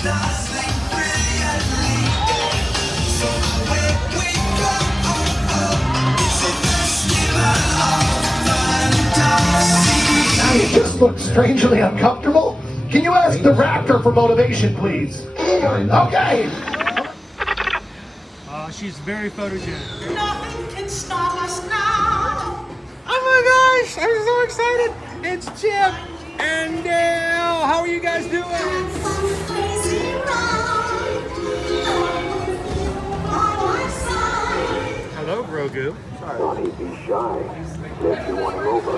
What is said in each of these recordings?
You just look strangely uncomfortable. Can you ask the raptor for motivation, please? Okay. She's very photogenic. Nothing can stop us now. Oh my gosh, I'm so excited. It's Chip and Dale. How are you guys doing? Hello, Grogu. Don't be shy. Let you want over.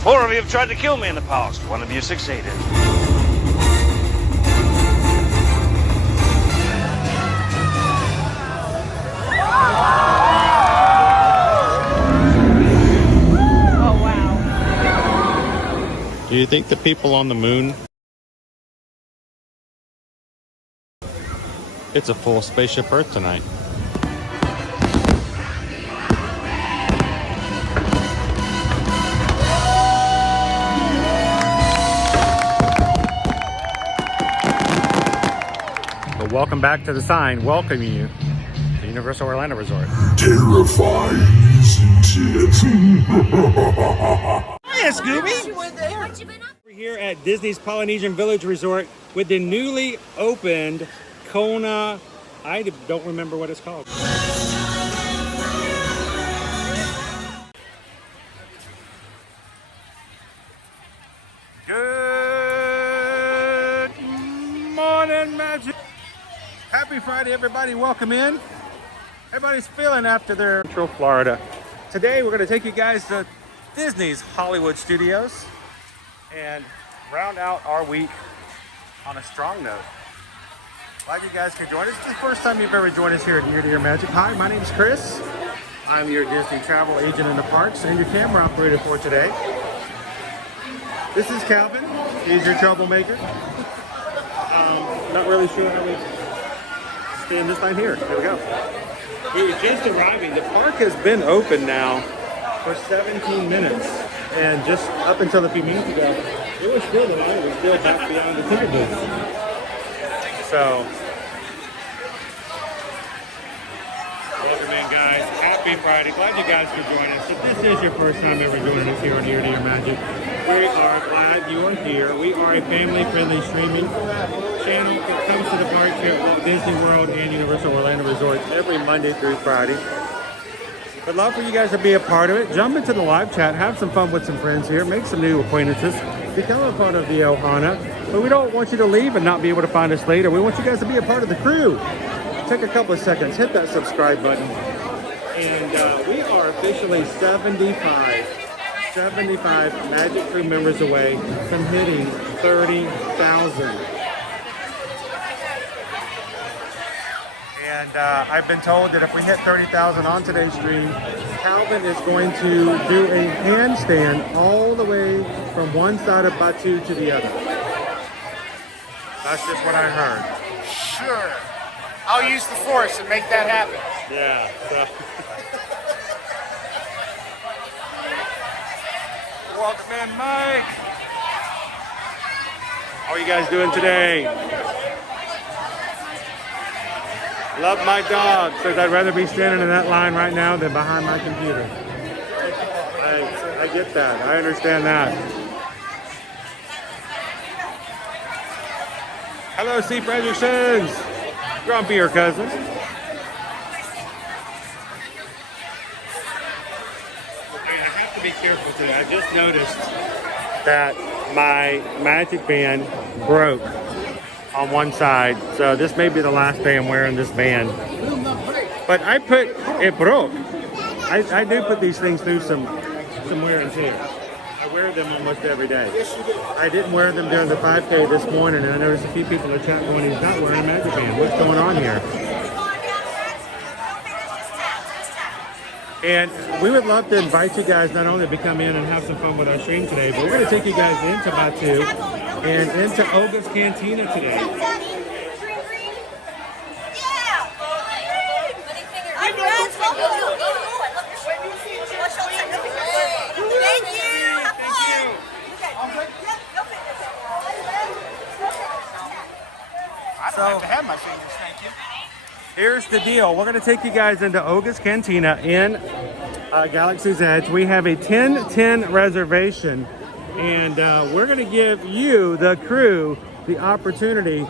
Four of you have tried to kill me in the past. One of you succeeded. Oh, wow. Do you think the people on the moon? It's a full spaceship Earth tonight. Welcome back to the sign welcoming you to Universal Orlando Resort. Terrifying, isn't it? Hiya, Scooby! We're here at Disney's Polynesian Village Resort with the newly opened Kona. I don't remember what it's called. Good morning, Magic. Happy Friday, everybody. Welcome in. Everybody's feeling after their Central Florida. Today, we're going to take you guys to Disney's Hollywood Studios and round out our week on a strong note. Glad you guys can join us. It's the first time you've ever joined us here at Year to Year Magic. Hi, my name is Chris. I'm your Disney travel agent in the parks and your camera operator for today. This is Calvin. He's your troublemaker. Not really sure how we stay in this line here. Here we go. We were just arriving. The park has been open now for 17 minutes. And just up until a few minutes ago, it was still the line. It was still back beyond the ticket booth. So, welcome in, guys. Happy Friday. Glad you guys could join us. If this is your first time ever joining us here on Year to Year Magic, we are glad you are here. We are a family-friendly streaming channel that comes to the parks here at Walt Disney World and Universal Orlando Resort every Monday through Friday. We'd love for you guys to be a part of it. Jump into the live chat, have some fun with some friends here, make some new acquaintances, become a part of the Ohana. But we don't want you to leave and not be able to find us later. We want you guys to be a part of the crew. Take a couple of seconds, hit that subscribe button. And we are officially 75 Magic Crew members away from hitting 30,000. And I've been told that if we hit 30,000 on today's stream, Calvin is going to do a handstand all the way from one side of Batu to the other. That's just what I heard. Sure. I'll use the force and make that happen. Yeah. So. Welcome in, Mike. How are you guys doing today? Love my dog. Says I'd rather be standing in that line right now than behind my computer. I get that. I understand that. Hello, C. Fredericksons. Grumpy, your cousin. And I have to be careful today. I just noticed that my magic band broke on one side, so this may be the last day I'm wearing this band. But it broke. I do put these things through some wear and tear. I wear them almost every day. I didn't wear them during the 5K this morning, and I noticed a few people in the chat going, he's not wearing a magic band. What's going on here? And we would love to invite you guys not only to come in and have some fun with our stream today, but we're going to take you guys into Batu and into Olga's Cantina today. Here's the deal. We're going to take you guys into Oga's Cantina in Galaxy's Edge. We have a 10-10 reservation, and we're going to give you, the crew, the opportunity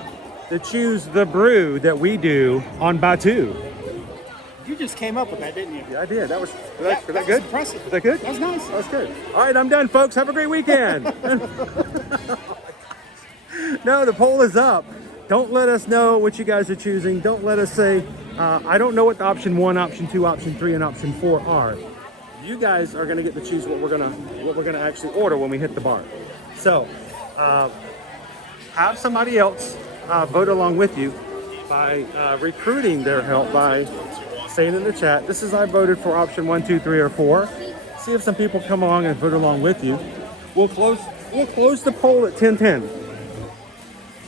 to choose the brew that we do on Batu. You just came up with that, didn't you? Yeah, I did. Was that good? Was impressive. Was that good? That was nice. That was good. All right, I'm done, folks. Have a great weekend. No, the poll is up. Don't let us know what you guys are choosing. Don't let us say, I don't know what the option 1, option 2, option 3, and option 4 are. You guys are going to get to choose what we're gonna actually order when we hit the bar. So, have somebody else vote along with you by recruiting their help by saying in the chat, this is I voted for option 1, 2, 3, or 4. See if some people come along and vote along with you. We'll close the poll at 10:10.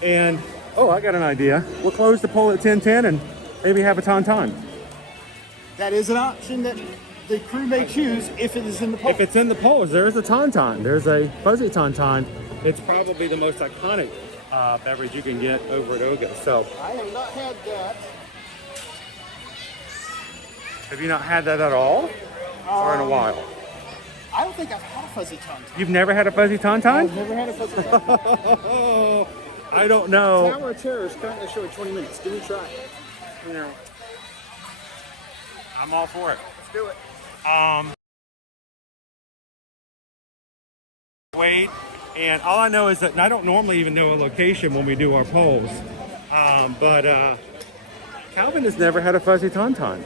And oh, I got an idea. We'll close the poll at 10:10 and maybe have a tauntaun. That is an option that the crew may choose if it is in the poll. If it's in the polls, there's a tauntaun. There's a fuzzy tauntaun. It's probably the most iconic beverage you can get over at Oga. So I have not had that. Have you not had that at all? Or in a while? I don't think I've had a fuzzy tauntaun. You've never had a fuzzy tauntaun? I've never had a fuzzy tauntaun. I don't know. Tower of Terror is currently showing 20 minutes. Give me a try. You know. I'm all for it. Let's do it. Wait, and all I know is that, and I don't normally even know a location when we do our polls, but Calvin has never had a fuzzy tauntaun.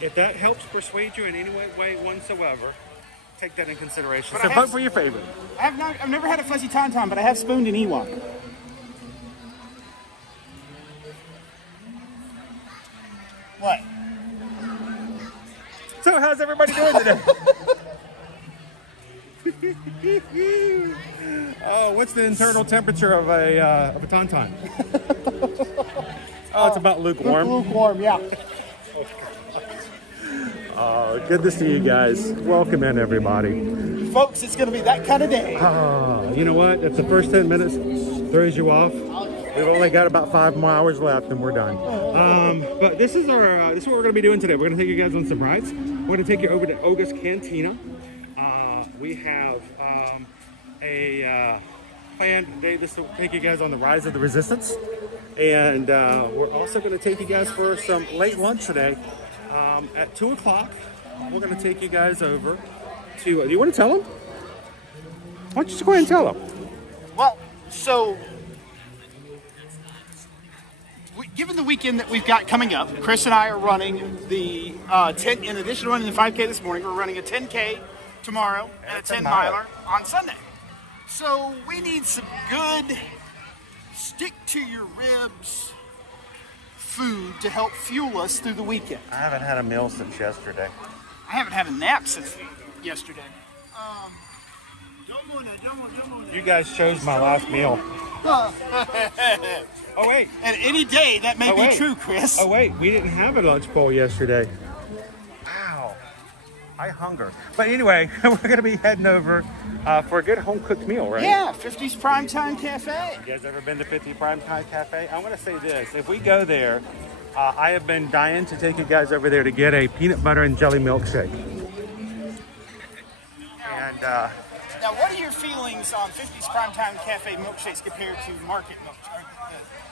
If that helps persuade you in any way whatsoever, take that in consideration. But So vote for your favorite. I've never had a fuzzy tauntaun, but I have spooned an Ewok. What? So how's everybody doing today? Oh, what's the internal temperature of a tauntaun? Oh, it's about lukewarm. Lukewarm, yeah. Oh, good to see you guys. Welcome in, everybody. Folks, it's going to be that kind of day. You know what? If the first 10 minutes throws you off, we've only got about 5 more hours left and we're done. But this is our this is what we're going to be doing today. We're going to take you guys on some rides. We're going to take you over to Oga's Cantina. We have a planned day this to take you guys on the Rise of the Resistance. And we're also going to take you guys for some late lunch today. At 2 o'clock, we're going to take you guys over to... do you want to tell them? Why don't you just go ahead and tell them? Well, so... given the weekend that we've got coming up, Chris and I are running the 10. In addition to running the 5K this morning, we're running a 10K tomorrow and a 10 miler on Sunday. So we need some good stick to your ribs food to help fuel us through the weekend. I haven't had a meal since yesterday. I haven't had a nap since yesterday. You guys chose my last meal. Oh, wait. And any day that may be true, Chris. Oh, wait. We didn't have a lunch bowl yesterday. Wow. I hunger. But anyway, we're going to be heading over for a good home-cooked meal, right? Yeah, 50's Primetime Cafe. You guys ever been to 50 Primetime Cafe? I'm going to say this. If we go there, I have been dying to take you guys over there to get a peanut butter and jelly milkshake. And now, what are your feelings on 50's Primetime Cafe milkshakes compared to market milkshakes,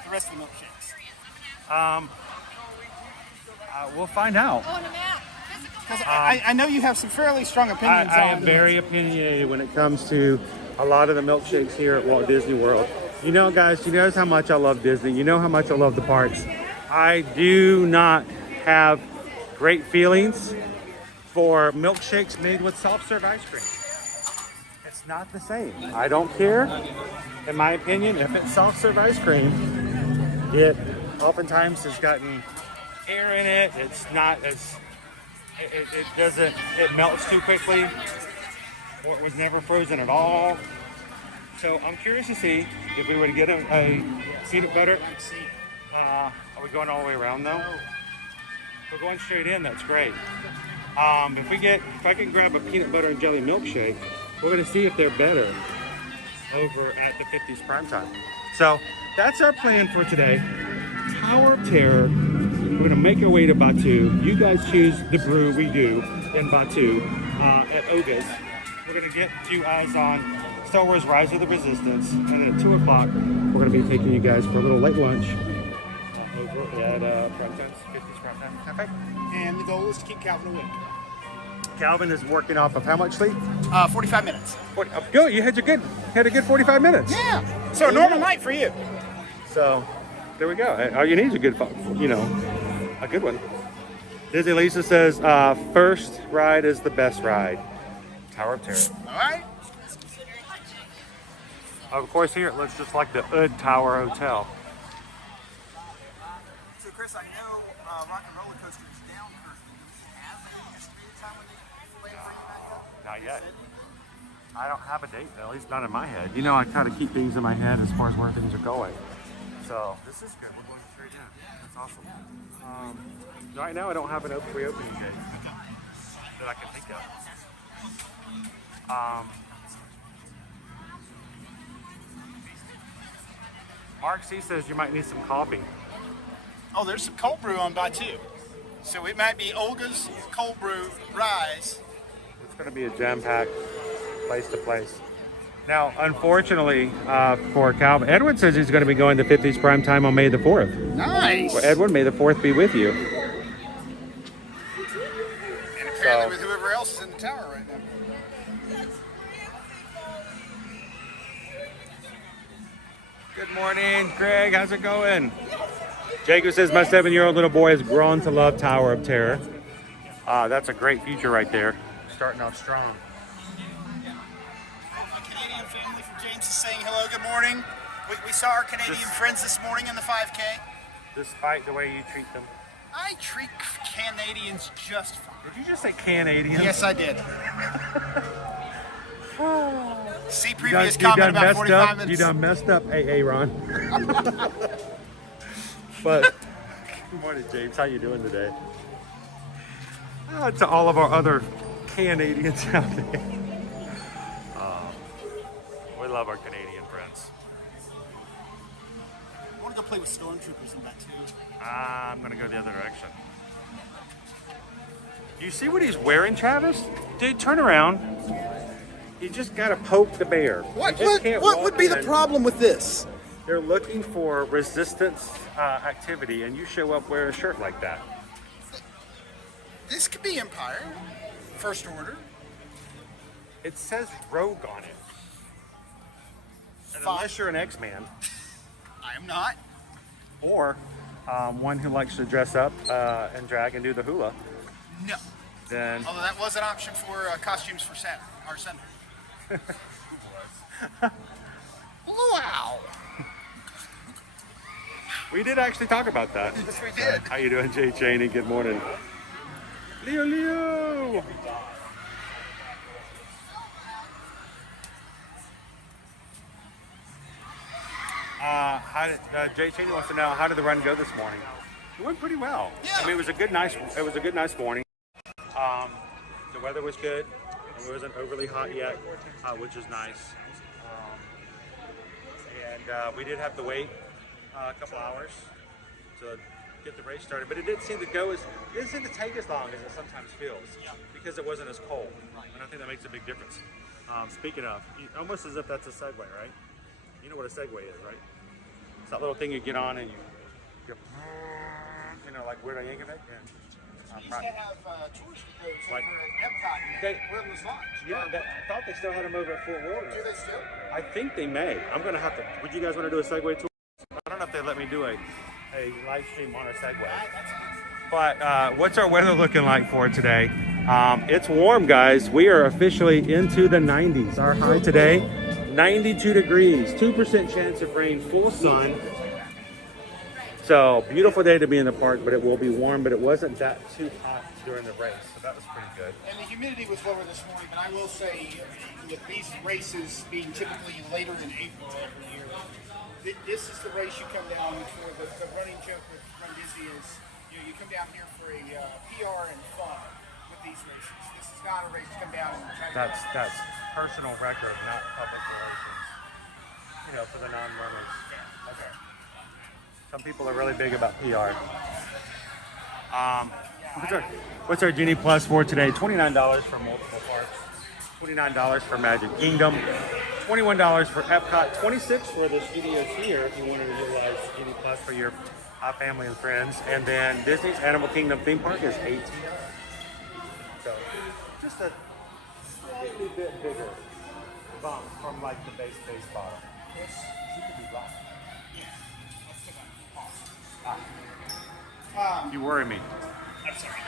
the rest of the milkshakes? We'll find out. Because I know you have some fairly strong opinions on... I am very opinionated when it comes to a lot of the milkshakes here at Walt Disney World. You know, guys, you know how much I love Disney. You know how much I love the parks. I do not have great feelings for milkshakes made with soft-serve ice cream. It's not the same. I don't care. In my opinion, if it's soft-serve ice cream, it oftentimes has gotten air in it. It's not as... It melts too quickly, or it was never frozen at all. So I'm curious to see if we were to get a peanut butter. Are we going all the way around though? If we're going straight in, that's great. If I can grab a peanut butter and jelly milkshake, we're gonna see if they're better over at the 50's Primetime. So that's our plan for today. Tower of Terror. We're gonna make our way to Batu. You guys choose the brew we do in Batu at Oga's. We're gonna get you guys on Star Wars Rise of the Resistance, and then at 2 o'clock, we're gonna be taking you guys for a little late lunch over at Primetime, 50's Primetime Cafe. And the goal is to keep Calvin awake. Calvin is working off of how much sleep? 45 minutes. Good, you had a good 45 minutes. Yeah. So a normal night for you. So, there we go. All you need is a good, a good one. Dizzy Lisa says, first ride is the best ride. Tower of Terror. All right. Of course, here it looks just like the Ud Tower Hotel. So, Chris, I know Rock and Roller Coaster is down currently. Do you have an estimated time when they plan to bring it back up? Not yet. I don't have a date, at least not in my head. You know, I try to keep things in my head as far as where things are going. So, this is good. We're going straight in. That's awesome. Right now, I don't have an reopening date that I can think of. Mark C says you might need some coffee. Oh, there's some cold brew on by too. So it might be Olga's cold brew rise. It's going to be a jam-packed place to place. Now, unfortunately for Calvin, Edwin says he's going to be going to 50's Prime Time on May the 4th. Nice. Well, Edwin, may the 4th be with you. And apparently with whoever else is in the tower right now. Good morning, Greg. How's it going? Jacob says my 7-year-old little boy has grown to love Tower of Terror. That's a great future right there. Starting off strong. A Canadian family from James is saying hello, good morning. We saw our Canadian friends this morning in the 5K. Despite the way you treat them. I treat Canadians just fine. Did you just say Canadians? Yes, I did. See previous comment about 45 minutes. You done messed up, AA Ron. But good morning, James. How you doing today? To all of our other Canadians out there. We love our Canadian friends. I want to go play with stormtroopers in that too. I'm gonna go the other direction. You see what he's wearing, Travis? Dude, turn around. You just gotta poke the bear. What would be the problem with this? They're looking for resistance activity, and you show up wearing a shirt like that. This could be Empire. First Order. It says Rogue on it. And Fine. unless you're an X-Man, I am not. or one who likes to dress up and drag and do the hula, No. then Although that was an option for costumes for Saturday or Sunday. Wow. we did actually talk about that. Yes, we did. How you doing, Jay Cheney? Good morning. Leo. Jay Cheney wants to know, how did the run go this morning? It went pretty well. Yeah. I mean, it was a good, nice morning. The weather was good. It wasn't overly hot yet, which is nice. And we did have to wait a couple hours to get the race started, but it didn't seem to take as long as it sometimes feels because it wasn't as cold, and I think that makes a big difference. Speaking of, almost as if that's a segue, right? You know what a segue is, right? It's that little thing you get on and you know, like Weird Al Yankovic. We used to have tours with those Like- over at Epcot. Where it was launched. Yeah, I thought they still had them over at Fort Worth. Do they still? I think they may. I'm gonna have to. Would you guys want to do a Segway tour? I don't know if they let me do a live stream on a Segway. But what's our weather looking like for today? It's warm, guys. We are officially into the 90s. Our high today, 92 degrees, 2% chance of rain, full sun. So beautiful day to be in the park, but it will be warm. But it wasn't that too hot during the race, so that was pretty good. And the humidity was lower this morning, but I will say, with these races being typically later in April every year, this is the race you come down for. The running joke with Run Dizzy is, you come down here for a PR and fun with these races. This is not a race to come down and try to... That's personal record, not public relations. You know, for the non-runners. Okay. Some people are really big about PR. What's our Genie Plus for today? $29 for multiple parks. $29 for Magic Kingdom. $21 for Epcot. $26 for the studios here if you want to utilize Genie Plus for your family and friends. And then Disney's Animal Kingdom theme park is $18. So just a slightly bit bigger bump from like the base bottle. Yes, you could be right. You worry me. I'm sorry.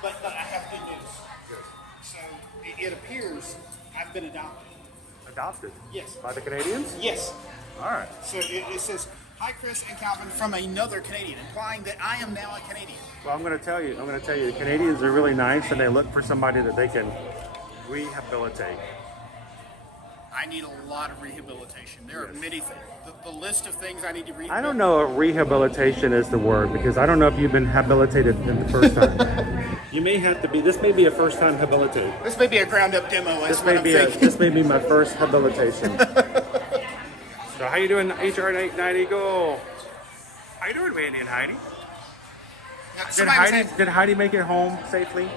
But I have good news. So it appears I've been adopted. Adopted? Yes. By the Canadians? Yes. All right. So it says, "Hi, Chris and Calvin," from another Canadian, implying that I am now a Canadian. Well, I'm going to tell you, the Canadians are really nice, and they look for somebody that they can rehabilitate. I need a lot of rehabilitation. There are many things. The list of things I need to rehabilitate. I don't know if rehabilitation is the word, because I don't know if you've been habilitated in the first time. You may have to be. This may be a first time habilitate. This may be a ground up demo. This may be my first habilitation. So how you doing, HR890 Eagle? How you doing, Randy and Heidi? Did Heidi make it home safely?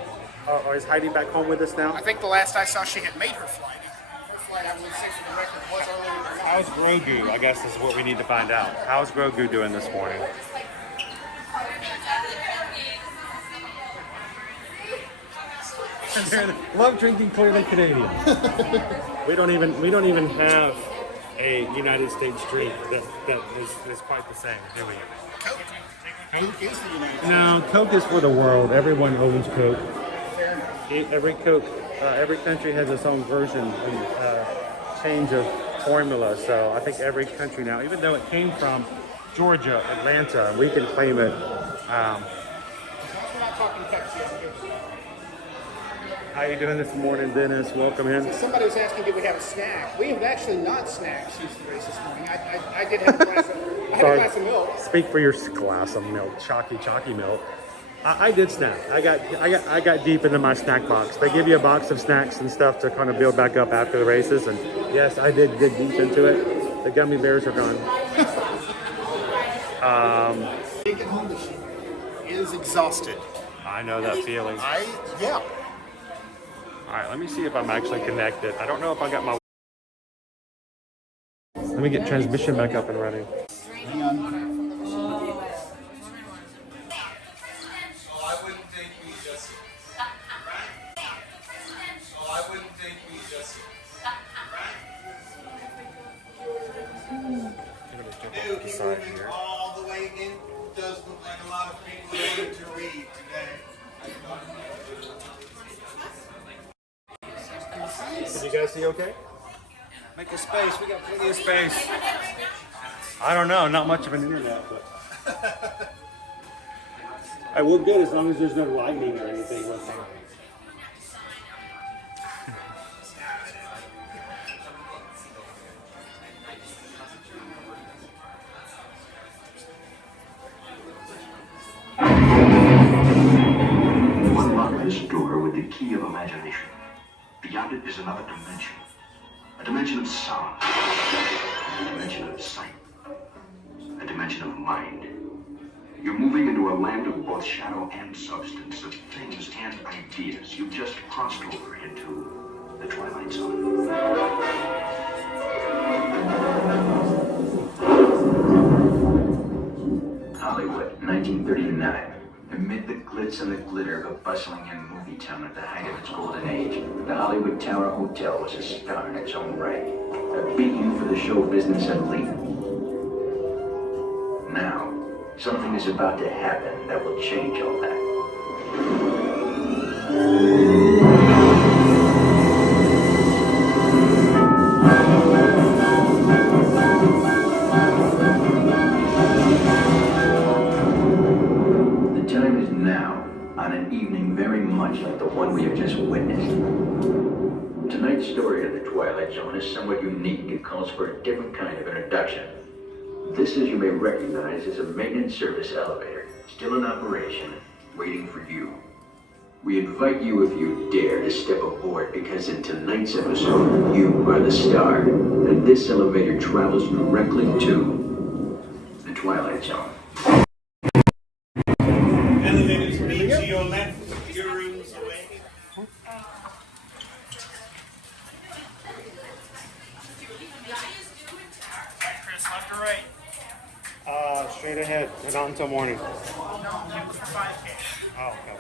Or is Heidi back home with us now? I think the last I saw, she had made her flight. Her flight, I would say for the record, was earlier than that. How's Grogu? I guess is what we need to find out. How's Grogu doing this morning? Love drinking clearly Canadian. we don't even have a United States drink that is quite the same, do we? Coke is the United States. No, Coke is for the world. Everyone owns Coke. Every country has its own version and change of formula. So I think every country now, even though it came from Georgia, Atlanta, we can claim it. We're not talking Pepsi. How you doing this morning, Dennis? Welcome in. Somebody was asking, did we have a snack? We have actually not snacked since the race this morning. I did have a glass of milk. Speak for your glass of milk, chalky milk. I did snack. I got deep into my snack box. They give you a box of snacks and stuff to kind of build back up after the races, and yes, I did dig deep into it. The gummy bears are gone. Taking home this year is exhausted. I know that feeling. Yeah. All right, let me see if I'm actually connected. I don't know if I got my... Let me get transmission back up and running. Hang on. All the way in. Does look like a lot of people are going to read today. Can you guys see okay? Make a space. We got plenty of space. I don't know. Not much of an internet, but... All right, we're good as long as there's no lightning or anything with it. Unlock this door with the key of imagination. Beyond it is another dimension. A dimension of sound. A dimension of sight. A dimension of mind. You're moving into a land of both shadow and substance, of things and ideas. You've just crossed over into the Twilight Zone. Hollywood, 1939. Amid the glitz and the glitter of a bustling young movie town at the height of its golden age, the Hollywood Tower Hotel was a star in its own right, a beacon for the show business elite. Now, something is about to happen that will change all that. On an evening very much like the one we have just witnessed. Tonight's story of the Twilight Zone is somewhat unique and calls for a different kind of introduction. This, as you may recognize, is a maintenance service elevator, still in operation, waiting for you. We invite you, if you dare, to step aboard, because in tonight's episode, you are the star, and this elevator travels directly to the Twilight Zone. Straight ahead, and not until morning. No, it was for 5K. Oh, okay.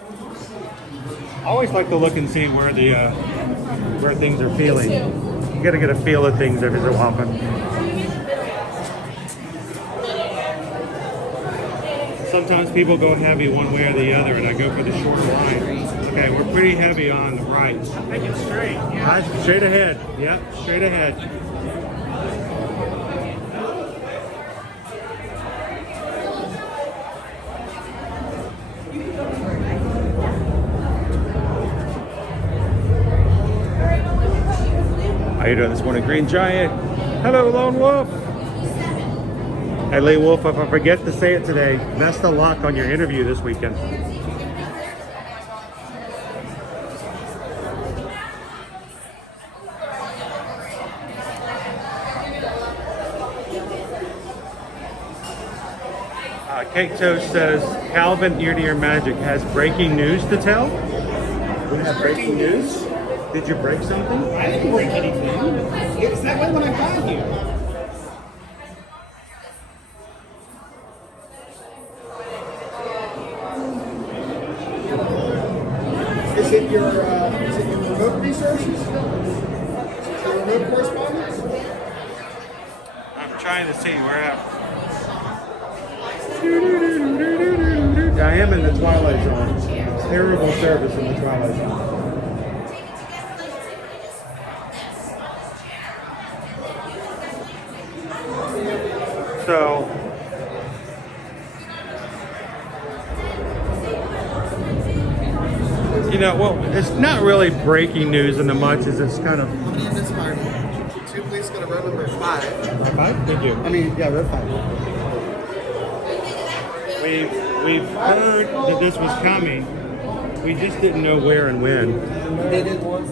I always like to look and see where the where things are feeling. You got to get a feel of things every so often. Sometimes people go heavy one way or the other, and I go for the shorter line. Okay, we're pretty heavy on the right. I'm thinking straight. Yeah. Straight ahead. Yep, straight ahead. How you doing this morning, Green Giant? Hello, Lone Wolf. Hey, Lee Wolf, if I forget to say it today, best of luck on your interview this weekend. Cake Toast says, Calvin Ear to Ear Magic has breaking news to tell. We have breaking news? Did you break something? I didn't break anything. It was that way when I got here. Is it your remote resources? Your remote correspondence? I'm trying to see where I am in the Twilight Zone. Terrible service in the Twilight Zone. So, you know, well, it's not really breaking news in the much as it's kind of. This part. 2, please go to row number 5. 5? Thank you. I mean, yeah, row 5. We've heard that this was coming. We just didn't know where and when.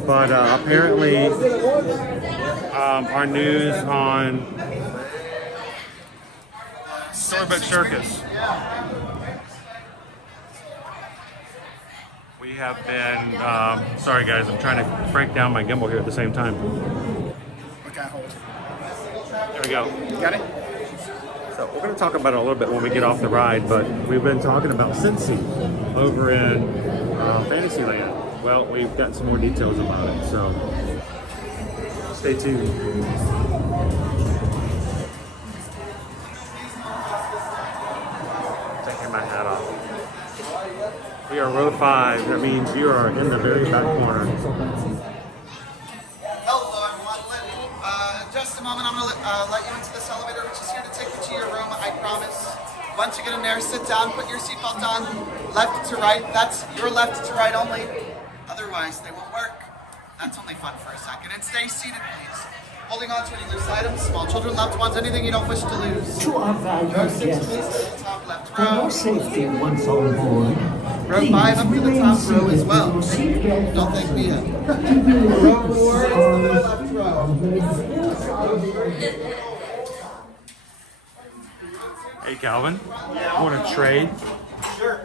But apparently, our news on Storybook Circus. We have been, sorry guys, I'm trying to break down my gimbal here at the same time. Okay, hold. There we go. Got it? So we're going to talk about it a little bit when we get off the ride, but we've been talking about Cincy over in Fantasyland. Well, we've got some more details about it, so stay tuned. Taking my hat off. We are row 5. That means you are in the very back corner. Hello, everyone. Just a moment, I'm going to let you into this elevator, which is here to take you to your room, I promise. Once you get in there, sit down, put your seatbelt on, left to right. That's your left to right only. Otherwise, they won't work. That's only fun for a second. And stay seated, please. Holding on to any loose items, small children, loved ones, anything you don't wish to lose. To our valued Row 6, guests, please, to the top left for row. your safety once on board, Row 5 up to the top row as well. Don't thank me yet. Row 4 is to the left row. Hey Calvin, you want to trade? Sure.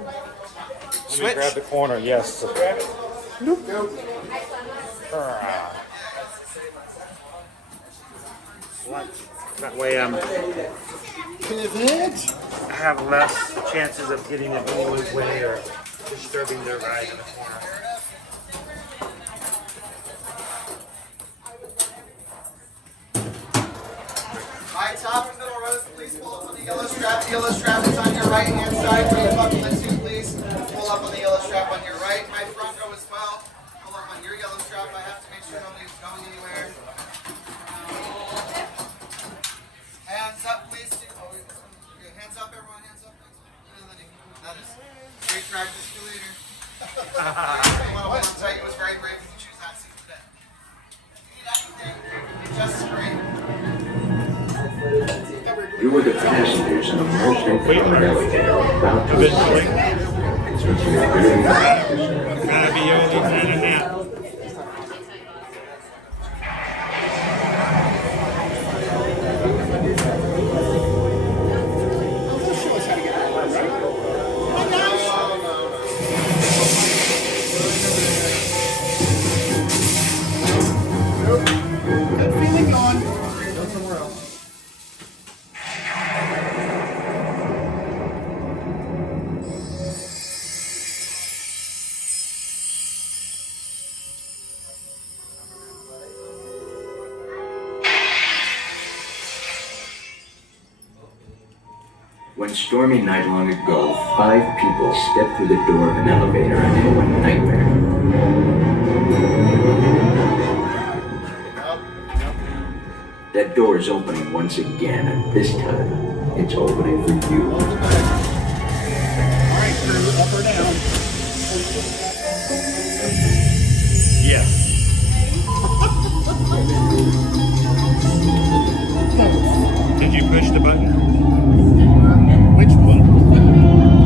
Let me grab the corner, yes. Nope. That way I have less chances of getting in anyone's way or disturbing their ride in the corner. My top and middle rows, please pull up on the yellow strap. The yellow strap is on your right hand side. Where you buckle into, please. Pull up on the yellow strap on your right. My front row as well. Pull up on your yellow strap. I have to make sure nobody's going anywhere. Hands up, please. Okay, hands up, everyone. Hands up. That is great practice for later. Hold on tight. It was very brave to choose that seat today. If you need anything, just scream. You were the passengers in a multi-colored elevator about to escape. Switching your very Raviolis and a nap. Good feeling going. Go somewhere else. One stormy night long ago, 5 people stepped through the door of an elevator into a nightmare. That door is opening once again, and this time, it's opening for you. Alright, crew, up or down? Yes. Did you push the button? Which one?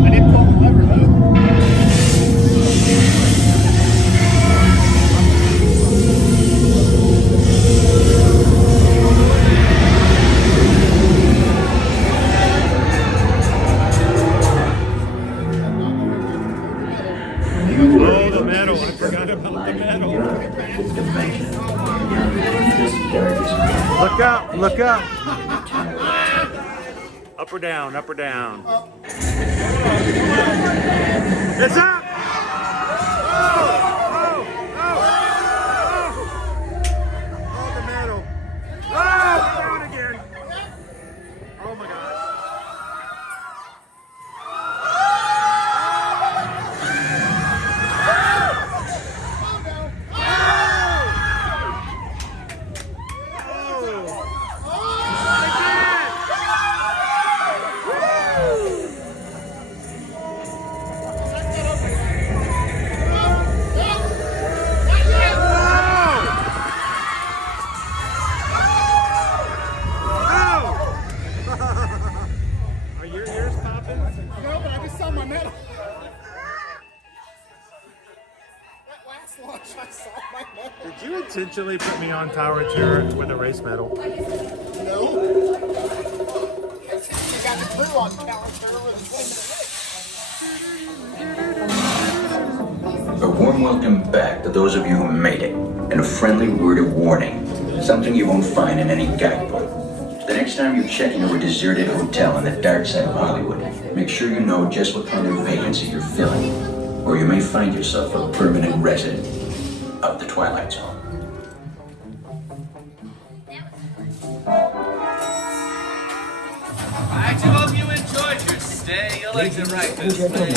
I didn't pull the lever though. Oh, the metal. I forgot about the metal. Look up, look up. Up or down, up or down. It's up! Oh, the metal. Oh, down again. Oh my gosh. Did you intentionally put me on Tower Terror with a race medal? No. I intentionally got the crew on Tower Terror with a 20-minute race. A warm welcome back to those of you who made it, and a friendly word of warning. Something you won't find in any guidebook. The next time you check into a deserted hotel on the dark side of Hollywood, make sure you know just what kind of vacancy you're filling, or you may find yourself a permanent resident of the Twilight Zone. I do hope you enjoyed your stay. You'll exit right this way.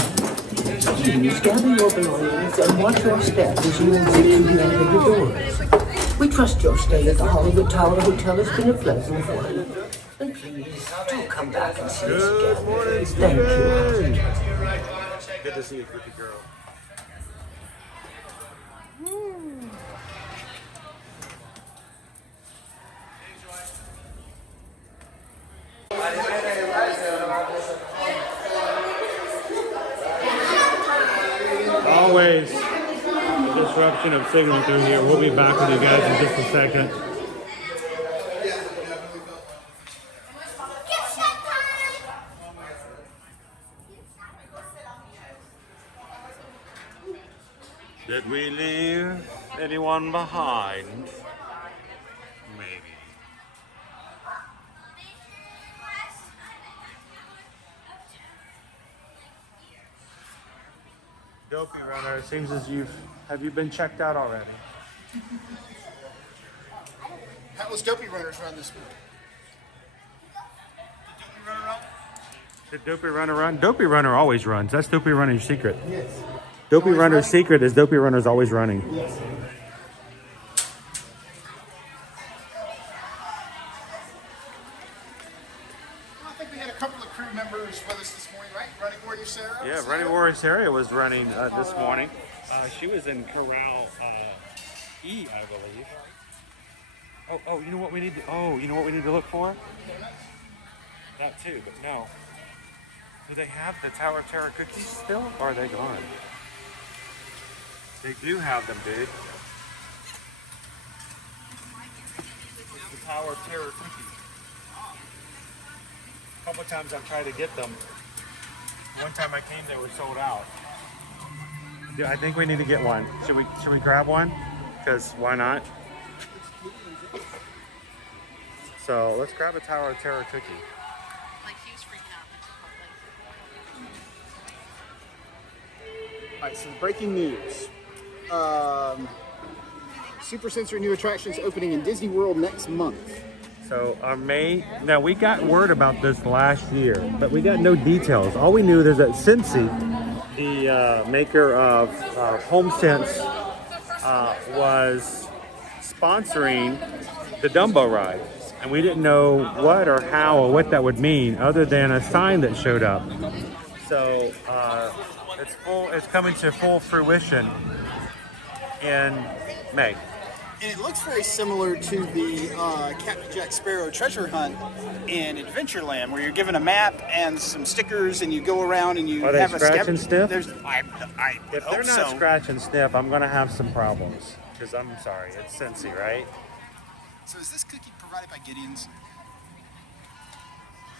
Please gather your belongings and watch your step as you exit through the elevator doors. We trust your stay at the Hollywood Tower Hotel has been a pleasant one. And please, do come back and see us again. Good morning, Thank you. Good to see you, pretty girl. Always a disruption of signal through here. We'll be back with you guys in just a second. Did we leave anyone behind? Maybe. Dopey Runner, it seems as have you been checked out already? How was Dopey Runner's run this week? Did Dopey Runner run? Did Dopey Runner run? Dopey Runner always runs. That's Dopey Runner's secret. Yes. Dopey Runner's secret is Dopey Runner's always running. Yes. I think we had a couple of crew members with us this morning, right? Running Warrior Sarah? Yeah, Running Warrior Sarah was running this morning. She was in Corral E, I believe. Oh, you know what we need to, you know what we need to look for? That too, but no. Do they have the Tower of Terror cookies still, or are they gone? They do have them, dude. It's the Tower of Terror cookies. A couple times I've tried to get them. One time I came, they were sold out. Dude, I think we need to get one. Should we grab one? Because why not? So let's grab a Tower of Terror cookie. Like he was freaking out. All right, so breaking news. Super Sensory new attractions opening in Disney World next month. So our now we got word about this last year, but we got no details. All we knew is that Cincy, the maker of HomeSense, was sponsoring the Dumbo ride. And we didn't know what or how or what that would mean other than a sign that showed up. So it's coming to full fruition in May. And it looks very similar to the Captain Jack Sparrow treasure hunt in Adventureland, where you're given a map and some stickers, and you go around and you Are they have a scratch and sniff? If If they're not scratch and sniff, I'm gonna have some problems. Because I'm sorry, it's Cincy, right? So is this cookie provided by Gideon's?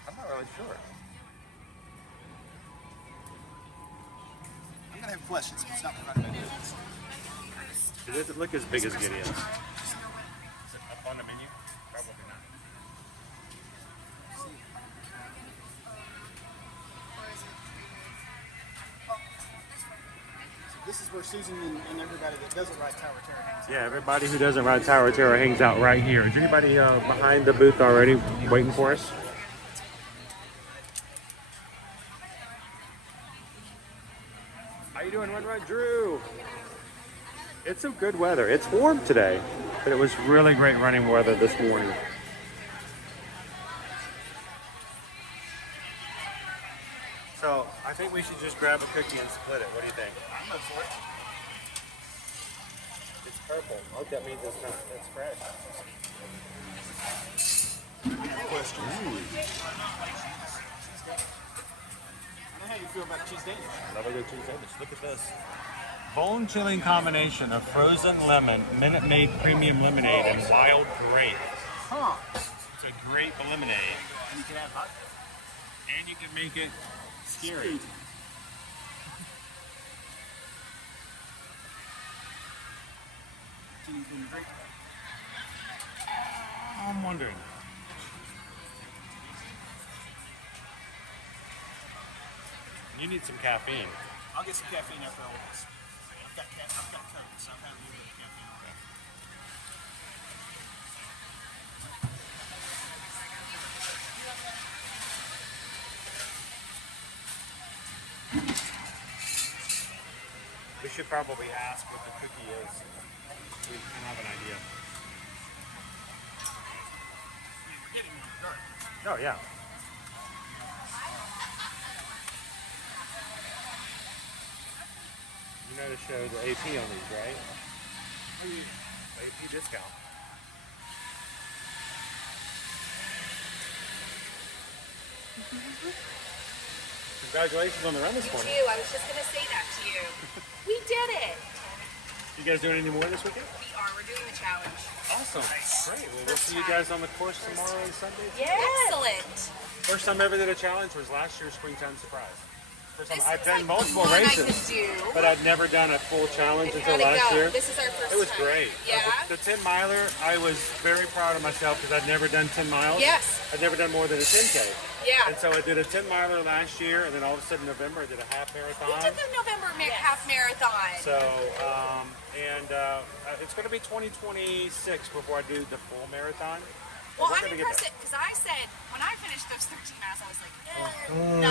I'm not really sure. I'm gonna have questions, but it's not provided by Gideon's. It doesn't look as big as Gideon's. Is it up on the menu? Probably not. This is where Susan and everybody that doesn't ride Tower of Terror hangs out. Yeah, everybody who doesn't ride Tower of Terror hangs out right here. Is anybody behind the booth already waiting for us? How you doing, Run Drew? It's some good weather. It's warm today, but it was really great running weather this morning. So I think we should just grab a cookie and split it. What do you think? I'm up for it. It's purple. Oh, that means it's not. It's fresh. Question. I don't know how you feel about cheese Danish. Love a good cheese sandwich. Look at this. Bone chilling combination of frozen lemon, Minute Maid premium lemonade, and wild grape. Huh. It's a grape lemonade. And you can have hot. And you can make it scary. Can you drink? I'm wondering. You need some caffeine. I'll get some caffeine after all this. I've got Coke, so I'm having a little bit of caffeine. We should probably ask what the cookie is. We can have an idea. Oh, yeah. You know to show the AP on these, right? AP discount. Congratulations on the run this morning. I was just going to say that to you. We did it. You guys doing any more this weekend? We are. We're doing the challenge. Awesome. Great. Well, we'll see you guys on the course tomorrow and Sunday. Yes. Excellent. First time I ever did a challenge was last year's Springtime Surprise. First time This I've is done like multiple the one races, I could do. but I'd never done a full challenge until How'd it last go? year. This is our first It was time. great. Yeah? The 10 miler, I was very proud of myself because I'd never done 10 miles. Yes. I'd never done more than a 10K. Yeah. And so I did a 10 miler last year, and then all of a sudden in November I did a half marathon. We did the November half marathon. So, it's going to be 2026 before I do the full marathon. Well, We're I'm gonna get impressed there. because I said when I finished those 13 miles, I was like,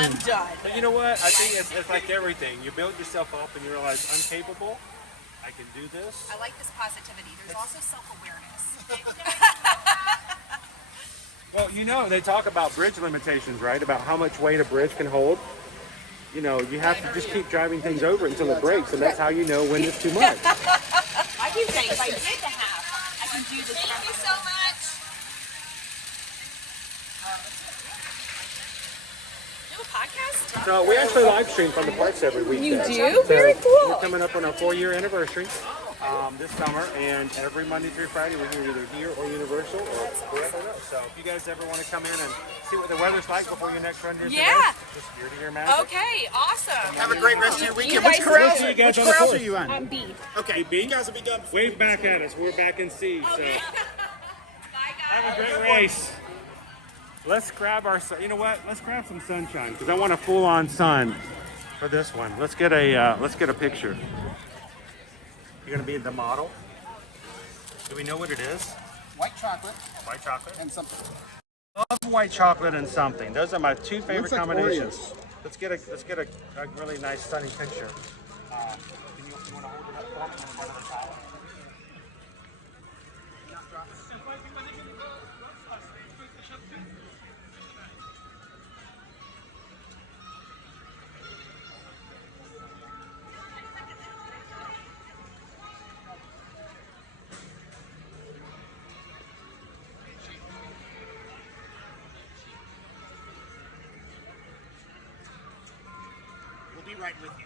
I'm done. But you know what? I think it's like everything. You build yourself up and you realize I'm capable. I can do this. I like this positivity. There's also self-awareness. Well, you know, they talk about bridge limitations, right? About how much weight a bridge can hold. You know, you have to just keep driving things over until it breaks, and that's how you know when it's too much. I do think if I did the half, I can do this. Thank you so much. You have a podcast? So we actually live stream from the parks every weekend. You do? Very cool. We're coming up on our 4-year anniversary this summer, and every Monday through Friday we're either here or Universal or wherever else. So if you guys ever want to come in and see what the weather's like before your next run is, Yeah. just here to your magic. Okay, awesome. Have a great rest of your weekend. You Which guys corrals, see you guys which on the corrals course. are you on? I'm B. Okay, B? you guys will be done. Wave back at us. We're back in C. So Okay. Bye, guys. have a great race. Let's grab our. You know what? Let's grab some sunshine because I want a full-on sun for this one. Let's get a picture. You're gonna be the model. Do we know what it is? white chocolate. White chocolate. And something. Love white chocolate and something. Those are my two favorite Looks like combinations. Oreos. Let's get a really nice sunny picture. Can you want to hold it up for me? One of the towels? We'll be right with you.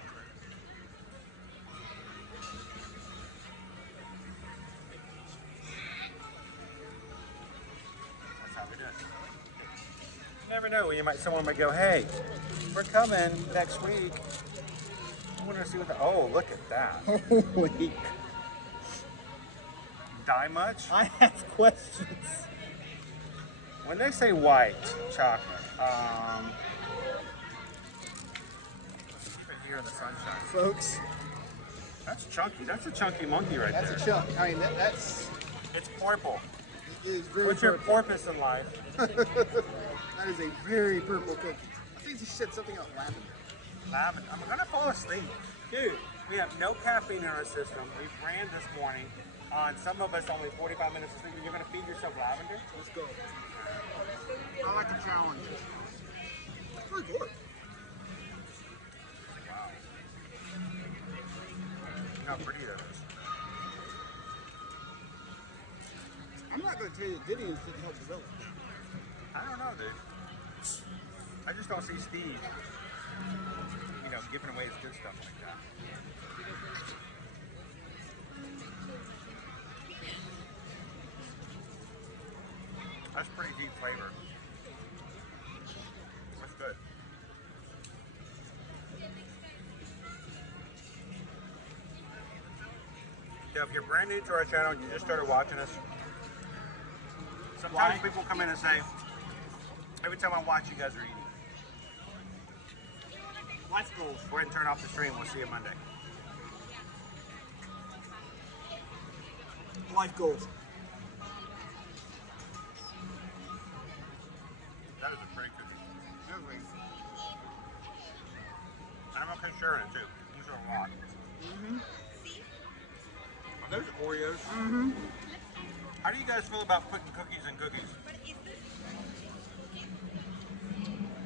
That's how we do it. You never know when someone might go, hey, we're coming next week. I want to see what oh, look at that. Holy. Die much? I have questions. When they say white chocolate, keep it here in the sunshine. Folks. That's chunky. That's a chunky monkey right there. That's a chunk. I mean, that's... It's purple. It is very What's your purple. purpose in life? That is a very purple cookie. I think you said something about lavender. Lavender. I'm gonna fall asleep. Dude, we have no caffeine in our system. We ran this morning on some of us only 45 minutes of sleep. You're gonna feed yourself lavender? Let's go. I like the challenge. It's pretty good. Wow. Look how pretty that is. I'm not going to tell you that Gideon's didn't help develop. I don't know, dude. I just don't see Steve, giving away his good stuff like that. That's pretty deep flavor. That's good. Yeah, if you're brand new to our channel and you just started watching us, sometimes people come in and say, every time I watch, you guys are eating. Life goals. Go ahead and turn off the stream. We'll see you Monday. Life goals. That is a pretty cookie. And I'm okay sharing it too. These are a lot. Mm-hmm. Are those Oreos? Mm-hmm. How do you guys feel about putting cookies in cookies?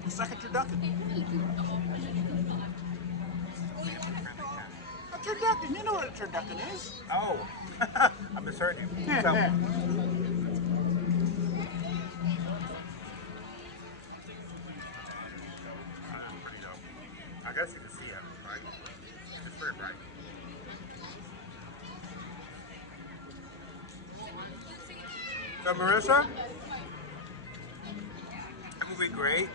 It's like a turducken. A turducken. You know what a turducken is. Oh, I misheard you. Yeah. So, pretty dope. I guess you can see it, right? It's very bright. So Marissa, it will be great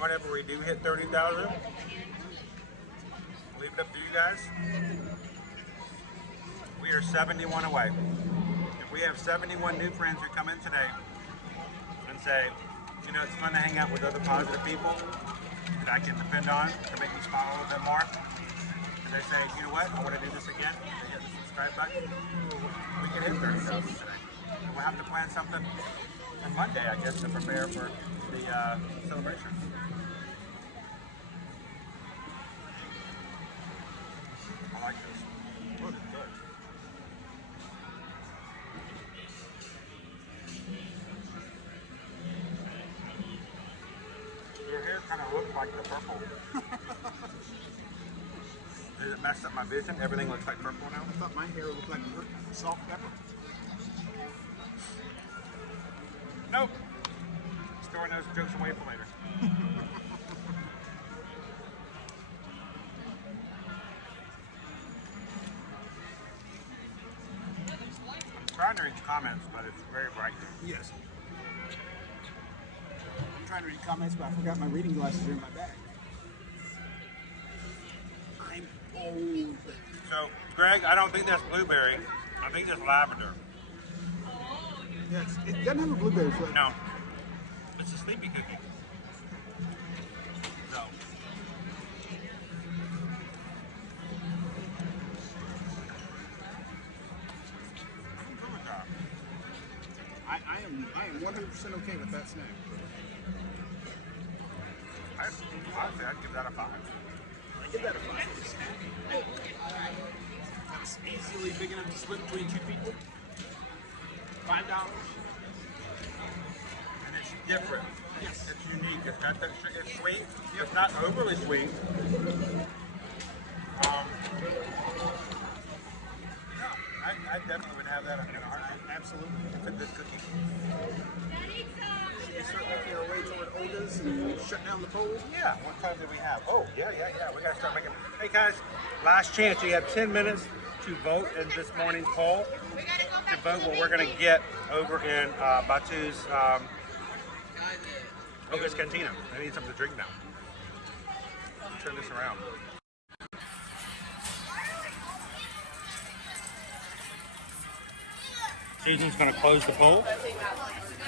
whenever we do hit 30,000. Leave it up to you guys. We are 71 away. If we have 71 new friends who come in today and say, it's fun to hang out with other positive people that I can depend on to make me smile a little bit more. And they say, you know what, I want to do this again. They hit the subscribe button. We can hit 30,000 today. And we'll have to plan something on Monday, I guess, to prepare for the celebration. I like this. Oh, it's good. Your hair kind of looks like the purple. Does it mess up my vision? Everything looks like purple now? I thought my hair looked like salt and pepper. Nope. Storing those jokes away for later. I'm trying to read the comments, but it's very bright. Yes. I'm trying to read comments, but I forgot my reading glasses are in my bag. I'm old. So, Greg, I don't think that's blueberry. I think that's lavender. Yes, it doesn't have a blueberry flavor. No. It's a sleepy cookie. So. I am 100% okay with that snack. Honestly, I'd give that a 5. I give that a 5. That's easily big enough to split between 2 people. $5. And it's different. Yes. It's unique. It's got that. It's sweet. It's not overly sweet. I definitely would have that in a heartbeat. Absolutely. It's a good cookie. Should we start making our way toward Olga's and shut down the polls? Yeah. What time do we have? Oh, yeah. We gotta start making. Hey guys, last chance. You have 10 minutes to vote in this morning's poll. To vote what we're gonna get over in Batu's Olga's Cantina. I need something to drink now. Turn this around. Susan's going to close the poll.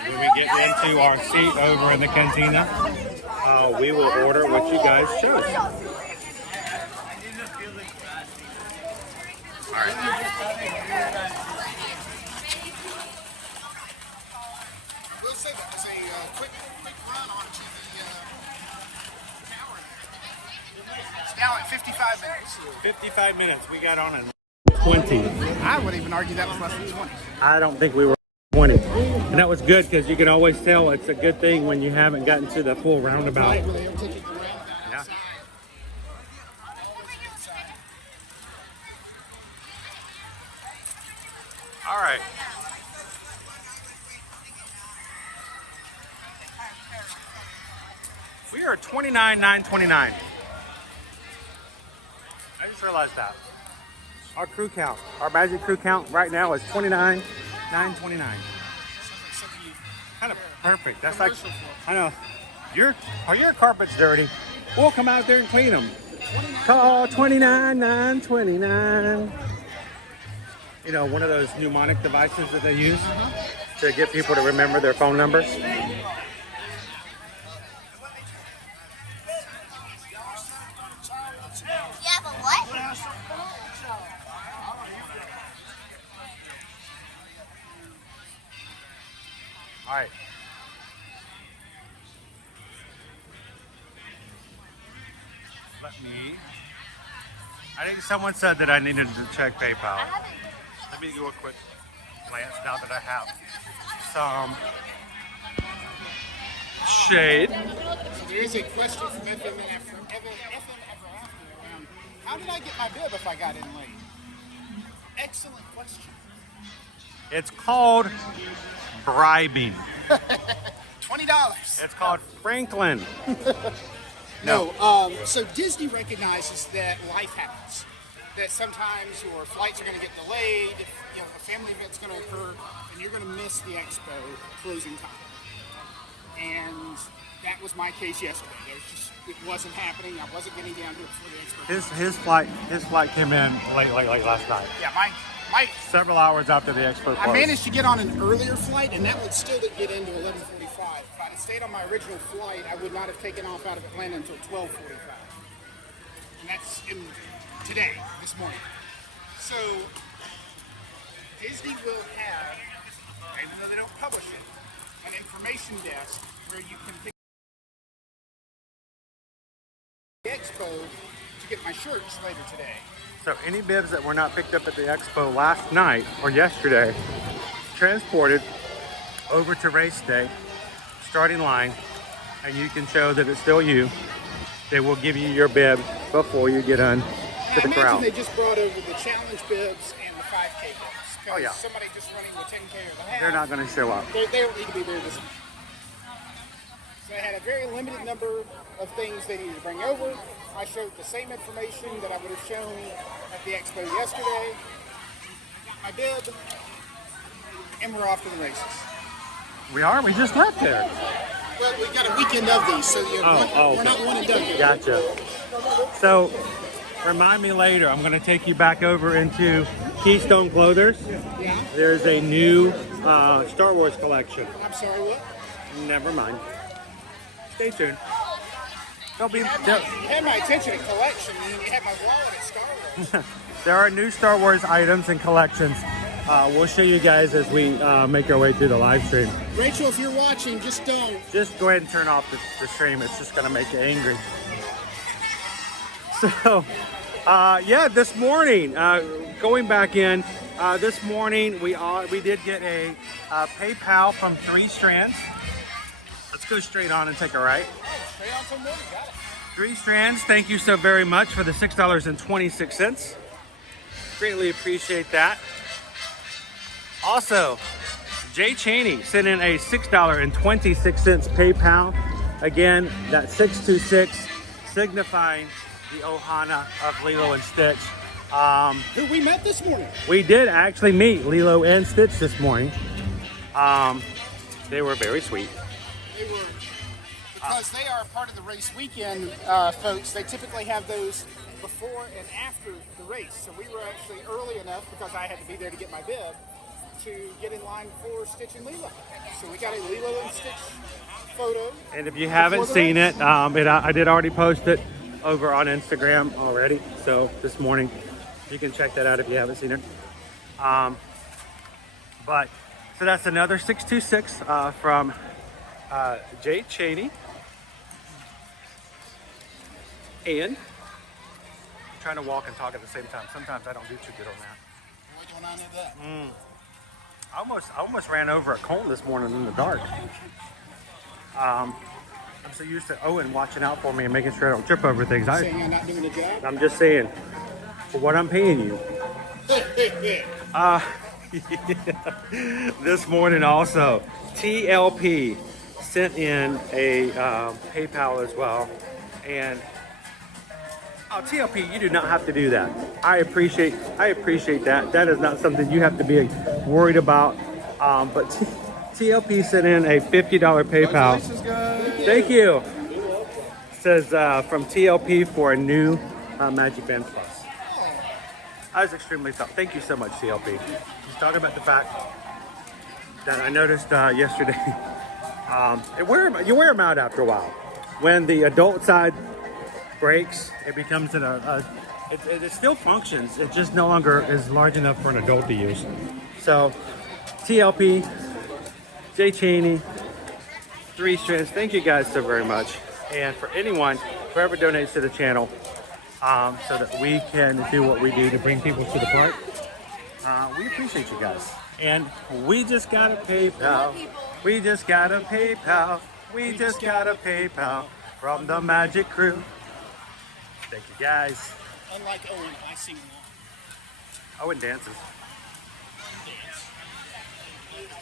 When we get into our seat over in the cantina, we will order what you guys chose. All right. We'll say that was a quick run onto the tower. It's now at 55 minutes. 55 minutes. We got on in 20. I would even argue that was less than 20. I don't think we were 20. And that was good because you can always tell it's a good thing when you haven't gotten to the full roundabout. Yeah. All right. We are 29,929. I just realized that. Our crew count, our magic crew count right now is 29,929. Kind of perfect. That's like, I know, are your carpets dirty? We'll come out there and clean them. Call 29,929. You know, one of those mnemonic devices that they use to get people to remember their phone numbers. You have a what? All right. I think someone said that I needed to check PayPal. Let me do a quick glance now that I have some shade. There is a question from FM Ever After around, how did I get my bib if I got in late? Excellent question. It's called bribing. $20. It's called Franklin. No, so Disney recognizes that life happens. That sometimes your flights are going to get delayed, you know, a family event's going to occur, and you're going to miss the expo closing time. And that was my case yesterday. It wasn't happening. I wasn't getting down to it before the expo. His flight came in late last night. Yeah, my several hours after the expo closed. I managed to get on an earlier flight, and that would still get into 11:45. If I had stayed on my original flight, I would not have taken off out of Atlanta until 12:45. And that's today, this morning. So Disney will have, even though they don't publish it, an information desk where you can pick the expo to get my shirts later today. So any bibs that were not picked up at the expo last night or yesterday, transported over to race day, starting line, and you can show that it's still you. They will give you your bib before you get on to the crowd. They just brought over the challenge bibs and the 5K bibs. Oh yeah. Somebody just running the 10K or the half. They're not going to show up. They don't need to be there this week. So they had a very limited number of things they needed to bring over. I showed the same information that I would have shown at the expo yesterday. I got my bib, and we're off to the races. We are? We just left there. Well, we got a weekend of these, so we're not one and done here. Gotcha. So, remind me later. I'm going to take you back over into Keystone Clothiers. Yeah. There's a new Star Wars collection. I'm sorry, what? Never mind. Stay tuned. They'll be, You had my attention at collection, and you had my wallet at Star Wars. there are new Star Wars items and collections we'll show you guys as we make our way through the live stream. Rachel, if you're watching, just don't. Just go ahead and turn off the stream. It's just gonna make you angry. So, yeah, this morning, going back in, this morning we did get a PayPal from 3 Strands. Let's go straight on and take a right. Oh, straight on some morning, got it. 3 Strands, thank you so very much for the $6.26. Greatly appreciate that. Also, Jay Cheney sent in a $6.26 PayPal. Again, that 626 signifying the Ohana of Lilo and Stitch. Who we met this morning. We did actually meet Lilo and Stitch this morning. They were very sweet. They were, because they are part of the race weekend, folks. They typically have those before and after the race. So we were actually early enough, because I had to be there to get my bib, to get in line for Stitch and Lilo. So we got a Lilo and Stitch photo. And if you haven't seen it, I did already post it over on Instagram already. So this morning, you can check that out if you haven't seen it. But so that's another 626 from Jay Cheney. And I'm trying to walk and talk at the same time. Sometimes I don't do too good on that. What going on with that? I almost ran over a cone this morning in the dark. I'm so used to Owen watching out for me and making sure I don't trip over things. Saying you're not doing the job? I'm just saying, for what I'm paying you. This morning also, TLP sent in a PayPal as well. And TLP, you do not have to do that. I appreciate that. That is not something you have to be worried about. But TLP sent in a $50 PayPal. Thank you. It says from TLP for a new Magic Band Plus. I was extremely thoughtful. Thank you so much, TLP. He's talking about the fact that I noticed yesterday. You wear them out after a while. When the adult side breaks, it becomes it still functions. It just no longer is large enough for an adult to use. So, TLP, Jay Cheney, 3 Strands, thank you guys so very much. And for anyone, whoever donates to the channel, so that we can do what we do to bring people to the park, we appreciate you guys. And we just got a PayPal. We just got a PayPal. We just got a PayPal from the Magic Crew. Thank you guys. Unlike Owen, I sing along. Owen dances.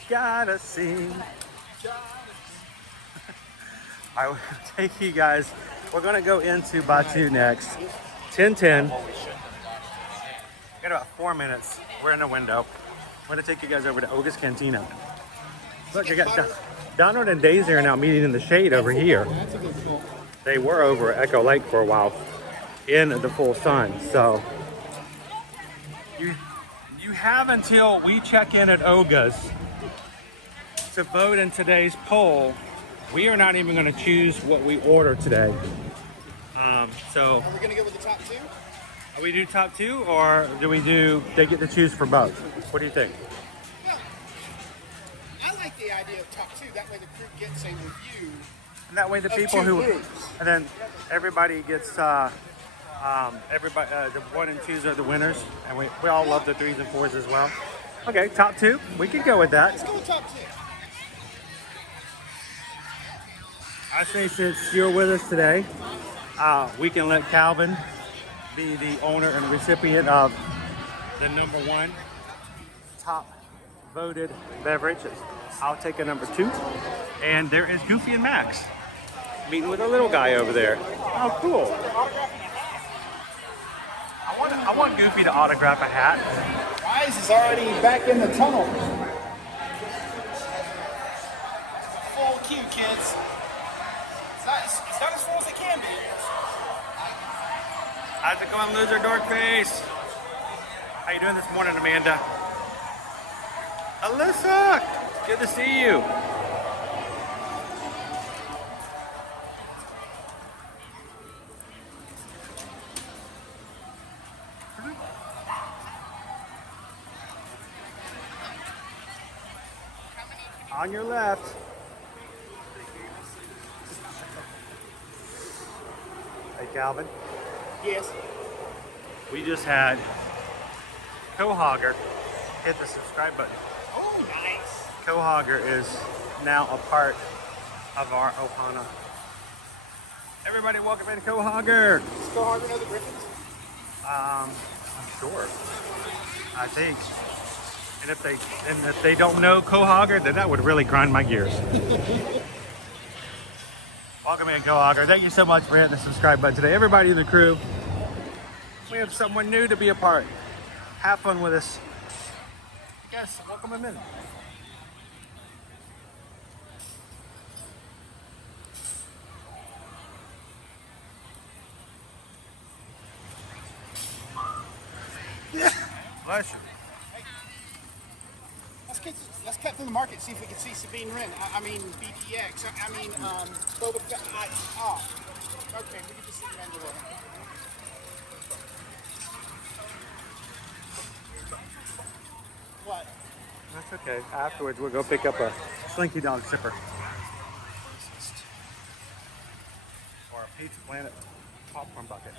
Gotta sing. I will take you guys. We're gonna go into Batu next. 10:10. Got about 4 minutes. We're in the window. We're gonna take you guys over to Oga's Cantina. Look, I got Donald and Daisy are now meeting in the shade over here. They were over at Echo Lake for a while in the full sun. So you have until we check in at Oga's to vote in today's poll. We are not even going to choose what we order today. So are we going to go with the top 2? Are we do top 2, or do we do they get to choose for both? What do you think? Well, I like the idea of top 2. That way the crew gets a review. And that way the people who, and then everybody gets, the 1 and 2s are the winners, and we all love the 3s and 4s as well. Okay, top 2, we can go with that. Let's go with top 2. I say since you're with us today, we can let Calvin be the owner and recipient of the number 1 top voted beverages. I'll take a number 2, and there is Goofy and Max meeting with a little guy over there. Oh, cool. I want Goofy to autograph a hat. Wise is already back in the tunnel. Full queue, kids. It's not as full as it can be. How's it going, loser dork face? How you doing this morning, Amanda? Alyssa, good to see you. On your left. Hey, Calvin. Yes. We just had Quahogger hit the subscribe button. Oh, nice. Quahogger is now a part of our Ohana. Everybody, welcome in Quahogger. Does Quahogger know the Griffins? I'm sure. I think. And if they don't know Quahogger, then that would really grind my gears. Welcome in, Quahogger. Thank you so much for hitting the subscribe button today. Everybody in the crew, we have someone new to be a part. Have fun with us. Yes, welcome him in. Bless you. Let's cut through the market and see if we can see Sabine Wren. I mean, BDX. I mean, Boba Fett. Okay, we can just see Mandalorian. What? That's okay. Afterwards, we'll go pick up a Slinky Dog zipper. Or a Pizza Planet popcorn bucket.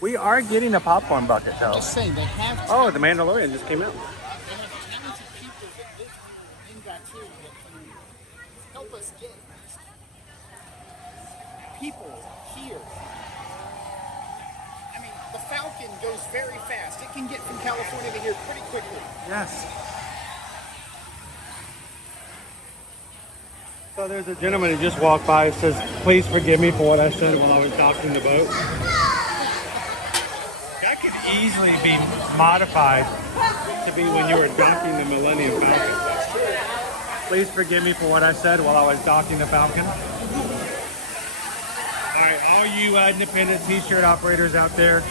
We are getting a popcorn bucket, though. Just saying, they have to. Oh, the Mandalorian just came out. They have talented people that live in Batu that can help us get people here. I mean, the Falcon goes very fast. It can get from California to here pretty quickly. Yes. So there's a gentleman who just walked by and says, "Please forgive me for what I said while I was docking the boat." That could easily be modified to be when you were docking the Millennium Falcon. Please forgive me for what I said while I was docking the Falcon. All right, all you independent t-shirt operators out there,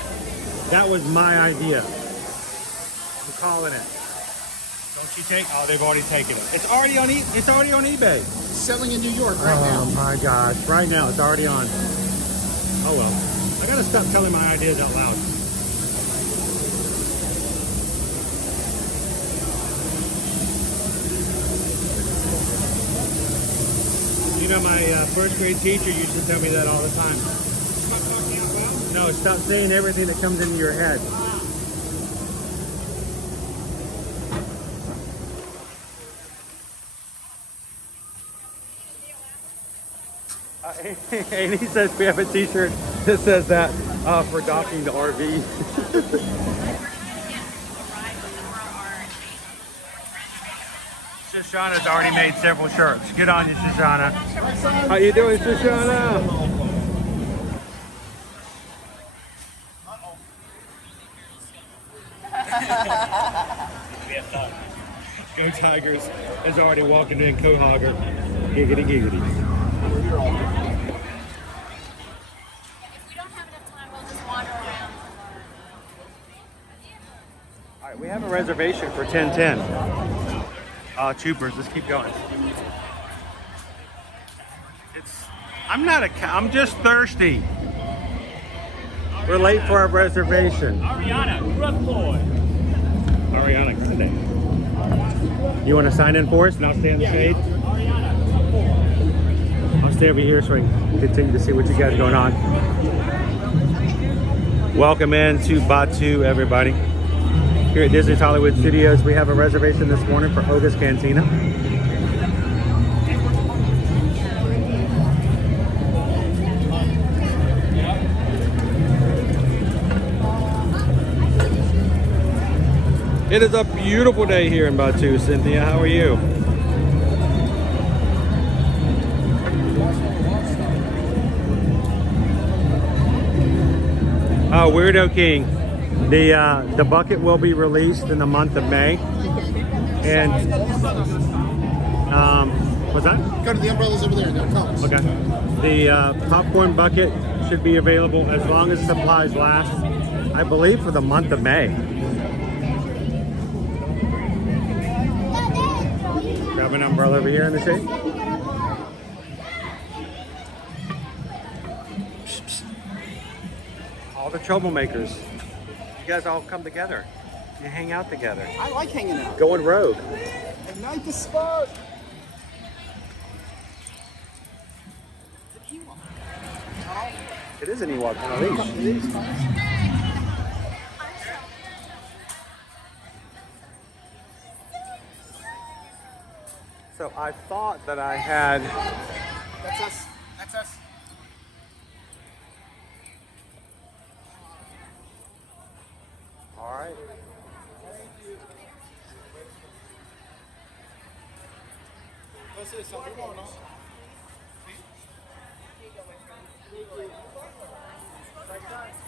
that was my idea. I'm calling it. Don't you take? Oh, they've already taken it. It's already on. It's already on eBay. It's selling in New York right now. Oh my gosh! Right now, it's already on. Oh well. I gotta stop telling my ideas out loud. You know, my first grade teacher used to tell me that all the time. No, stop saying everything that comes into your head. And he says we have a t-shirt that says that for docking the RV. Shoshana's already made several shirts. Good on you, Shoshana. How you doing, Shoshana? Go Tigers is already walking in Quahogger. Giggity giggity. If we don't have enough time, we'll just wander around. All right, we have a reservation for 10:10. Troopers, let's keep going. I'm just thirsty. We're late for our reservation. Ariana, rough boy. Ariana Grande. You want to sign in for us and I'll stay on the shade? I'll stay over here so I can continue to see what you guys going on. Welcome in to Batu, everybody. Here at Disney's Hollywood Studios, we have a reservation this morning for Oga's Cantina. It is a beautiful day here in Batu, Cynthia. How are you? Oh, Weirdo King. The bucket will be released in the month of May. And what's that? Go to the umbrellas over there. They'll tell us. Okay. The popcorn bucket should be available as long as supplies last, I believe, for the month of May. Grab an umbrella over here in the shade. All the troublemakers. You guys all come together. You hang out together. I like hanging out. Going rogue. Ignite the spark. It is an Ewok on a leash. So I thought that I had. That's us. That's us. All right. This is something going on.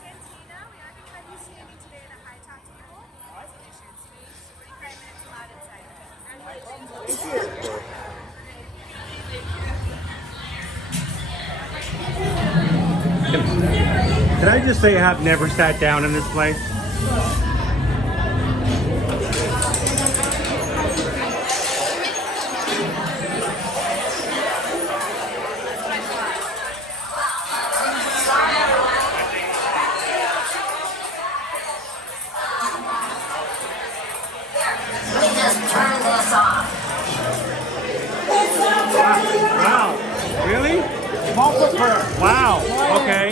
Cantina, we are going to have you standing today at a high top table. Station space, 45 minutes allowed inside. Did I just say I've never sat down in this place? Wow, really? Wow, okay,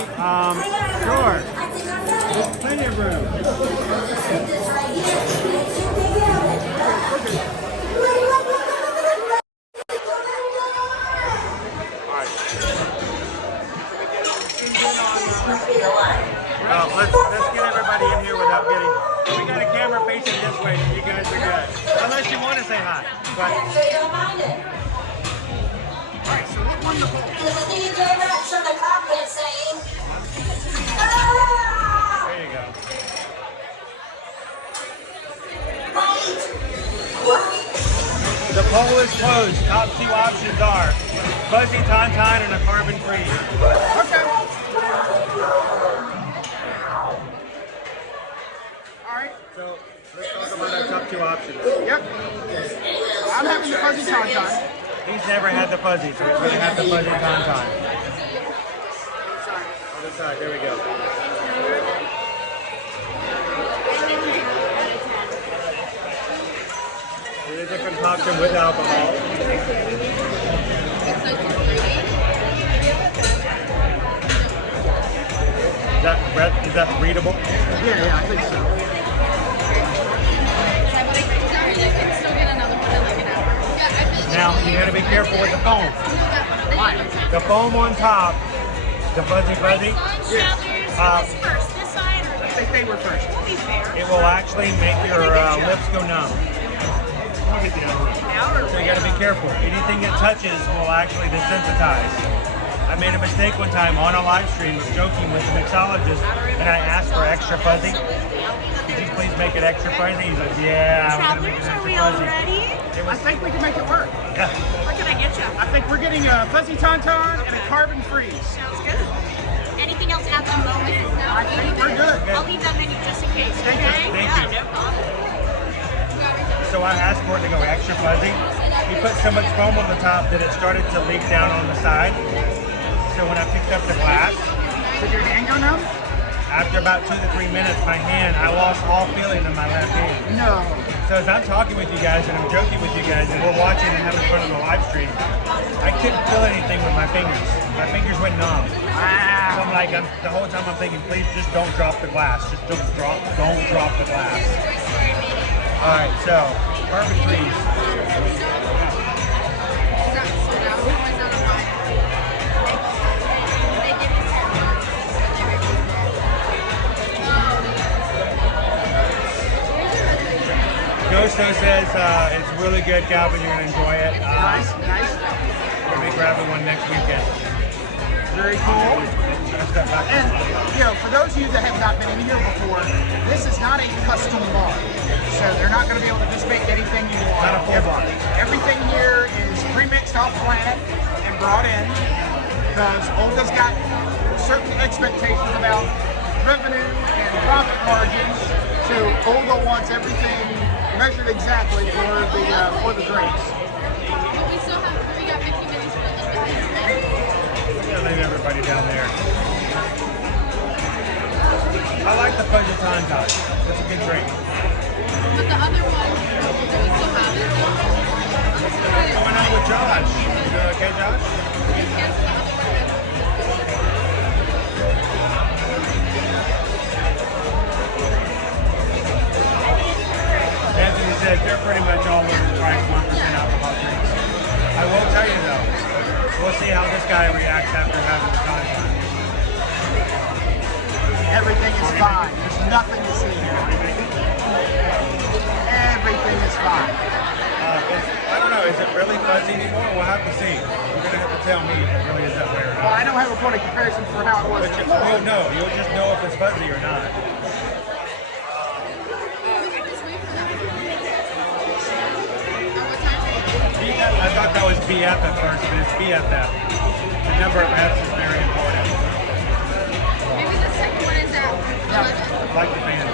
sure. There's plenty of room. Well, let's get everybody in here without getting. We got a camera facing this way, so you guys are good. Unless you want to say hi. But, Alright, so what won the poll? there you go. The poll is closed. Top two options are Fuzzy Tauntaun and a Carbon Freeze. Okay. Alright. So let's talk about our top two options. Yep. I'm having the Fuzzy Tauntaun. He's never had the fuzzy, so he's going to have the Fuzzy Tauntaun. Other side, there we go. It is a concoction with alcohol. Is that readable? Yeah, I think so. Now, you got to be careful with the foam. The foam on top, the fuzzy, I think they were first. it will actually make your lips go numb. So you got to be careful. Anything it touches will actually desensitize. I made a mistake one time on a live stream of joking with the mixologist, and I asked for extra fuzzy. Could you please make it extra fuzzy? He's like, yeah, I'm going to make it extra fuzzy. I think we can make it work. Yeah. What can I get you? I think we're getting a Fuzzy Tauntaun and a Carbon Freeze. Sounds good. Anything else at the moment? No, I think we're good. I'll leave that menu just in case, okay? Thank you. No problem. So I asked for it to go extra fuzzy. He put so much foam on the top that it started to leak down on the side. So when I picked up the glass, Did your hand go numb? after about 2 to 3 minutes, I lost all feeling in my left hand. No. So as I'm talking with you guys and I'm joking with you guys and we're watching and having fun on the live stream, I couldn't feel anything with my fingers. My fingers went numb. So I'm like, the whole time I'm thinking, please just don't drop the glass. Just don't drop the glass. All right, so Carbon Freeze. Gusto says it's really good, Calvin. You're going to enjoy it. Nice. We'll be grabbing one next weekend. Very cool. And, for those of you that have not been in here before, this is not a custom bar. So they're not going to be able to just make anything you want. Not a full bar. Everything here is pre-mixed off planet and brought in because Olga's got certain expectations about revenue and profit margins. So Olga wants everything measured exactly for the drinks. We got 50 minutes for this. Yeah, leave everybody down there. I like the Fuzzy Tauntaun. It's a good drink. But the other one, do we still have it? What's going on with Josh? You doing okay, Josh? Anthony said they're pretty much all over the price 1% alcohol drinks. I will tell you though, we'll see how this guy reacts after having the time. Everything is fine. There's nothing to see here. Everything is fine. I don't know, is it really fuzzy anymore? We'll have to see. You're going to have to tell me if it really is that way or not. Well, I don't have a point of comparison for how it was before. You'll know. You'll just know if it's fuzzy or not. I thought that was BF at first, but it's BFF. The number of Fs is very important. Maybe the second one is at 11. Like the band.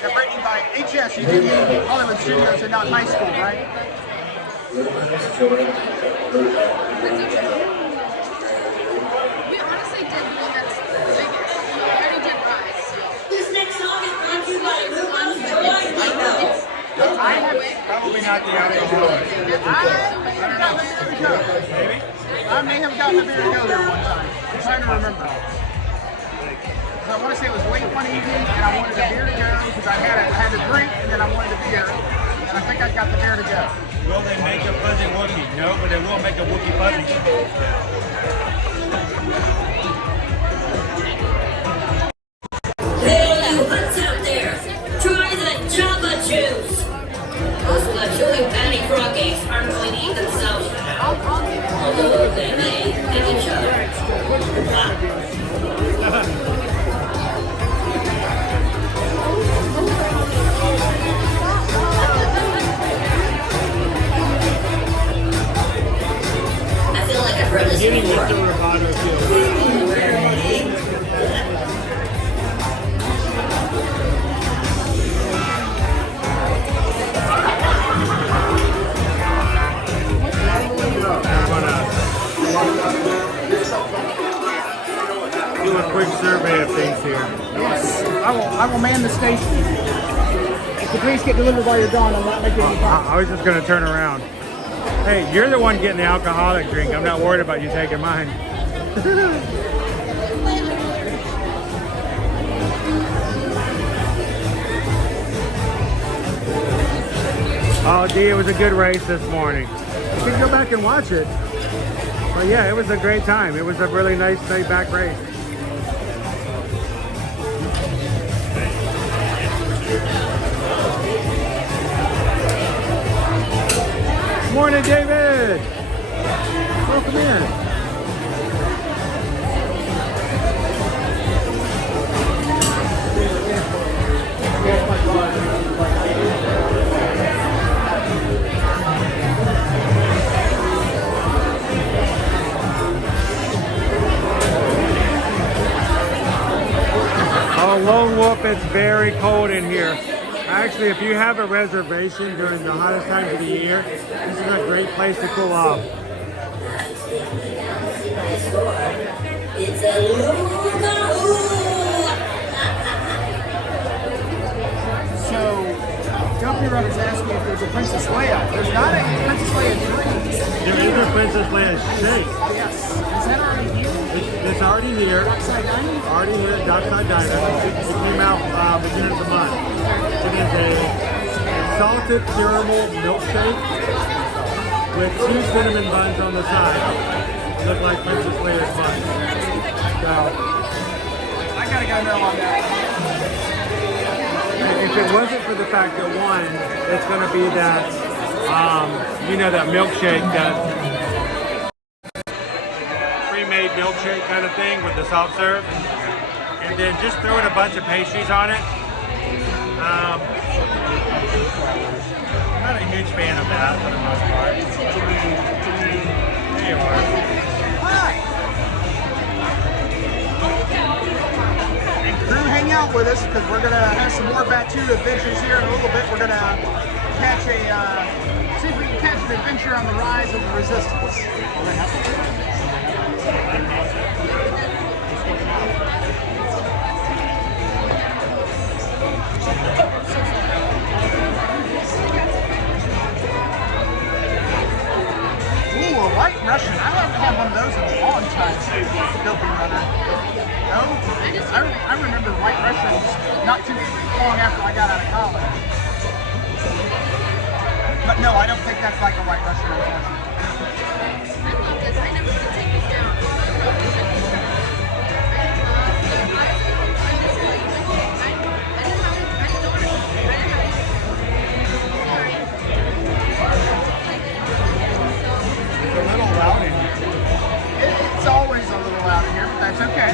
They're rated by HS. You did the Hollywood Studios and not high school, right? We honestly did the one that's biggest. We already did Rise. This next song is brought to you by Midway. I have Probably not the alcoholic. Maybe? I may have gotten a beer to go there one time. I'm trying to remember. I want to say it was late one evening, and I wanted a beer to go because I had a drink, and then I wanted a beer, and I think I got the beer to go. Will they make a fuzzy Wookie? No, but they will make a Wookie fuzzy. Hey, you huts out there, try the Java Juice. Those fledgling patty froggies aren't going to eat themselves now, although they may get each other. I feel like I've heard this Getting before. with the bravado feel. Do a quick survey of things here. Yes, I will man the station. If the drinks get delivered while you're gone, I'm not making any problems. I was just going to turn around. Hey, you're the one getting the alcoholic drink. I'm not worried about you taking mine. Oh, D, it was a good race this morning. You can go back and watch it. But yeah, it was a great time. It was a really nice laid back race. Morning, David. Welcome in. Oh, Lone Wolf, it's very cold in here. Actually, if you have a reservation during the hottest times of the year, this is a great place to cool off. It's a So, Joffrey Runners asked me if there's a Princess Leia. There's not a Princess Leia drink. There is a Princess Leia shake. Yes. Is that already here? It's already here. Dockside Dining? Already here at Dockside Diner. It came out beginning of the month. It is a salted caramel milkshake with 2 cinnamon buns on the side. Look like Princess Leia's buns. So, I gotta go no on that. if it wasn't for the fact that one, it's going to be that, you know, that milkshake, that pre-made milkshake kind of thing with the soft serve, and then just throwing a bunch of pastries on it. I'm not a huge fan of that for the most part. There you are. Crew, hang out with us because we're gonna have some more Batu adventures here in a little bit. We're gonna catch see if we can catch an adventure on the rise of the resistance. I remember White Russians not too long after I got out of college. But no, I don't think that's like a White Russian, unfortunately. I love this. I never would take this down. It's a little loud in here. It's always a little loud in here, but that's okay.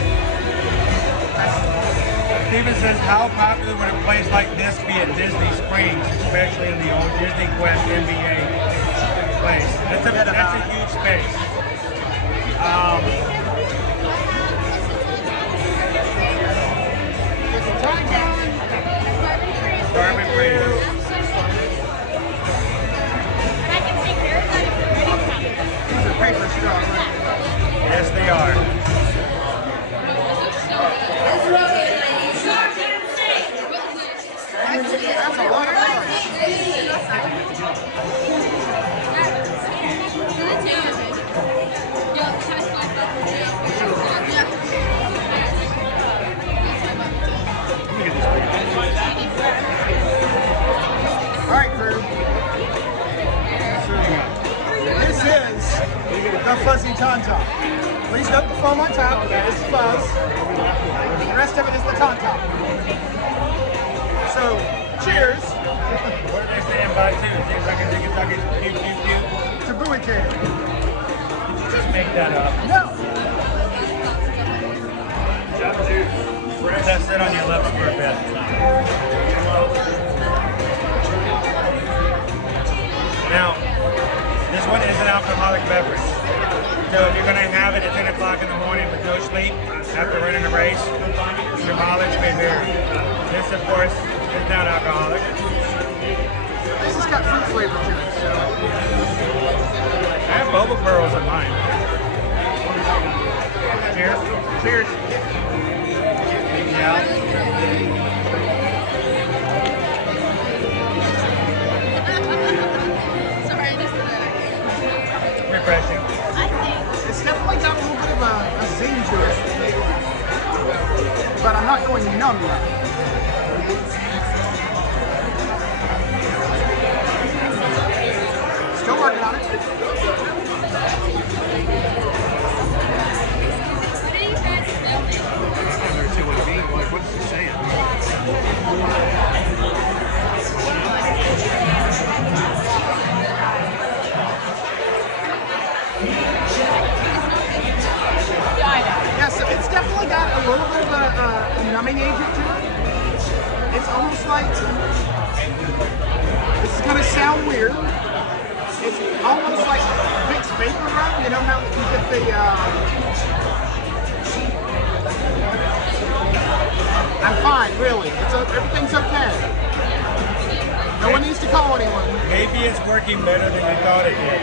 Steven says, how popular would a place like this be at Disney Springs, especially in the old Disney Quest NBA place? That's a huge space. Carbon free. These are paper straws, right? Yes, they are. That's a lot of fun. All right, crew. This is the Fuzzy Tauntaun. Please note the foam on top. That is fuzz. The rest of it is the Tauntaun. So, cheers. What are they saying by two? Things like a ticket, pew, pew, pew. To Buick-Tan. Did you just make that up? No. Test it on your lips for a bit. Now, this one is an alcoholic beverage. So if you're going to have it at 10 o'clock in the morning with no sleep after running a race, your mileage may vary. This, of course, is not alcoholic. This has got fruit flavor to it. So. I have boba pearls in mine. Cheers. Cheers. Yeah. Refreshing. It's definitely got a little bit of a zing to it. But I'm not going numb yet. Still working on it. What's he saying? Yes, it's definitely got a little bit of a numbing agent to it. It's almost like, this is going to sound weird, it's almost like Vicks Vapor Rub. You know how you get the, I'm fine, really. Everything's okay. No one needs to call anyone. Maybe it's working better than you thought it did.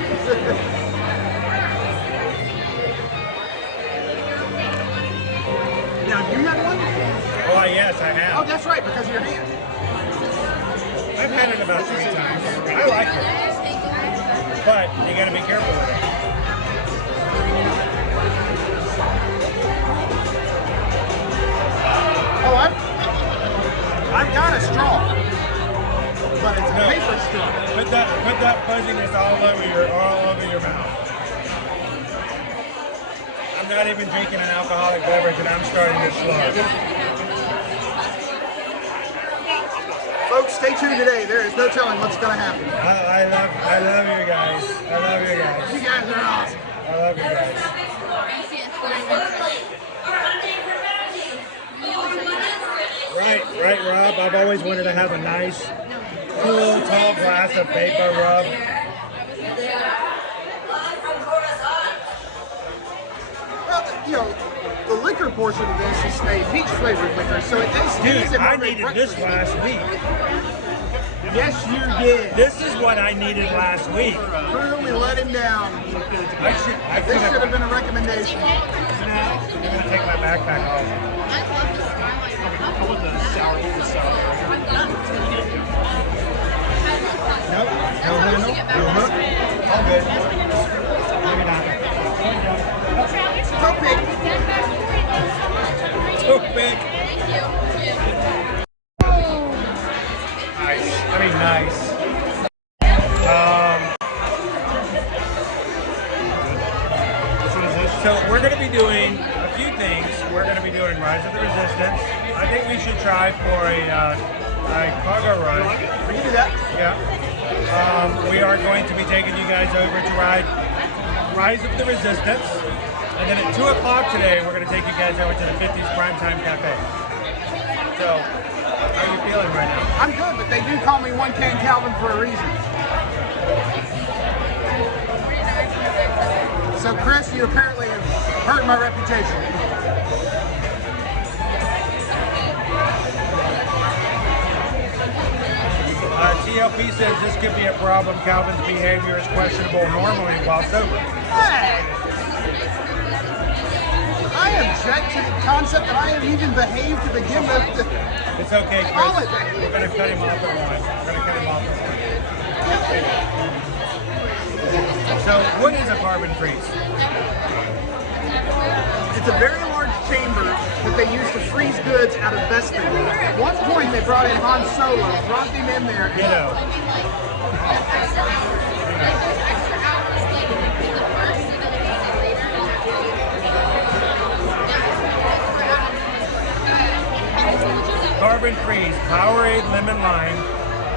Now, have you had one? Oh, yes, I have. Oh, that's right, because of your hand. I've had it about 3 times. I like it. But you gotta be careful with it. Oh, I've got a straw. But it's a paper straw. Put that fuzziness all over your mouth. I'm not even drinking an alcoholic beverage and I'm starting to slur. Folks, stay tuned today. There is no telling what's going to happen. I love you guys. I love you guys. You guys are awesome. I love you guys. Right, Rob. I've always wanted to have a nice, cool, tall glass of vapor rub. Well, you know, the liquor portion of this is a peach flavored liquor, so it is. Dude, I needed this last week. Yes, you did. This is what I needed last week. Crew, we let him down. This should have been a recommendation. I'm going to take my backpack off. Nope, no handle, no hook, all good. Maybe not. Toe pick. Toe pick. Nice. I mean, nice. So we're going to be doing a few things. We're going to be doing Rise of the Resistance. I think we should try for a cargo run. We can do that. Yeah. We are going to be taking you guys over to ride Rise of the Resistance. And then at 2 o'clock today, we're going to take you guys over to the 50s Primetime Cafe. So, how are you feeling right now? I'm good, but they do call me 1K Calvin for a reason. So, Chris, you apparently have hurt my reputation. TLP says this could be a problem. Calvin's behavior is questionable normally while sober. Hey! I object to the concept that I have even behaved to begin with. It's okay, Chris. We're going to cut him off at 1. We're going to cut him off at 1. So, what is a carbon freeze? It's a very large chamber that they use to freeze goods out of Bespin. At one point, they brought in Han Solo, dropped him in there. You know. Carbon freeze, Powerade lemon lime,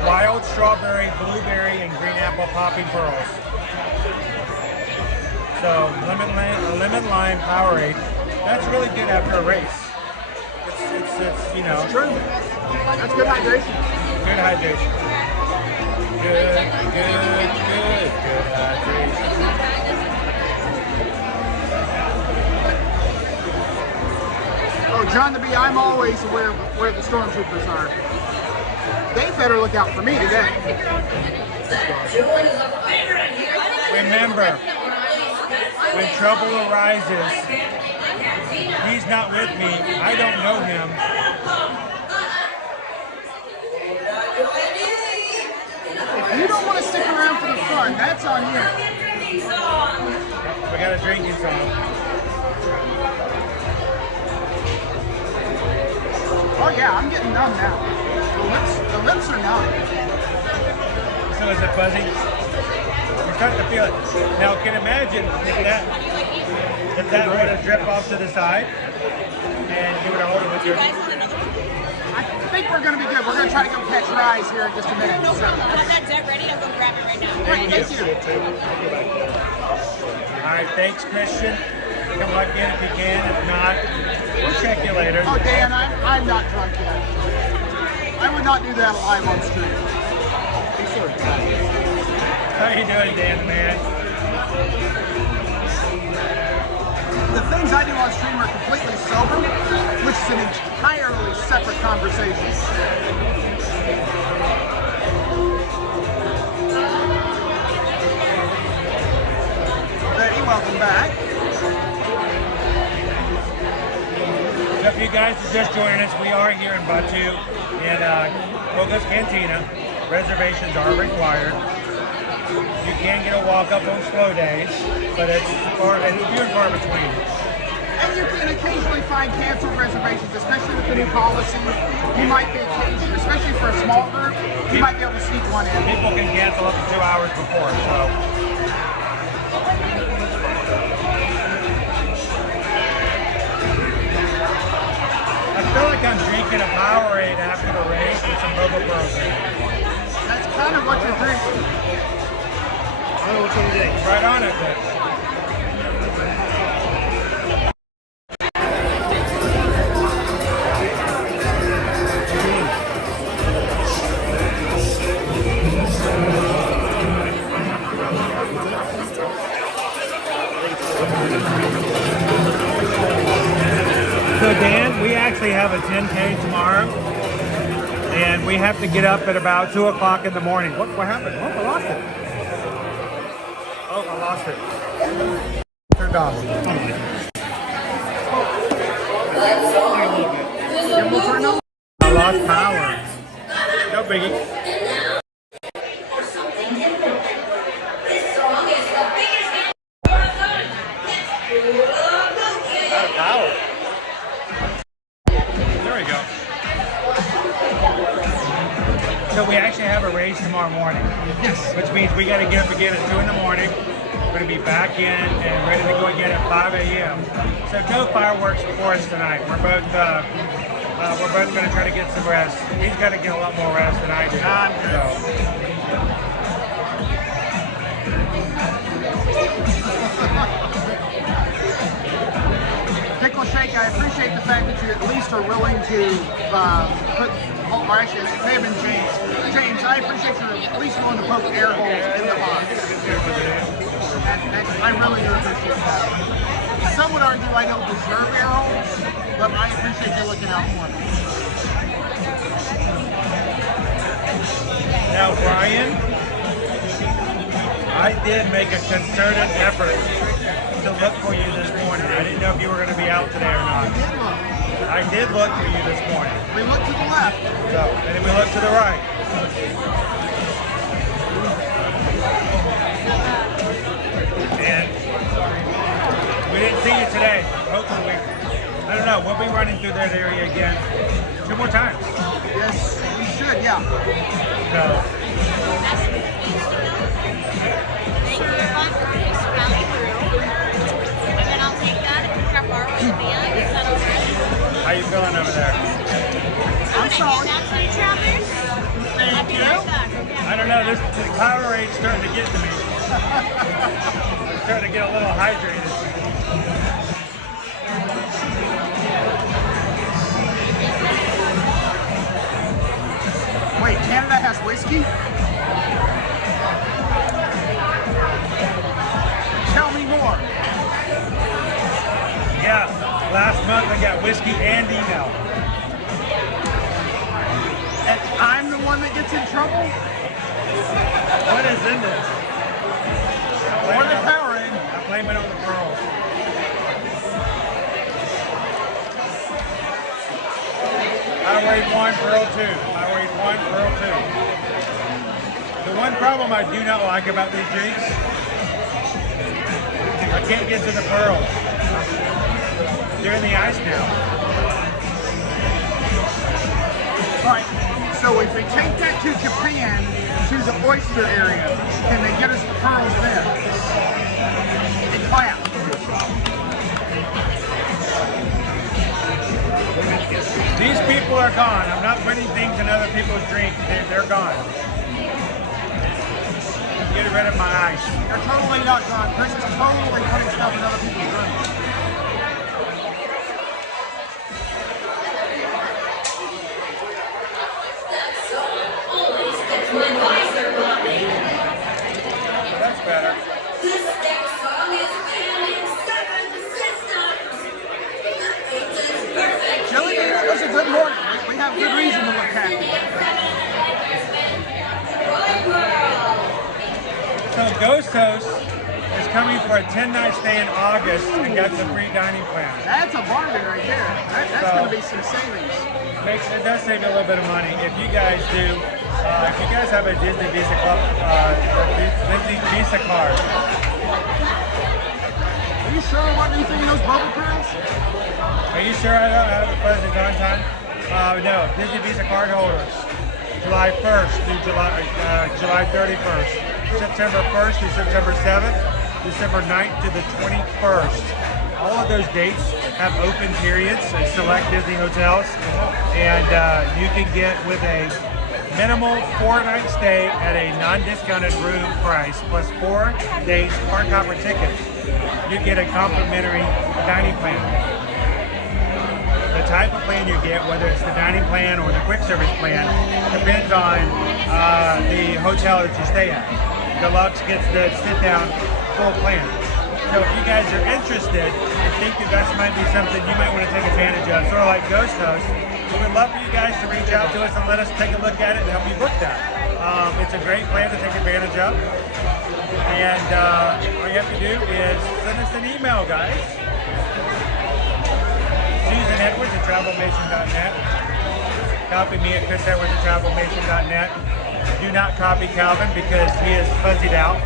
wild strawberry, blueberry, and green apple popping pearls. So lemon lime Powerade, that's really good after a race. It's you know. It's true. That's good hydration. Good hydration. Good hydration. Oh, John the Bee, I'm always aware of where the stormtroopers are. They better look out for me today. Remember, when trouble arises, he's not with me. I don't know him. If you don't want to stick around for the fun, that's on you. We got a drinking song. Oh yeah, I'm getting numb now. The lips are numb. So is it fuzzy? You're starting to feel it. Now, can you imagine if that were to drip off to the side and you were to hold it with your... I think we're going to be good. We're going to try to go catch Rise here in just a minute. So. I have that deck ready. I'm going to grab it right now. Great, thank you. All right, thanks, Christian. Come back in if you can. If not, we'll check you later. Oh, Dan, I'm not drunk yet. I would not do that live on stream. How you doing, Dan, man? The things I do on stream are completely sober, which is an entirely separate conversation. Betty, welcome back. So if you guys are just joining us, we are here in Batu in Koga's Cantina. Reservations are required. You can get a walk-up on slow days, but it's few and far between. And you can occasionally find canceled reservations, especially with the new policy. You might be occasionally, especially for a small group, you might be able to sneak one in. People can cancel up to 2 hours before, so. I feel like I'm drinking a Powerade after the race with some Boba Pearls in it. That's kind of what you're drinking. I don't know what you're doing. Right on it, then. So Dan, we actually have a 10K tomorrow, and we have to get up at about 2 o'clock in the morning. What happened? Oh, I lost it. Oh, I lost it. Turned off. I lost power. No biggie. Out of power. we go. So we actually have a race tomorrow morning. Yes. Which means we got to get up again at 2 in the morning. We're going to be back in and ready to go again at 5 a.m. So no fireworks for us tonight. We're both going to try to get some rest. He's got to get a lot more rest than I do. Pickle Shake, I appreciate the fact that you at least are willing to or actually, it may have been James. James, I appreciate you at least willing to poke air holes in the box. I really do appreciate that. Some would argue I don't deserve air holes, but I appreciate you looking out for me. Now, Brian, I did make a concerted effort to look for you this morning. I didn't know if you were going to be out today or not. I did look for you this morning. We looked to the left. So, and then we looked to the right. And we didn't see you today. Hopefully I don't know, we'll be running through that area again 2 more times. Yes, we should, yeah. So. How you feeling over there? I'm sorry. Thank you. I don't know, this Powerade starting to get to me. I'm starting to get a little hydrated. Wait, Canada has whiskey? Tell me more. Yeah, last month I got whiskey and email. And I'm the one that gets in trouble? What is in this? What are the Powerade? I blame it on the pearls. Powerade 1, Pearl 2. Powerade 1, Pearl 2. The one problem I do not like about these drinks, I can't get to the pearls. They're in the ice now. Alright, so if they take that to Japan, to the oyster area, can they get us the pearls then? And clap. These people are gone. I'm not putting things in other people's drinks. They're gone. Get rid of my ice. They're totally not gone. Chris is totally putting stuff in other people's drinks. That's better. This next song is Banning 7 Systems. Perfect. Jelly Bean, it was a good morning. We have good reason to look happy. So Ghost Host is coming for a 10-night stay in August and got the free dining plan. That's a bargain right there. That's going to be some savings. It does save you a little bit of money. If you guys do, if you guys have a Disney Visa Club, Disney Visa card. Are you sure I want anything in those bubble pearls? Are you sure I don't have a present on time? No, Disney Visa card holders. July 1st through July 31st. September 1st through September 7th. December 9th to the 21st. All of those dates have open periods at select Disney hotels, and you can get with a minimal 4-night stay at a non-discounted room price plus 4 days park hopper tickets. You get a complimentary dining plan. The type of plan you get, whether it's the dining plan or the quick service plan, depends on the hotel that you stay at. Deluxe gets the sit-down full plan. So if you guys are interested and think that might be something you might want to take advantage of, sort of like Ghost Host, we would love for you guys to reach out to us and let us take a look at it and help you book that. It's a great plan to take advantage of. And all you have to do is send us an email, guys. SusanEdwards at TravelMation.net. Copy me at chrisedwards at TravelMation.net. Do not copy Calvin because he is fuzzied out.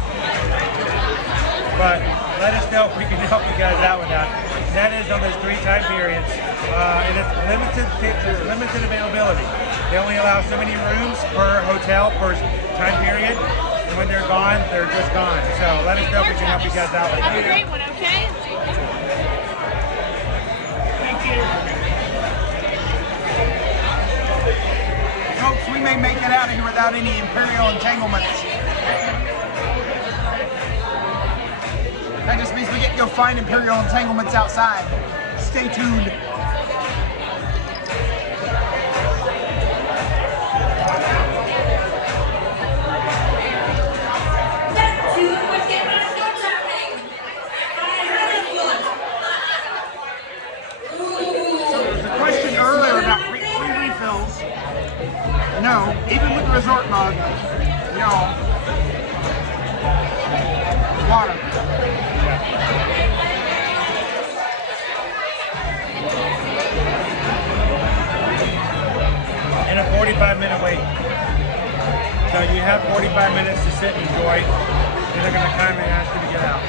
But let us know if we can help you guys out with that. That is on those 3 time periods. and it's limited availability. They only allow so many rooms per hotel per time period. And when they're gone, they're just gone. So let us know if we can help you guys out with Have a that. great one, okay? Thank you. Folks, we may make it out of here without any Imperial entanglements. That just means we get to go find Imperial entanglements outside. Stay tuned. No, even with the resort mug, no. Water. And a 45-minute wait. So you have 45 minutes to sit and enjoy, and they're going to kindly ask you to get out.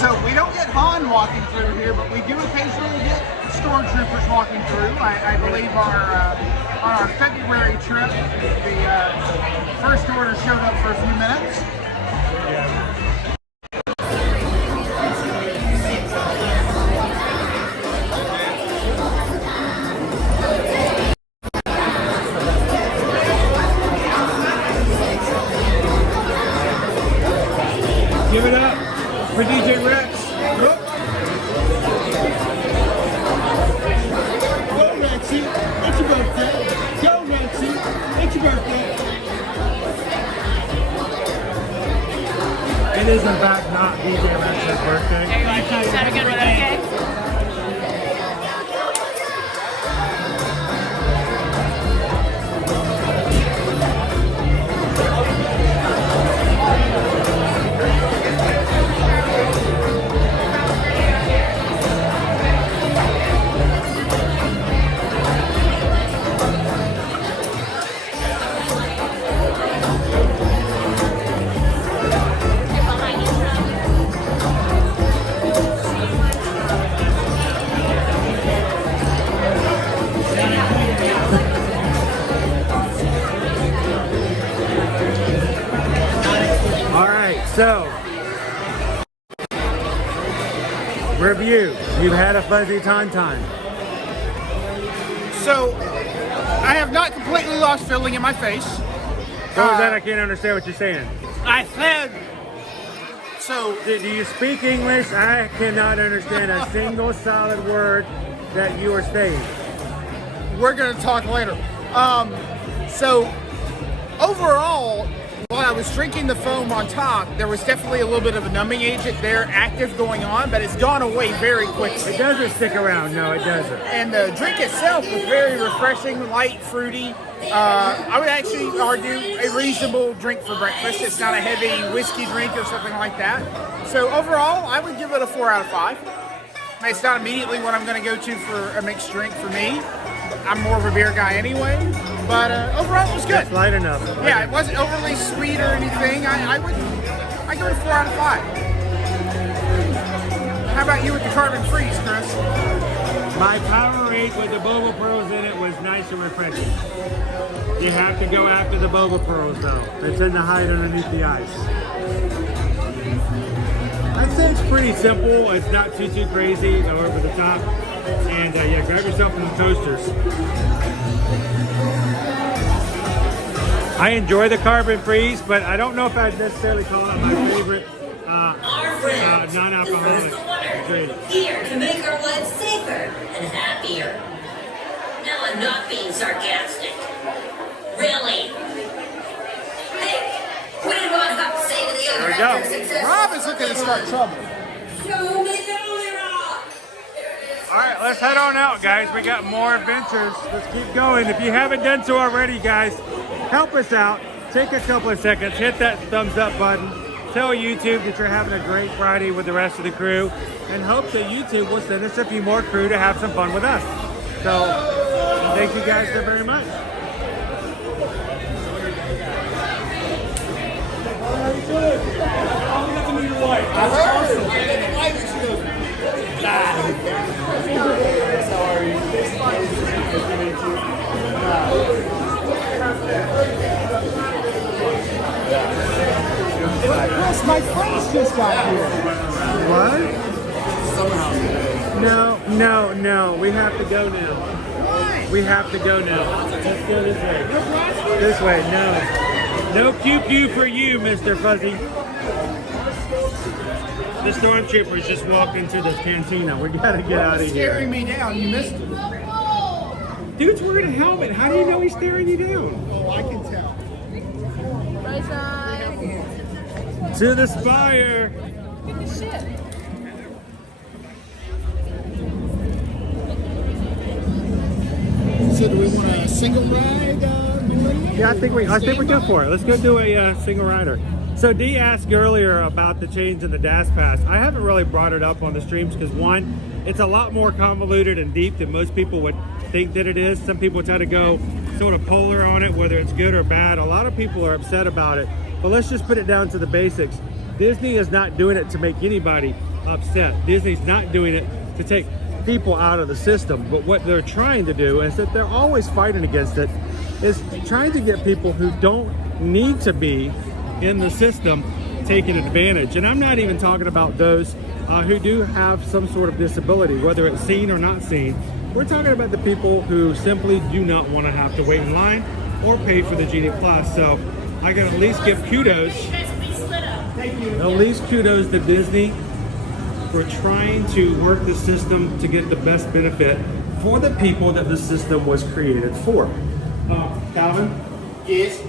So we don't get Han walking through here, but we do occasionally get stormtroopers walking through. I believe on our February trip, the First Order showed up for a few minutes. Give it up for DJ Rex. Go Rexy, it's your birthday. Go Rexy, it's your birthday. It is in fact not DJ Rex's birthday. Have a good one, okay? So, review. You've had a fuzzy time. So, I have not completely lost feeling in my face. What was that? I can't understand what you're saying. I said, so... Do you speak English? I cannot understand a single solid word that you are saying. We're going to talk later. So, overall, while I was drinking the foam on top, there was definitely a little bit of a numbing agent there active going on, but it's gone away very quickly. It doesn't stick around. No, it doesn't. And the drink itself was very refreshing, light, fruity. I would actually argue a reasonable drink for breakfast. It's not a heavy whiskey drink or something like that. So overall, I would give it a 4 out of 5. It's not immediately what I'm going to go to for a mixed drink for me. I'm more of a beer guy anyway, but overall it was good. It's light enough. Yeah, it wasn't overly sweet or anything. I give it a 4 out of 5. How about you with the carbon freeze, Chris? My Powerade with the boba pearls in it was nice and refreshing. You have to go after the boba pearls though. They tend to hide underneath the ice. I'd say it's pretty simple. It's not too crazy or over the top. And yeah, grab yourself some toasters. I enjoy the carbon freeze, but I don't know if I'd necessarily call it my favorite non-alcoholic drink. Here to make our lives safer and happier. No, I'm not being sarcastic. Really. Hey, what did Ron have to say to the other after success? Rob is looking to start trouble. Show me the only Rob. All right, let's head on out, guys. We got more adventures. Let's keep going. If you haven't done so already, guys, help us out. Take a couple of seconds, hit that thumbs up button. Tell YouTube that you're having a great Friday with the rest of the crew, and hope that YouTube will send us a few more crew to have some fun with us. So, thank you guys so very much. Chris, my friends just got here. What? No. We have to go now. Why? We have to go now. Let's go this way. This way, no. No QQ for you, Mr. Fuzzy. The stormtroopers just walked into this cantina. We gotta get out of here. Staring me down, you missed it. Dude's wearing a helmet. How do you know he's staring you down? Oh, I can tell. Right side. To the spire. Get the ship. So do we want a single ride? Yeah, I think we go for it. Let's go do a single rider. So Dee asked earlier about the change in the DAS pass. I haven't really brought it up on the streams because one, it's a lot more convoluted and deep than most people would think that it is. Some people try to go sort of polar on it, whether it's good or bad. A lot of people are upset about it, but let's just put it down to the basics. Disney is not doing it to make anybody upset. Disney's not doing it to take people out of the system, but what they're trying to do is that they're always fighting against it, is trying to get people who don't need to be in the system taking advantage. And I'm not even talking about those who do have some sort of disability, whether it's seen or not seen. We're talking about the people who simply do not want to have to wait in line or pay for the Genie Plus. So I can at least give kudos, at least kudos to Disney for trying to work the system to get the best benefit for the people that the system was created for. Calvin? Yes.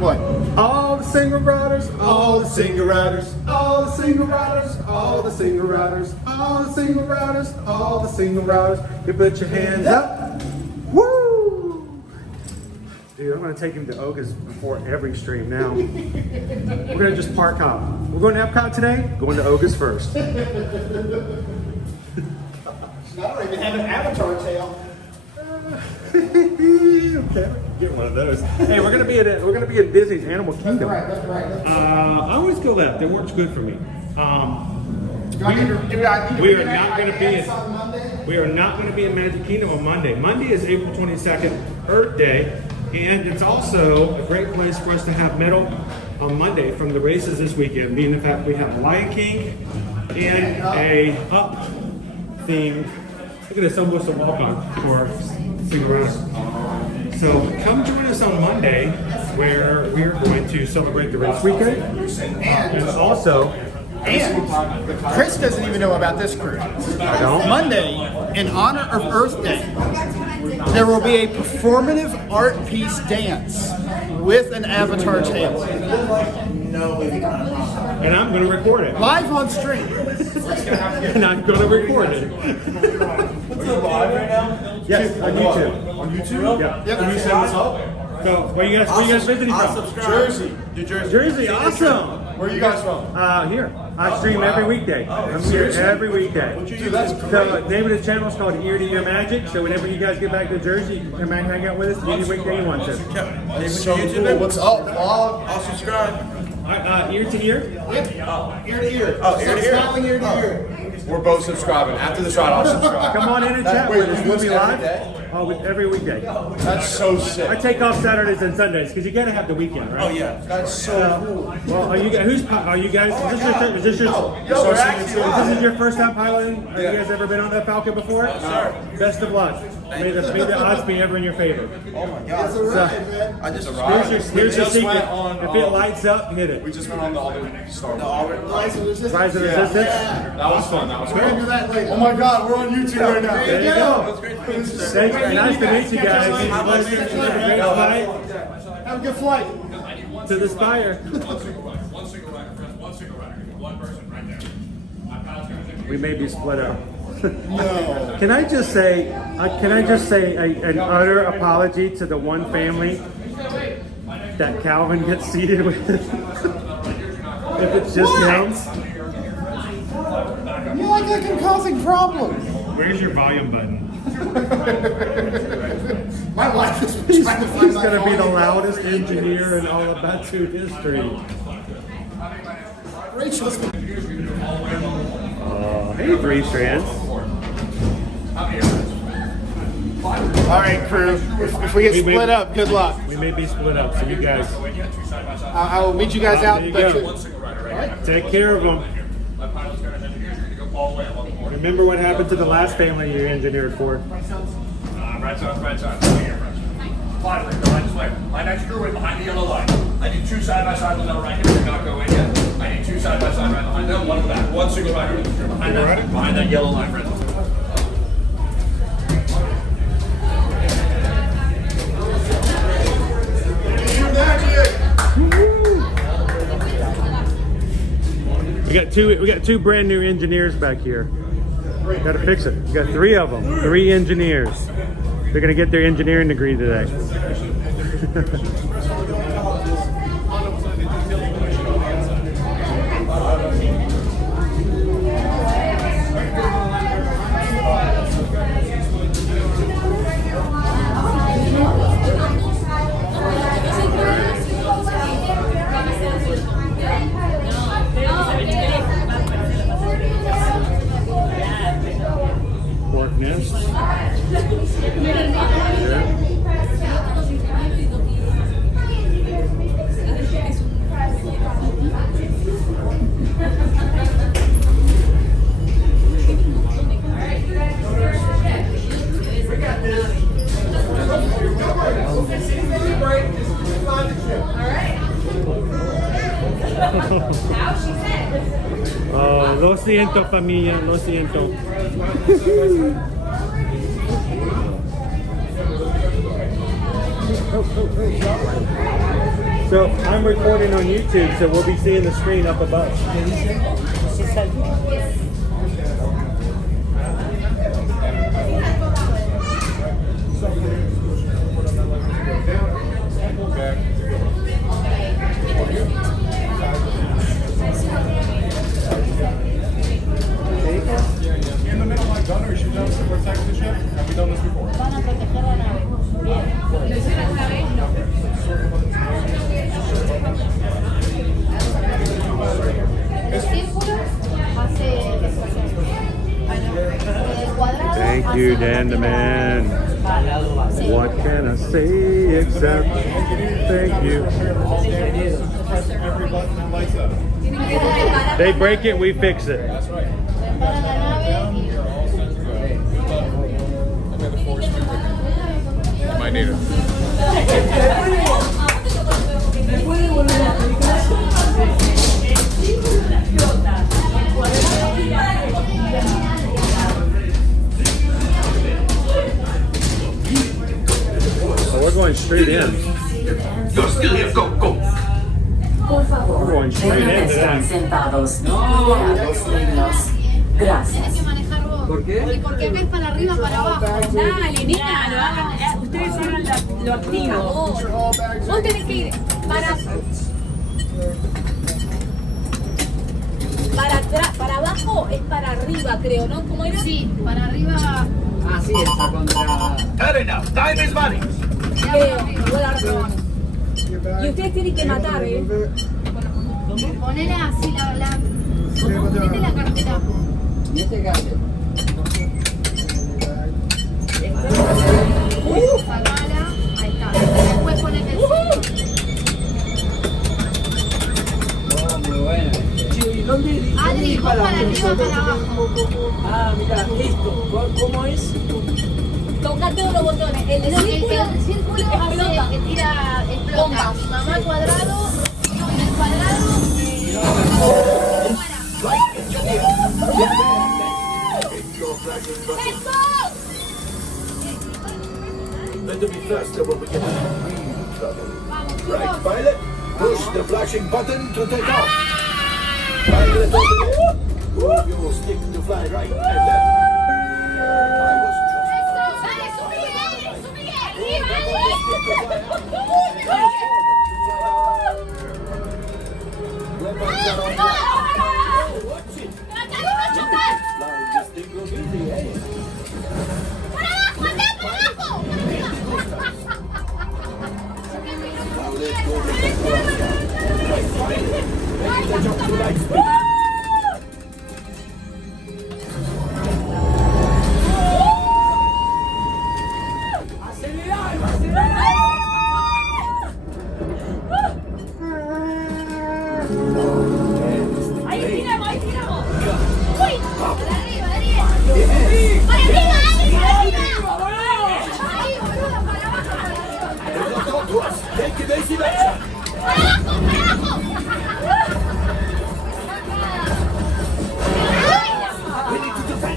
What? All the single riders, all the single riders, all the single riders, all the single riders, all the single riders, all the single riders. You put your hands up. Woo! Dude, I'm gonna take him to Oga's before every stream now. We're gonna just park hop. We're going to Epcot today, going to Oga's first. I don't even have an avatar tail. Okay, get one of those. Hey, we're gonna be at Disney's Animal Kingdom. That's right. I always go left. It works good for me. We are not going to be in Magic Kingdom on Monday. Monday is April 22nd, Earth Day, and it's also a great place for us to have medal on Monday from the races this weekend, being the fact we have Lion King and a Up themed. Look at this, almost a walk-on for single rider. So come join us on Monday, where we are going to celebrate the race weekend, and also. And Chris doesn't even know about this crew. Monday, in honor of Earth Day, there will be a performative art piece dance with an avatar tail. And I'm going to record it. Live on stream. And I'm going to record it. What's up, live right now? Yes, on YouTube. On YouTube? Yeah. Yep. Can you send us up? So, where you guys visiting from? Jersey. New Jersey. Jersey, awesome. Where are you guys from? Here. I stream every weekday. I'm here every weekday. Dude, that's great. So, the name of the channel is called Ear to Ear Magic. So, whenever you guys get back to Jersey, you can come back and hang out with us any weekday you want to. That's so cool. What's up, vlog? I'll subscribe. Ear to ear? Yep. Ear to ear. Oh, ear to ear. Smiling ear to ear. We're both subscribing. After this ride, I'll subscribe. Come on in and chat with us. We'll be live. Every weekday. That's so sick. I take off Saturdays and Sundays because you gotta have the weekend, right? Oh yeah, that's so cool. Well, are you guys? Is this your first time piloting? Have you guys ever been on the Falcon before? Sir. Best of luck. May the odds be ever in your favor. Oh my God. So, I just arrived. Here's your secret. If it lights up, hit it. We just went on the Alden Star Wars. Rise of Resistance. Rise of Resistance. That was fun. That was We're gonna do fun. that later. Oh my God, we're on YouTube right now. There you go. That's great. Thanks. Nice to meet you guys. Have a great flight Have a good flight. to the Spire. We may be split up. No. Can I just say an utter apology to the one family that Calvin gets seated with? If it's just him. You look like I'm causing problems. Where's your volume button? My life is He's trying to find my going to be the volume. loudest engineer in all of Batu history. Rachel's Hey, Three Strands. All right, crew. If we get split up, good luck. We may be split up, so you guys. I will meet you guys out. There you go. Take care of them. Remember what happened to the last family you engineered for. Right side. Fly right this way. My next crew right behind the yellow line. I need 2 side by side with another right here. Did not go in yet. I need 2 side by side right behind them. One in the back. One single rider behind that yellow line, friends. We got two brand new engineers back here. Got to fix it. We got 3 of them. 3 engineers. They're gonna get their engineering degree today. Pork nest. Oh, lo siento, familia, lo siento. So I'm recording on YouTube, so we'll be seeing the screen up above. In the middle, like gunner, shoot down to protect the ship. Have we done this before? Thank you, Dan the Man. What can I say except thank you? They break it, we fix it. That's right. My native. So we're going straight in. You're still here, go. Por favor, We're going straight into están that. sentados. Liberados, niños. Gracias. ¿Por qué? Porque acá es para arriba, para abajo. Dale, nena, lo hagan. Ustedes hagan lo activo. Vos tenés que ir para atrás, para abajo es para arriba, creo, ¿no? ¿Cómo era? Sí, para arriba. Así está contra. Cut it now. Time is money. Y ustedes tienen que matar, ¿eh? Ponele así ponete la cartera. Y este gato. Sacala, ahí está. Después ponete el Muy bueno. Adri, vos para arriba, para abajo. Ah, mira, esto. ¿Cómo es? Toca todos los botones. El círculo hace que tira explota. Mamá cuadrado, el cuadrado. Better be faster when we get in trouble. Right, pilot. Push the flashing button to take off. Pilot over there. You will stick to fly right and left. I was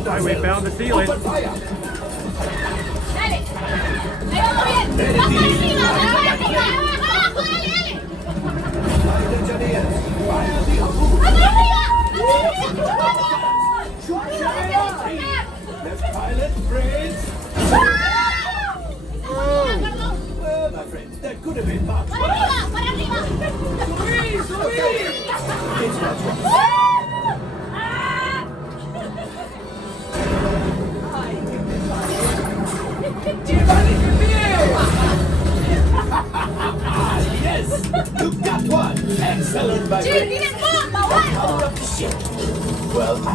Alright, we found the ceiling. Pilot, friends. Well, my friends, that could have been much worse. It's not yes, you got one. Excellent, my friend. Power of the ship. Well, I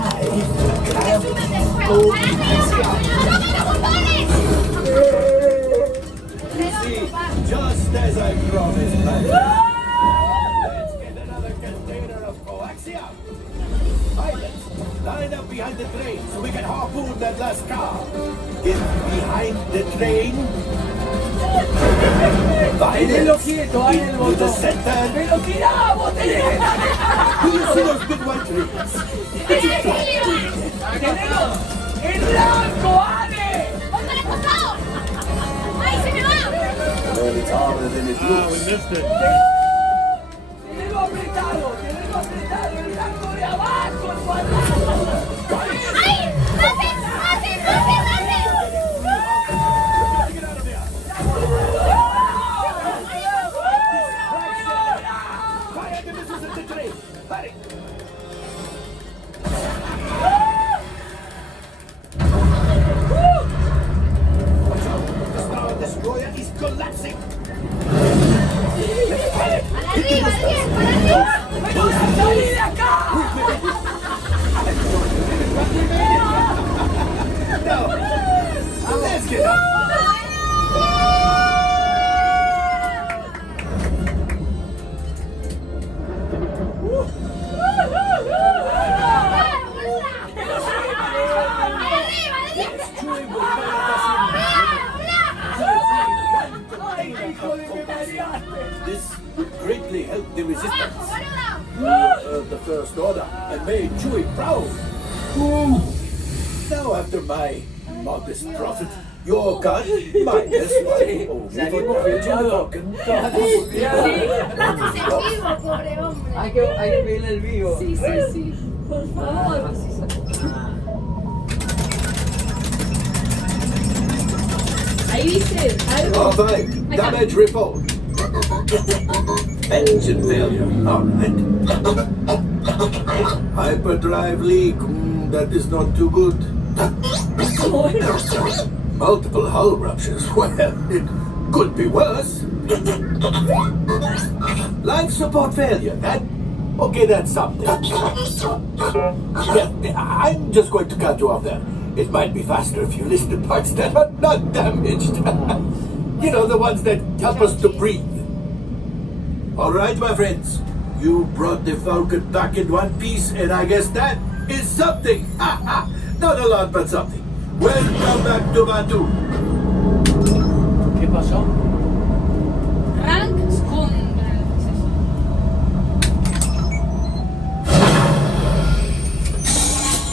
grab see, just as I promised, my friend. Let's get another container of coaxium. Pilots, line up behind the train so we can harpoon that last car. Get behind the train. Pilots, into the center. Do you see those big white trees? Well, it's harder than it looks. We missed it. The Star Destroyer is collapsing. No, let's get up. This would greatly help the resistance. The First Order and made Chewie proud. Now after my modest profit, your cut minus one over to Falcon. Hay que pedirle el vivo. Sí, sí, sí. Por favor. Ahí dice algo. All right, damage report. Engine failure. All right. Hyperdrive leak. That is not too good. Multiple hull ruptures. Well, it could be worse. Life support failure. Okay, that's something. Yeah, I'm just going to cut you off there. It might be faster if you listen to parts that are not damaged. You know, the ones that help us to breathe. All right, my friends. You brought the Falcon back in one piece, and I guess that is something. Not a lot, but something. Welcome back to Batu. ¿Qué pasó? Rank Scumbler.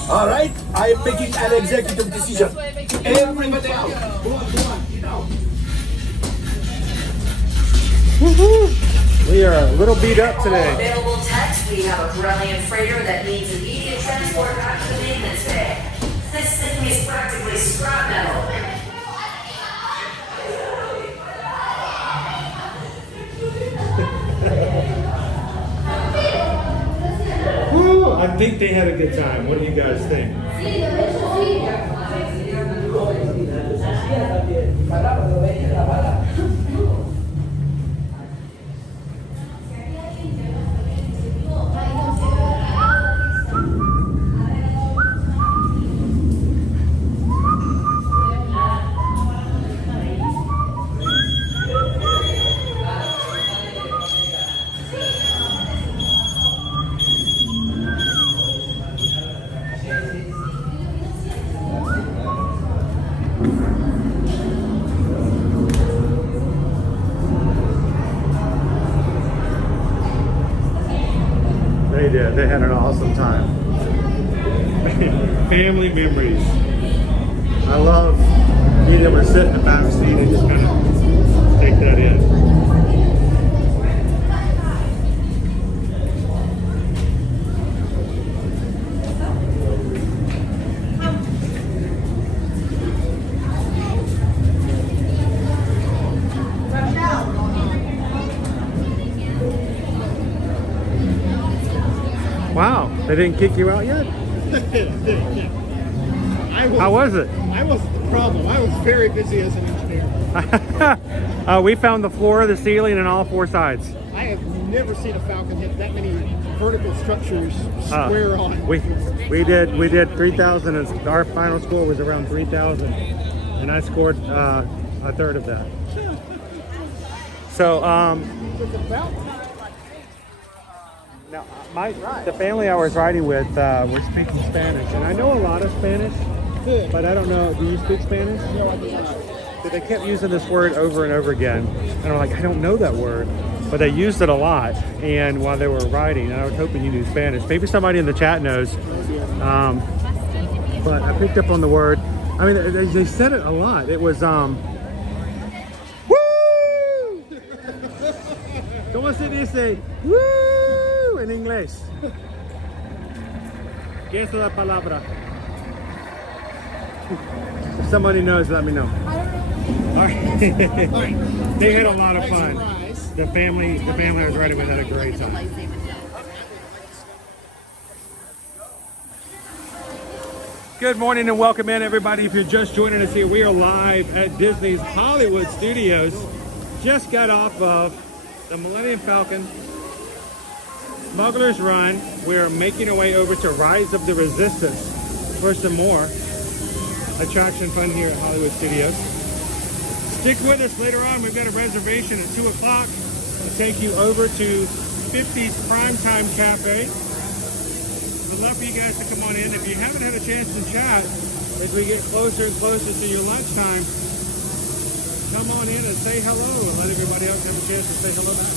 All right, I am making an executive decision. Everybody out. Go on, get out. We are a little beat up today. Available text, we have a brilliant freighter that needs immediate transport back to the maintenance bay. This thing is practically scrap metal. I think they had a good time. What do you guys think? They did. They had an awesome time. Family memories. I love being able to sit in the back seat and just kind of take that in. Wow, they didn't kick you out yet? How was it? I wasn't the problem. I was very busy as an engineer. We found the floor, the ceiling, and all four sides. I have never seen a Falcon hit that many vertical structures square on. We did 3,000, and our final score was around 3,000, and I scored a third of that. So now the family I was riding with were speaking Spanish, and I know a lot of Spanish, but I don't know. Do you speak Spanish? No, I do not. So they kept using this word over and over again, and I'm like, I don't know that word, but they used it a lot. And while they were riding, and I was hoping you knew Spanish. Maybe somebody in the chat knows. But I picked up on the word. I mean, they said it a lot. It was woo. ¿Cómo se dice woo en inglés? ¿Qué es la palabra? If somebody knows, let me know. All right. They had a lot of fun. The family I was riding with had a great time. Good morning and welcome in, everybody. If you're just joining us here, we are live at Disney's Hollywood Studios. Just got off of the Millennium Falcon Smuggler's Run. We're making our way over to Rise of the Resistance for some more attraction fun here at Hollywood Studios. Stick with us later on. We've got a reservation at 2 o'clock to take you over to 50's Primetime Cafe. We'd love for you guys to come on in. If you haven't had a chance to chat, as we get closer and closer to your lunchtime, come on in and say hello and let everybody else have a chance to say hello back.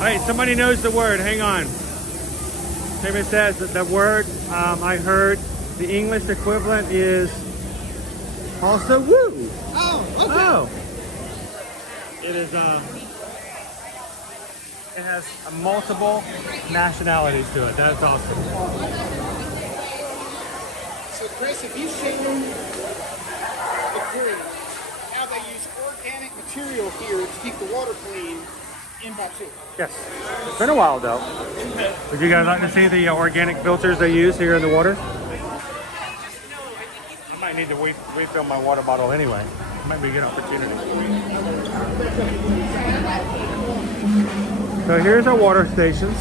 All right, somebody knows the word. Hang on. David says that the word I heard, the English equivalent is also woo. Oh, okay. Oh. It is. It has multiple nationalities to it. That's awesome. So, Chris, if you show them the crew how they use organic material here to keep the water clean in Batu. Yes. It's been a while though. Would you guys like to see the organic filters they use here in the water? I might need to refill my water bottle anyway. Might be a good opportunity. So here's our water stations.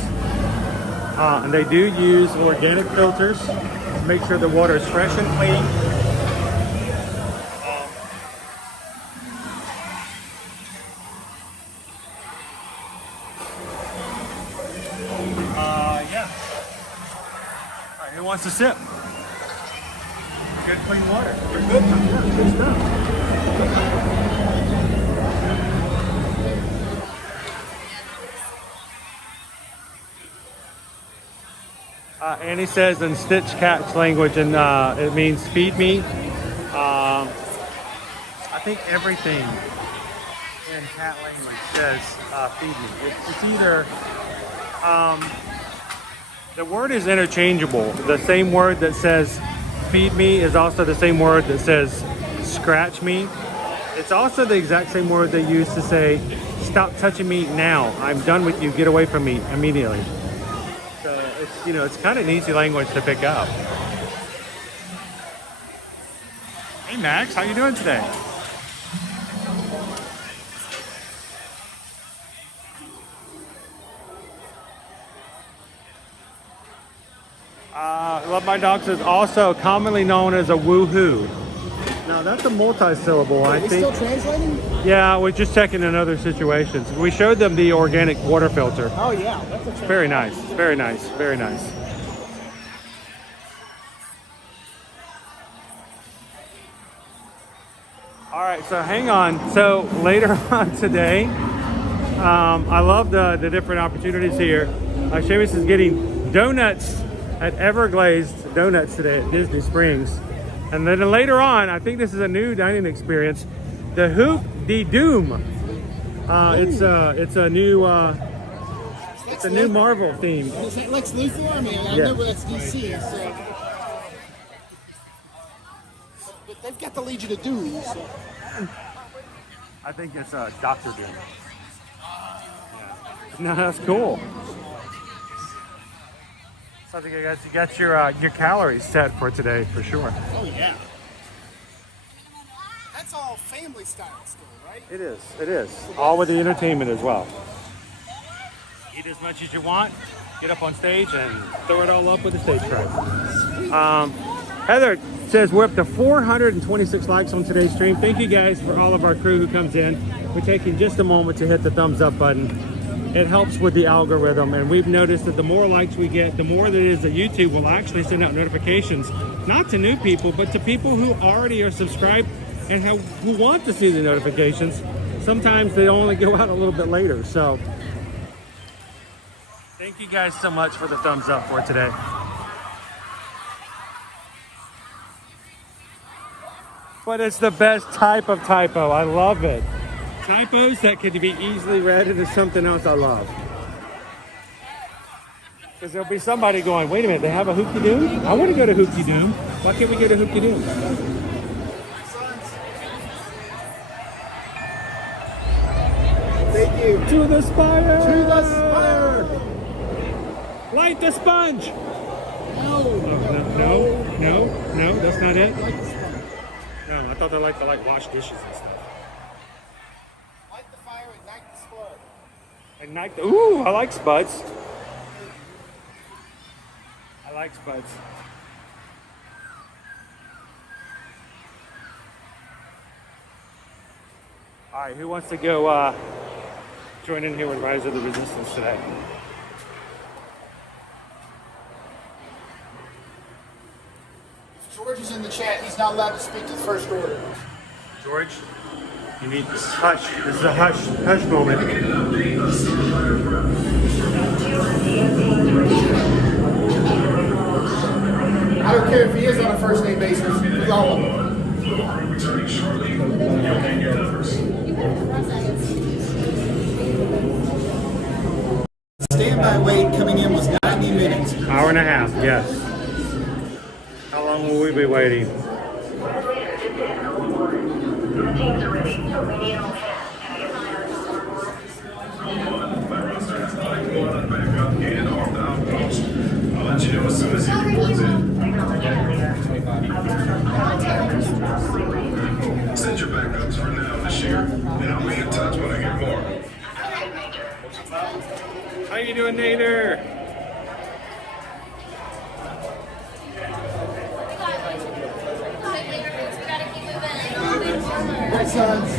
And they do use organic filters to make sure the water is fresh and clean. Who wants to sip? Good clean water. Good stuff. Annie says in Stitch Cat's language, and it means feed me. I think everything in cat language says feed me. It's either the word is interchangeable. The same word that says feed me is also the same word that says scratch me. It's also the exact same word they use to say stop touching me now. I'm done with you. Get away from me immediately. So it's, you know, it's kind of an easy language to pick up. Hey Max, how you doing today? Love My Dog says also commonly known as a woohoo. Now that's a multi-syllable. I think. Still translating? Yeah, we're just checking in other situations. We showed them the organic water filter. Oh yeah, that's a very nice, very nice, very nice. All right, so hang on. So later on today, I love the different opportunities here. Seamus is getting donuts at Everglazed Donuts today at Disney Springs. And then later on, I think this is a new dining experience, the Hoop de Doom. It's a new Marvel theme. Is that Lex Luthor? I mean, I Yeah. know that's DC, so. But they've got the Legion of Doom, so. I think it's Dr. Doom. No, that's cool. So I think you got your calories set for today for sure. Oh yeah. That's all family style still, right? It is. It is. All with the entertainment as well. Eat as much as you want. Get up on stage and throw it all up with the stage prize. Heather says we're up to 426 likes on today's stream. Thank you guys for all of our crew who comes in. We're taking just a moment to hit the thumbs up button. It helps with the algorithm, and we've noticed that the more likes we get, the more that it is that YouTube will actually send out notifications, not to new people, but to people who already are subscribed and who want to see the notifications. Sometimes they only go out a little bit later. So thank you guys so much for the thumbs up for today. But it's the best type of typo. I love it. Typos that can be easily read into something else I love. Because there'll be somebody going, wait a minute, they have a Hoopty Doom? I want to go to Hoopty Doom. Why can't we go to Hoopty Doom? Thank you. To the spire! To the spire! Light the sponge! No. No, that's not it. No, I thought they like to wash dishes and stuff. Light the fire, ignite the spud. Ignite the, ooh, I like spuds. I like spuds. All right, who wants to go join in here with Rise of the Resistance today? George is in the chat. He's not allowed to speak to the First Order. George, you need hush. This is a hush moment. I don't care if he is on a first name basis. We all love him. Standby wait coming in was 90 minutes. Hour and a half, yes. How long will we be waiting? I'll let you know as soon as he reports in. Send your backups for now, Bashir, and I'll be in touch when I get more. How you doing, Nader? Right, sons.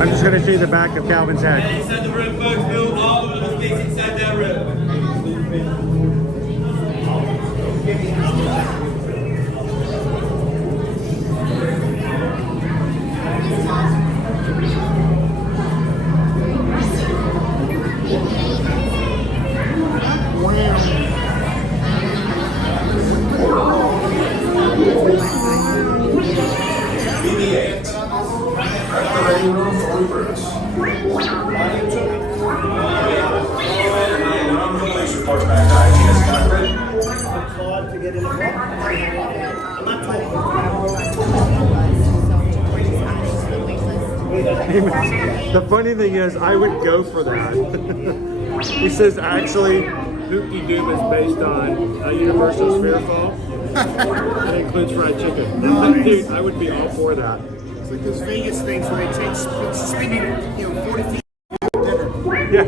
I'm just going to see the back of Calvin's head. Inside the room, folks. Build all over the space inside that room. The funny thing is, I would go for that. He says, actually, Hoopty Doom is based on a Universal Sphere Fall. It includes fried chicken. Dude, I would be all for that. It's like those Vegas things where they take spinning, 40 feet dinner. Yeah.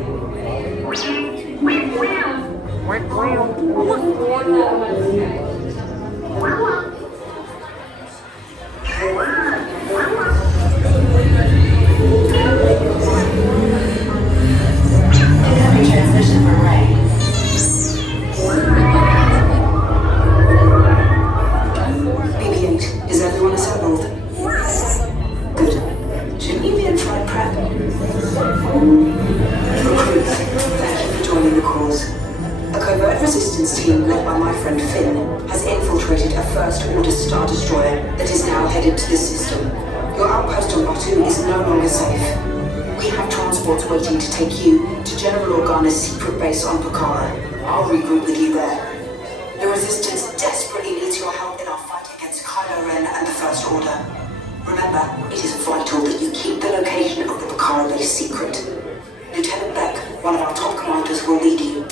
Transmission prep. Recruits, thank you for joining the cause. A covert resistance team led by my friend Finn has infiltrated a First Order Star Destroyer that is now headed to the system. Your outpost on Batu is no longer safe. We have transports waiting to take you to General Organa's secret base on Pakara. I'll regroup with you there. The Resistance desperately needs your help in our fight against Kylo Ren and the First Order. Remember, it is vital that you keep the location of the Pakara base secret. Lieutenant Beck, one of our top commanders, will lead you.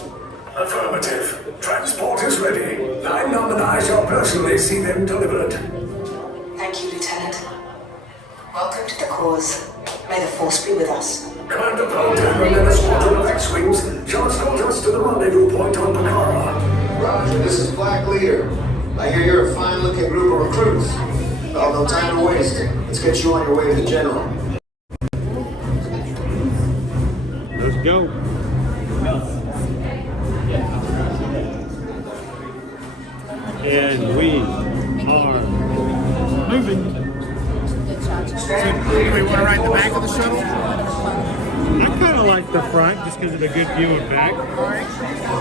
Affirmative. Transport is ready. Lineman and I shall personally see them delivered. Thank you, Lieutenant. Welcome to the cause. May the Force be with us. Commander Falcon and a squadron of X-Wings shall escort us to the rendezvous point on Pakara. Roger, this is Black Leader. I hear you're a fine-looking group of recruits. Well, no time to waste. Let's get you on your way to the General. Let's go. And we are moving. So, do we want to ride the back of the shuttle? I kind of like the front just because of the good view and back.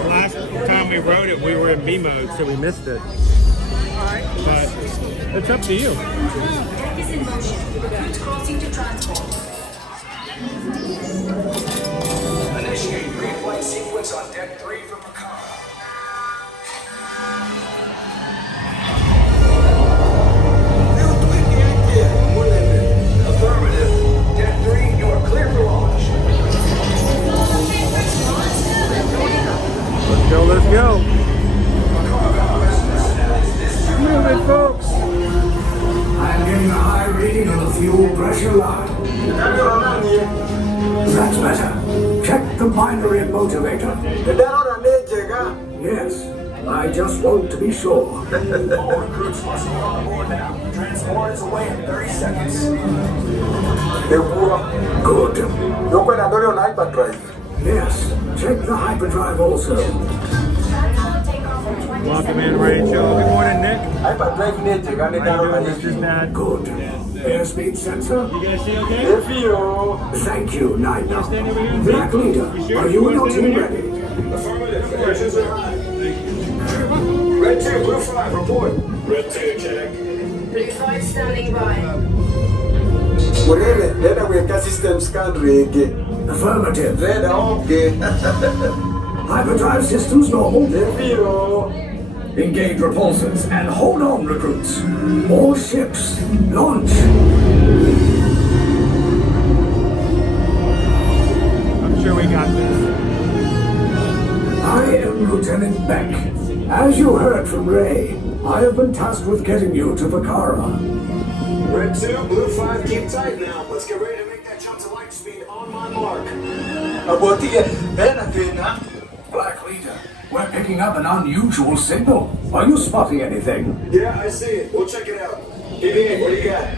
Last time we rode it, we were in B mode, so we missed it. But it's up to you. Deck is in motion. Recruits crossing to transport. Initiate pre-flight sequence on Deck 3 for Pakara. Affirmative. Deck 3, you are clear for launch. Let's go, let's go. Moving, folks. I'm getting a high reading on the fuel pressure line. That's better. Check the binary motivator. Yes, I just want to be sure. All recruits must be on board now. Transport is away in 30 seconds. Good. Yes, check the hyperdrive also. Welcome in, Rachel. Good morning, Nick. This is Matt. Good. Airspeed sensor? You guys see okay? Thank you, Nine. Black Leader, are you and your team ready? Affirmative. Engines are high. Red 2, Blue 5, report. Red 2, check. Blue 5 standing by. System scan rig. Affirmative. Okay. Hyperdrive systems normal. Engage repulsors and hold on, recruits. All ships, launch. I'm sure we got this. I am Lieutenant Beck. As you heard from Ray, I have been tasked with getting you to Pakara. Red 2, Blue 5, keep tight now. Let's get ready to make that jump to light speed on my mark. Black Leader, we're picking up an unusual signal. Are you spotting anything? Yeah, I see it. We'll check it out. EVA, what do you got?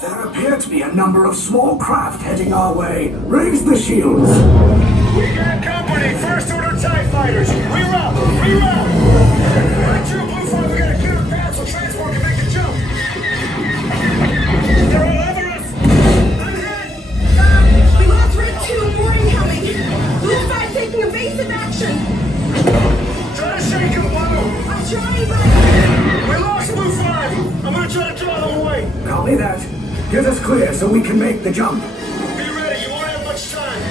There appear to be a number of small craft heading our way. Raise the shields. We got company. First Order TIE fighters. Reroute. Reroute. Red 2, Blue 5, we got a clear path so transport can make the jump. They're all over us. I'm hit. We lost Red 2. More incoming. Blue 5 taking evasive action. Try to shake him, Blue. I'm trying, but We lost Blue 5. I'm gonna try to draw them away. Copy that. Get us clear so we can make the jump. Be ready. You won't have much time.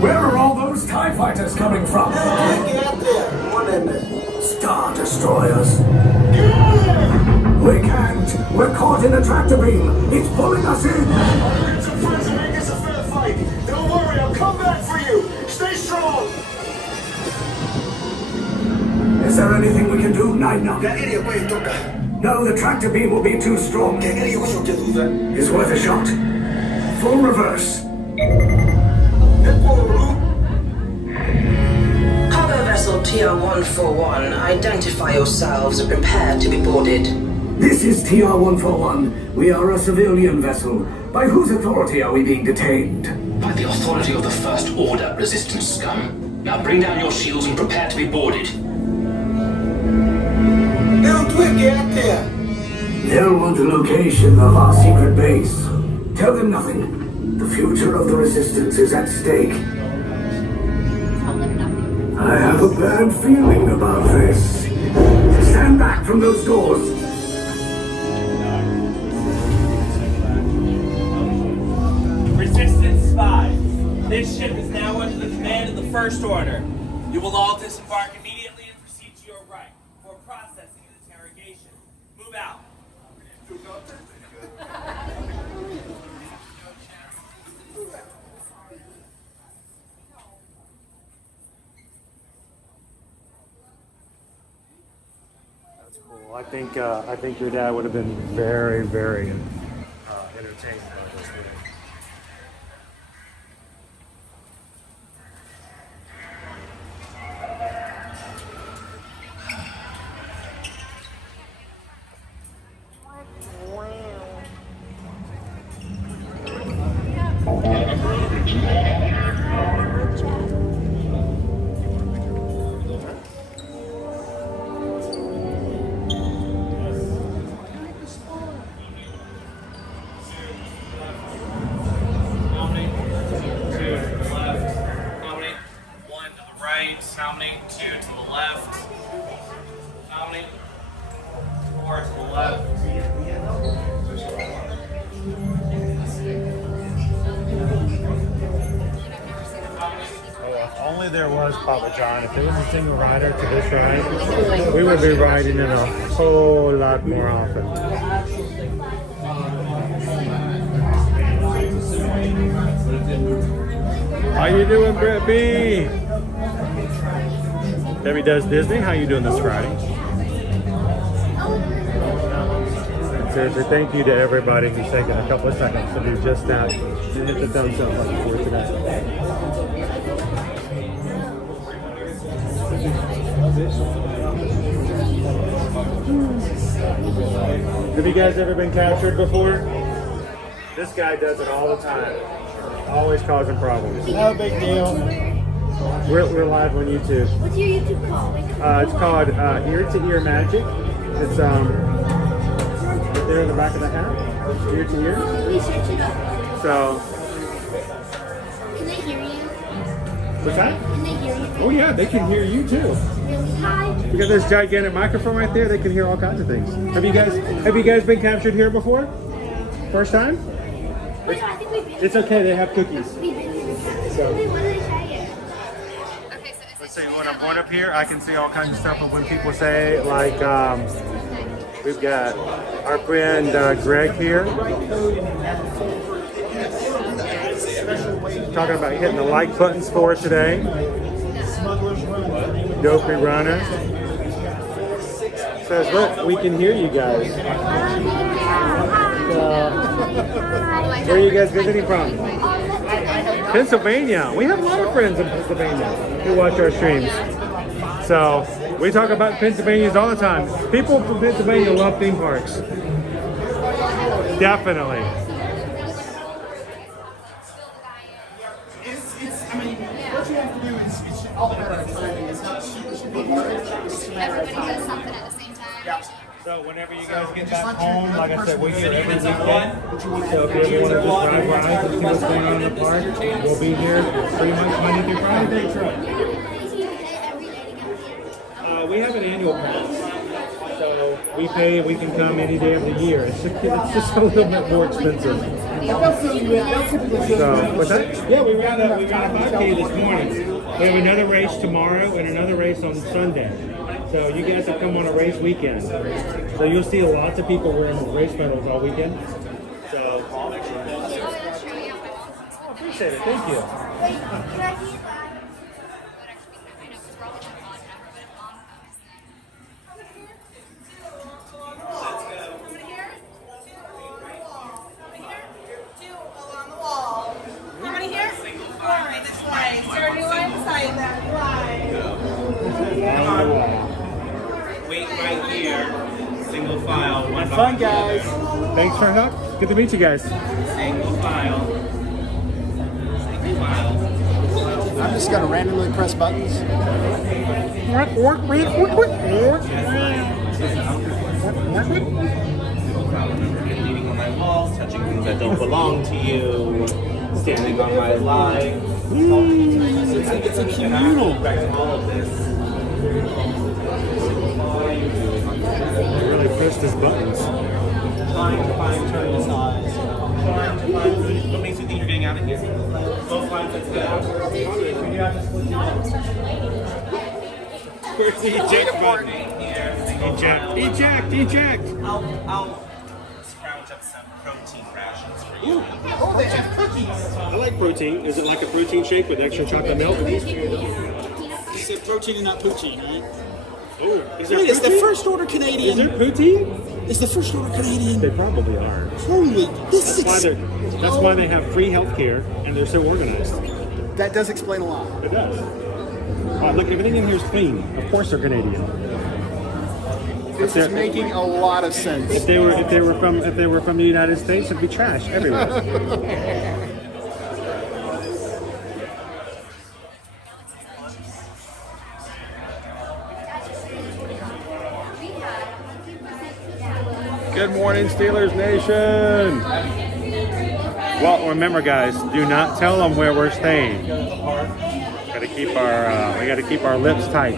Where are all those TIE fighters coming from? Star Destroyers. Get out of there. We can't. We're caught in a tractor beam. It's pulling us in. I'll get some friends and make this a fair fight. Don't worry. I'll come back for you. Stay strong. Is there anything we can do, Nine? No, the tractor beam will be too strong. It's worth a shot. Full reverse. Cargo vessel TR-141, identify yourselves and prepare to be boarded. This is TR-141. We are a civilian vessel. By whose authority are we being detained? By the authority of the First Order, resistance scum. Now bring down your shields and prepare to be boarded. They'll want the location of our secret base. Tell them nothing. The future of the Resistance is at stake. I have a bad feeling about this. Stand back from those doors. Resistance spies. This ship is now under the command of the First Order. You will all disembark immediately and proceed to your right for processing and interrogation. Move out. That's cool. I think your dad would have been very, very entertained by this video. How many? 2 to the left. How many? 4 to the left. Oh, if only there was Papa John. If there was a single rider to this ride, we would be riding it a whole lot more often. How you doing, Brett B? Debbie does Disney. How you doing this Friday? Seriously, thank you to everybody who's taken a couple of seconds to do just that and hit the thumbs up button for today. Have you guys ever been captured before? This guy does it all the time. Always causing problems. No big deal. We're live on YouTube. What's your YouTube called? It's called Ear to Ear Magic. It's right there in the back of the hat. Ear to ear. We search it up. So. Can they hear you? What's that? Can they hear you? Oh yeah, they can hear you too. Really? Hi. We got this gigantic microphone right there. They can hear all kinds of things. Have you guys been captured here before? First time? Wait, no, I think we've been. It's okay. They have cookies. We've been here. So. Wait, what did they say? Let's say when I'm going up here, I can see all kinds of stuff of when people say, like, we've got our friend Greg here talking about hitting the like buttons for us today. Joffrey Runner says, look, we can hear you guys. Where are you guys visiting from? Pennsylvania. We have a lot of friends in Pennsylvania who watch our streams. So we talk about Pennsylvanians all the time. People from Pennsylvania love theme parks. Definitely. I mean, what you have to do is it's all a matter of timing. It's not super hard. It's just a matter of Everybody does timing. something at the same time. Yeah. So whenever you guys get back home, like I said, we're here every weekend. So if you ever want to just drive rides and see what's going on in the park, we'll be here pretty much Monday through Friday. We have an annual pass. So we pay, we can come any day of the year. It's just a little bit more expensive. So, what's that? Yeah, we ran a 5K this morning. We have another race tomorrow and another race on Sunday. So you guys have come on a race weekend. So you'll see lots of people wearing race medals all weekend. So, I appreciate it. Thank you. Wait right here. Single file. Have fun, guys. Thanks for help. Good to meet you guys. Single file. I'm just going to randomly press buttons. Leaving on my walls. touching things that don't belong to you, standing on my life. It's a communal. Back to all of this. He really pressed his buttons. Trying to find turning size. Trying to find food. What makes you think you're getting out of here? Both lines that's good. You have to split them up. Where's the eject button? Eject! I'll scrounge up some protein rations for you. Oh, they have cookies. I like protein. Is it like a protein shake with extra chocolate milk? You said protein and not poutine, right? Oh, is there Wait, is the poutine? first order Canadian? Is there poutine? Is the first order Canadian? They probably are. Holy, this That's why they have free healthcare and they're so organized. That does explain a lot. It does. Look, everything in here is clean. Of course they're Canadian. This is making a lot of sense. If they were from the United States, it'd be trash everywhere. Good morning, Steelers Nation. Well, remember, guys, do not tell them where we're staying. We got to keep our lips tight.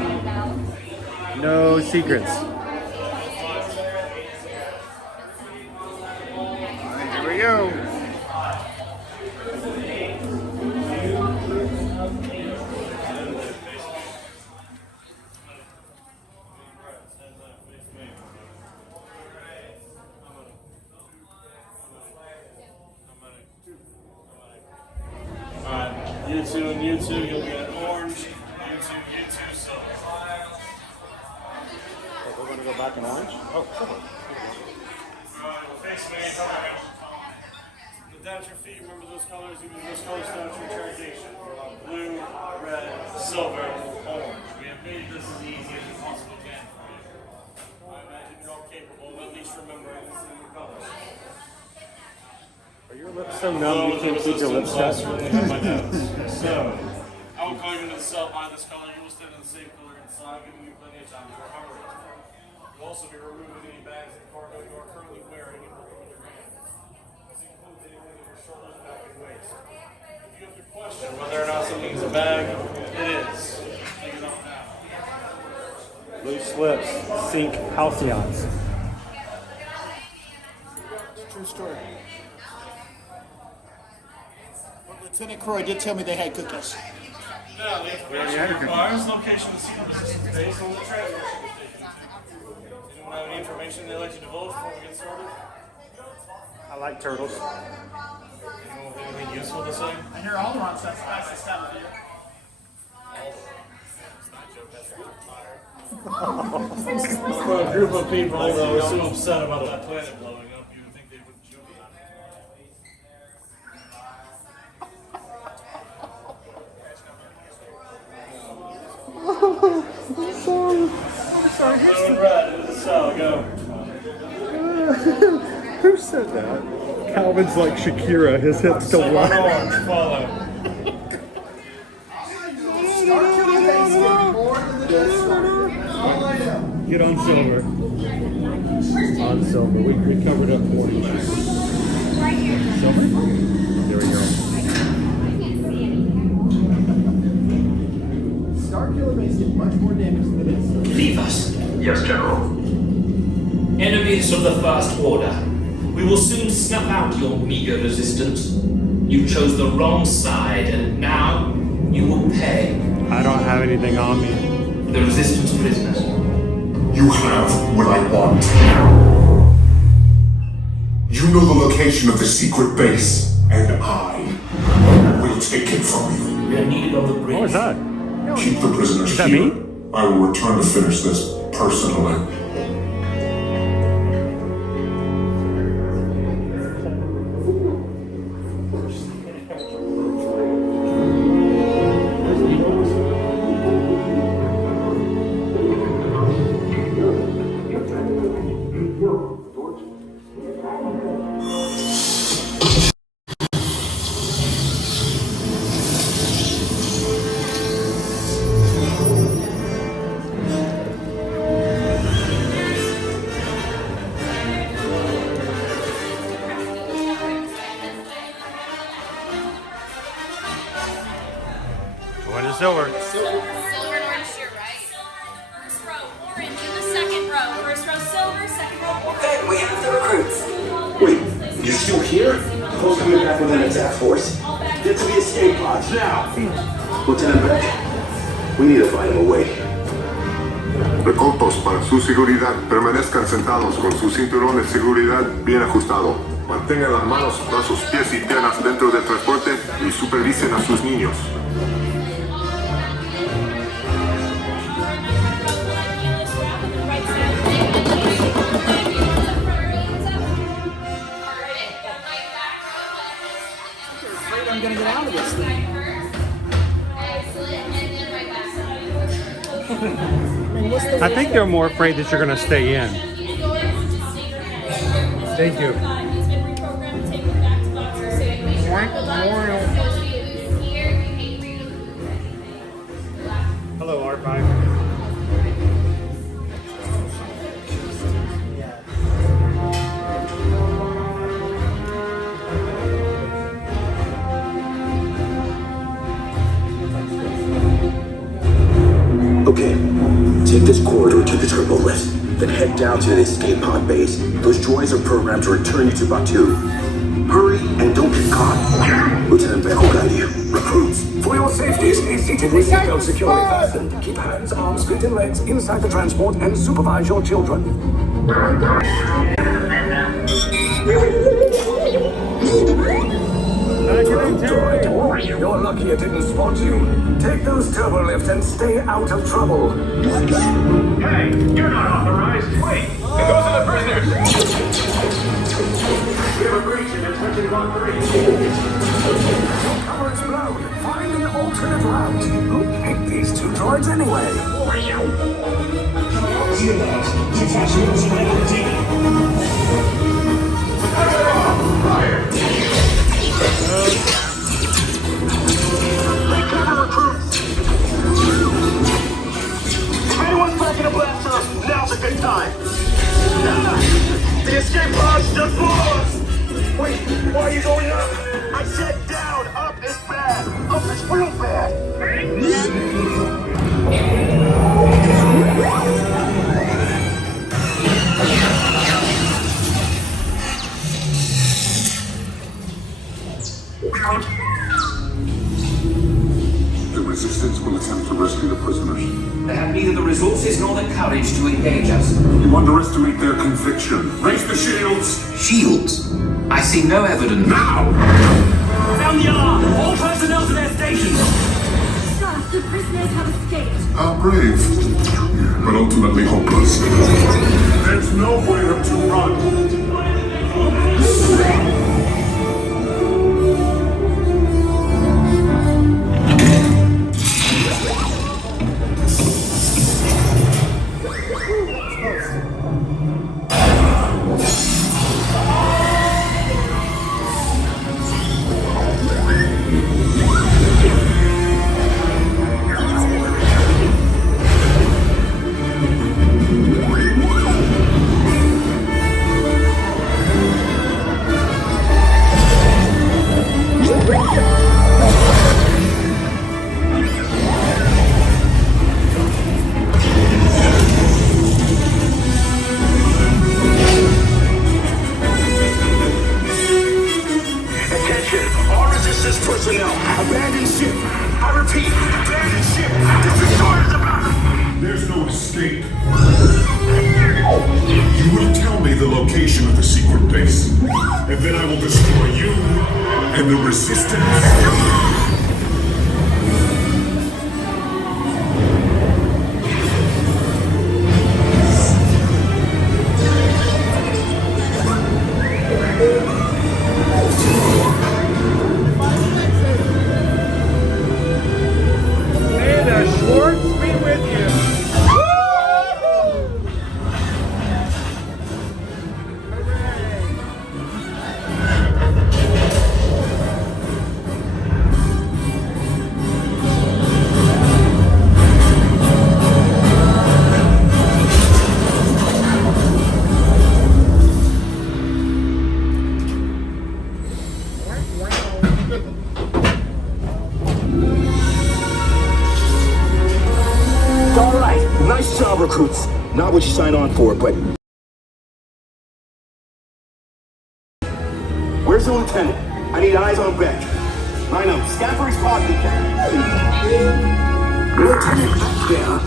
No secrets. Here we go. You two and you two, you'll get orange. You two, silver. We're going to go back in orange? Oh, silver. Face me, without your feet, remember those colors, you use those colors throughout your interrogation. Blue, red, silver, orange. We have made this as easy as we possibly can for you. I imagine you're all capable of at least remembering the same colors. Are your lips so numb you can't keep your lips shut? So, I will call you into the cell by this color. You will stand in the same color inside, giving you plenty of time to recover it. You'll also be removing any bags and cargo you are currently wearing and holding in your hand. This includes anything in your shoulders, back, and waist. If you have to question whether or not something's a bag, it is. Take it off now. Loose lips sink halcyons. True story. Lieutenant Croy did tell me they had cookies. Now, the information requires location of the secret resistance base on the transmission station. You don't have any information they'd like to divulge before we get started? I like turtles. Anyone with anything useful to say? I hear all around stuff. That's time of year. For a group of people that are so upset about that planet blowing up, you would think they would juke it. I'm sorry. Go. Who said that? Calvin's like Shakira, his hips don't work. Follow. Get on silver. On silver. We covered up orange. Silver? There we go. Starkiller base did much more damage than this. Leave us. Yes, General. Enemies of the First Order. We will soon snuff out your meager resistance. You chose the wrong side, and now you will pay. I don't have anything on me. The resistance prisoners. You have what I want. You know the location of the secret base, and I will take it from you. We are needed on the bridge. What was that? Keep the prisoners Is that here. me? I will return to finish this personally. silver? Silver and orange to your right. First row orange in the second row. First row silver, second row orange. Then we have the recruits. Wait, you're still here? Who's coming back with an attack force? Get to the escape pods now. Lieutenant Beck, we need to find him a way. Recaudos para su seguridad. Permanezcan sentados con su cinturón de seguridad bien ajustado. Mantengan las manos, brazos, pies y piernas dentro del transporte y supervisen a sus niños. I'm gonna get out of this thing. I think they're more afraid that you're going to stay in. Thank you. Hello, R5. Okay, take this corridor to the turbo lift, then head down to the escape pod base. Those droids are programmed to return you to Batu. Hurry and don't get caught. Lieutenant Beck will guide you. Recruits, for your safety, stay seated with seatbelt securely fastened. Keep hands, arms, feet, and legs inside the transport and supervise your children. You're lucky it didn't spot you. Take those turbo lifts and stay out of trouble. Hey, you're not authorized. Wait, it goes to the prisoners. We have a breach in detention block 3. Cover is blown. Find an alternate route. Who picked these two droids anyway? If anyone's packing a blaster, now's a good time. The escape pod's just below us. Wait, why are you going up? I said down. Up is bad. Up is real bad. The resistance will attempt to rescue the prisoners. They have neither the resources nor the courage to engage us. You underestimate their conviction. Raise the shields! Shields? I see no evidence. Now! Found the alarm. All personnel to their stations. Sir, the prisoners have escaped. How brave, but ultimately hopeless. There's nowhere to run. Personnel, abandon ship. I repeat, abandon ship. This destroyer's about. There's no escape. You will tell me the location of the secret base, and then I will destroy you and the resistance. All right, nice job, recruits. Not what you signed on for, but... Where's the lieutenant? I need eyes on deck. Line up. Scan for his pod beacon. Lieutenant Beck there.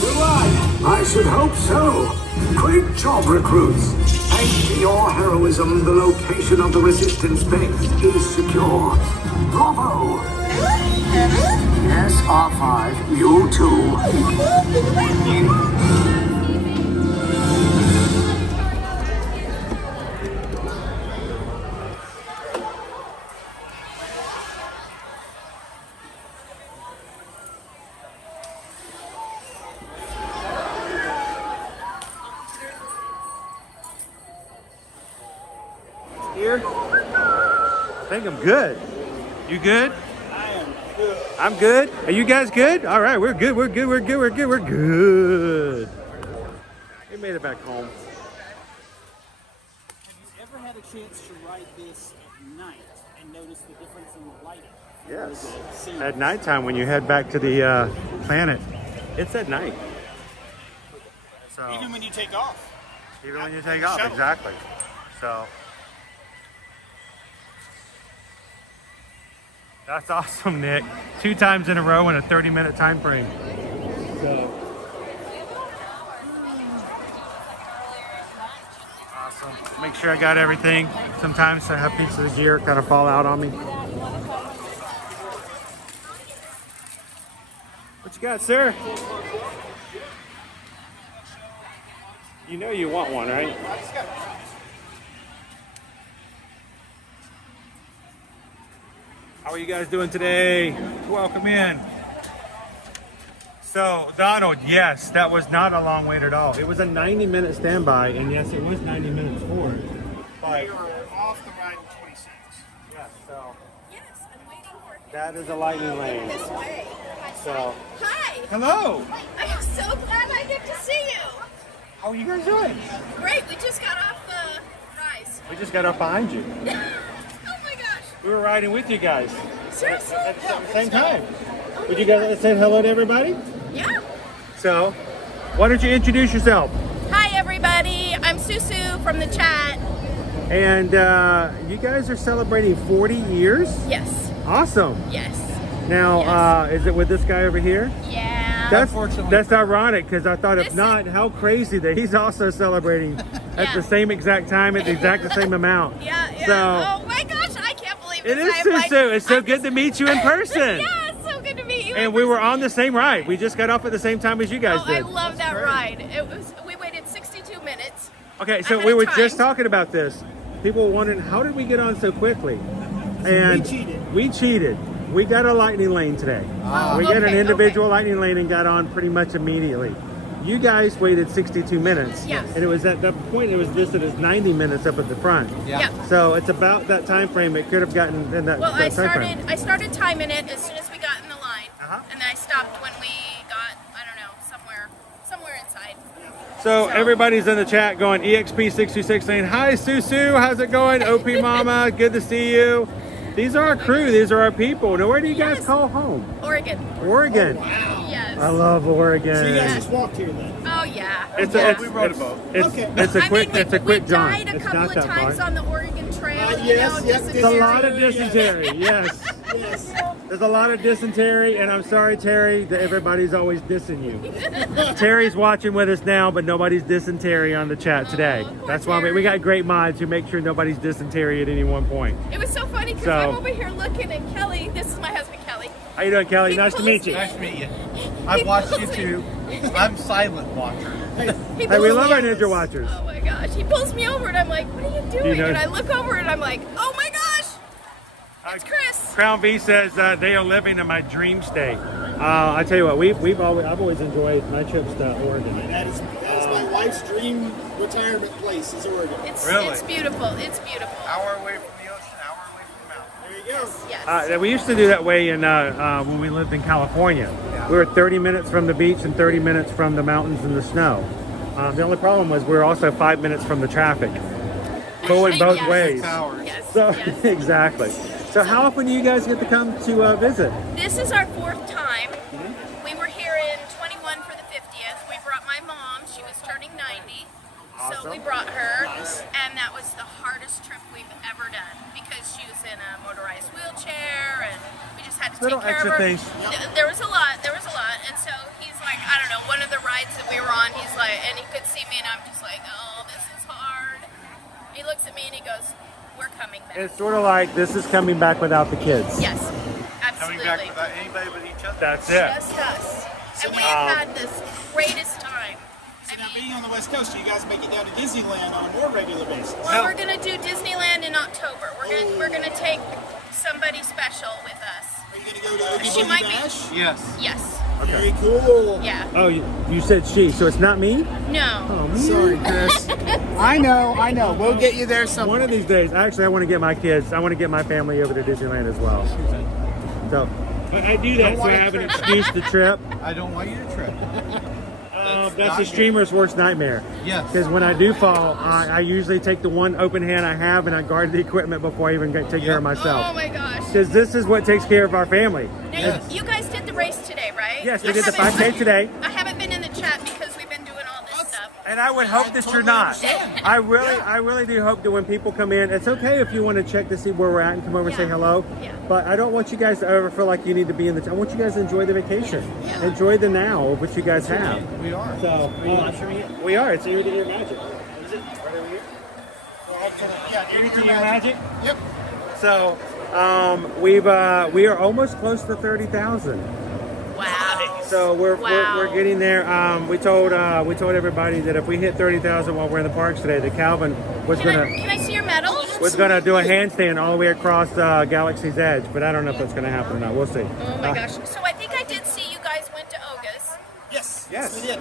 We're live. I should hope so. Great job, recruits. Thanks to your heroism, the location of the resistance base is secure. Bravo! Yes, R5, you too. Here? I think I'm good. You good? I am good. I'm good. Are you guys good? All right, we're good. We're good. We're good. We're good. We're good. We made it back home. Have you ever had a chance to ride this at night and notice the difference in the lighting? Yes. At nighttime when you head back to the planet, it's at night. So Even when you take off. even when you take off, exactly. So that's awesome, Nick. 2 times in a row in a 30-minute time frame. So awesome. Make sure I got everything. Sometimes I have pieces of gear kind of fall out on me. What you got, sir? You know you want one, right? How are you guys doing today? Welcome in. So, Donald, yes, that was not a long wait at all. It was a 90-minute standby, and yes, it was 90 minutes for it. But We were off the ride in 26. yeah, so that is a lightning lane. This way. So, Hi. hello. I'm so glad I get to see you. How are you guys doing? Great. We just got off the rise. We just got up behind you. Oh my gosh. We were riding with you guys Seriously? at the same time. Would you guys say hello to everybody? Yeah. So, why don't you introduce yourself? Hi everybody. I'm SueSue from the chat. And you guys are celebrating 40 years? Yes. Awesome. Yes. Now, is it with this guy over here? Yeah. That's ironic because I thought if not, how crazy that he's also celebrating at the same exact time at the exact same amount. Yeah. So, oh my gosh, I can't believe it this. is SueSue. It's so good to meet you in person. Yeah, it's so good to meet you. And we were on the same ride. We just got off at the same time as you guys I did. love that ride. We waited 62 minutes. Okay, so ahead we of were time. just talking about this. People were wondering, how did we get on so quickly? And we cheated. We got a lightning lane today. We got an individual lightning lane and got on pretty much immediately. You guys waited 62 minutes. Yes. And it was at that point, it was listed as 90 minutes up at the front. Yeah. So it's about that time frame. It could have gotten in that, Well, that time frame. I started timing it as soon as we got in the line, and then I stopped when we got, I don't know, somewhere inside. So everybody's in the chat going EXP626 saying, hi SueSue, how's it going? OP Mama, good to see you. These are our crew, these are our people. Now where do you guys call home? Oregon. Oregon. Wow. Yes. I love Oregon. So you guys just walked here then? Oh yeah. It's yeah. we rode a boat. It's a quick jaunt. We died a It's couple not of that times far. on the Oregon Trail. Yes, yes, It's a lot of dysentery, yes. Yes. There's a lot of dysentery, and I'm sorry, Terry, that everybody's always dissing you. Terry's watching with us now, but nobody's dysentery on the chat today. That's why we got great mods who make sure nobody's dysentery at any one point. It was so funny because I'm over here looking, and Kelly, this is my husband, Kelly. How you doing, Kelly? Nice to meet you. Nice to meet you. I've watched you too. I'm silent watcher. He Hey, we pulls love me our over. Ninja Watchers. Oh my gosh, he pulls me over, and I'm like, what are you doing? know- And I look over, and I'm like, oh my gosh, it's Chris. Crown V says they are living in my dream state. I tell you what, I've always enjoyed my trips to Oregon. That is my wife's dream retirement place is Oregon. It's Really? beautiful. It's beautiful. Hour away from the ocean, hour away from the mountain. There you go. Yes. We used to do that way in when we lived in California. We were 30 minutes from the beach and 30 minutes from the mountains and the snow. The only problem was we were also 5 minutes from the traffic. Going both Yes. ways. 6 hours. Yes. So yes. exactly. So how often do you guys get to come to visit? This is our 4th time. We were here in So we brought her, and that was the hardest trip we've ever done because she was in a motorized wheelchair, and we just had to Little take care of extra her. things. There was a lot, and so he's like, I don't know, one of the rides that we were on, he's like, and he could see me, and I'm just like, oh, this is hard. He looks at me and he goes, we're coming back. It's sort of like this is coming back without the kids. Yes, absolutely. Coming back without anybody but each other. That's it. Just us. And we have had this greatest time. So now being on the West Coast, you guys make it down to Disneyland on a more regular basis. Well, we're gonna do Disneyland in October. We're gonna take somebody special with us. Are you gonna go to Oogie She Boogie might Bash? be. Yes. Yes. Very cool. Yeah. Oh, you said she, so it's not me? No. Oh, man. Sorry, Chris. I know. We'll get you there sometime. One of these days, actually, I want to get my kids, I want to get my family over to Disneyland as well. So, I do that so I have an excuse to trip. I don't want you to trip. That's the streamer's worst nightmare. Yes. Because when I do fall, I usually take the one open hand I have and I guard the equipment before I even take care of myself. Oh my gosh. Because this is what takes care of our family. Now, you guys did the race today, right? Yes, we did the 5K today. I haven't been in the chat because we've been doing all this stuff. And I would hope that you're not. I really do hope that when people come in, it's okay if you want to check to see where we're at and come over and say hello. Yeah. But I don't want you guys to ever feel like you need to be in the. I want you guys to enjoy the vacation. Yeah. Enjoy the now of what you guys have. We are. So Are you live streaming it? we are. It's ear to ear magic. Is it right over here? Yeah, Ear to ear magic. Yep. So we are almost close to 30,000. Wow. So we're getting there. We told everybody that if we hit 30,000 while we're in the parks today, that Calvin was Can I see your medals? was gonna do a handstand all the way across Galaxy's Edge, but I don't know if that's gonna happen or not. We'll see. Oh my gosh. So I think I did see you guys went to Oga's. Yes. Yes. We did.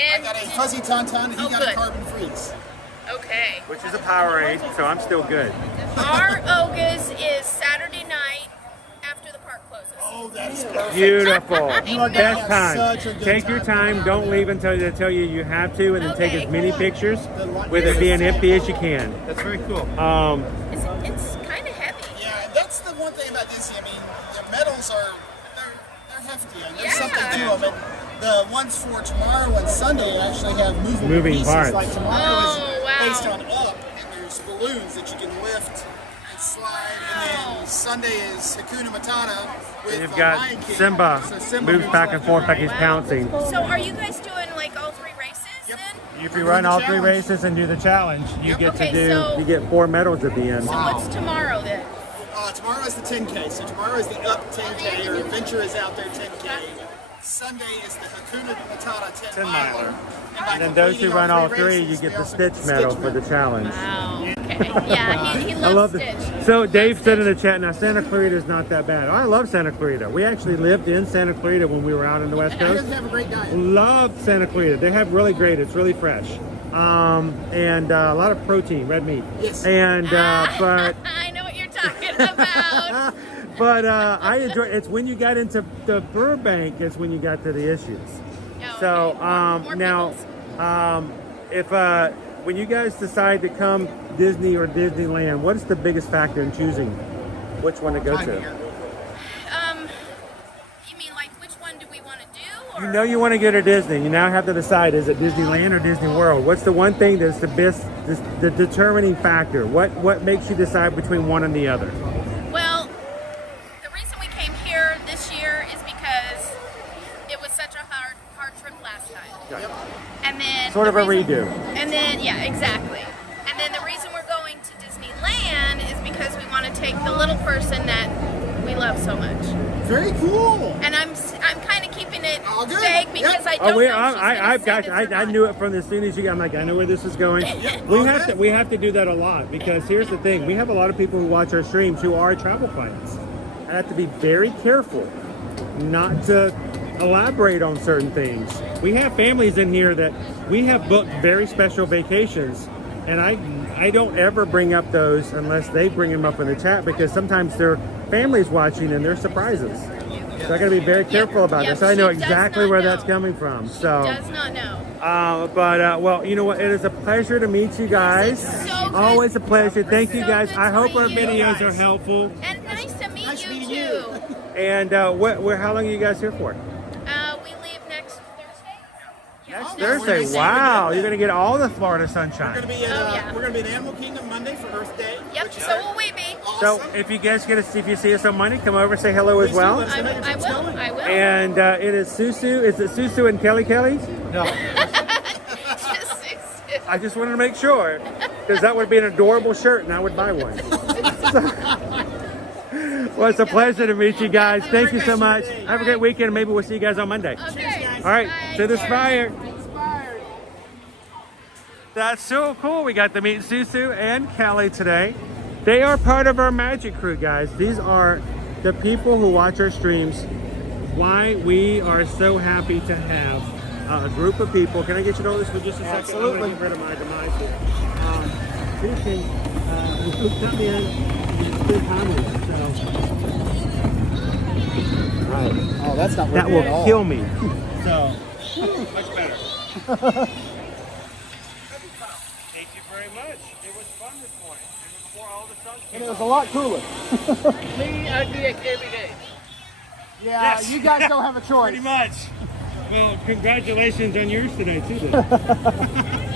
And I got a fuzzy tauntaun, and he got good. a carbon freeze. Okay. Which is a Powerade, so I'm still good. Our Oga's is Saturday night after the park closes. Oh, that's perfect. Beautiful. You are gonna Best have time. such a good Take your time. Don't leave until they tell you you have to, and then take as many pictures with it being empty as you can. That's very cool. It's kind of heavy. Yeah, and that's the one thing about Disney. I mean, the medals are they're hefty. And there's something to them. And the ones for tomorrow and Sunday actually have moving pieces. parts. Like tomorrow Oh, is wow. based on up, and there's balloons that you can lift and slide. And then Sunday is Hakuna Matata with You've got Lion King. Simba So Simba moves back and forth like he's pouncing. So are you guys doing like all three races then? If you run all three races and do the challenge, you get Okay, to do so- you get 4 medals at the end. So what's tomorrow then? Tomorrow is the 10K. So tomorrow is the up 10K, or Adventure is out there 10K. Sunday is the Hakuna Matata 10 miler. And then those who run all three, you get the Stitch medal for the challenge. Wow. Okay. Yeah, he I loves love Stitch. it. So Dave said in the chat, now Santa Clarita is not that bad. I love Santa Clarita. We actually lived in Santa Clarita when we were out on the West It Coast. doesn't have a great diet. Love Santa Clarita. They have really great. It's really fresh, and a lot of protein, red meat. Yes. And but I know what you're talking about. but I enjoy. It's when you got into the Burbank is when you got to the issues. So now, if when you guys decide to come Disney or Disneyland, what is the biggest factor in choosing which one to go to? You mean like which one do we want to do? You know you want to go to Disney. You now have to decide, is it Disneyland or Disney World? What's the one thing that's the best, the determining factor? What makes you decide between one and the other? Well, the reason we came here this year is because it was such a hard trip last time. Yep. And then Sort of a redo. And then yeah, exactly. And then the reason we're going to Disneyland is because we want to take the little person that we love so much. Very cool. And I'm kind of keeping it vague because I don't know. I knew it from as soon as you. I'm like, I know where this is going. We have to do that a lot because here's the thing: we have a lot of people who watch our streams who are travel clients. I have to be very careful not to elaborate on certain things. We have families in here that we have booked very special vacations, and I don't ever bring up those unless they bring them up in the chat because sometimes their family's watching and they're surprises. So I got to be very careful about this. I know exactly where that's coming from. So Does not know. well, you know what? It is a pleasure to meet you guys. Always a pleasure. Thank you guys. I hope our videos are helpful. And nice to meet you too. And how long are you guys here for? We leave next Thursday. Next Thursday. Wow, you're gonna get all the Florida sunshine. We're gonna be in Animal Kingdom Monday for Earth Day. Yep. So will we be. So if you guys if you see us on Monday, come over and say hello as well. I will. I will. And it is SueSue. Is it SueSue and Kelly? No. I just wanted to make sure, because that would be an adorable shirt, and I would buy one. Well, it's a pleasure to meet you guys. Thank you so much. Have a great weekend. Maybe we'll see you guys on Monday. Okay. All right. To the Spire. That's so cool. We got to meet SueSue and Kelly today. They are part of our magic crew, guys. These are the people who watch our streams. Why we are so happy to have a group of people. Can I get you to hold this for just a second? Absolutely. I'm going to get rid of my demise here. Who can come in and spend time with us. Right. Oh, that's not That working at will all. kill me. So, much better. Thank you very much. It was fun this morning. Even before all the sun came And it was a lot cooler. Me, I do it every day. Yeah, Yes. you guys don't have a choice. Pretty much. Well, congratulations on yours today, too, then.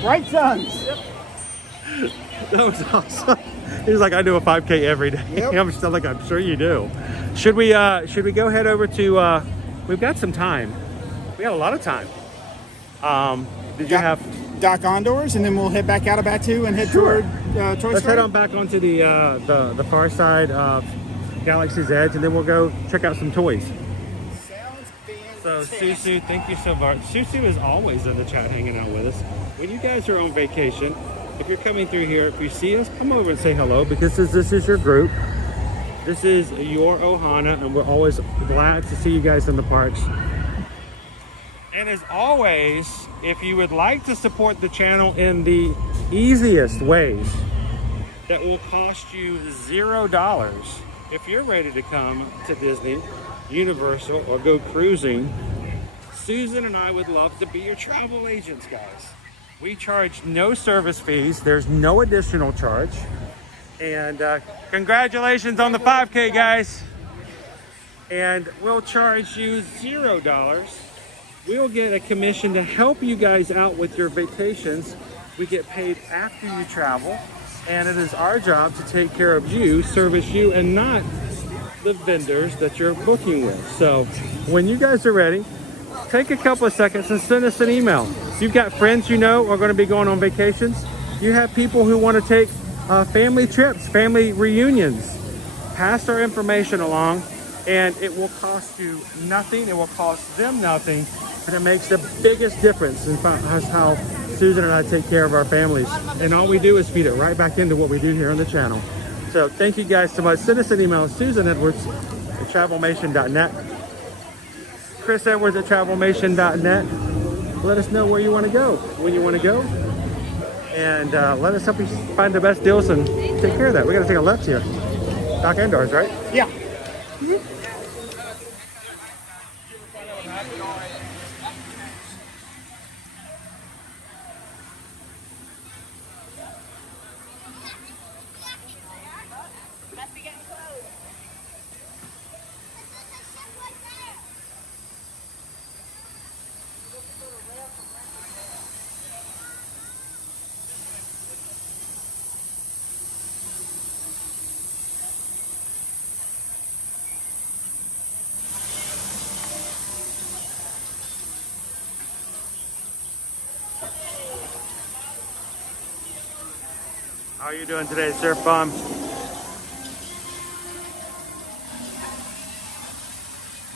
Right, sons? Yep. That was awesome. He's like, I do a 5K every day. Yep. I'm still like, I'm sure you do. Should we go head over to, we've got some time. We got a lot of time. Did you have... Dock Ondars, and then we'll head back out of Batu and head toward Toy Story? Let's head on back onto the far side of Galaxy's Edge, and then we'll go check out some toys. So SueSue, thank you so much. SueSue is always in the chat hanging out with us. When you guys are on vacation, if you're coming through here, if you see us, come over and say hello, because this is your group. This is your Ohana, and we're always glad to see you guys in the parks. And as always, if you would like to support the channel in the easiest ways that will cost you $0, if you're ready to come to Disney, Universal, or go cruising, Susan and I would love to be your travel agents, guys. We charge no service fees. There's no additional charge. And congratulations on the 5K, guys. And we'll charge you $0. We'll get a commission to help you guys out with your vacations. We get paid after you travel. And it is our job to take care of you, service you, and not the vendors that you're booking with. So when you guys are ready, take a couple of seconds and send us an email. If you've got friends you know are going to be going on vacations, you have people who want to take family trips, family reunions, pass our information along, and it will cost you nothing. It will cost them nothing, and it makes the biggest difference in how Susan and I take care of our families. And all we do is feed it right back into what we do here on the channel. So thank you guys so much. Send us an email, susanedwards@travelmation.net. chrisedwards@travelmation.net. Let us know where you want to go, when you want to go, and let us help you find the best deals and take care of that. We got to take a left here. Dock Ondars, right? Yeah. How are you doing today, Surf Bomb?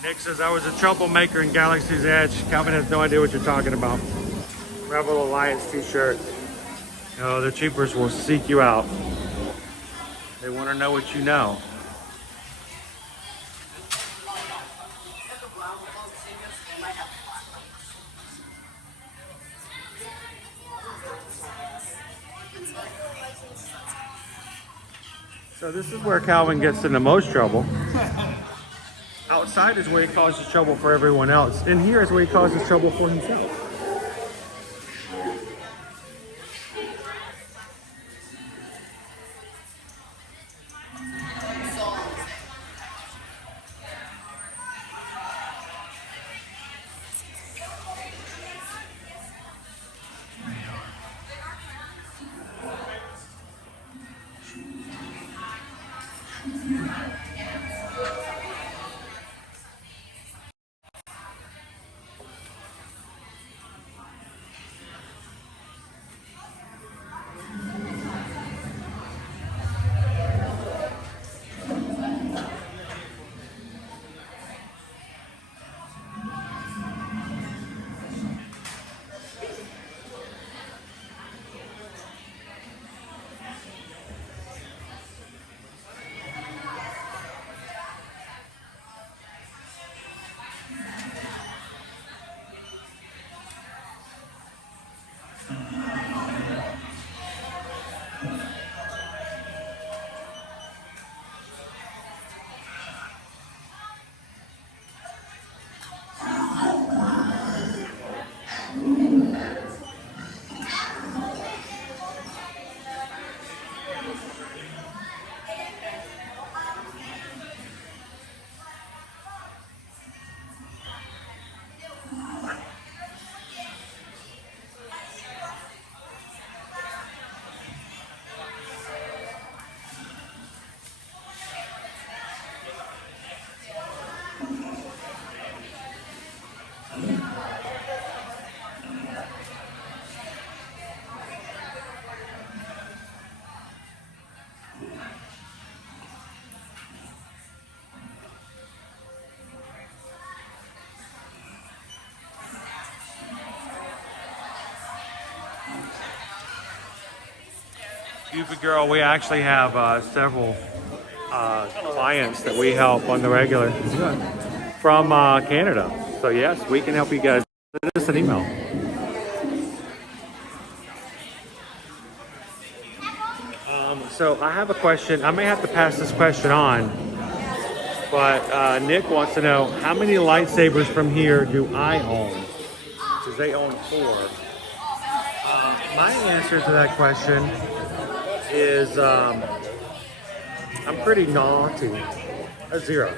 Nick says, I was a troublemaker in Galaxy's Edge. Calvin has no idea what you're talking about. Rebel Alliance t-shirt. No, the cheapers will seek you out. They want to know what you know. So this is where Calvin gets in the most trouble. Outside is where he causes trouble for everyone else. And here is where he causes trouble for himself. Goofy girl, we actually have several clients that we help on the regular from Canada. So yes, we can help you guys. Send us an email. So I have a question. I may have to pass this question on, but Nick wants to know, how many lightsabers from here do I own? Because they own 4. My answer to that question is I'm pretty naughty. A 0.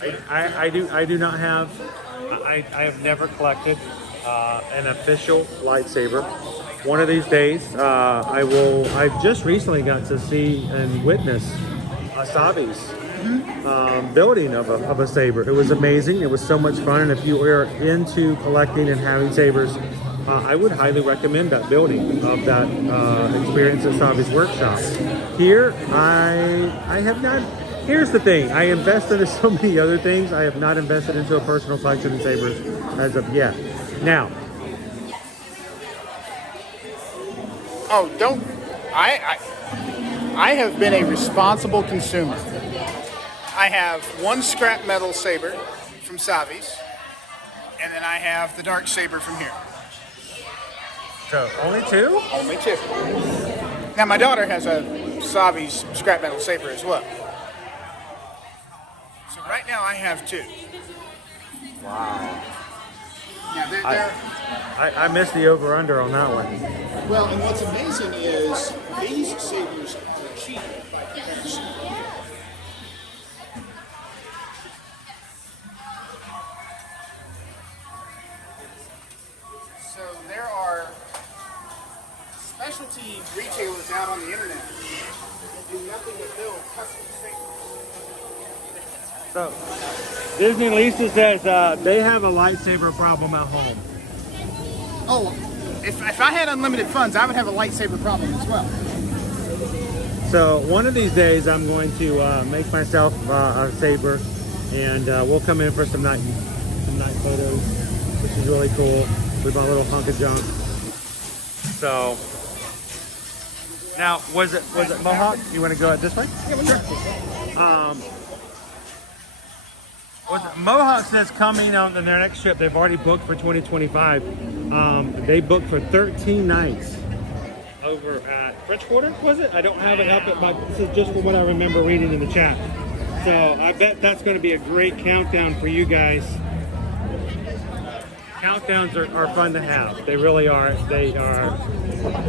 I do not have. I have never collected an official lightsaber. One of these days, I will. I just recently got to see and witness Savi's building of a saber. It was amazing. It was so much fun. And if you are into collecting and having sabers, I would highly recommend that building of that experience at Savi's workshop. Here, I have not. Here's the thing. I invested in so many other things. I have not invested into a personal collection of sabers as of yet. Now. Oh, don't. I have been a responsible consumer. I have 1 scrap metal saber from Savi's, and then I have the dark saber from here. So, only 2? Only 2. Now, my daughter has a Savi's scrap metal saber as well. So right now I have 2. Wow. Now, I missed the over-under on that one. well, and what's amazing is these sabers are cheap by comparison. So there are specialty retailers out on the internet that do nothing but build custom sabers. So, Disney Lisa says they have a lightsaber problem at home. Oh, if I had unlimited funds, I would have a lightsaber problem as well. So one of these days, I'm going to make myself a saber, and we'll come in for some night photos, which is really cool with my little hunk of junk. So now, was it Mohawk? You want to go this way? Yeah, Mohawk says coming on their next trip. They've already booked for 2025. They booked for 13 nights over at French Quarter, was it? I don't have it up at my, this is just from what I remember reading in the chat. So I bet that's going to be a great countdown for you guys. Countdowns are fun to have. They really are. They are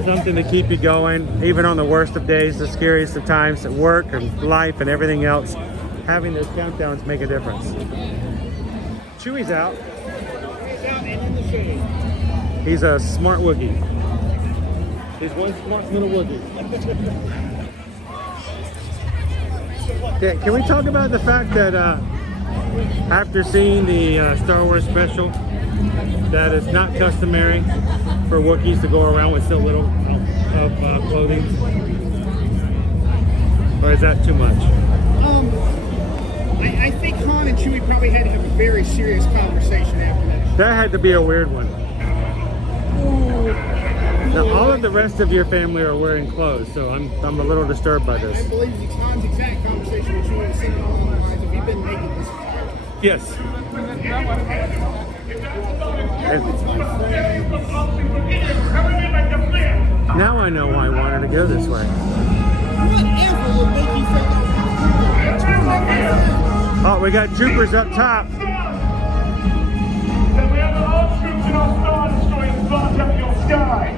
something to keep you going, even on the worst of days, the scariest of times at work and life and everything else. Having those countdowns make a difference. Chewie's out. He's out and in the shade. He's a smart Wookiee. He's one smart little Wookiee. Okay, can we talk about the fact that after seeing the Star Wars special, that it's not customary for Wookiees to go around with so little of clothing? Or is that too much? I think Han and Chewie probably had to have a very serious conversation after that. That had to be a weird one. Now, all of the rest of your family are wearing clothes, so I'm a little disturbed by this. I believe Han's exact conversation with Chewie was something along the lines of, "We've been naked this entire time." Yes. Now I know why I wanted to go this way. Whatever will make you think Oh, we got troopers up top. Then we have all troops in our Star Destroyers blocked up your sky.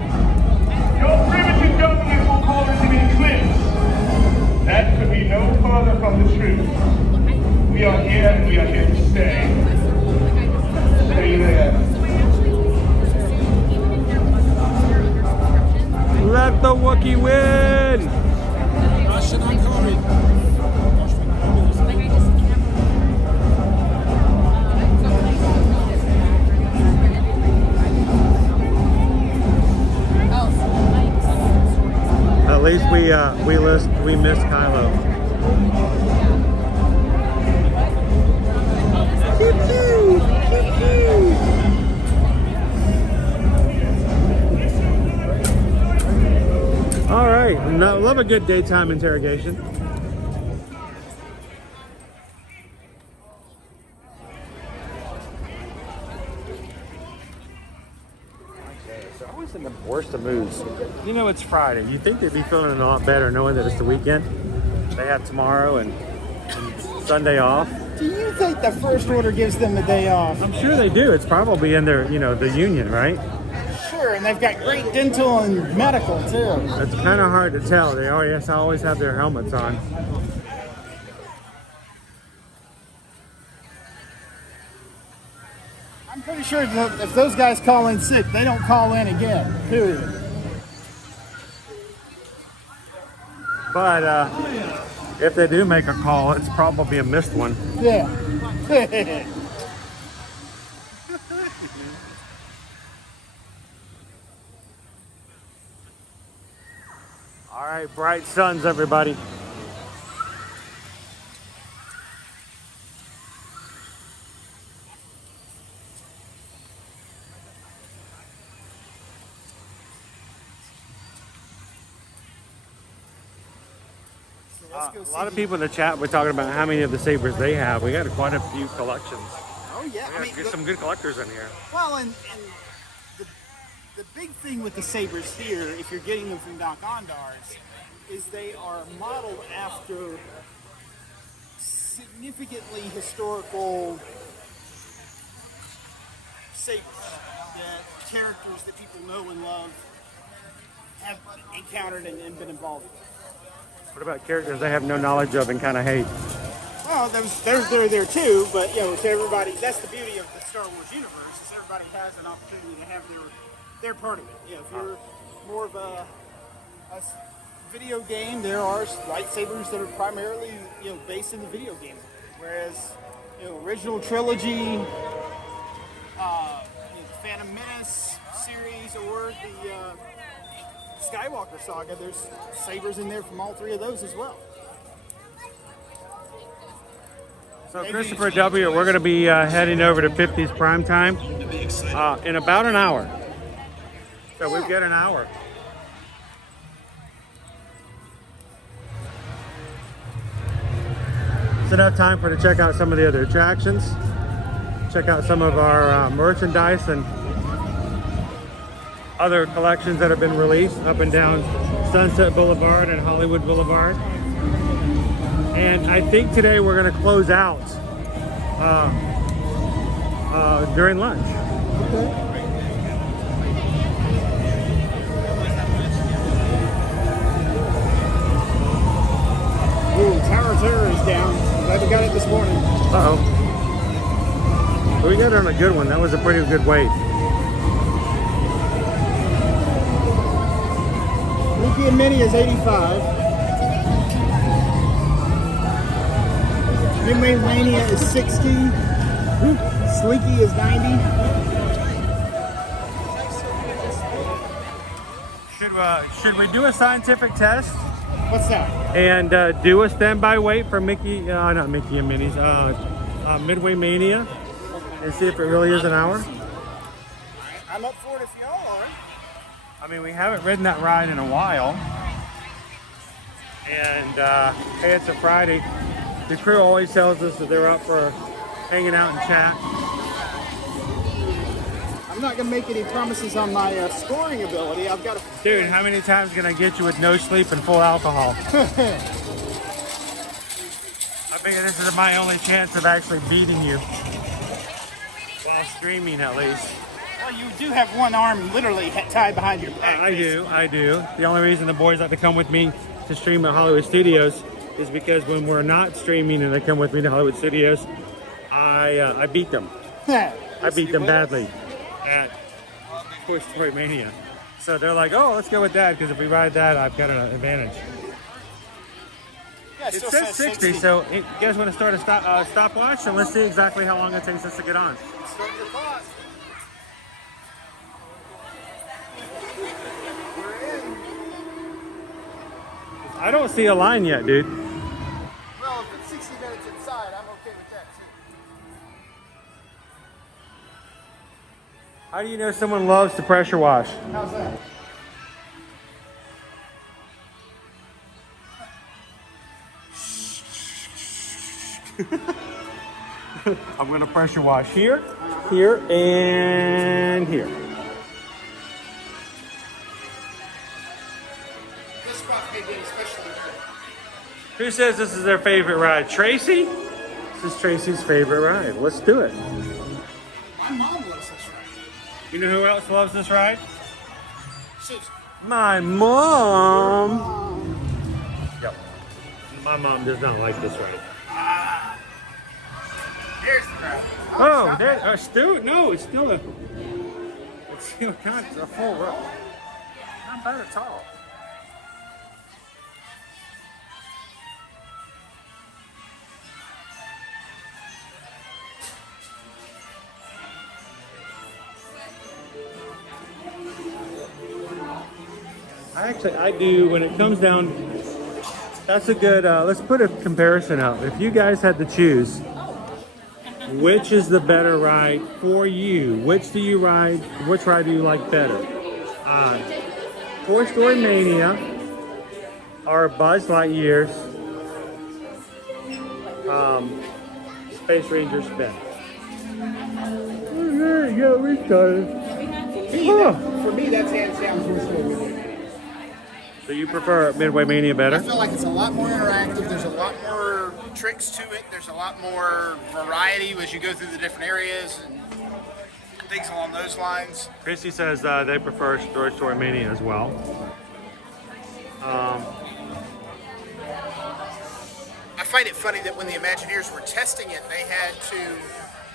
Your primitive government will call it an eclipse. That could be no further from the truth. We are here and we are here to stay. Stay there. Let the Wookiee win! At least we missed Kylo. All right, love a good daytime interrogation. So always in the worst of moods. You know, it's Friday. You think they'd be feeling a lot better knowing that it's the weekend. They have tomorrow and Sunday off. Do you think the First Order gives them the day off? I'm sure they do. It's probably in their, you know, the union, right? Sure, and they've got great dental and medical too. It's kind of hard to tell. They always have their helmets on. I'm pretty sure that if those guys call in sick, they don't call in again, period. But if they do make a call, it's probably a missed one. Yeah. All right, bright suns, everybody. A lot of people in the chat were talking about how many of the sabers they have. We got quite a few collections. Oh yeah, I mean, some good collectors in here. Well, and the big thing with the sabers here, if you're getting them from Doc Ondars, is they are modeled after significantly historical sabers that characters that people know and love have encountered and been involved with. What about characters they have no knowledge of and kind of hate? Well, they're there too, but you know, to everybody, that's the beauty of the Star Wars universe, is everybody has an opportunity to have their part of it. You know, if you're more of a video game, there are lightsabers that are primarily, you know, based in the video game. Whereas, you know, original trilogy, you know, the Phantom Menace series, or the Skywalker saga, there's sabers in there from all three of those as well. So Christopher W., we're going to be heading over to 50s Prime Time in about an hour. So we've got an hour. It's enough time for to check out some of the other attractions, check out some of our merchandise and other collections that have been released up and down Sunset Boulevard and Hollywood Boulevard. And I think today we're going to close out during lunch. Okay. Ooh, Tower of Terror is down. Glad we got it this morning. Uh-oh. But we got it on a good one. That was a pretty good weight. Mickey and Minnie is 85. Midway Mania is 60. Sleeky is 90. Should we do a scientific test? What's that? And do a standby weight for Mickey, not Mickey and Minnie's, Midway Mania, and see if it really is an hour? I'm up for it if y'all are. I mean, we haven't ridden that ride in a while. And hey, it's a Friday. The crew always tells us that they're up for hanging out and chat. I'm not going to make any promises on my scoring ability. I've got to... Dude, how many times can I get you with no sleep and full alcohol? I figure this is my only chance of actually beating you. While streaming, at least. Well, you do have one arm literally tied behind your back. I do. The only reason the boys like to come with me to stream at Hollywood Studios is because when we're not streaming and they come with me to Hollywood Studios, I beat them. I beat them badly at Toy Story Mania. So they're like, oh, let's go with that, because if we ride that, I've got an advantage. Yeah, it says 60, so you guys want to start a stopwatch, and let's see exactly how long it takes us to get on. Start the clock. I don't see a line yet, dude. Well, if it's 60 minutes inside, I'm okay with that too. How do you know someone loves to pressure wash? How's that? I'm going to pressure wash here, here, and here. This spot may be especially good. Who says this is their favorite ride? Tracy? This is Tracy's favorite ride. Let's do it. My mom loves this ride. You know who else loves this ride? SueSue. My mom. Yep. My mom does not like this ride. Here's the crowd. Oh, there, still, no, it's still a full row. Not bad at all. I do, when it comes down, that's a good, let's put a comparison up. If you guys had to choose, which is the better ride for you? Which do you ride? Which ride do you like better? Toy Story Mania or Buzz Lightyear's Space Ranger Spin? There you go, we started. For me, that's hands down Toy Story Mania. So you prefer Midway Mania better? I feel like it's a lot more interactive. There's a lot more tricks to it. There's a lot more variety as you go through the different areas and things along those lines. Christy says they prefer Toy Story Mania as well. I find it funny that when the Imagineers were testing it, they had to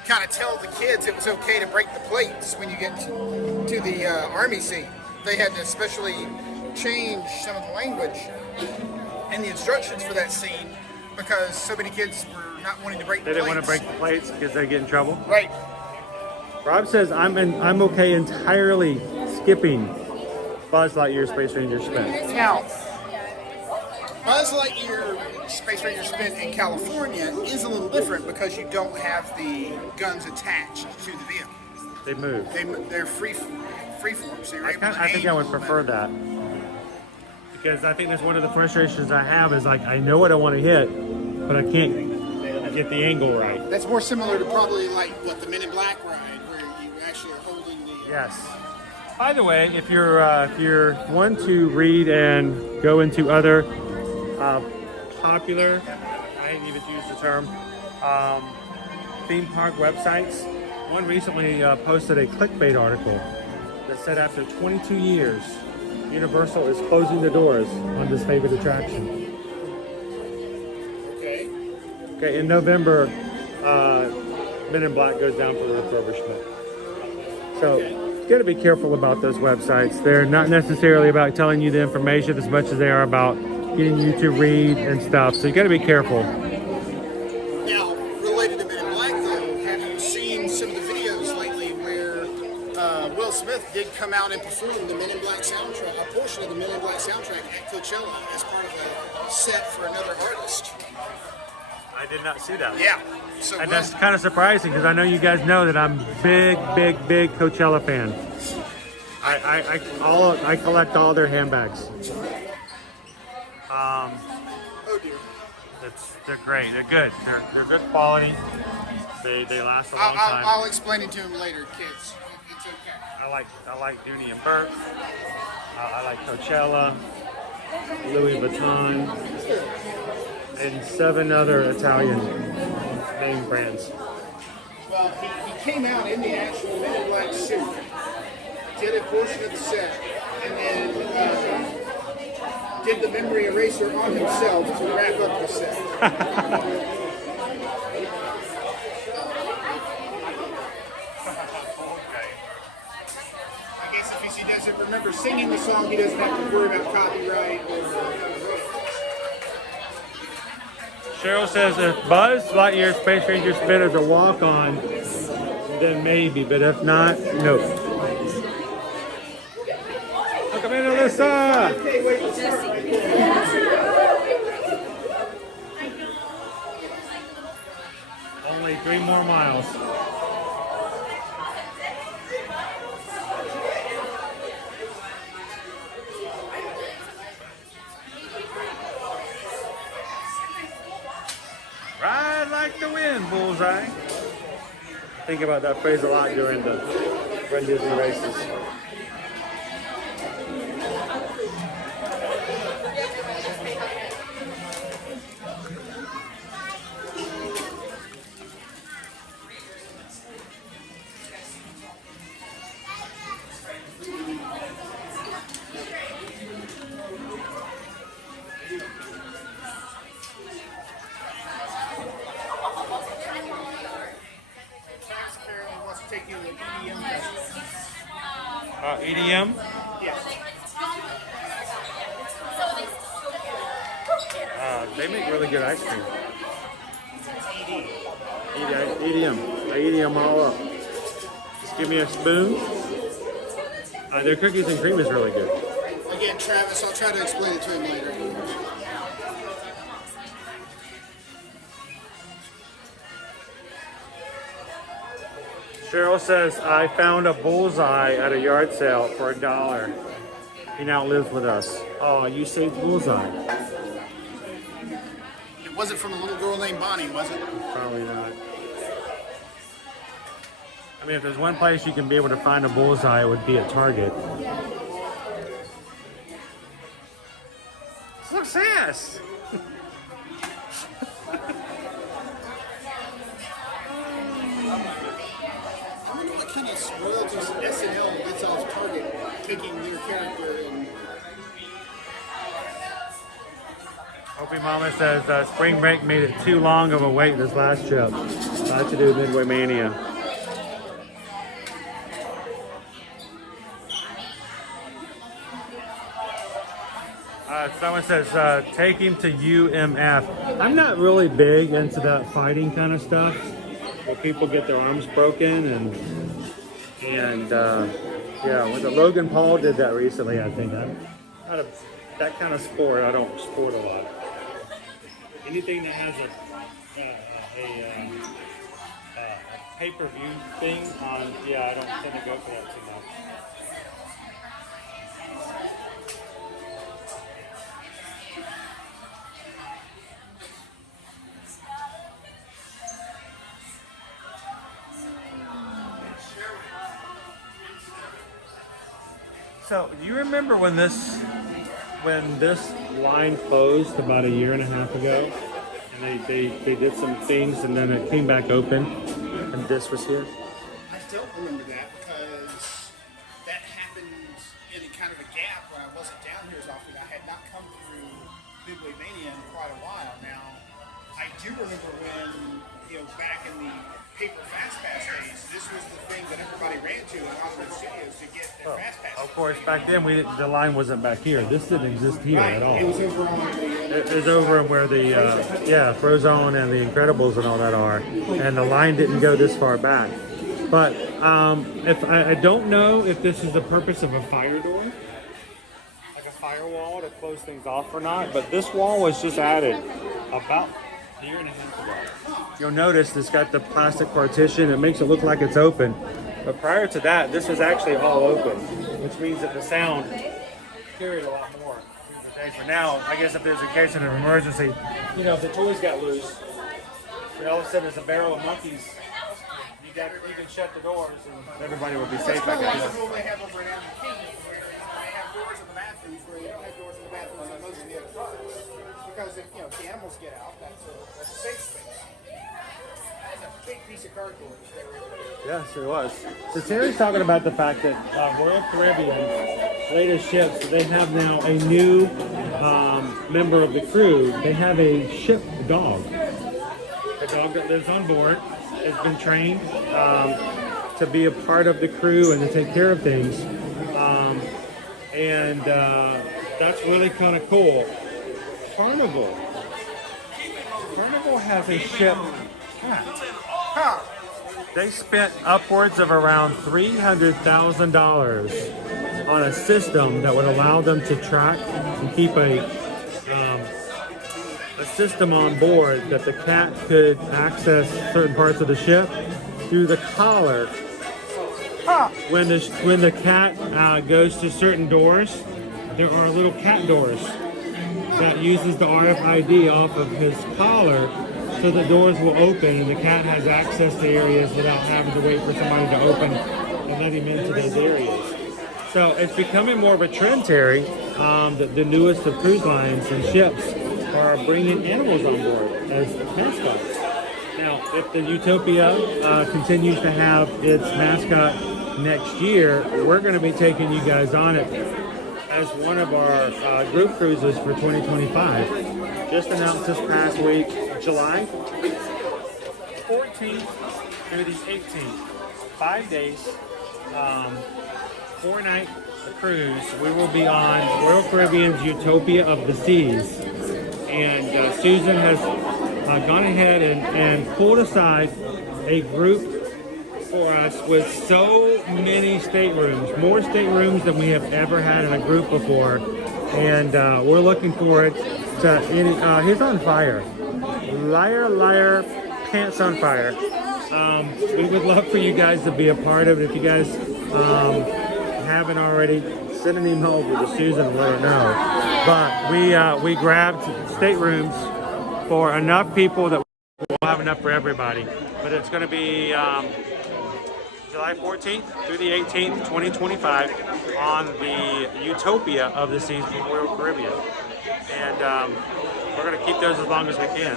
kind of tell the kids it was okay to break the plates when you get to the army scene. They had to especially change some of the language and the instructions for that scene because so many kids were not wanting to break the plates. They didn't want to break the plates because they get in trouble? Right. Rob says I'm okay entirely skipping Buzz Lightyear Space Ranger Spin. Now, Buzz Lightyear Space Ranger Spin in California is a little different because you don't have the guns attached to the vehicle. They move. They're freeform, so you're able to I think I would prefer that. Because I think that's one of the frustrations I have is like, I know what I want to hit, but I can't get the angle right. That's more similar to probably like what the Men in Black ride, where you actually are holding the... Yes. By the way, if you're one to read and go into other popular, I didn't even use the term, theme park websites, one recently posted a clickbait article that said after 22 years, Universal is closing the doors on this favorite attraction. Okay, in November, Men in Black goes down for refurbishment. So, you got to be careful about those websites. They're not necessarily about telling you the information as much as they are about getting you to read and stuff. So, you got to be careful. Now, related to Men in Black, though, have you seen some of the videos lately where Will Smith did come out and perform the Men in Black soundtrack, a portion of the Men in Black soundtrack at Coachella as part of a set for another artist? I did not see that. Yeah. So and that's kind of surprising because I know you guys know that I'm big Coachella fan. I collect all their handbags. Oh dear. They're great. They're good. They're good quality. They last a long time. I'll explain it to him later, kids. It's okay. I like Dooney and Burke. I like Coachella, Louis Vuitton, and 7 other Italian name brands. Well, he came out in the actual Men in Black suit, did a portion of the set, and then did the memory eraser on himself to wrap up the set. I guess if he doesn't remember singing the song, he doesn't have to worry about copyright or Cheryl says if Buzz Lightyear Space Ranger Spin is a walk-on, then maybe, but if not, no. Come in, Alyssa! Only 3 more miles. Right. I'd like to win, bullseye. Think about that phrase a lot during the Run Disney races. EDM? Yes. They make really good ice cream. EDM. I EDM all up. Just give me a spoon. Their cookies and cream is really good. Again, Travis, I'll try to explain it to him later. Cheryl says, I found a bullseye at a yard sale for $1. He now lives with us. Oh, you saved bullseye. It wasn't from a little girl named Bonnie, was it? Probably not. I mean, if there's one place you can be able to find a bullseye, it would be at Target. Success! Royalties SNL gets off Target taking their character and Opie Mama says spring break made it too long of a wait this last trip. To do Midway Mania. Someone says take him to UMF. I'm not really big into that fighting kind of stuff where people get their arms broken and yeah, when the Logan Paul did that recently, I think I'm not that kind of sport. I don't sport a lot. Anything that has a pay-per-view thing on, yeah, I don't tend to go for that too much. So, do you remember when this line closed about 1.5 years ago? And they did some things and then it came back open and this was here? I don't remember that because that happened in a kind of a gap when I wasn't down here as often. I had not come through Midway Mania in quite a while. Now, I do remember when, back in the paper Fast Pass days, this was the thing that everybody ran to in Hollywood Studios to get their Fast Pass. Of course, back then the line wasn't back here. This didn't exist here at all. It was over on It was over where the Frozone and the Incredibles and all that are, and the line didn't go this far back. But if I don't know if this is the purpose of a fire door, like a firewall to close things off or not. But this wall was just added about 1.5 years ago. You'll notice it's got the plastic partition. It makes it look like it's open. But prior to that, this was actually all open, which means that the sound carried a lot more through the day. For now, I guess if there's a case of an emergency, if the toys got loose, all of a sudden there's a barrel of monkeys, you can shut the doors and everybody will be safe, I guess. That's the rule they have over in Antiquities, where they have doors in the bathrooms where you don't have doors in the bathrooms on most of the other parts. Because if the animals get out, that's a safe space. That's a big piece of cardboard there. Yes, it was. So Terry's talking about the fact that Royal Caribbean's latest ships, they have now a new member of the crew. They have a ship dog. The dog that lives on board has been trained to be a part of the crew and to take care of things. That's really kind of cool. Carnival has a ship cat. They spent upwards of around $300,000 on a system that would allow them to track and keep a system on board that the cat could access certain parts of the ship through the collar. When the cat goes to certain doors, there are little cat doors that uses the RFID off of his collar so the doors will open and the cat has access to areas without having to wait for somebody to open and let him into those areas. So it's becoming more of a trend, Terry. The newest of cruise lines and ships are bringing animals on board as mascots. Now, if the Utopia continues to have its mascot next year, we're going to be taking you guys on it as one of our group cruises for 2025. Just announced this past week, July 14th through the 18th. 5 days, 4-night cruise. We will be on Royal Caribbean's Utopia of the Seas. And Susan has gone ahead and pulled aside a group for us with so many staterooms, more staterooms than we have ever had in a group before. And we're looking forward to any, he's on fire. Liar, pants on fire. We would love for you guys to be a part of it. If you guys haven't already, send an email over to Susan and let her know. But we grabbed staterooms for enough people that we'll have enough for everybody. But it's going to be July 14th through the 18th, 2025 on the Utopia of the Seas from Royal Caribbean. And we're going to keep those as long as we can.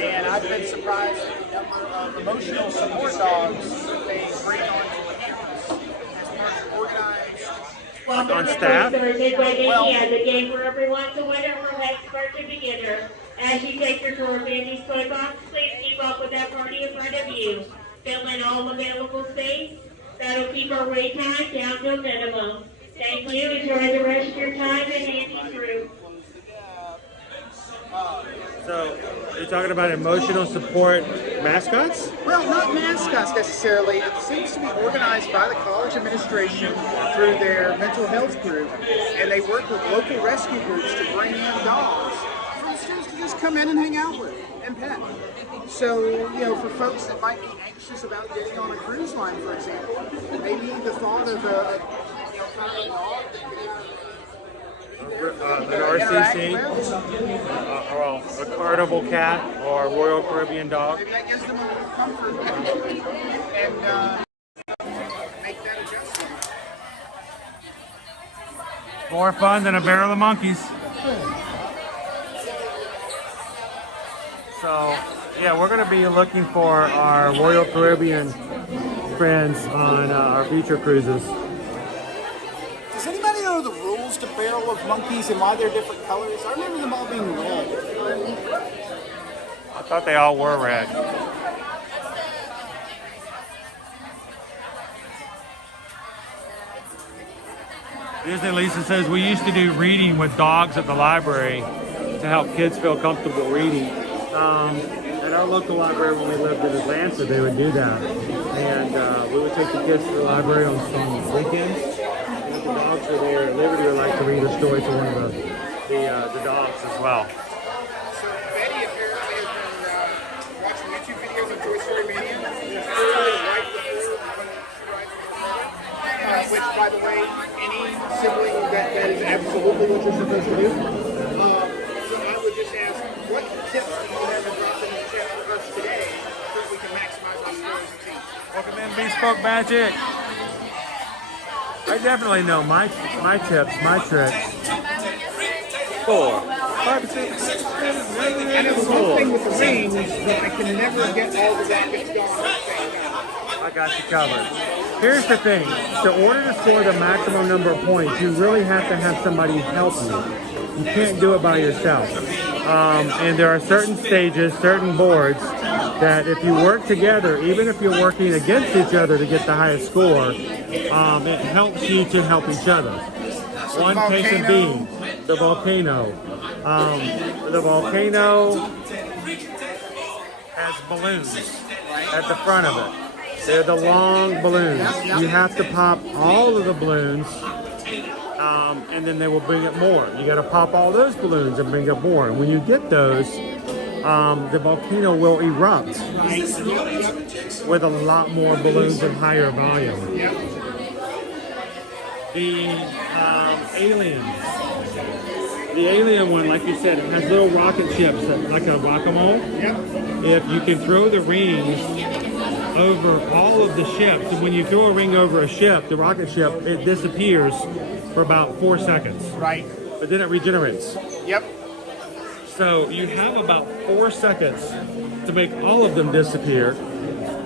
And I've been surprised at the number of emotional support dogs that they bring on campus as part of organized. On staff. Midway has a game for everyone to winner from expert to beginner. As you take your tour of Andy's toy box, please keep up with that party in front of you. Fill in all available space. That'll keep our wait time down to a minimum. Thank you. Enjoy the rest of your time in Andy's group. So, you're talking about emotional support mascots? Well, not mascots necessarily. It seems to be organized by the college administration through their mental health group, and they work with local rescue groups to bring in dogs for the students to just come in and hang out with and pet. So, you know, for folks that might be anxious about getting on a cruise line, for example, maybe the thought of a, you know, kind of a dog that an RCC, or a Carnival cat, or a Royal Caribbean dog. maybe that gives them a little comfort and make that adjustment. More fun than a barrel of monkeys. So, yeah, we're going to be looking for our Royal Caribbean friends on our future cruises. Does anybody know the rules to barrel of monkeys and why they're different colors? I remember them all being red. I thought they all were red. Disney Lisa says we used to do reading with dogs at the library to help kids feel comfortable reading. At our local library when we lived in Atlanta, they would do that. And we would take the kids to the library on some weekends. And if the dogs were there, Liberty would like to read a story to one of the dogs as well. So Betty apparently has been watching YouTube videos of Toy Story Mania. Right before when she rides with her brother. Which, by the way, any sibling that is absolutely what you're supposed to do. So I would just ask, what tips do you have to drop in the chat for us today so that we can maximize our skills as a team? Welcome in, Bespoke Magic. I definitely know my tips, my tricks. 4, 5, 6, 7, 8, I know the one thing with the rings that I can never get all the rockets going at the same time. I got you covered. Here's the thing. In order to score the maximum number of points, you really have to have somebody help you. You can't do it by yourself. And there are certain stages, certain boards, that if you work together, even if you're working against each other to get the highest score, it helps you to help each other. One case in being the volcano. The volcano has balloons at the front of it. They're the long balloons. You have to pop all of the balloons, and then they will bring up more. You got to pop all those balloons and bring up more. And when you get those, the volcano will erupt with a lot more balloons and higher volume. The aliens The alien one, like you said, it has little rocket ships, like a whack-a-mole. Yep. If you can throw the rings over all of the ships, and when you throw a ring over a ship, the rocket ship, it disappears for about 4 seconds. Right. But then it regenerates. Yep. So you have about 4 seconds to make all of them disappear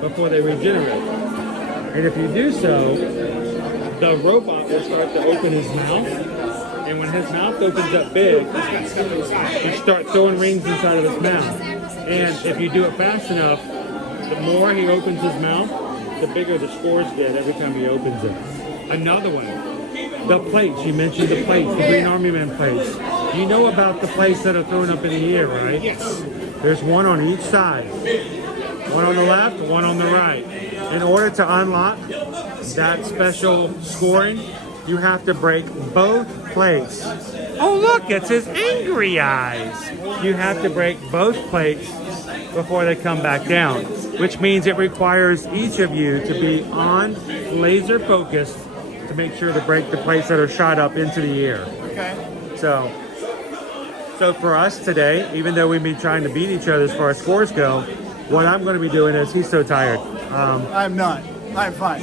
before they regenerate. And if you do so, the robot will start to open his mouth. And when his mouth opens up big, you start throwing rings inside of his mouth. And if you do it fast enough, the more he opens his mouth, the bigger the scores get every time he opens it. Another one, the plates. You mentioned the plates, the Green Army Man plates. You know about the plates that are thrown up in the air, right? Yes. There's one on each side. One on the left, one on the right. In order to unlock that special scoring, you have to break both plates. Oh look, it's his angry eyes. You have to break both plates before they come back down, which means it requires each of you to be on laser focused to make sure to break the plates that are shot up into the air. Okay. So for us today, even though we've been trying to beat each other as far as scores go, what I'm going to be doing is, he's so tired. I'm not. I'm fine.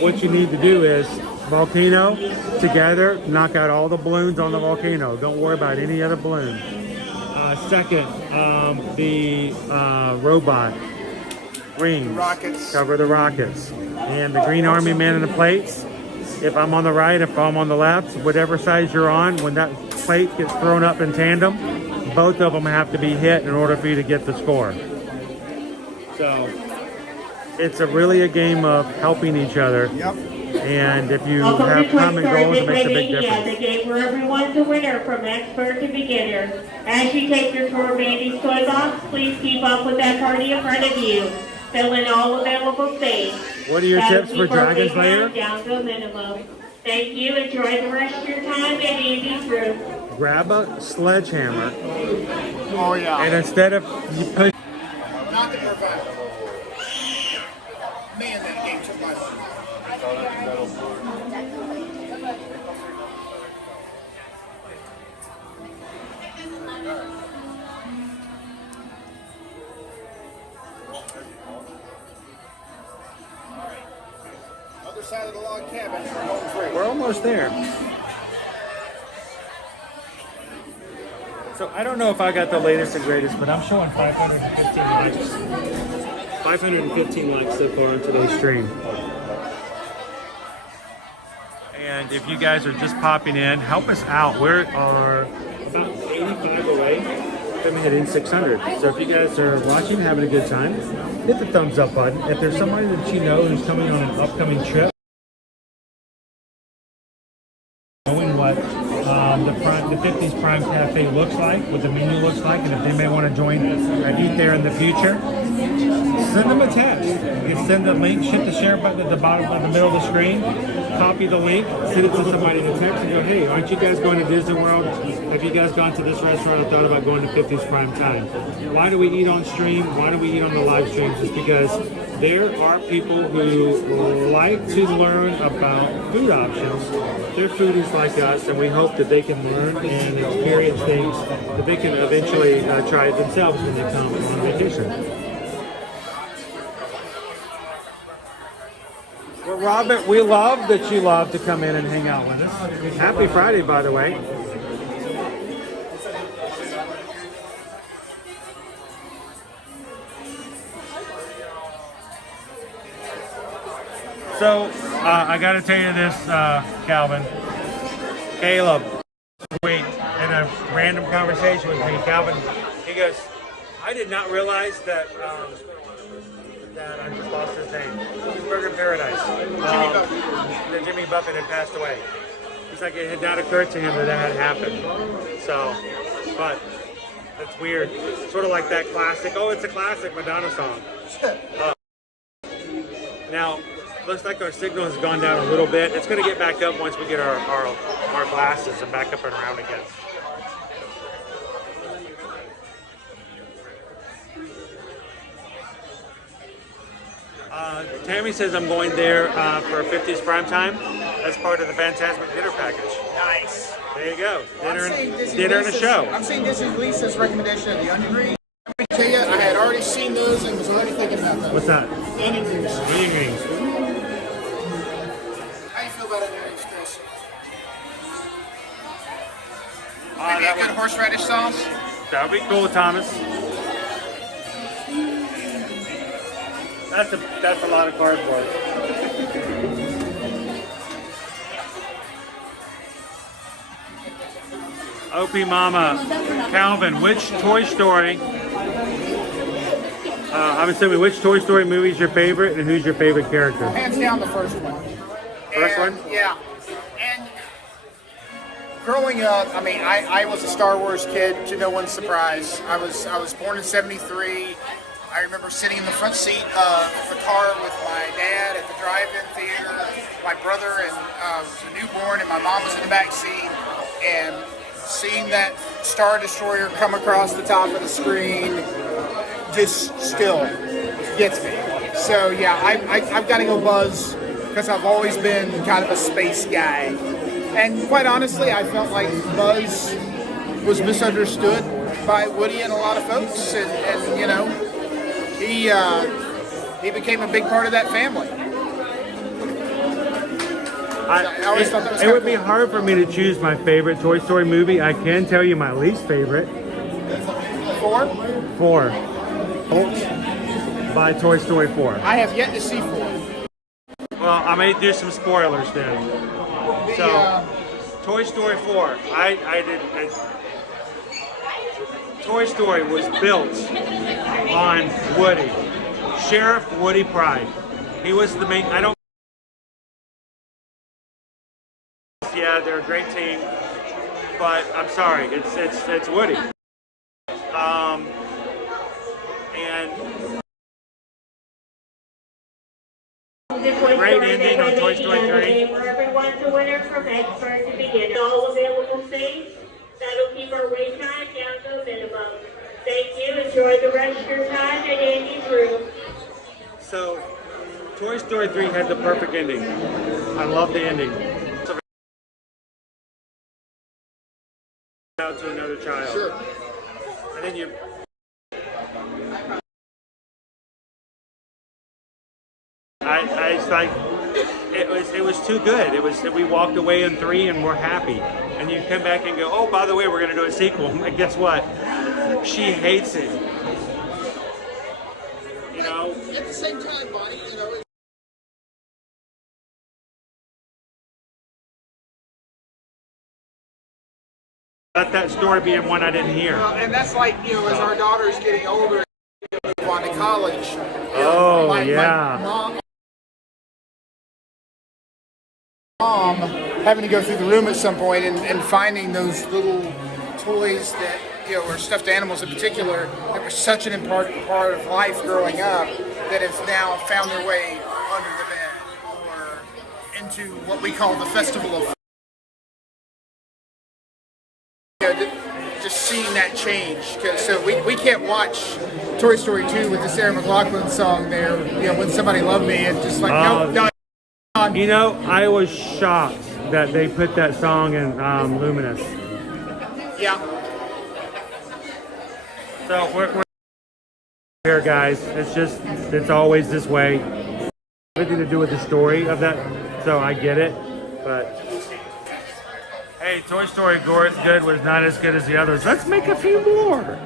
What you need to do is volcano together, knock out all the balloons on the volcano. Don't worry about any other balloon. Second, the robot rings. Rockets. Cover the rockets. And the Green Army Man and the plates. If I'm on the right, if I'm on the left, whatever side you're on, when that plate gets thrown up in tandem, both of them have to be hit in order for you to get the score. So it's really a game of helping each other. Yep. And if you Welcome have to common goals, it makes a big Mania, difference. the game where everyone's a winner from expert to beginner. As you take your tour of Andy's Toy Box, please keep up with that party in front of you. Fill in all available space. What are your tips for Dragon Keep our Slayer? weight down to a minimum. Thank you. Enjoy the rest of your time in Andy's room. Grab a sledgehammer. Oh yeah. And instead of you push. Not that we're back. Man, that game took my life. Other side of the log cabin for home free. We're almost there. So I don't know if I got the latest and greatest, but I'm showing 515 likes. 515 likes so far on today's stream. And if you guys are just popping in, help us out. We are about 85 away from hitting 600. So if you guys are watching, having a good time, hit the thumbs up button. If there's somebody that you know who's coming on an upcoming trip, knowing what the 50s Prime Cafe looks like, what the menu looks like, and if they may want to join and eat there in the future, send them a text. You can send the link, hit the share button at the bottom of the middle of the screen, copy the link, send it to somebody in a text and go, hey, aren't you guys going to Disney World? Have you guys gone to this restaurant or thought about going to 50s Prime Time? Why do we eat on stream? Why do we eat on the live streams? It's because there are people who like to learn about food options. They're foodies like us, and we hope that they can learn and experience things that they can eventually try themselves when they come on vacation. Well, Robert, we love that you love to come in and hang out with us. Happy Friday, by the way. So, I got to tell you this, Calvin. Caleb, wait, in a random conversation with me, Calvin, he goes, I did not realize that, I just lost his name. Burger Paradise. That Jimmy Buffett had passed away. He's like, it had not occurred to him that had happened. So, but that's weird. Sort of like that classic, oh, it's a classic Madonna song. Now, looks like our signal has gone down a little bit. It's going to get back up once we get our glasses and back up and around again. Tammy says I'm going there for 50s Prime Time. That's part of the Fantasmic dinner package. Nice. There you go. Dinner Dinner and a show. I'm saying this is Lisa's recommendation of the onion rings. Let me tell you, I had already seen those and was already thinking about those. What's that? Onion rings. Onion rings. How you feel about onion rings, Chris? Maybe That a good horseradish sauce? That would be cool, Thomas. That's a lot of cardboard. OP Mama, Calvin, which Toy Story? I'm assuming which Toy Story movie is your favorite, and who's your favorite character? Hands down, the first one. First one? Yeah. And growing up, I mean, I was a Star Wars kid, to no one's surprise. I was born in '73. I remember sitting in the front seat of the car with my dad at the drive-in theater, my brother was a newborn, and my mom was in the back seat, and seeing that Star Destroyer come across the top of the screen just still gets me. So yeah, I've got to go Buzz, because I've always been kind of a space guy. And quite honestly, I felt like Buzz was misunderstood by Woody and a lot of folks, and you know, he became a big part of that family. I always thought that was it would be hard for me to choose my favorite Toy Story movie. I can tell you my least favorite. 4? 4. By Toy Story 4. I have yet to see 4. Well, I may do some spoilers then. So, Toy Story 4. Toy Story was built on Woody. Sheriff Woody Pride. He was the main. Yeah, they're a great team, but I'm sorry, it's Woody. And great ending on Toy Story 3. For everyone's a winner from expert to begin. All available seats. That'll keep our wait time down to a minimum. Thank you. Enjoy the rest of your time at Andy's room. So, Toy Story 3 had the perfect ending. I love the ending. Out to another child. Sure. And then you. It's like it was too good. We walked away in 3 and we're happy. And you come back and go, oh, by the way, we're gonna do a sequel. And guess what? She hates it. You know. At the same time, buddy, you know. Let that story be in one I didn't hear. And that's like, you know, as our daughter's getting older, move on to college. Oh, my yeah. Mom having to go through the room at some point and finding those little toys that, you know, or stuffed animals in particular, that were such an important part of life growing up, that have now found their way under the bed or into what we call the Festival of. You know, just seeing that change. So we can't watch Toy Story 2 with the Sarah McLachlan song there, you know, When Somebody Loved Me, and just like, no. You know, I was shocked that they put that song in Luminous. Yeah. So we're here, guys. It's always this way. Everything to do with the story of that, so I get it. But hey, Toy Story Good was not as good as the others. Let's make a few more.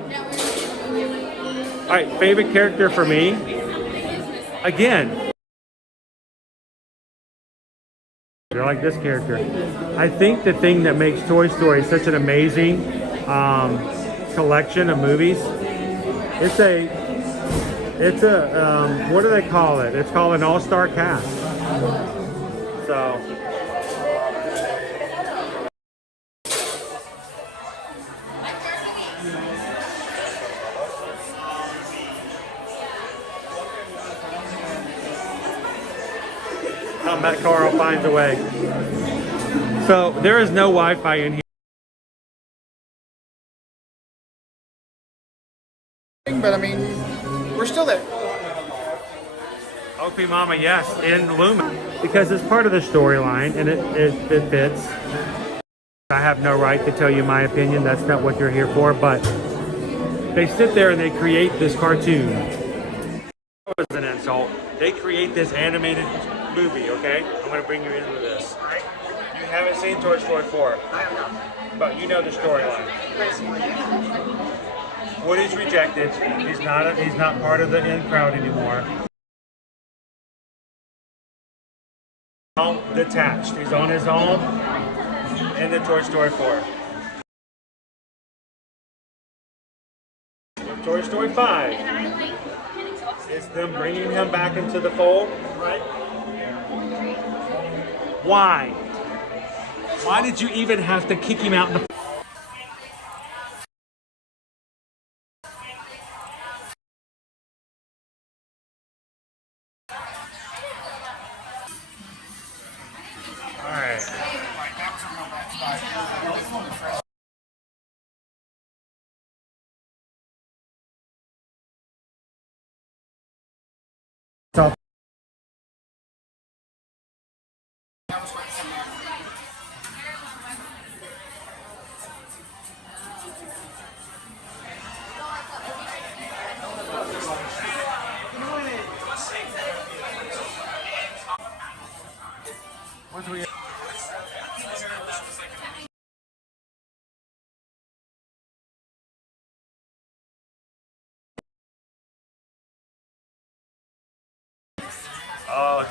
All right, favorite character for me. Again. They're like this character. I think the thing that makes Toy Story such an amazing collection of movies, it's a what do they call it? It's called an all-star cast. So Matt Carl finds a way. So there is no Wi-Fi in here. But I mean, we're still there. OP Mama, yes, in Lumen, because it's part of the storyline and it fits. I have no right to tell you my opinion. That's not what you're here for, but they sit there and they create this cartoon. That was an insult. They create this animated movie, okay? I'm going to bring you into this. You haven't seen Toy Story 4. I have not. But you know the storyline. Woody's rejected. He's not part of the in crowd anymore. All detached. He's on his own in the Toy Story 4. Toy Story 5 is them bringing him back into the fold. Right? Why? Why did you even have to kick him out in the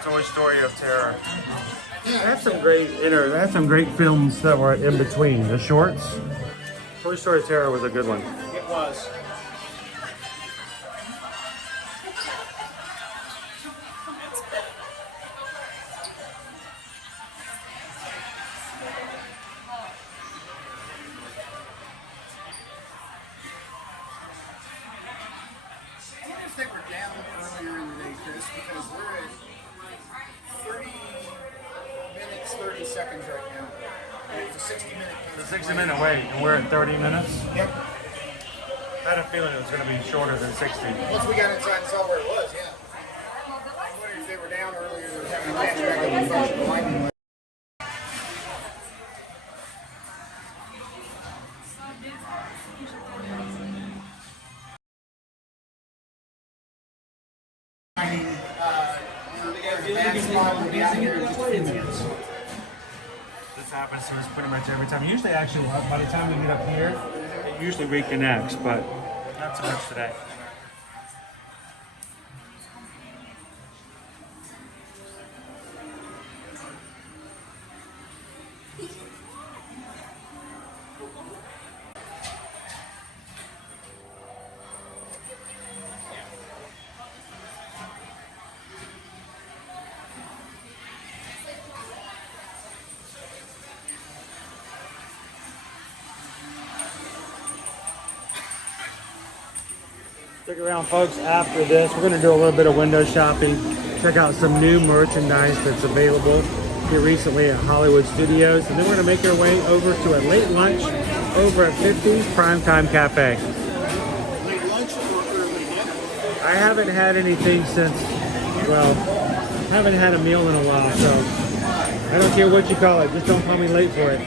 Toy Story of Terror. That's some great films that were in between the shorts. Toy Story of Terror was a good one. It was. I wonder if they were down earlier in the day, Chris, because we're at 30 minutes, 30 seconds right now. And it's a 60-minute. It's a 60-minute wait, and we're at 30 minutes? Yep. I had a feeling it was going to be shorter than 60. Once we got inside and saw where it was, yeah. I wonder if they were down earlier, they were having to catch back up and function the lightning. This happens to us pretty much every time. Usually, actually, by the time we get up here, it usually reconnects, but not so much today. Stick around, folks. After this, we're going to do a little bit of window shopping, check out some new merchandise that's available here recently at Hollywood Studios, and then we're going to make our way over to a late lunch over at 50's Primetime Cafe. Late lunch or early dinner? I haven't had anything since, well, haven't had a meal in a while, so I don't care what you call it, just don't call me late for it.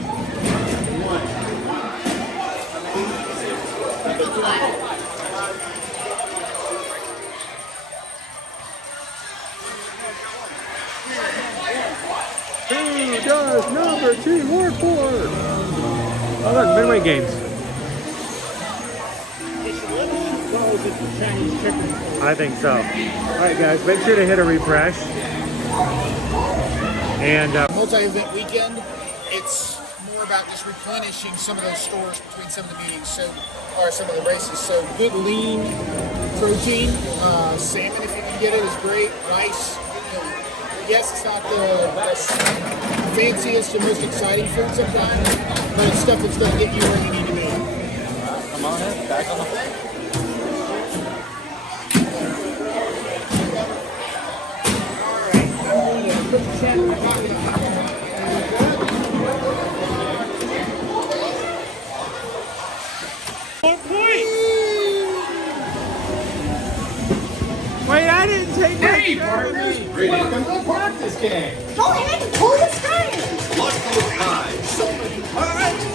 Who does number 2 work for? Oh look, Midway games. I think so. Alright guys, make sure to hit a refresh. And multi-event weekend, it's more about just replenishing some of those stores between some of the meetings, or some of the races. So good lean protein, salmon if you can get it is great, rice. Yes, it's not the fanciest and most exciting food sometimes, but it's stuff that's going to get you where you need to be. Come on in, back on the plate. wait, I didn't take that. Hey, partners! Welcome to the practice game. Go ahead and pull the strings. Luck for the prize. So many. All right.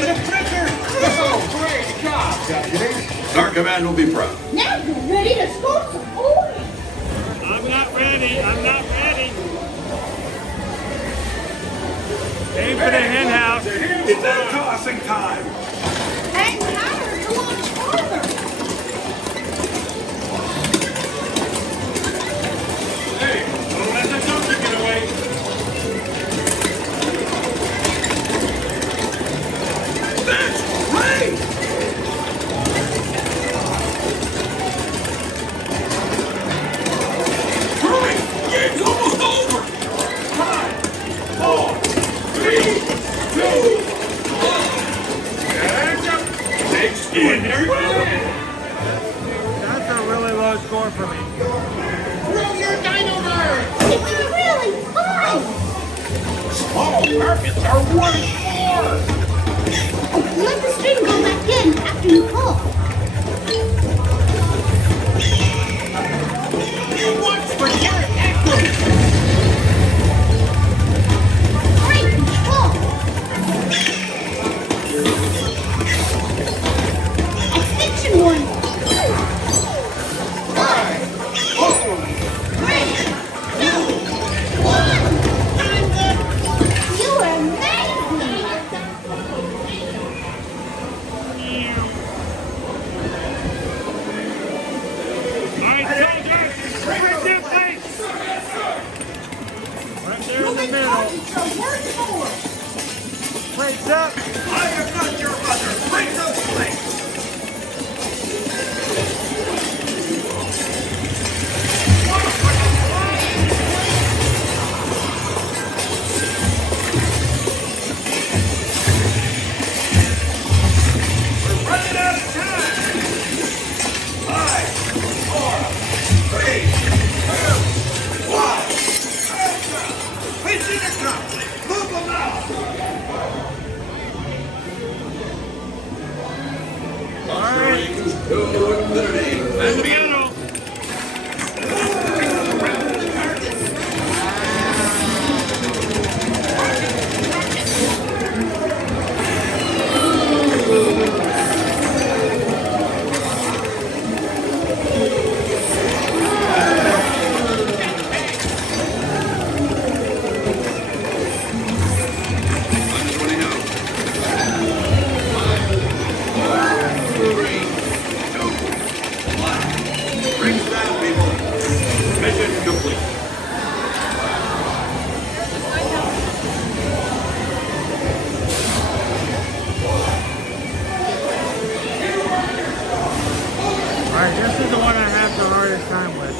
Great job, deputy. Our command will be proud. Now you're ready to score some points. I'm not ready. I'm not ready. Aim for the hen house. It's that tossing time. Hang higher to launch farther. Hey, don't let the junkie get away. That's great! Hurry! Game's almost over! 5, 4, 3, 2, 1. And up! Big skin, That's a really low score for me. Throw your dino bird. It's really fun. Small markets are worth more! Let the string go back in after you pull. Watch for carrot active! Great control. Extension one. 5, 4, 3, 2, 1. Time's up. You are amazing. Alright, soldiers! Right there, place! Right there in the middle. Plates up! I am not your mother! Bring those plates! We're running out of time! 5, 4, 3, 2, 1. Mission accomplished! Move them out! Alright. To infinity and beyond. Mission complete. Alright, this is the one I have the hardest time with.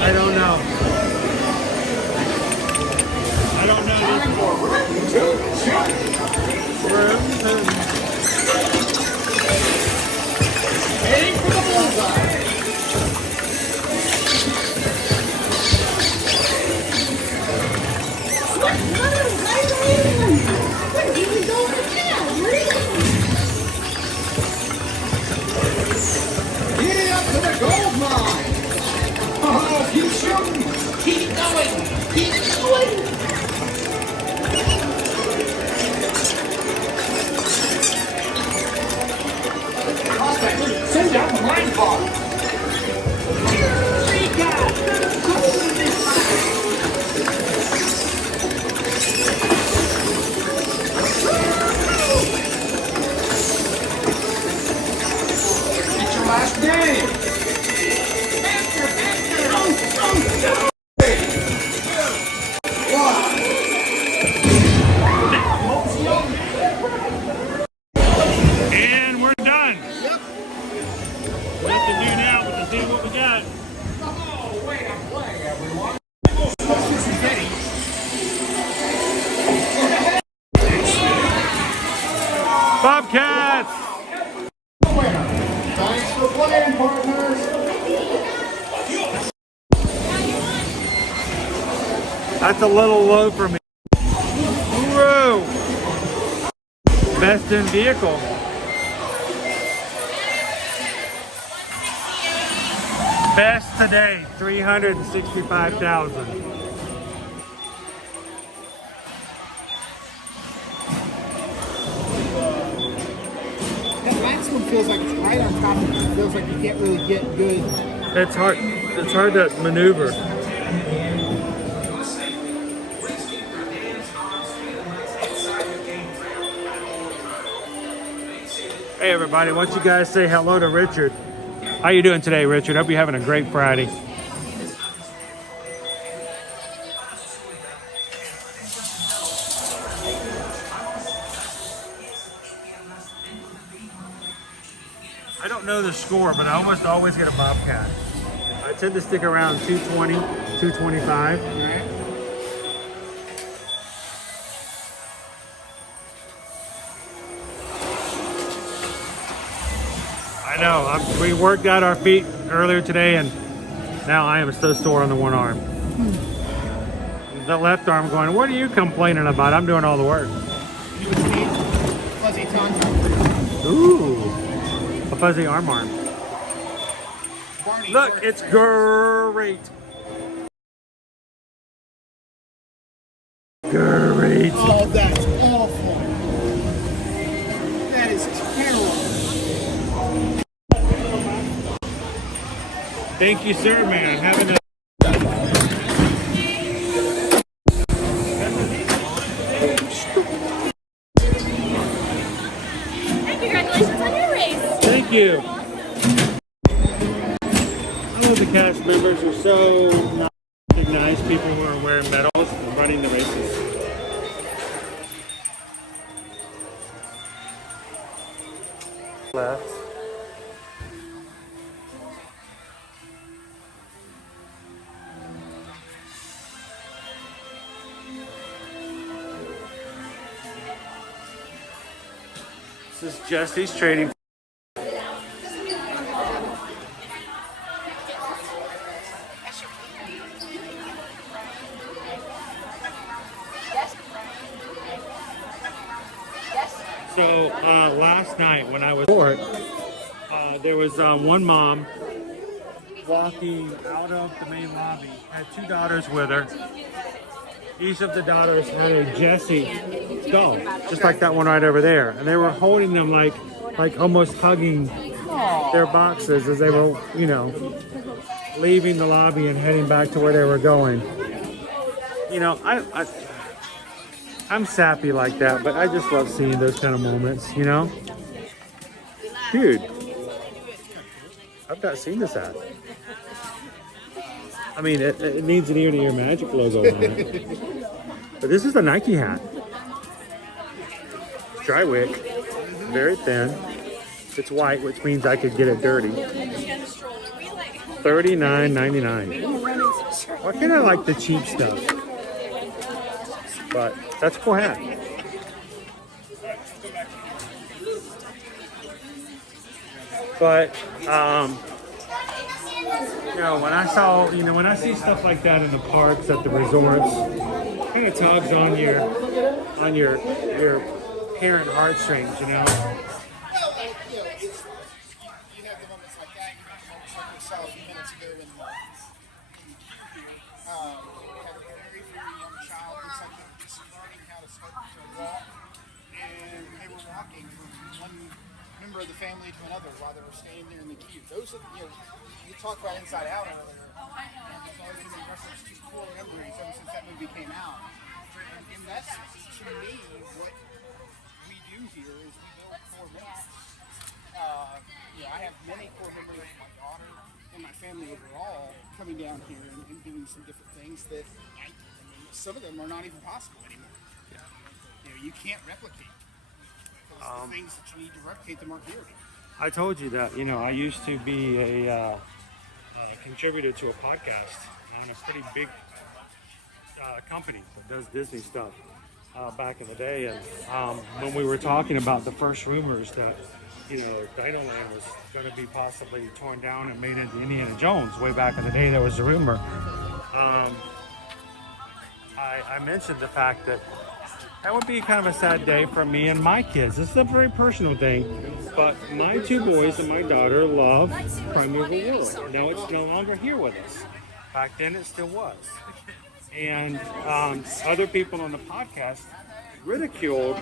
I don't know. I don't know this. Aim for the bullseye. We're even going to town, Get up to the gold mine. Oh, keep shooting. Keep going. Keep going. Prospector, send out the mine car. We got gold in this mine. It's your last game. Faster, faster. Go. 3, 2, 1. And we're done. Yep. What to do now is to see what we got. Oh, way to play, everyone. Bobcats! Thanks for playing, partners. That's a little low for me. Whoa! Best in vehicle. Best today, 365,000. feels like it's right on top of you. It feels like you can't really get good. It's hard. It's hard to maneuver. Hey everybody, why don't you guys say hello to Richard? How you doing today, Richard? Hope you're having a great Friday. I don't know the score, but I almost always get a Bobcat. I tend to stick around 220, 225. I know, we worked out our feet earlier today and now I am so sore on the one arm. The left arm going, what are you complaining about? I'm doing all the work. Fuzzy tauntaun. Ooh, a fuzzy arm. Look, it's great. Great. Oh, that's awful. That is terrible. Thank you, sir, man. Having a Congratulations on your race. Thank you. All of the cast members are so nice people who are wearing medals and running the races. Left. This is Jesse's trading. So last night when I was at there was one mom walking out of the main lobby, had two daughters with her. Each of the daughters had a Jesse doll, just like that one right over there. And they were holding them like almost hugging their boxes as they were, you know, leaving the lobby and heading back to where they were going. You know, I'm sappy like that, but I just love seeing those kind of moments, you know? Dude, I've not seen this ad. I mean, it needs an ear-to-ear magic logo on it. But this is the Nike hat. Dry wick, very thin. It's white, which means I could get it dirty. $39.99. Why can't I like the cheap stuff? But that's a cool hat. But you know, when I see stuff like that in the parks, at the resorts, it kind of tugs on your parent heartstrings, you know. Of the family to another while they were staying there in the queue. Those are, you know, you talked about Inside Out earlier. It's always been in reference to core memories ever since that movie came out. And that's, to me, what we do here is we build core memories. You know, I have many core memories of my daughter and my family overall coming down here and doing some different things that some of them are not even possible anymore. Yeah. You know, you can't replicate. The things that you need to replicate them aren't here. I told you that, you know, I used to be a contributor to a podcast on a pretty big company that does Disney stuff back in the day. And when we were talking about the first rumors that, you know, Dino Land was going to be possibly torn down and made into Indiana Jones way back in the day, there was a rumor. I mentioned the fact that that would be kind of a sad day for me and my kids. This is a very personal thing, but my two boys and my daughter love Primeval World. Now it's no longer here with us. Back then it still was. And other people on the podcast ridiculed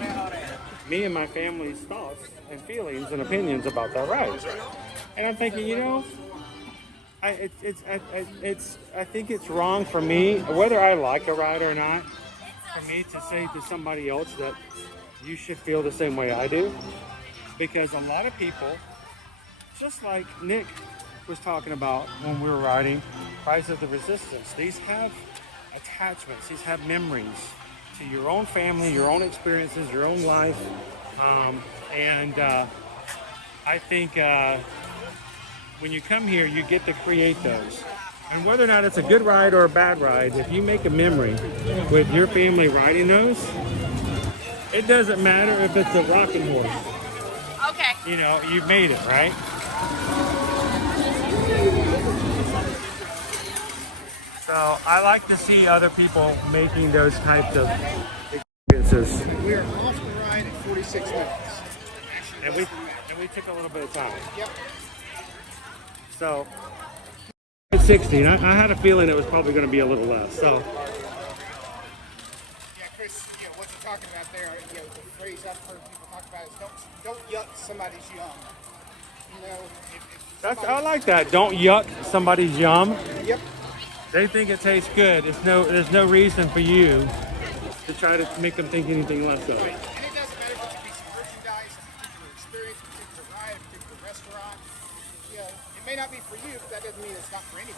me and my family's thoughts and feelings and opinions about that ride. And I'm thinking, you know, I think it's wrong for me, whether I like a ride or not, for me to say to somebody else that you should feel the same way I do. Because a lot of people, just like Nick was talking about when we were riding Rise of the Resistance, these have attachments, these have memories to your own family, your own experiences, your own life. I think when you come here, you get to create those. And whether or not it's a good ride or a bad ride, if you make a memory with your family riding those, it doesn't matter if it's a rocking horse. Okay. You know, you've made it, right? So I like to see other people making those types of experiences. We're off the ride at 46 minutes. And we took a little bit of time. Yep. So at 60, I had a feeling it was probably going to be a little less. So yeah, Chris, you know what you're talking about there. You know, the phrase I've heard people talk about is don't yuck somebody's yum. You know, I like that. Don't yuck somebody's yum. Yep. They think it tastes good. There's no reason for you to try to make them think anything less of it. And it doesn't matter if it's a piece of merchandise, a particular experience, a particular ride, a particular restaurant. You know, it may not be for you, but that doesn't mean it's not for anybody.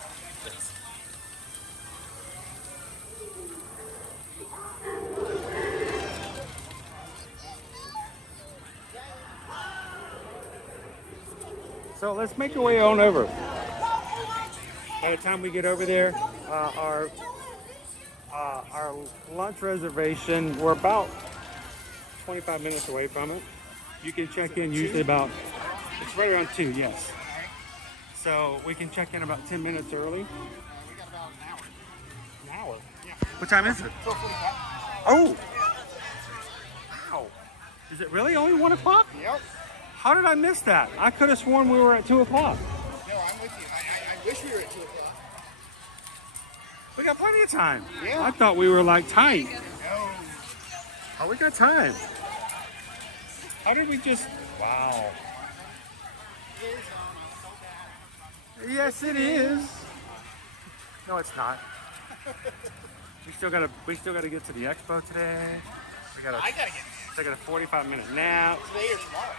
So let's make our way on over. By the time we get over there, our lunch reservation, we're about 25 minutes away from it. You can check in usually about, it's right around 2, yes. So we can check in about 10 minutes early. We got about an hour. An hour? Yeah. What time is it? 12:45. Oh! Wow. Is it really only 1 o'clock? Yep. How did I miss that? I could have sworn we were at 2 o'clock. No, I'm with you. I wish we were at 2 o'clock. We got plenty of time. Yeah. I thought we were like tight. No. Oh, we got time. How did we just... Wow. Yes, it is. No, it's not. We still gotta get to the expo today. I gotta get take a 45-minute nap. today or tomorrow.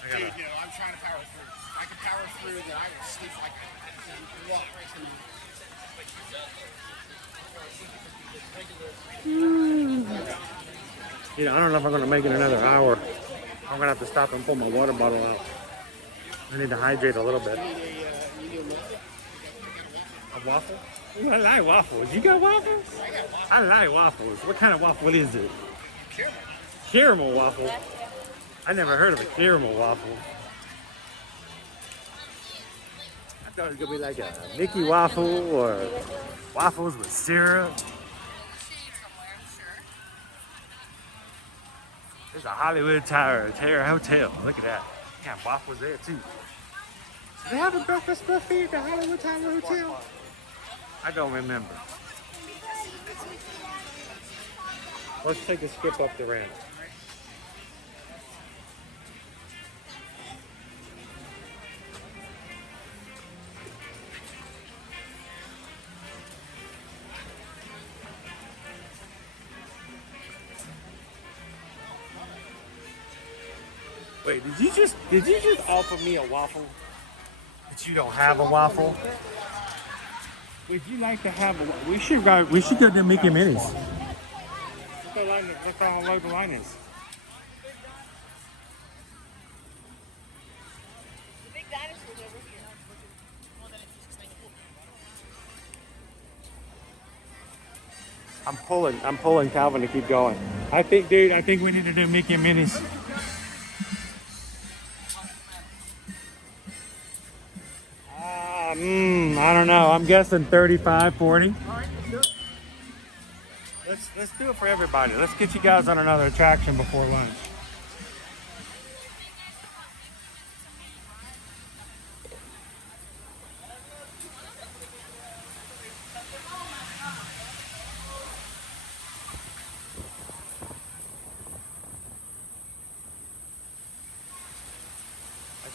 I Dude, you know, I'm trying to power through. If I can power through, then I will sleep like a rock. You know, I don't know if I'm gonna make it another hour. I'm gonna have to stop and pull my water bottle out. I need to hydrate a little bit. A waffle? Ooh, I like waffles. You got waffles? I like waffles. What kind of waffle is it? Caramel waffle. I never heard of a caramel waffle. I thought it was gonna be like a Mickey waffle or waffles with syrup. There's a Hollywood Tower Hotel. Look at that. Damn, waffles there too. Do they have a breakfast buffet at the Hollywood Tower Hotel? I don't remember. Let's take a skip up the ramp. Wait, did you just offer me a waffle? But you don't have a waffle? Would you like to have a? We should go to Mickey Minnie's. Look how long the line is. I'm pulling Calvin to keep going. I think we need to do Mickey and Minnie's. I don't know. I'm guessing 35, 40. Let's do it for everybody. Let's get you guys on another attraction before lunch.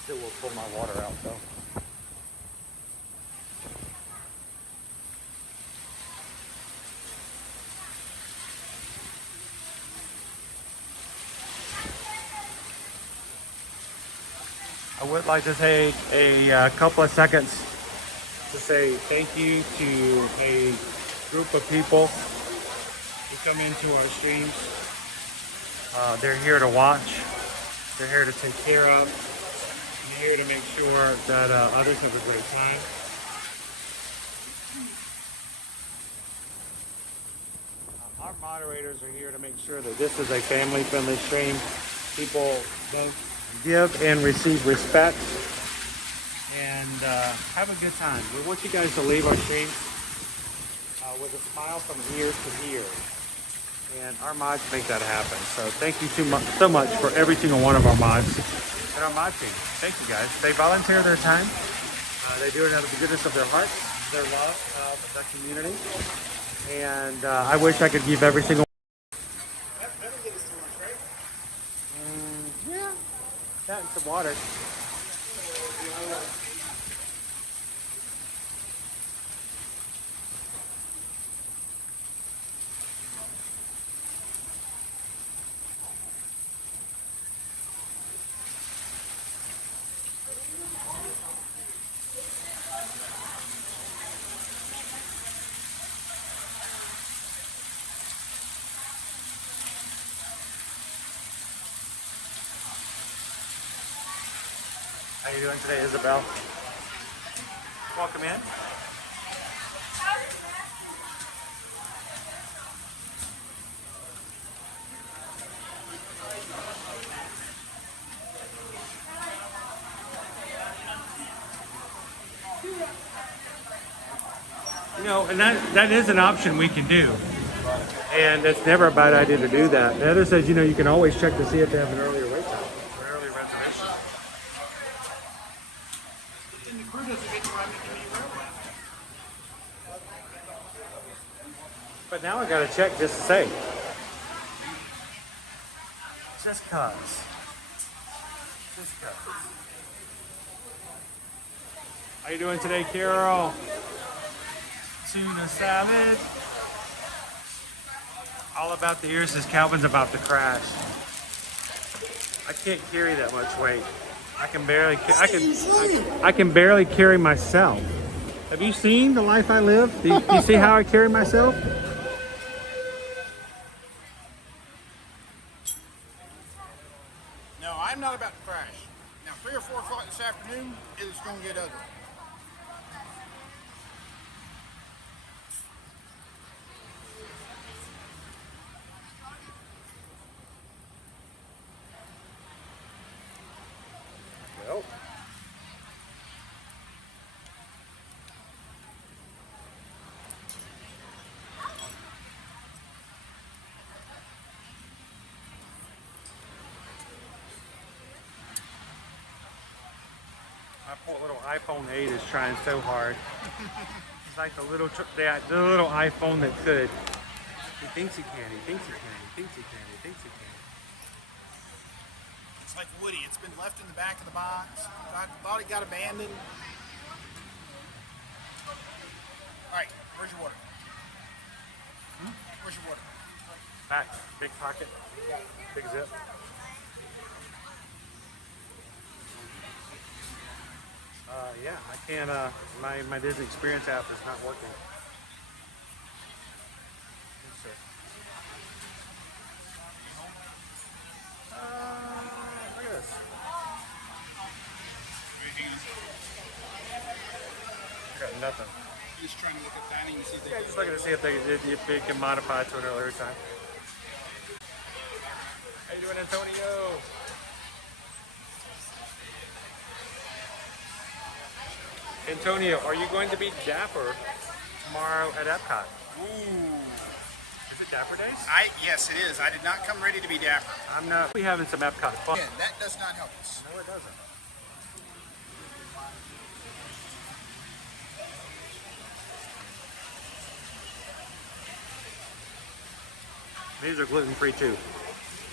Still will pull my water out though. I would like to take a couple of seconds to say thank you to a group of people who come into our streams. They're here to watch. They're here to take care of. They're here to make sure that others have a great time. Our moderators are here to make sure that this is a family-friendly stream. People don't give and receive respect and have a good time. We want you guys to leave our stream with a smile from ear to ear, and our mods make that happen. So thank you so much for every single one of our mods and our mod team. Thank you guys. They volunteer their time. They do it out of the goodness of their hearts, their love of the community, and I wish I could give every single that and some water. How are you doing today, Isabel? Welcome in. You know, and that is an option we can do. And it's never a bad idea to do that. The other says, you know, you can always check to see if they have an earlier wait time. But now I gotta check just to say. Just cause. Just cause. How you doing today, Carol? Tuna salad. All about the ears says Calvin's about to crash. I can't carry that much weight. I can barely carry myself. Have you seen the life I live? Do you see how I carry myself? No, I'm not about to crash. Now, 3 or 4 o'clock this afternoon, it's going to get ugly. Well. My poor little iPhone 8 is trying so hard. It's like the little iPhone that could. He thinks he can, he thinks he can, he thinks he can, he thinks he can. It's like Woody. It's been left in the back of the box. I thought it got abandoned. All right, where's your water? Where's your water? Back, big pocket, big zip. Yeah, I can't, my Disney Experience app is not working. Let's see. Look at this. I got nothing. Just trying to look at that and see if yeah, just looking to see if they can modify it to an earlier time. How you doing, Antonio? Antonio, are you going to be dapper tomorrow at Epcot? Ooh. Is it Dapper Days? Yes, it is. I did not come ready to be dapper. I'm not. We're having some Epcot fun. Yeah, that does not help us. No, it doesn't. These are gluten-free too.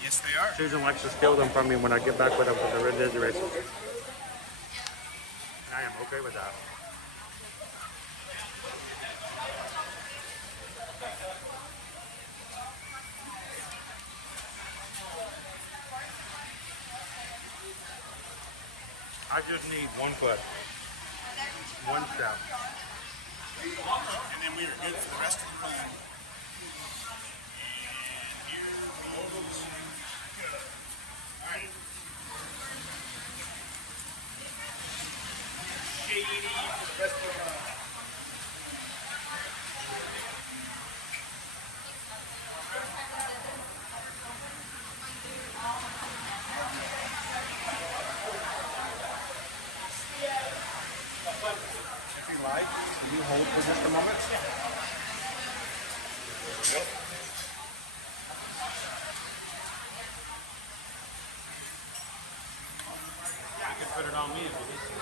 Yes, they are. Susan likes to steal them from me when I get back with them from the Red Disney races. I am okay with that. I just need one foot, one step. And then we are good for the rest of the plan. Alright. Shady for the rest of the run. If you like, can you hold for just a moment? Yeah. Yep. You can put it on me if you need to.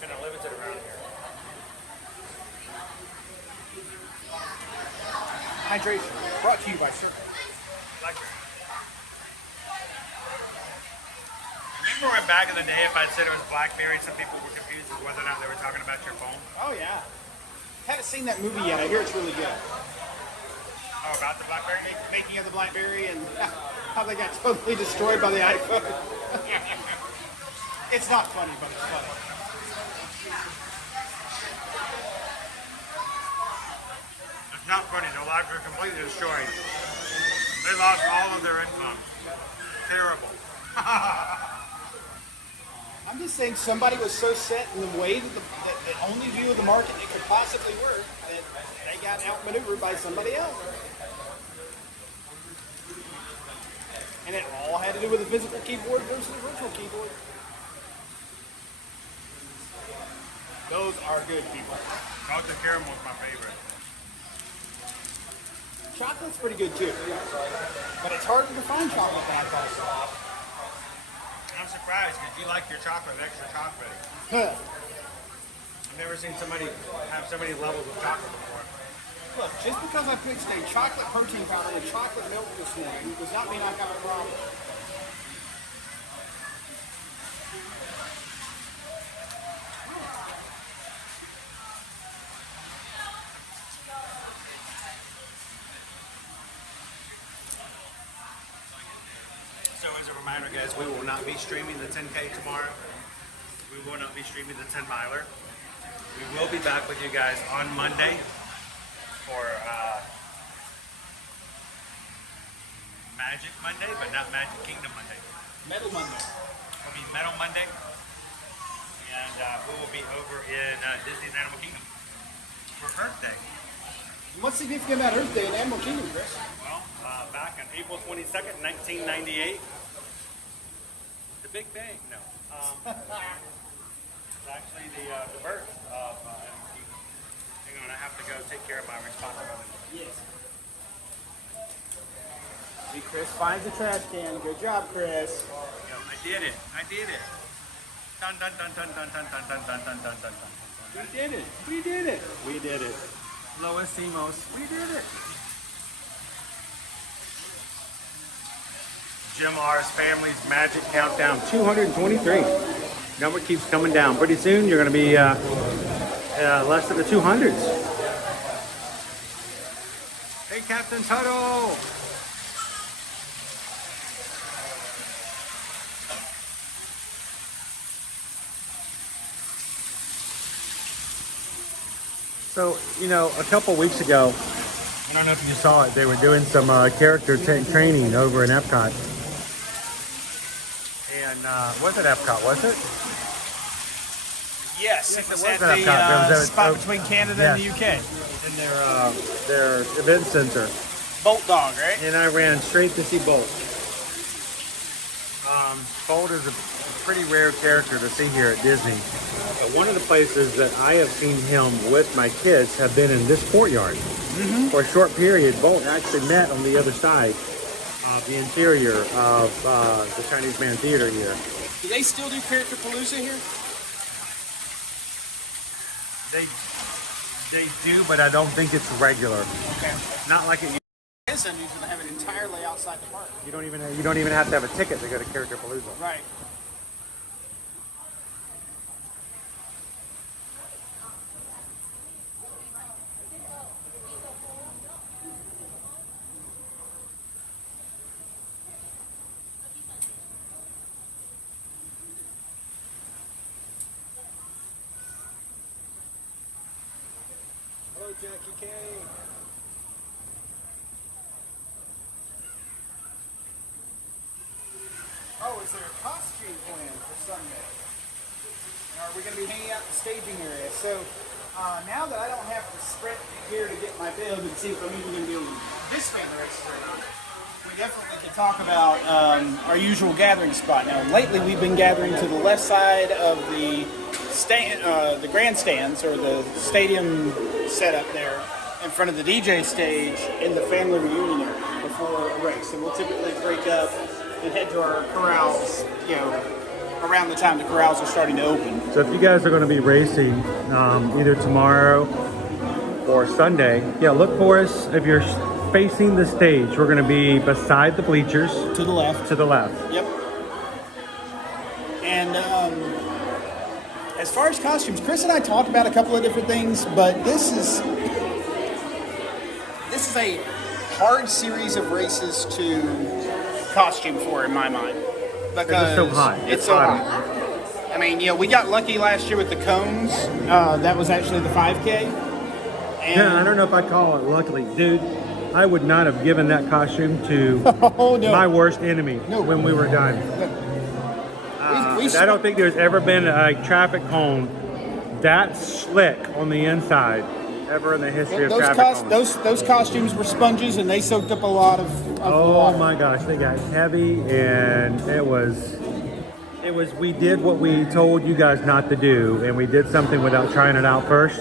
Kind of limited around here. Hydration, brought to you by Circle. Blackberry. Remember when back in the day, if I'd said it was BlackBerry, some people were confused as whether or not they were talking about your phone? Oh yeah. Haven't seen that movie yet. I hear it's really good. Oh, about the BlackBerry? Making of the BlackBerry and how they got totally destroyed by the iPhone. It's not funny, but it's funny. It's not funny. Their lives were completely destroyed. They lost all of their income. Terrible. I'm just saying somebody was so set in the way that the only view of the market it could possibly work that they got outmaneuvered by somebody else. And it all had to do with a physical keyboard versus a virtual keyboard. Those are good, people. Salted caramel is my favorite. Chocolate's pretty good too. But it's harder to find chocolate than I thought. I'm surprised because you like your chocolate extra chocolate. I've never seen somebody have so many levels of chocolate before. Look, just because I mixed a chocolate protein powder with chocolate milk this morning does not mean I've got a problem. So as a reminder, guys, we will not be streaming the 10K tomorrow. We will not be streaming the 10 miler. We will be back with you guys on Monday for Magic Monday, but not Magic Kingdom Monday. Metal Monday. It'll be Metal Monday. And we will be over in Disney's Animal Kingdom for Earth Day. What's significant about Earth Day in Animal Kingdom, Chris? Well, back on April 22nd, 1998, the Big Bang, no. It's actually the birth of Animal Kingdom. Hang on, I have to go take care of my responsibility. Yes. See, Chris finds the trash can. Good job, Chris. Yo, I did it. I did it. Dun dun dun dun dun dun dun dun dun dun dun dun dun. We did it. We did it. We did it. Lois Simos. We did it. Jim R's family's magic countdown 223. Number keeps coming down. Pretty soon you're going to be less than the 200s. Hey, Captain Tuttle. So, you know, a couple weeks ago, I don't know if you saw it, they were doing some character training over in Epcot. And was it Epcot, was it? Yes, it was it at was at the Epcot. There was spot between Canada and the UK. In their event center. Bolt Dog, right? And I ran straight to see Bolt. Bolt is a pretty rare character to see here at Disney. But one of the places that I have seen him with my kids have been in this courtyard. Mm-hmm. For a short period, Bolt actually met on the other side of the interior of the Chinese Man Theater here. Do they still do Character Palooza here? They do, but I don't think it's regular. Okay. Not like it. Disney is going to have it entirely outside the park. You don't even have to have a ticket to go to Character Palooza. Right. Jackie K. Oh, is there a costume plan for Sunday? Are we going to be hanging out in the staging area? So now that I don't have to sprint here to get my build and see if I'm even going to be able to participate in the races or not, we definitely can talk about our usual gathering spot. Now, lately we've been gathering to the left side of the grandstands or the stadium setup there in front of the DJ stage in the family reunion area before a race. And we'll typically break up and head to our corrals, you know, around the time the corrals are starting to open. So if you guys are going to be racing either tomorrow or Sunday, yeah, look for us. If you're facing the stage, we're going to be beside the bleachers. To the left. To the left. Yep. And as far as costumes, Chris and I talked about a couple of different things, but this is a hard series of races to costume for, in my mind. Because it's so hot. It's so hot. I mean, you know, we got lucky last year with the cones. That was actually the 5K. And yeah, I don't know if I call it luckily. Dude, I would not have given that costume to my worst enemy when we were done. I don't think there's ever been a traffic cone that slick on the inside ever in the history of traffic cones. Those costumes were sponges, and they soaked up a lot of water. Oh my gosh, they got heavy, and it was, we did what we told you guys not to do, and we did something without trying it out first.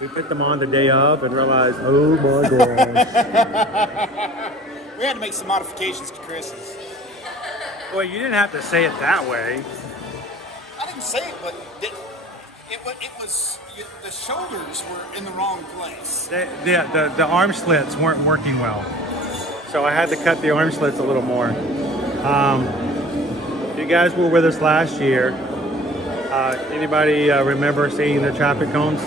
We put them on the day of and realized, oh my gosh. We had to make some modifications to Chris's. Well, you didn't have to say it that way. I didn't say it, but it was the shoulders were in the wrong place. The arm slits weren't working well, so I had to cut the arm slits a little more. You guys were with us last year. Anybody remember seeing the traffic cones?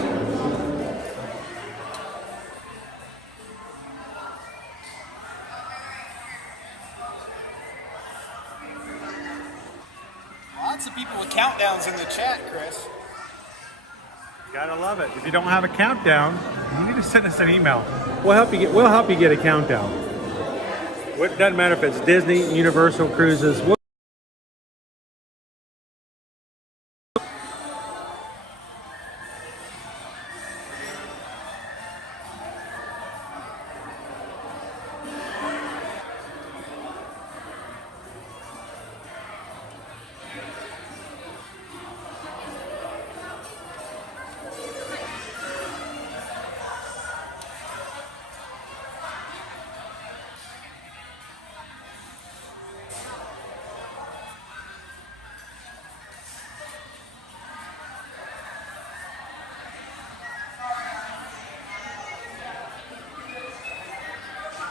Lots of people with countdowns in the chat, Chris. Gotta love it. If you don't have a countdown, you need to send us an email. We'll help you get a countdown. It doesn't matter if it's Disney, Universal Cruises.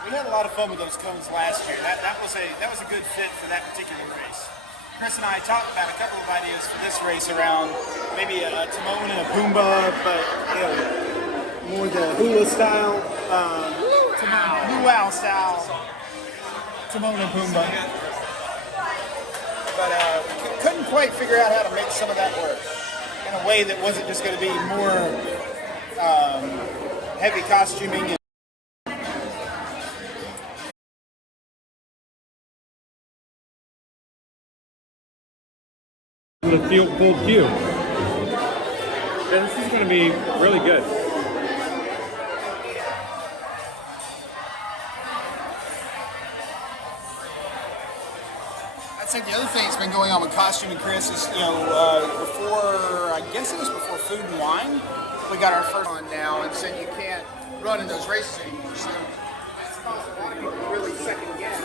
We had a lot of fun with those cones last year. That was a good fit for that particular race. Chris and I talked about a couple of ideas for this race around maybe a Timon and a Pumbaa, but you know, more the hula style, luau style, Timon and Pumbaa. But we couldn't quite figure out how to make some of that work in a way that wasn't just going to be more heavy costuming. The full queue. This is going to be really good. I'd say the other thing that's been going on with costuming, Chris, is, you know, I guess it was before Food and Wine, we got our first one now, and said you can't run in those races anymore. So it's possible to really second guess.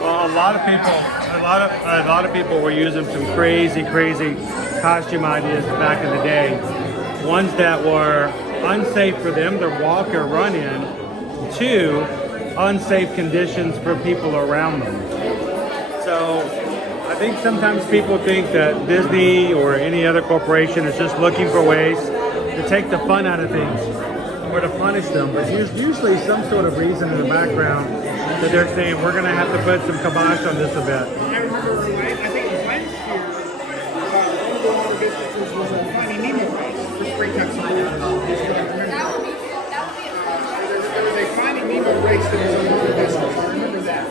Well, a lot of people were using some crazy costume ideas back in the day. Ones that were unsafe for them to walk or run in, to unsafe conditions for people around them. So I think sometimes people think that Disney or any other corporation is just looking for ways to take the fun out of things or to punish them. But there's usually some sort of reason in the background that they're saying we're going to have to put some kibosh on this event. I remember, I think it was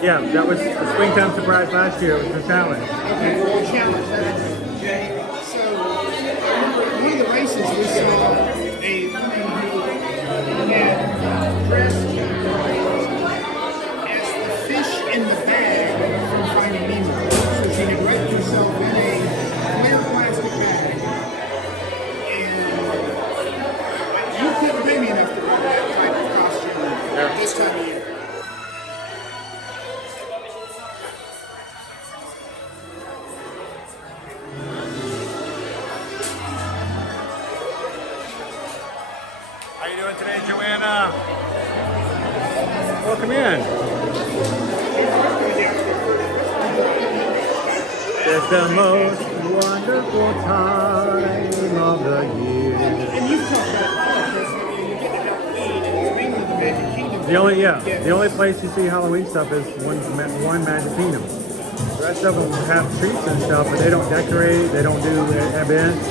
Yeah, that was the springtime surprise last year. It was the challenge. Okay, the challenge. Okay. So, one of the races we saw a woman who had dressed as the fish in the bag from Finding Nemo. So she had wrapped herself in a clear plastic bag. And you couldn't pay me enough to wear that type of costume this time of year. How you doing today, Joanna? Welcome in. It's the most wonderful time of the year. And you've talked about Christmas, you get to Halloween, and it's mainly the Magic Kingdom. The only place you see Halloween stuff is one Magic Kingdom. The rest of them have treats and stuff, but they don't decorate, they don't do events.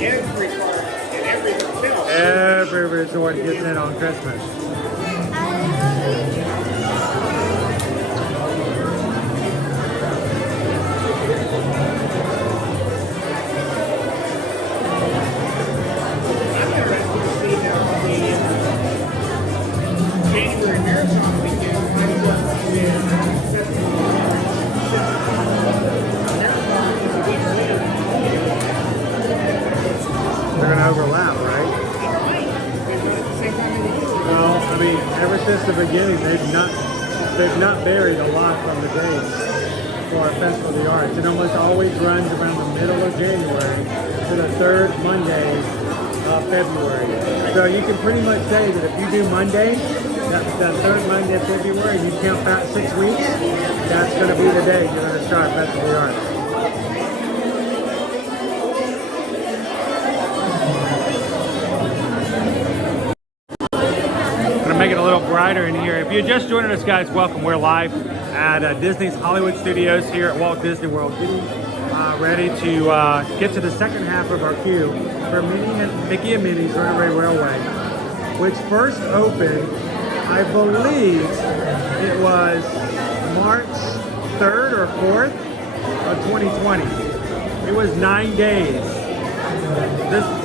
Every park and every hotel. Every resort gets in on Christmas. January marathon weekend lines up with They're going to overlap, right? Well, I mean, ever since the beginning, they've not varied a lot from the dates for our Festival of the Arts. It almost always runs around the middle of January to the third Monday of February. So you can pretty much say that if you do Monday, that's the third Monday of February, and you count back 6 weeks, that's going to be the day you're going to start Festival of the Arts. Make it a little brighter in here. If you're just joining us, guys, welcome. We're live at Disney's Hollywood Studios here at Walt Disney World, getting ready to get to the second half of our queue for Mickey and Minnie's Runaway Railway, which first opened, I believe it was March 3rd or 4th of 2020. It was 9 days.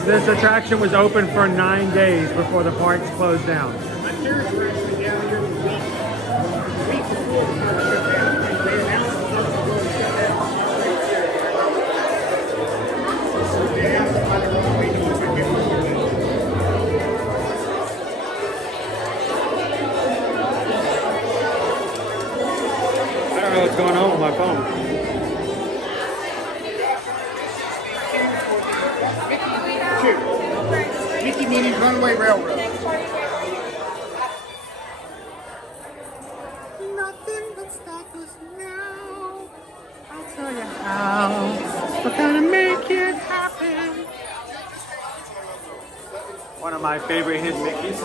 This attraction was open for 9 days before the parks closed down. parents were actually down here the week before the park shut down. They announced the park was going to shut down. So they asked if I could run away to check in with them. I don't know what's going on with my phone. Mickey, Minnie, Runaway Railroad. Nothing but sparkles now. I'll tell you how. We're gonna make it happen. One of my favorite hidden Mickeys.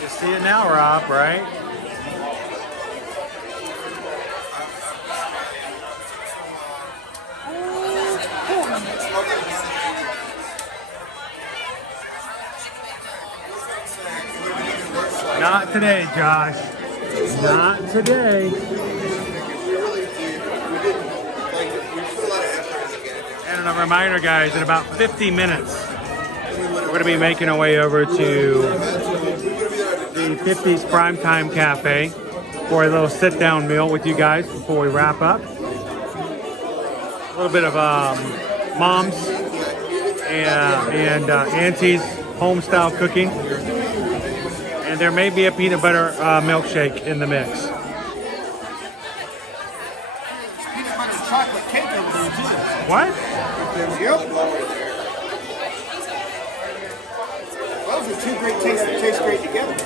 You see it now, Rob, right? Not today, Josh. Not today. And a reminder, guys, in about 50 minutes, we're going to be making our way over to the 50s Primetime Cafe for a little sit-down meal with you guys before we wrap up. A little bit of Mom's and Auntie's home-style cooking. And there may be a peanut butter milkshake in the mix. What? Yep. Those are two great tastes that taste great together.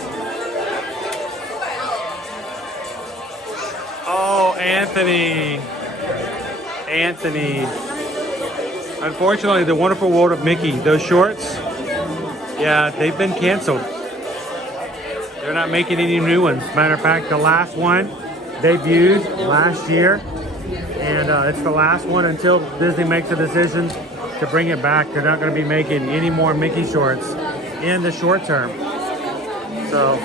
Oh, Anthony. Unfortunately, the Wonderful World of Mickey, those shorts, yeah, they've been canceled. They're not making any new ones. Matter of fact, the last one debuted last year, and it's the last one until Disney makes a decision to bring it back. They're not going to be making any more Mickey shorts in the short term. So.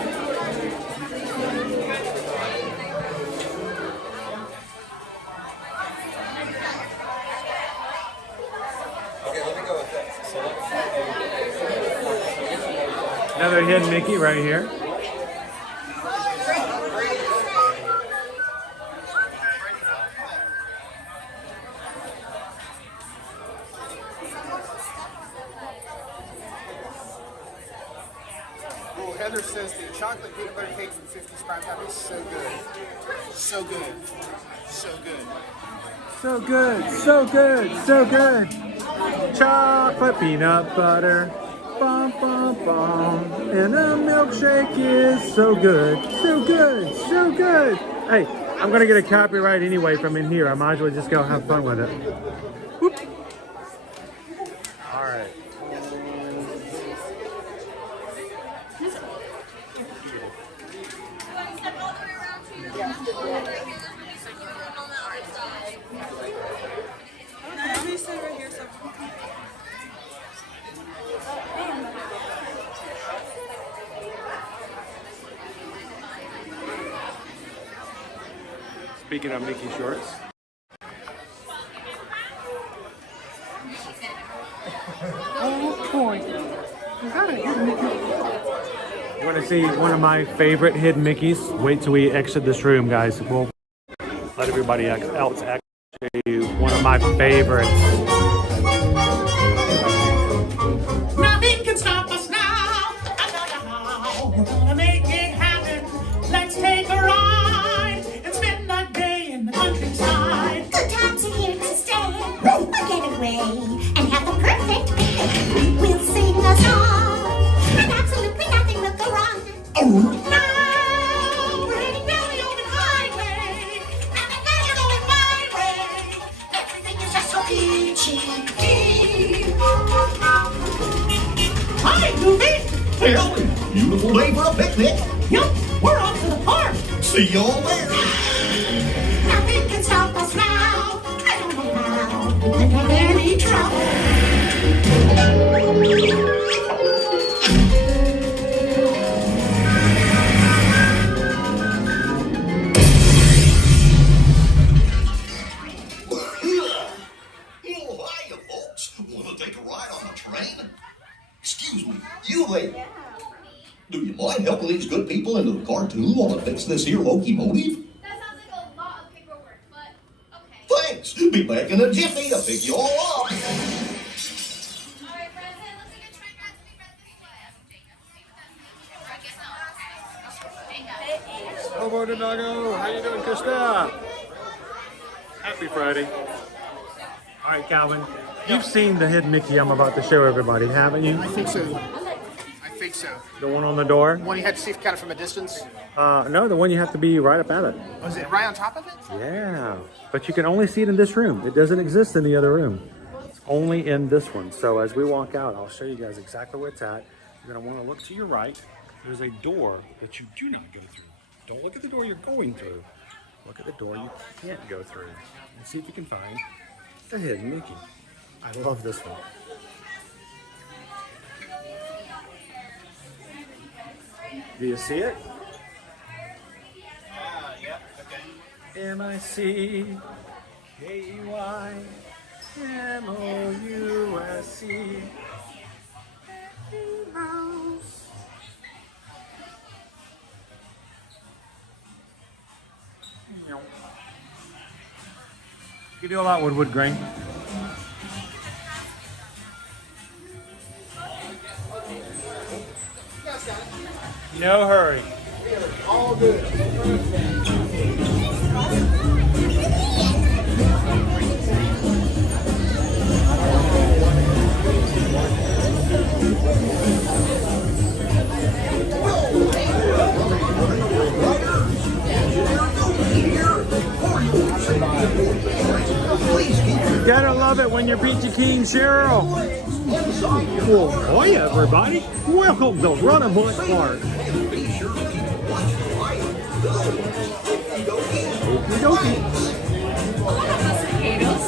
Another hidden Mickey right here. Well, Heather says the chocolate peanut butter cake from 50's Prime Time is so good. So good. So good. So good, so good, so good. Chocolate peanut butter. Bum, bum, bum. And a milkshake is so good, so good, so good. Hey, I'm gonna get a copyright anyway from in here. I might as well just go have fun with it. Whoop. All right. Speaking of Mickey shorts. Oh boy. Is that a hidden Mickey? You want to see one of my favorite hidden Mickeys? Wait till we exit this room, guys. We'll let everybody else show you one of my favorites. Nothing can stop us now. I don't know how we're gonna make it happen. Let's take a ride and spend a day in the countryside. Good times are here to stay. We'll get away and have the perfect picnic. We'll sing a song and absolutely nothing will go wrong. Oh. Now we're heading down the open highway. And the guys are going my way. Everything is just so peachy. Hi, Goofy. Well, beautiful day for a picnic. Yup, we're off to the park. See y'all there. Nothing can stop us now. I don't know how. We could have any trouble. Oh, hiya, folks. Want to take a ride on the train? Excuse me, you there? Do you mind helping these good people into the cartoon while I fix this here locomotive? That sounds like a lot of paperwork, but okay. Thanks. Be back in a jiffy to pick you all up. Alright, friends, it looks like a train ride to be read this way. Hello, Donago. How you doing, Krista? Happy Friday. All right, Calvin. You've seen the hidden Mickey I'm about to show everybody, haven't you? I think so. I think so. The one on the door? The one you had to see kind of from a distance? No, the one you have to be right up at it. Was it right on top of it? Yeah, but you can only see it in this room. It doesn't exist in the other room. It's only in this one. So as we walk out, I'll show you guys exactly where it's at. You're gonna wanna look to your right. There's a door that you do not go through. Don't look at the door you're going through. Look at the door you can't go through. And see if you can find the hidden Mickey. I love this one. Do you see it? Yep, okay. M-I-C-K-Y-M-O-U-S-E. You do a lot with wood grain. No hurry. All good. Gotta love it when you're Peachy King Cheryl. Well, hi everybody. Welcome to Runaway Park. Hola pasajeros,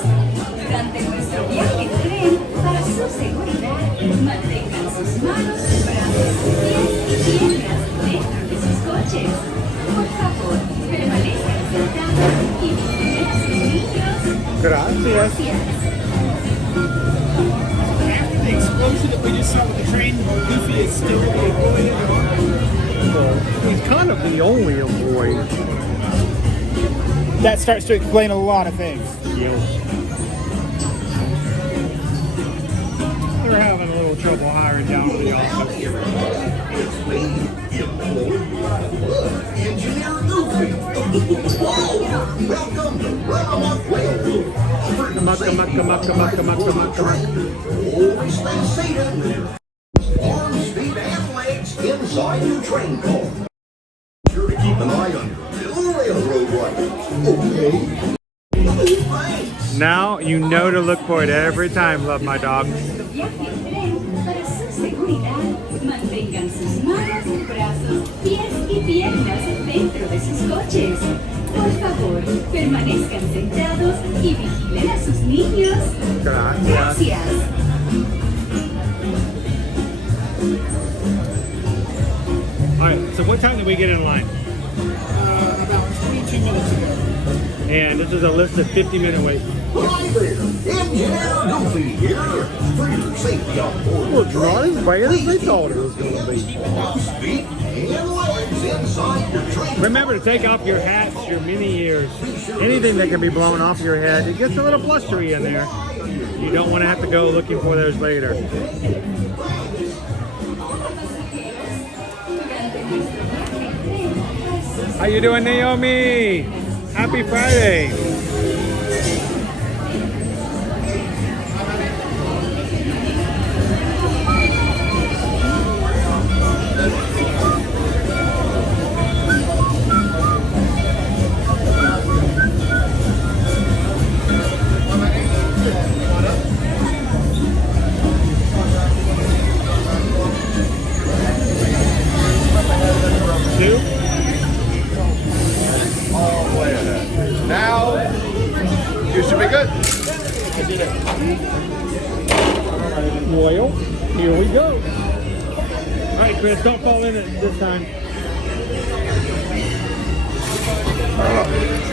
durante nuestro viaje en tren, para su seguridad, mantengan sus manos, brazos, pies y piernas dentro de sus coches. Por favor, permanezcan sentados y vigilen a sus niños. Gracias. After the explosion that we just saw with the train, Goofy is still the employee. Well, he's kind of the only employee. That starts to explain a lot of things. They're having a little trouble hiring down to the office. Engineer Goofy. Welcome to Runaway. Always stay seated. Arms, feet, and legs inside your train car. Sure to keep an eye on your railroad riders. Okay. Now you know to look for it every time, love my dog. Viaje en tren, para su seguridad, mantengan sus manos, brazos, pies y piernas dentro de sus coches. Por favor, permanezcan sentados y vigilen a sus niños. Gracias. All right, so what time did we get in line? About 22 minutes ago. And this is a list of 50-minute waits. Hi there, Engineer Goofy here. For your safety on board. Well, it's not as bad as they thought it was going to be. Feet and legs inside your train. Remember to take off your hats, your mini ears, anything that can be blown off your head. It gets a little blustery in there. You don't want to have to go looking for those later. How you doing, Naomi? Happy Friday. Sue? Now, you should be good. Well, here we go. All right, Chris, don't fall in it this time.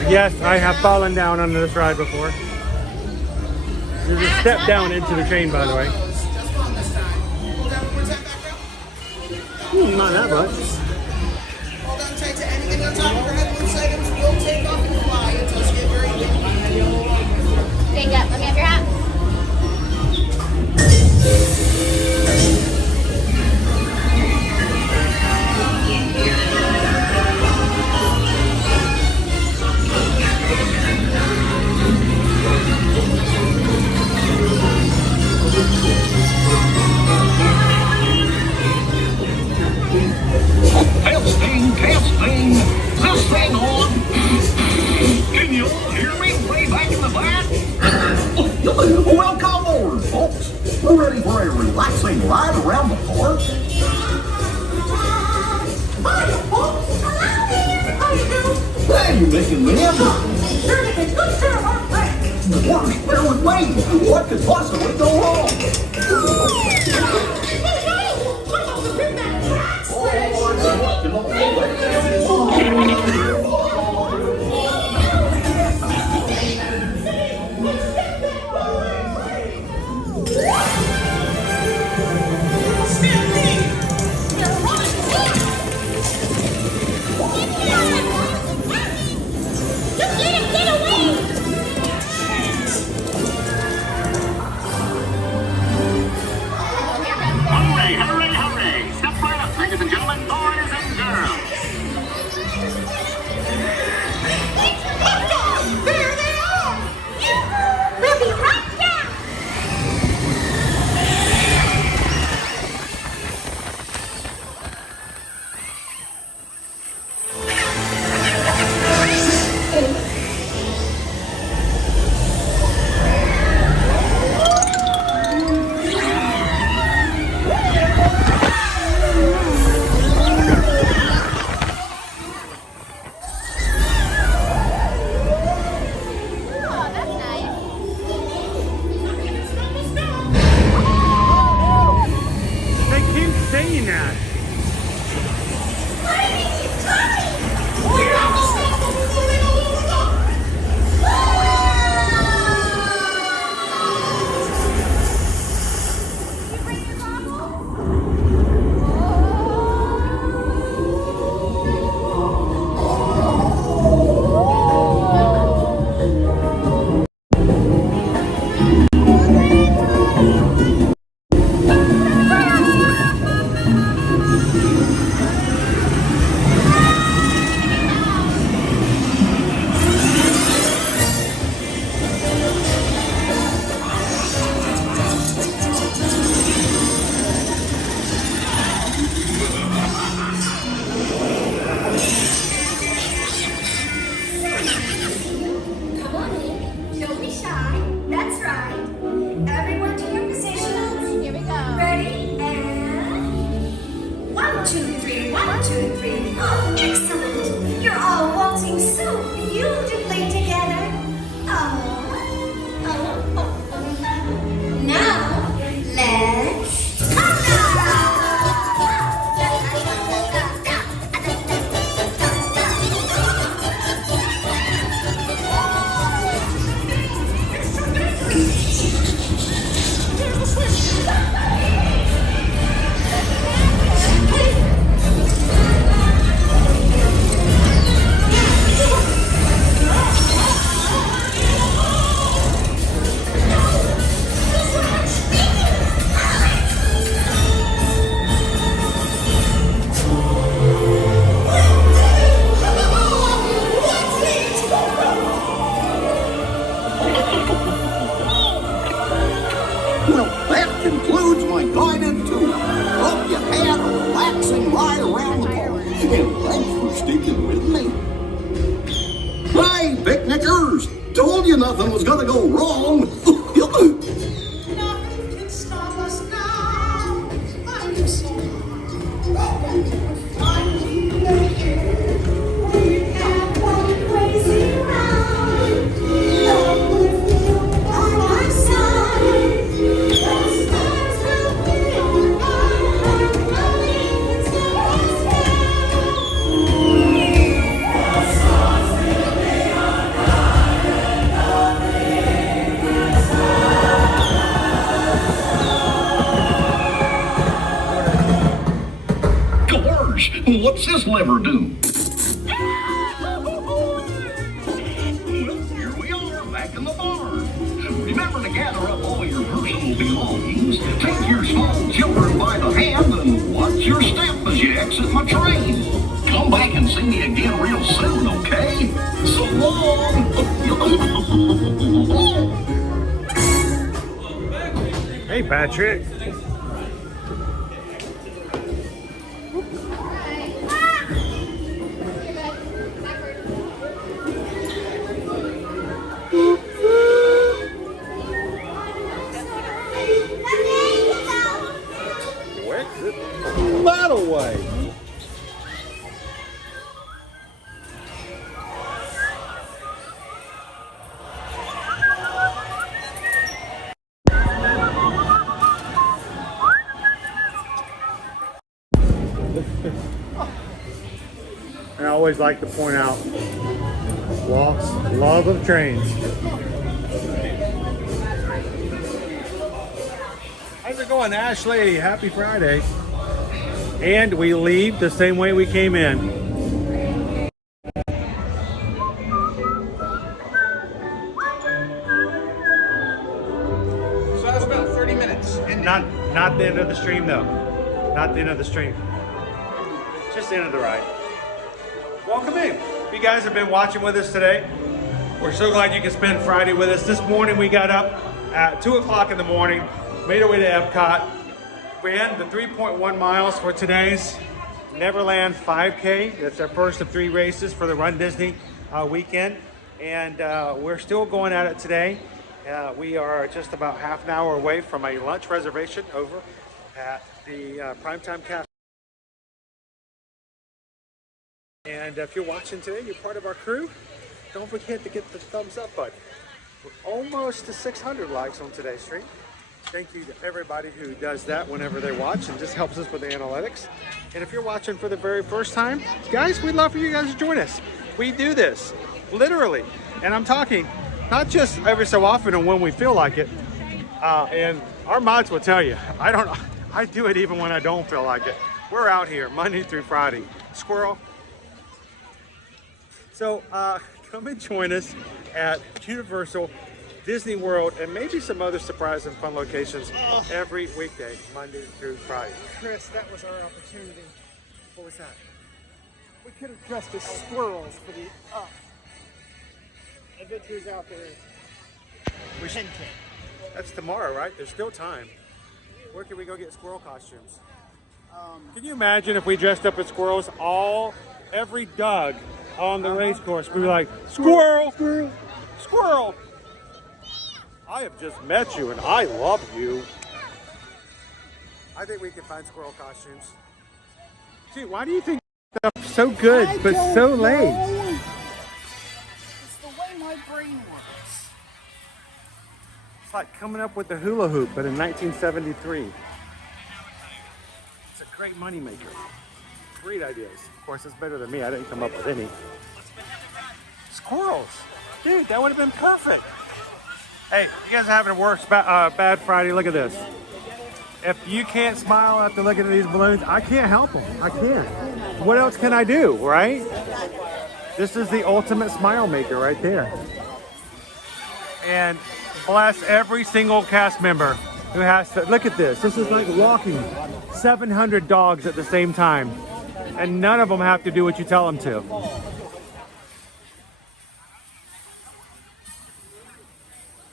Yes, I have fallen down under this ride before. There's a step down into the train, by the way. Not that much. Hold on tight to anything on top of your head. Loose items will take off and fly until you get very big. Big up. Let me have your hat. Testing. This thing on. Can you all hear me way back in the back? Welcome aboard, folks. We're ready for a relaxing ride around the park. Hey, you making me up? You're making good stuff, aren't you? Worst, bear with me. What could possibly go wrong? saying that. Nothing was gonna go wrong. Nothing can stop us now. I'm so we have one crazy round. Love with you on our side. The stars will be on fire. Nothing can stop us now. The stars will be on fire. What's this lever do? Well, here we are, back in the barn. Remember to gather up all your personal belongings, take your small children by the hand, and watch your step as you exit my train. Come back and see me again real soon, okay? So long! Hey, Patrick. Way. I always like to point out Walk's love of trains. How's it going, Ashley? Happy Friday. And we leave the same way we came in. So that's about 30 minutes. Not the end of the stream though. Not the end of the stream. Just the end of the ride. Welcome in. If you guys have been watching with us today, we're so glad you can spend Friday with us. This morning we got up at 2 o'clock in the morning, made our way to Epcot, ran the 3.1 miles for today's Neverland 5K. That's our first of 3 races for the Run Disney weekend. And we're still going at it today. We are just about half an hour away from a lunch reservation over at the Primetime Cafe. And if you're watching today, you're part of our crew, don't forget to get the thumbs up button. We're almost to 600 likes on today's stream. Thank you to everybody who does that whenever they watch and just helps us with the analytics. And if you're watching for the very first time, guys, we'd love for you guys to join us. We do this, literally. And I'm talking not just every so often and when we feel like it. And our mods will tell you, I do it even when I don't feel like it. We're out here Monday through Friday. Squirrel. So come and join us at Universal, Disney World, and maybe some other surprise and fun locations every weekday, Monday through Friday. Chris, that was our opportunity. What was that? We could have dressed as squirrels for the adventures out there. We should. That's tomorrow, right? There's still time. Where can we go get squirrel costumes? Can you imagine if we dressed up as squirrels every Doug on the race course? We'd be like, squirrel, squirrel, squirrel. I have just met you and I love you. I think we can find squirrel costumes. Gee, why do you think stuff's so good but so late? It's the way my brain works. It's like coming up with the hula hoop, but in 1973. It's a great moneymaker. Great ideas. Of course, it's better than me. I didn't come up with any. Squirrels. Dude, that would have been perfect. Hey, you guys are having a worse bad Friday. Look at this. If you can't smile after looking at these balloons, I can't help them. I can't. What else can I do, right? This is the ultimate smile maker right there. And bless every single cast member who has to, look at this. This is like walking 700 dogs at the same time. And none of them have to do what you tell them to.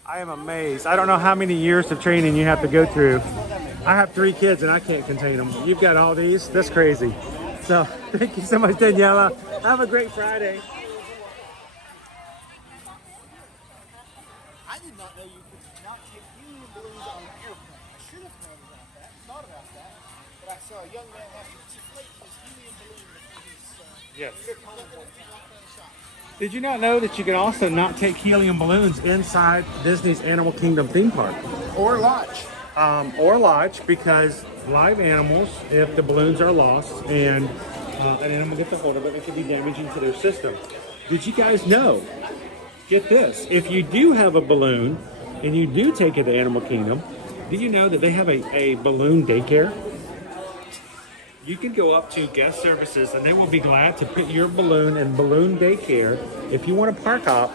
I am amazed. I don't know how many years of training you have to go through. I have 3 kids and I can't contain them. You've got all these? That's crazy. So thank you so much, Daniela. Have a great Friday. I did not know you could not take helium balloons on an airplane. I should have known about that, thought about that, but I saw a young man have to deflate his helium balloon before his Yes. shot. Did you not know that you can also not take helium balloons inside Disney's Animal Kingdom theme park? Or lodge. Or lodge, because live animals, if the balloons are lost and an animal gets a hold of it, it can be damaging to their system. Did you guys know, get this, if you do have a balloon and you do take it to Animal Kingdom, did you know that they have a balloon daycare? You can go up to guest services and they will be glad to put your balloon in balloon daycare. If you want to park hop,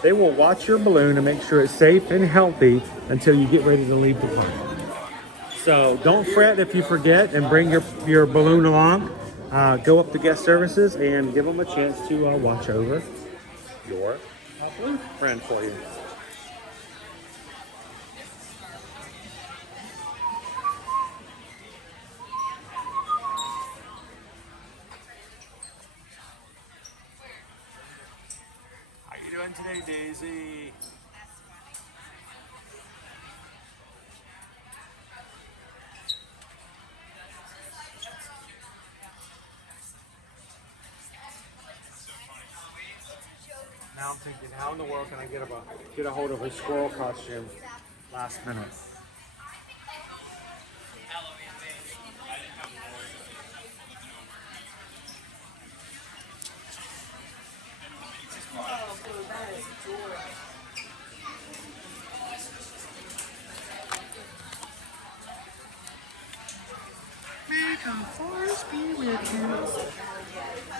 they will watch your balloon and make sure it's safe and healthy until you get ready to leave the park. So don't fret if you forget and bring your balloon along. Go up to guest services and give them a chance to watch over your balloon friend for you. How you doing today, Daisy? Now I'm thinking, how in the world can I get a hold of a squirrel costume last minute?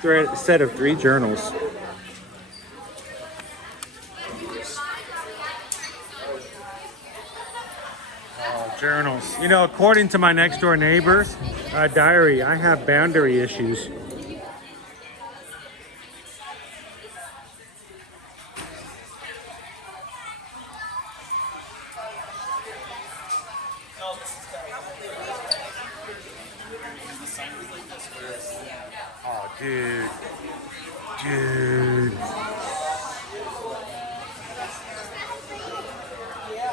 They're a set of 3 journals. Journals. You know, according to my next door neighbor's diary, I have boundary issues. Oh, dude. Dude.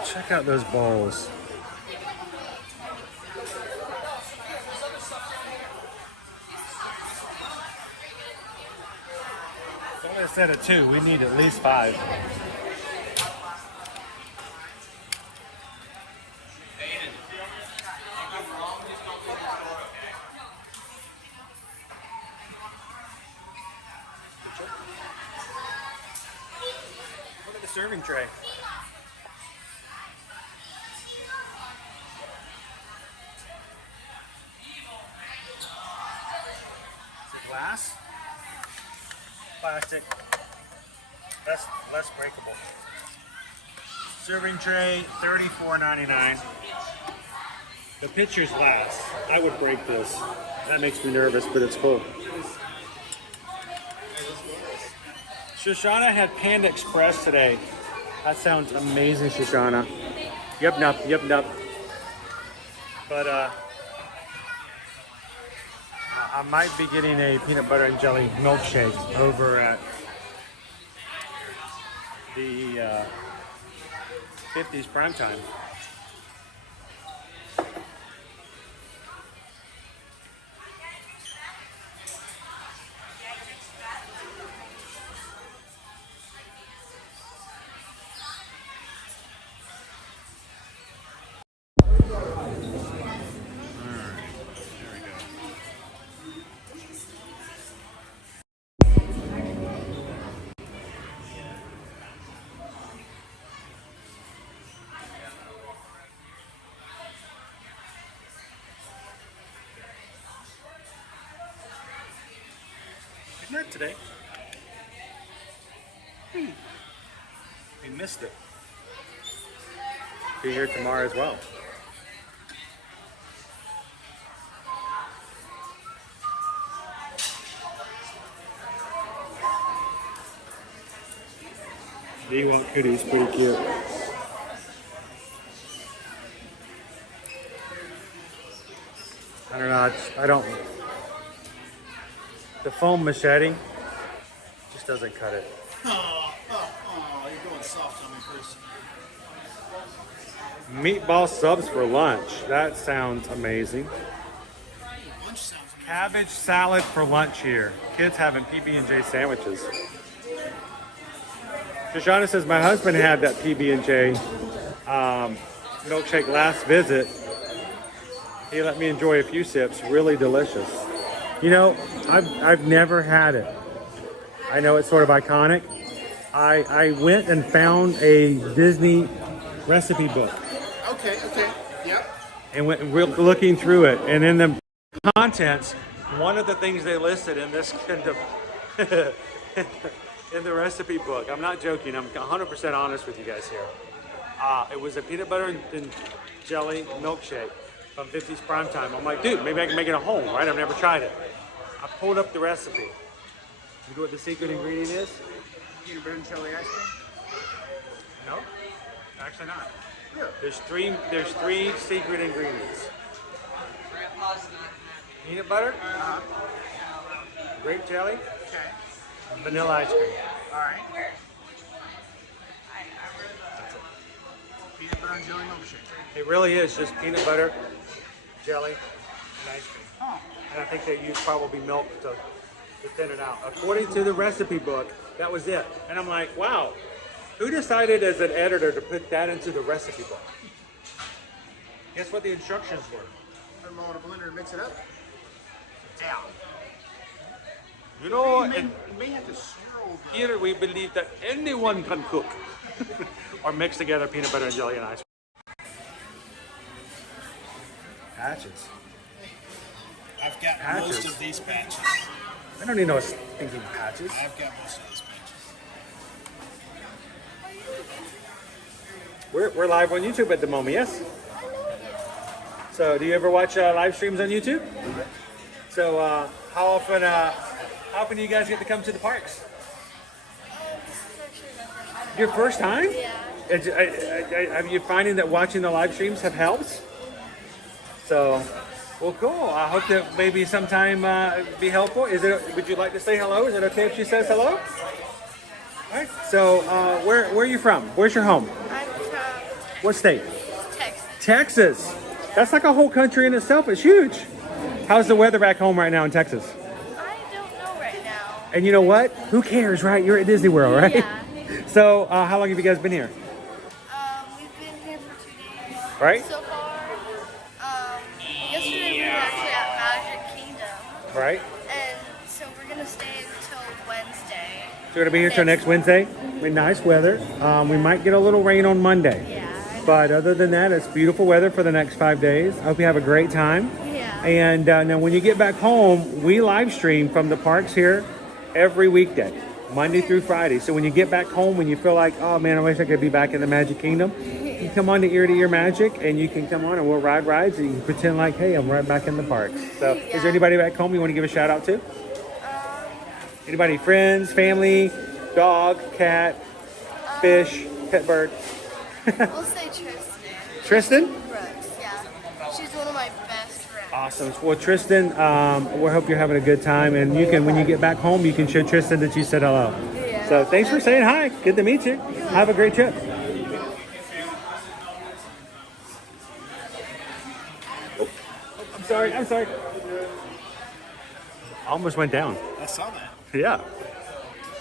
Check out those balls. Instead of 2, we need at least 5. serving tray. Is it glass? Plastic. Less breakable. Serving tray, $34.99. The picture's glass. I would break this. That makes me nervous, but it's cool. Shoshana had Panda Express today. That sounds amazing, Shoshana. Yep, nup. But I might be getting a peanut butter and jelly milkshake over at the 50s primetime. Not today. We missed it. Be here tomorrow as well. Do you want cooties? Pretty cute. I don't know. I don't. The foam machete just doesn't cut it. Oh, you're going soft on me, Chris. Meatball subs for lunch. That sounds amazing. Lunch sounds amazing. Cabbage salad for lunch here. Kids having PB&J sandwiches. Shoshana says my husband had that PB&J milkshake last visit. He let me enjoy a few sips. Really delicious. You know, I've never had it. I know it's sort of iconic. I went and found a Disney recipe book. Okay, yep. And went looking through it. And in the contents, one of the things they listed in this kind of in the recipe book, I'm not joking, I'm 100% honest with you guys here. It was a peanut butter and jelly milkshake from 50s Primetime. I'm like, dude, maybe I can make it at home, right? I've never tried it. I pulled up the recipe. You know what the secret ingredient is? Peanut butter and jelly ice cream? No, actually not. Yeah. There's three secret ingredients. Peanut butter, grape jelly, and vanilla ice cream. All right. That's it. Peanut butter and jelly milkshake. It really is just peanut butter, jelly, and ice cream. Oh. And I think they use probably milk to thin it out. According to the recipe book, that was it. And I'm like, wow, who decided as an editor to put that into the recipe book? Guess what the instructions were? Put them all in a blender and mix it up. Yeah. You know, You may have to swirl the... here we believe that anyone can cook. Or mix together peanut butter and jelly and ice cream. Patches. I've got most of these patches. I don't need no stinking patches. I've got most of these patches. We're live on YouTube at the moment, yes? So do you ever watch live streams on YouTube? So how often do you guys get to come to the parks? Your first time? Yeah. Are you finding that watching the live streams have helped? So, well, cool. I hope that maybe sometime be helpful. Would you like to say hello? Is it okay if she says hello? All right. So, where are you from? Where's your home? I'm from What state? Texas. Texas. That's like a whole country in itself. It's huge. How's the weather back home right now in Texas? I don't know right now. And you know what? Who cares, right? You're at Disney World, right? Yeah. So, how long have you guys been here? We've been here for 2 days. Right. So far. Yesterday we were actually at Magic Kingdom. Right. And so we're gonna stay until Wednesday. So we're gonna be here till next Wednesday. I mean, nice weather. We might get a little rain on Monday. But other than that, it's beautiful weather for the next 5 days. I hope you have a great time. Yeah. And now when you get back home, we live stream from the parks here every weekday, Monday through Friday. So when you get back home, when you feel like, oh man, I wish I could be back in the Magic Kingdom, you come on to Ear Magic and you can come on and we'll ride rides and you can pretend like, hey, I'm right back in the parks. So is there anybody back home you want to give a shout out to? Anybody, friends, family, dog, cat, fish, pet bird? We'll say Tristan. Tristan? Brooks, yeah. She's one of my best friends. Awesome. Well, Tristan, we hope you're having a good time, and you can, when you get back home, you can show Tristan that you said hello. Yeah. So thanks for saying hi. Good to meet you. Have a great trip. Oh, I'm sorry. I'm sorry. Almost went down. I saw that. Yeah.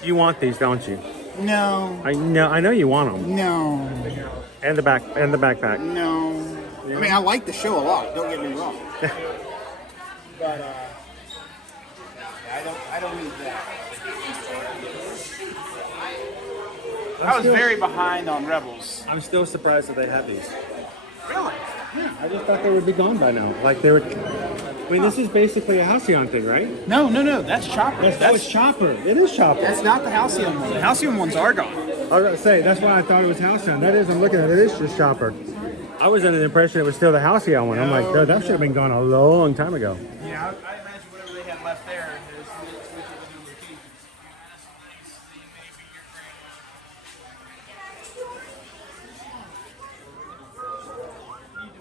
You want these, don't you? No. I know you want them. No. And the backpack. No. I mean, I like the show a lot. Don't get me wrong. But I don't need that. I was very behind on Rebels. I'm still surprised that they have these. Really? Yeah, I just thought they would be gone by now. Like they would. I mean, this is basically a Halcyon thing, right? No. That's Chopper. That's Chopper. It is Chopper. That's not the Halcyon one. The Halcyon ones are gone. I was going to say, that's why I thought it was Halcyon. That is, I'm looking at it, it is just Chopper. I was under the impression it was still the Halcyon one. I'm like, no, that should have been gone a long time ago. Yeah, I imagine whatever they had left there is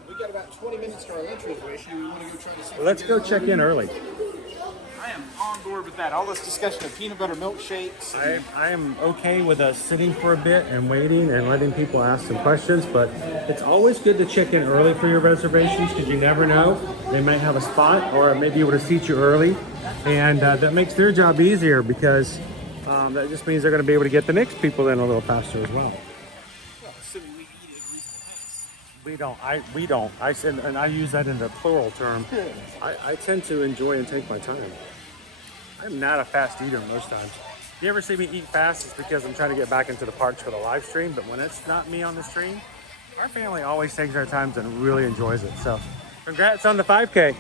we got about 20 minutes to our lunch reservation. We want to go try to see. Let's go check in early. I am on board with that. All this discussion of peanut butter milkshakes. I am okay with us sitting for a bit and waiting and letting people ask some questions, but it's always good to check in early for your reservations because you never know. They might have a spot or maybe be able to seat you early, and that makes their job easier because that just means they're going to be able to get the next people in a little faster as well. We don't. I said, and I use that in the plural term. I tend to enjoy and take my time. I'm not a fast eater most times. If you ever see me eat fast, it's because I'm trying to get back into the parks for the live stream. But when it's not me on the stream, our family always takes our times and really enjoys it. So congrats on the 5K.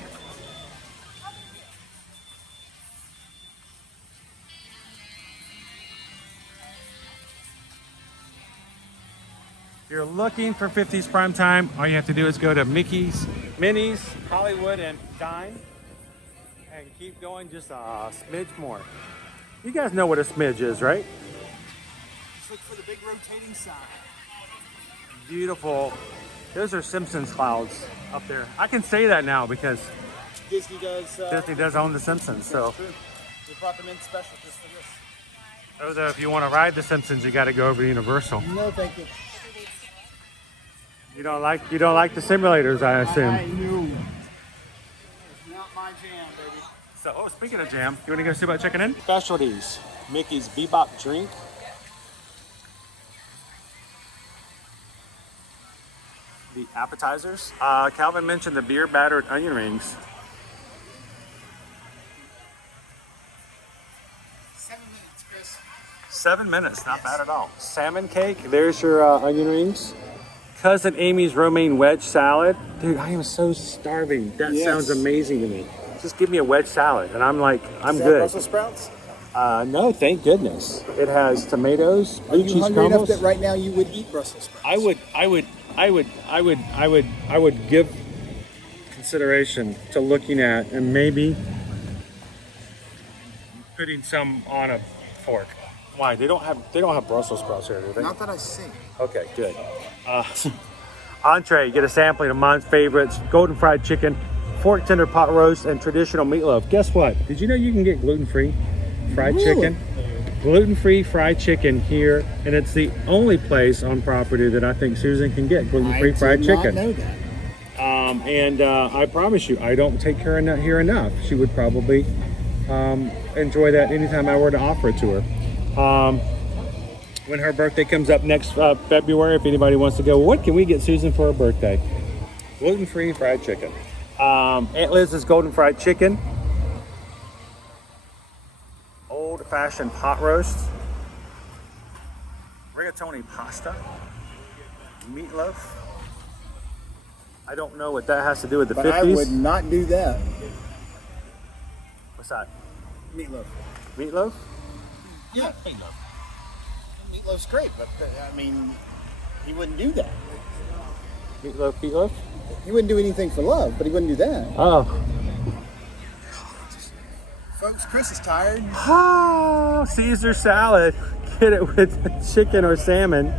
If you're looking for 50s prime time, all you have to do is go to Mickey's, Minnie's, Hollywood, and Dine, and keep going just a smidge more. You guys know what a smidge is, right? Just look for the big rotating sign. Beautiful. Those are Simpsons clouds up there. I can say that now because Disney does own the Simpsons. So they brought them in special just for this. Although if you want to ride the Simpsons, you got to go over to Universal. No, thank you. You don't like the simulators, I assume. I knew. It's not my jam, baby. So, speaking of jam, you want to go see about checking in? Specialties. Mickey's Bebop drink. The appetizers. Calvin mentioned the beer battered onion rings. 7 minutes, Chris. 7 minutes, not bad at all. Salmon cake. There's your onion rings. Cousin Amy's romaine wedge salad. Dude, I am so starving. That sounds amazing to me. Just give me a wedge salad, and I'm like, I'm good. Brussels sprouts? No, thank goodness. It has tomatoes, Are blue you cheese hungry enough crumbles. that right now you would eat Brussels sprouts? I would give consideration to looking at and maybe putting some on a fork. Why? They don't have Brussels sprouts here, do they? Not that I see. Okay, good. Entree, get a sampling of Mon's favorites: golden fried chicken, fork tender pot roast, and traditional meatloaf. Guess what? Did you know you can get gluten-free fried chicken? Gluten-free fried chicken here, and it's the only place on property that I think Susan can get gluten-free fried chicken. I did not know that. And I promise you, I don't take her here enough. She would probably enjoy that anytime I were to offer it to her. When her birthday comes up next February, if anybody wants to go, what can we get Susan for her birthday? Gluten-free fried chicken. Aunt Liz's golden fried chicken. Old-fashioned pot roast. rigatoni pasta, meatloaf. I don't know what that has to do with the But 50s. I would not do that. What's that? Meatloaf. Meatloaf? Yeah, meatloaf. Meatloaf's great, but I mean, he wouldn't do that. Meatloaf? He wouldn't do anything for love, but he wouldn't do that. Oh. Folks, Chris is tired. Oh, Caesar salad. Get it with chicken or salmon.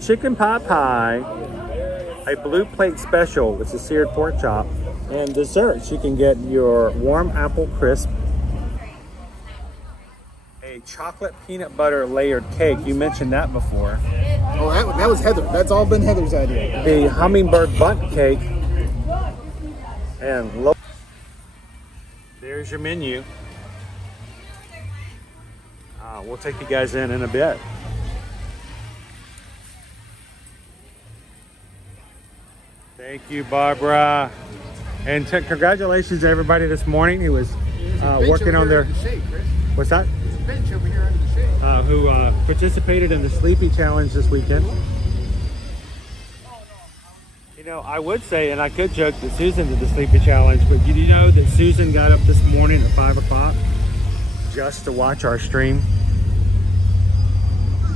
Chicken pot pie. A blue plate special, which is seared pork chop. And desserts, you can get your warm apple crisp. A chocolate peanut butter layered cake. You mentioned that before. Oh, that was Heather. That's all been Heather's idea. The hummingbird bundt cake. And there's your menu. We'll take you guys in a bit. Thank you, Barbara. And congratulations to everybody this morning who was working on their... What's that? There's a bench over here under the shade. Who participated in the Sleepy Challenge this weekend. You know, I would say, and I could joke that Susan did the Sleepy Challenge, but did you know that Susan got up this morning at 5 o'clock just to watch our stream?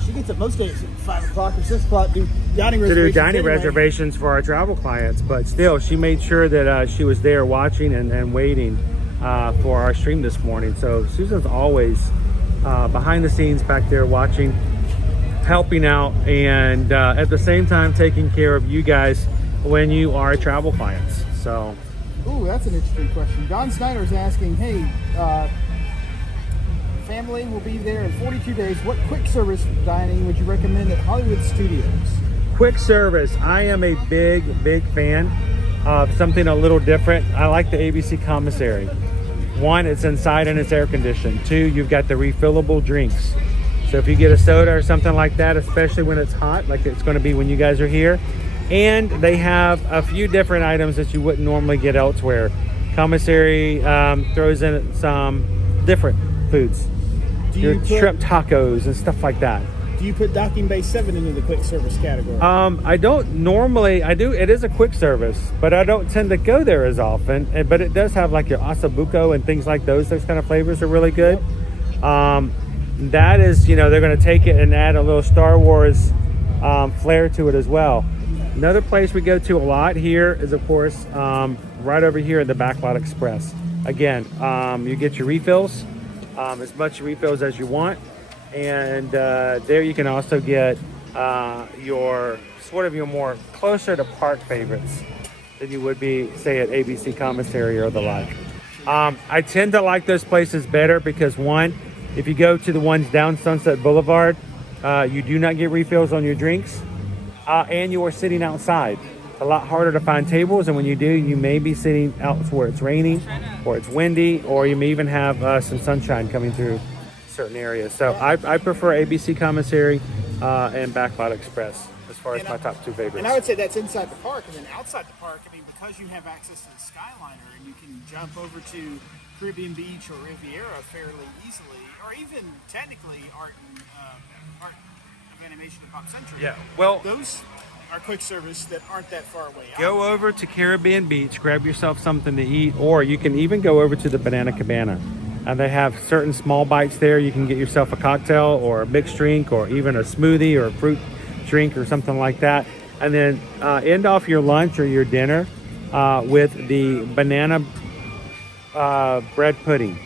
She gets up most days at 5 o'clock or 6 o'clock to do dining reservations for our travel clients, but still, she made sure that she was there watching and waiting for our stream this morning. So Susan's always behind the scenes back there watching, helping out, and at the same time taking care of you guys when you are travel clients. So, ooh, that's an interesting question. Don Snyder is asking, hey, family will be there in 42 days. What quick service dining would you recommend at Hollywood Studios? Quick service. I am a big fan of something a little different. I like the ABC commissary. One, it's inside and it's air conditioned. Two, you've got the refillable drinks. So if you get a soda or something like that, especially when it's hot, like it's going to be when you guys are here. And they have a few different items that you wouldn't normally get elsewhere. Commissary throws in some different foods. Your shrimp tacos and stuff like that. Do you put Docking Bay 7 into the quick service category? I don't normally. I do. It is a quick service, but I don't tend to go there as often. But it does have like your asabuco and things like those. Those kind of flavors are really good. That is, you know, they're going to take it and add a little Star Wars flair to it as well. Another place we go to a lot here is, of course, right over here at the Backlot Express. Again, you get your refills, as much refills as you want. And there you can also get your more closer to park favorites than you would be, say, at ABC Commissary or the like. I tend to like those places better because, one, if you go to the ones down Sunset Boulevard, you do not get refills on your drinks, and you are sitting outside. It's a lot harder to find tables, and when you do, you may be sitting out where it's raining or it's windy, or you may even have some sunshine coming through certain areas. So I prefer ABC Commissary and Backlot Express as far as my top two favorites. And I would say that's inside the park. And then outside the park, I mean, because you have access to the Skyliner and you can jump over to Caribbean Beach or Riviera fairly easily, or even technically Art of Animation and Pop Century. Yeah, well, those are quick service that aren't that far away. Go over to Caribbean Beach, grab yourself something to eat, or you can even go over to the Banana Cabana. And they have certain small bites there. You can get yourself a cocktail or a mixed drink or even a smoothie or a fruit drink or something like that. And then end off your lunch or your dinner with the banana bread pudding.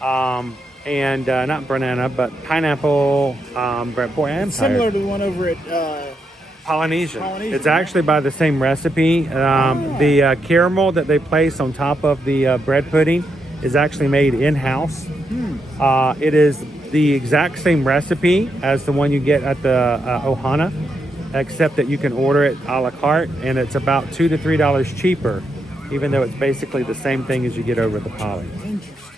And not banana, but pineapple bread. Boy, I'm similar to the one over at Polynesian. It's actually by the same recipe. The caramel that they place on top of the bread pudding is actually made in-house. It is the exact same recipe as the one you get at the Ohana, except that you can order it a la carte, and it's about $2 to $3 cheaper, even though it's basically the same thing as you get over at the Poly.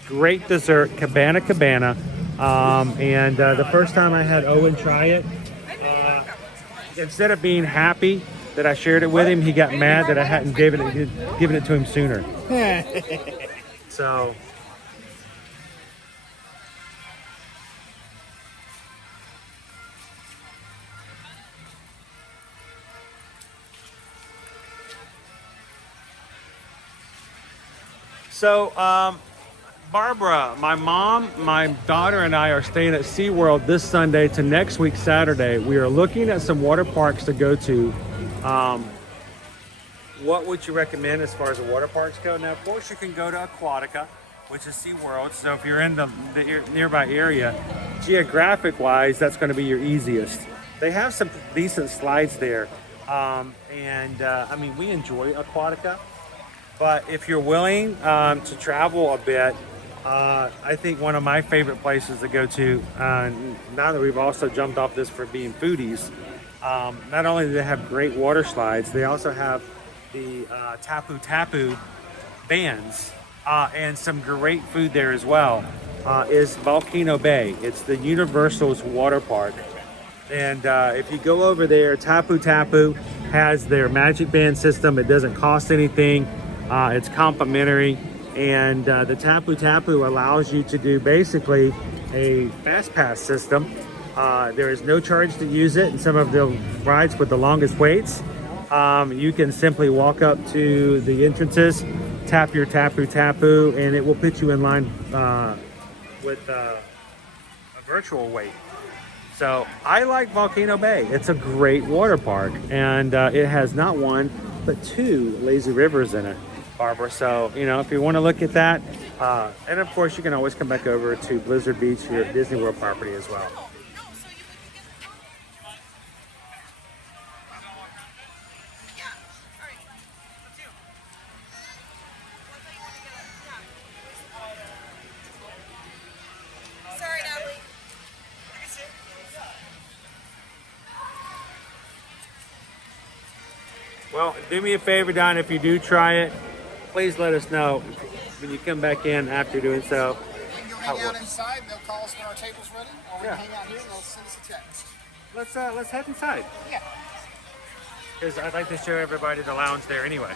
Great dessert, Cabana. And the first time I had Owen try it, instead of being happy that I shared it with him, he got mad that I hadn't given it to him sooner. So, So, Barbara, my mom, my daughter, and I are staying at SeaWorld this Sunday to next week, Saturday. We are looking at some water parks to go to. What would you recommend as far as the water parks go? Now, of course, you can go to Aquatica, which is SeaWorld. So if you're in the nearby area, geographic-wise, that's going to be your easiest. They have some decent slides there. I mean, we enjoy Aquatica. But if you're willing to travel a bit, I think one of my favorite places to go to, now that we've also jumped off this for being foodies, not only do they have great water slides, they also have the Tapu Tapu bands and some great food there as well, is Volcano Bay. It's the Universal's water park. And if you go over there, Tapu Tapu has their magic band system. It doesn't cost anything. It's complimentary. And the Tapu Tapu allows you to do basically a fast pass system. There is no charge to use it. And some of the rides with the longest waits, you can simply walk up to the entrances, tap your Tapu Tapu, and it will put you in line with a virtual wait. So I like Volcano Bay. It's a great water park, and it has not one, but 2 lazy rivers in it, Barbara. So, you know, if you want to look at that, and of course you can always come back over to Blizzard Beach here at Disney World property as well. Well, do me a favor, Don, if you do try it, please let us know when you come back in after doing so. We can go hang out inside, they'll call us when our table's ready, or we can hang out here and they'll send us a text. Let's head inside. Yeah. Because I'd like to show everybody the lounge there anyway.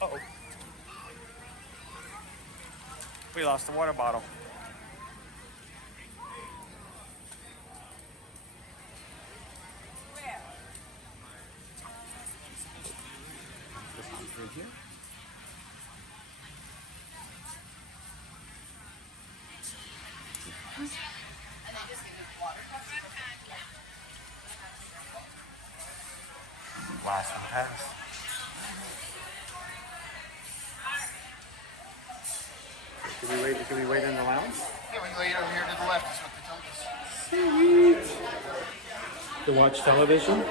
Uh-oh. We lost the water bottle. Here. Last one pass. Can we wait in the lounge? Yeah, we can wait over here to the left, is what they told us. Sweet. To watch television?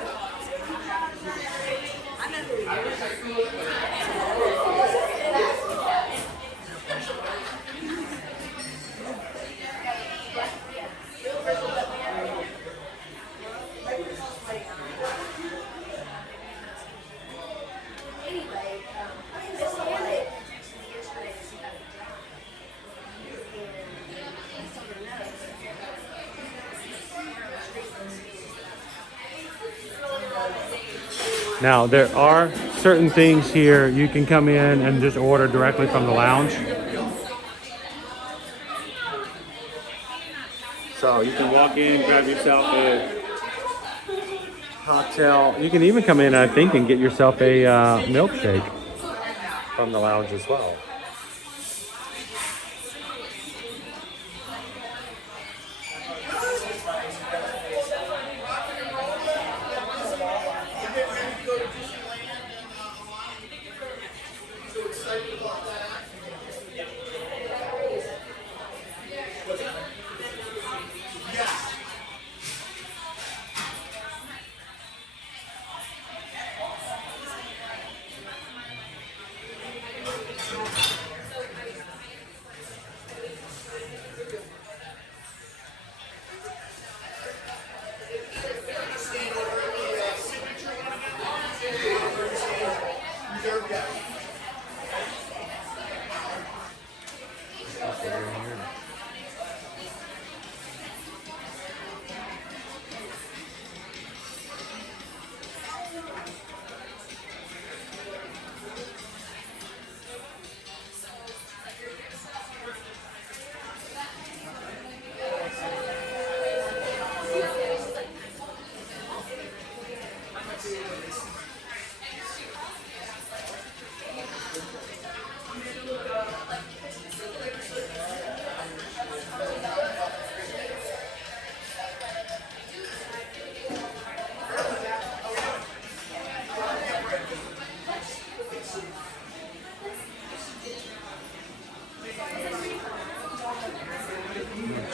Now, there are certain things here you can come in and just order directly from the lounge. So you can walk in, grab yourself a cocktail. You can even come in, I think, and get yourself a milkshake from the lounge as well.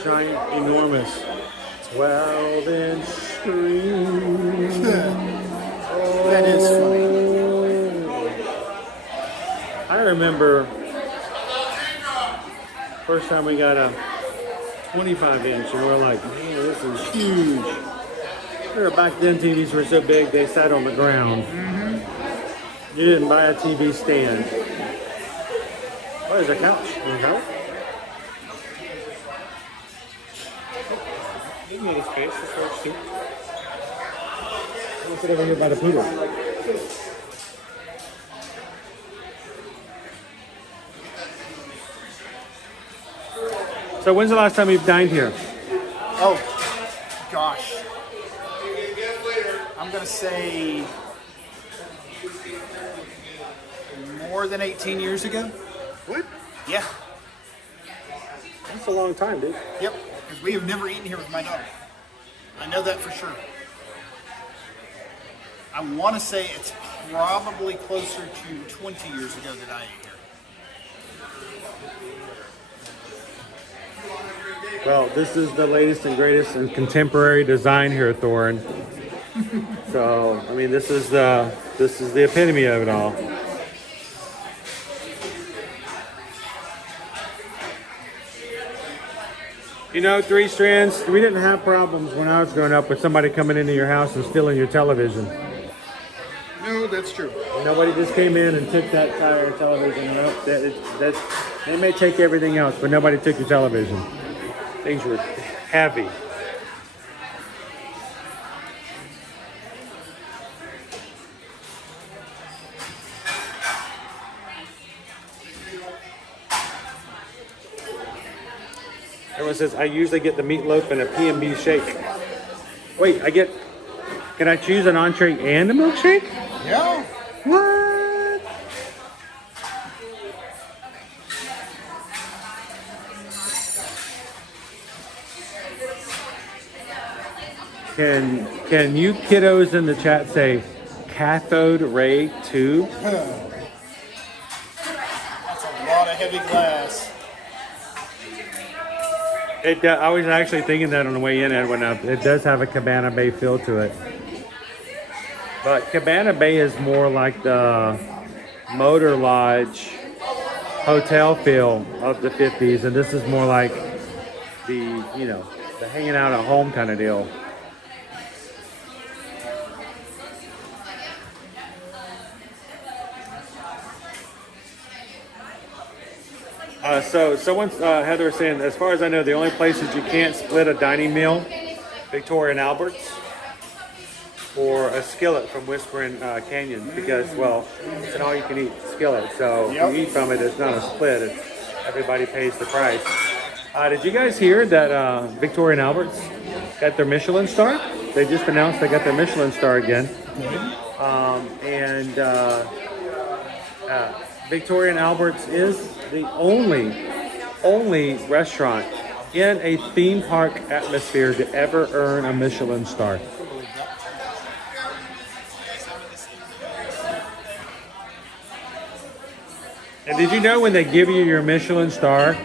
Giant, enormous 12-inch screen. That is funny. I remember first time we got a 25-inch, and we're like, man, this is huge. Remember back then, TVs were so big they sat on the ground. You didn't buy a TV stand. Oh, there's a couch. You know? You can get a space. This works too. I'll sit over here by the poodle. So when's the last time you've dined here? Oh, gosh. I'm going to say more than 18 years ago. What? Yeah. That's a long time, dude. Yep. Because we have never eaten here with my daughter. I know that for sure. I want to say it's probably closer to 20 years ago that I ate here. Well, this is the latest and greatest and contemporary design here, Thorin. So, I mean, this is the epitome of it all. You know, Three Strands, we didn't have problems when I was growing up with somebody coming into your house and stealing your television. No, that's true. Nobody just came in and took that entire television. They may take everything else, but nobody took your television. Things were heavy. Everyone says, I usually get the meatloaf and a P&B shake. Wait, can I choose an entree and a milkshake? Yeah. What? Can you kiddos in the chat say cathode ray tube? That's a lot of heavy glass. I was actually thinking that on the way in, Edwin. It does have a Cabana Bay feel to it. But Cabana Bay is more like the Motor Lodge hotel feel of the 50s, and this is more like the hanging out at home kind of deal. So someone's, Heather was saying, as far as I know, the only places you can't split a dining meal, Victoria and Albert's, or a skillet from Whispering Canyon, because, well, it's an all-you-can-eat skillet, so if you eat from it, it's not a split, everybody pays the price. Did you guys hear that Victoria and Albert's got their Michelin star? They just announced they got their Michelin star again. Victoria and Albert's is the only restaurant in a theme park atmosphere to ever earn a Michelin star. And did you know when they give you your Michelin star,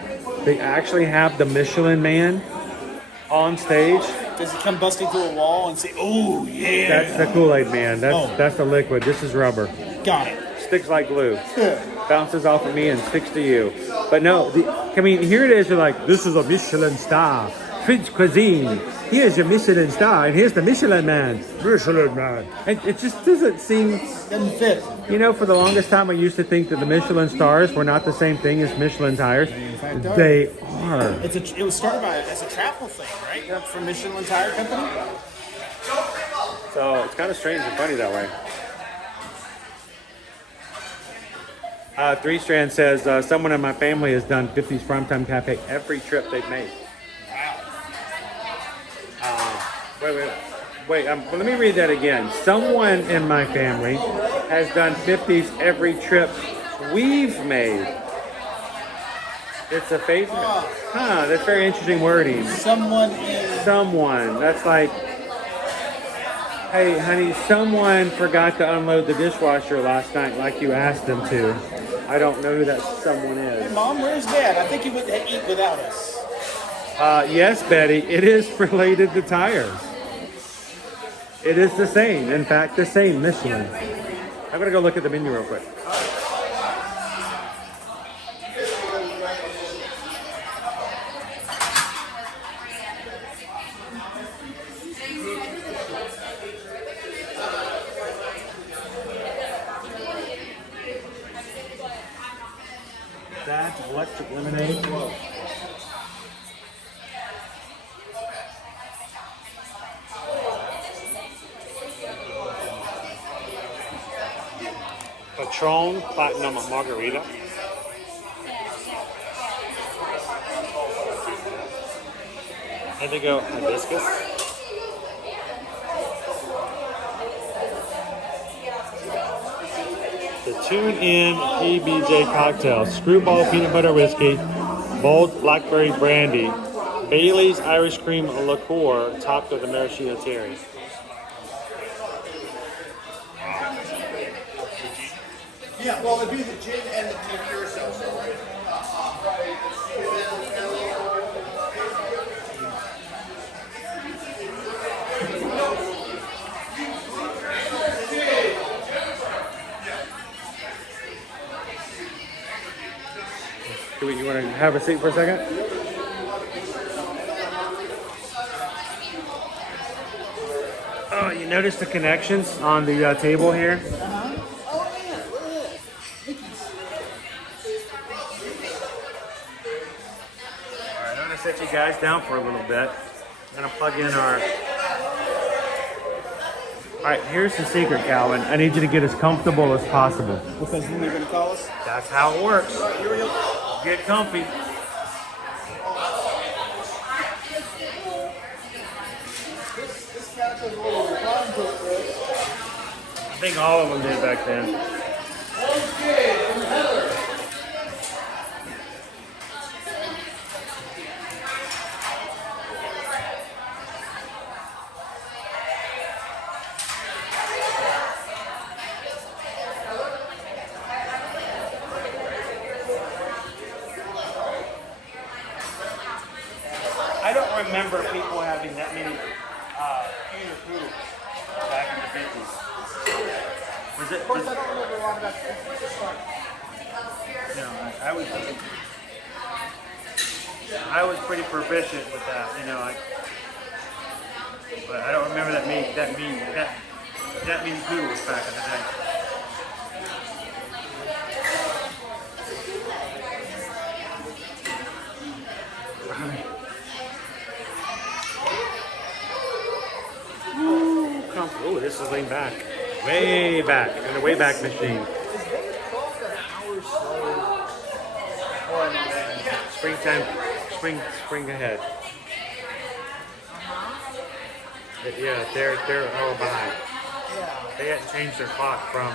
they actually have the Michelin Man on stage? Does he come busting through a wall and say, "Oh yeah"? That's the Kool-Aid Man. That's the liquid. This is rubber. Got it. Sticks like glue. Bounces off of me and sticks to you. But no, here it is. You're like, this is a Michelin star. French cuisine. Here's your Michelin star, and here's the Michelin Man. Michelin Man. It just doesn't fit. You know, for the longest time, I used to think that the Michelin stars were not the same thing as Michelin tires. They are. It was started as a travel thing, right? From Michelin Tire Company. So it's kind of strange and funny that way. Three Strand says, someone in my family has done 50s Primetime Cafe every trip they've made. Wait, let me read that again. Someone in my family has done 50s every trip we've made. It's a favorite. That's very interesting wording. Someone. That's like, Hey, honey, someone forgot to unload the dishwasher last night like you asked them to. I don't know who that someone Hey, is. Mom, where's Dad? I think he would eat without us. Yes, Betty, it is related to tires. It is the same. In fact, the same Michelin. I'm gonna go look at the menu real quick. That's electric lemonade. Patron Platinum Margarita. Indigo Hibiscus. The Tune-In PBJ Cocktail. Screwball Peanut Butter Whiskey. Bold Blackberry Brandy. Bailey's Irish Cream Liqueur topped with the maraschino cherry. Yeah, well, it'd be the gin and the curacao, right? You want to have a seat for a second? Oh, you notice the connections on the table here? Alright, I'm going to set you guys down for a little bit. I'm going to plug in our... Alright, here's the secret, Calvin. I need you to get as comfortable as possible. Because then they're going to call us? That's how it works. Here we go. Get comfy. I think all of them did back then. I don't remember people having that many pewter poodles back in the 50s. Was it? Of course, I don't remember a lot about the No, I was pretty proficient with that, you know. But I don't remember that many poodles back in the day. Oh, this is lean back. Way back. In the way back machine. Springtime, spring ahead. Yeah, they're all behind. They hadn't changed their clock from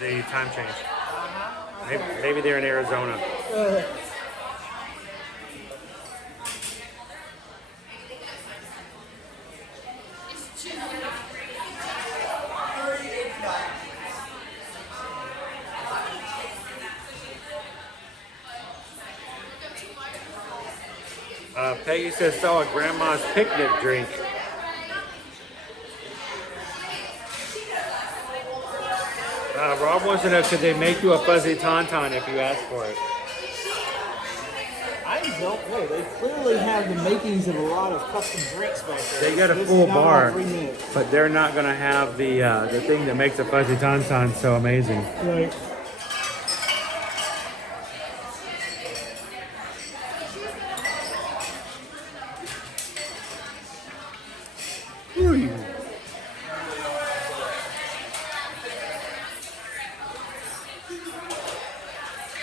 the time change. Maybe they're in Arizona. Peggy says, saw a grandma's picnic drink. Rob wants to know, could they make you a fuzzy tauntaun if you ask for it? I don't know. They clearly have the makings of a lot of custom drinks back there. They got a full bar, but they're not going to have the thing that makes a fuzzy tauntaun so amazing. Right.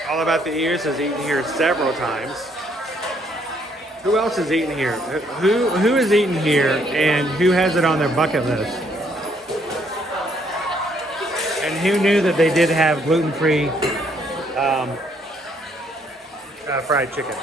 All About the Ears has eaten here several times. Who else has eaten here? Who has eaten here and who has it on their bucket list? And who knew that they did have gluten-free fried chicken?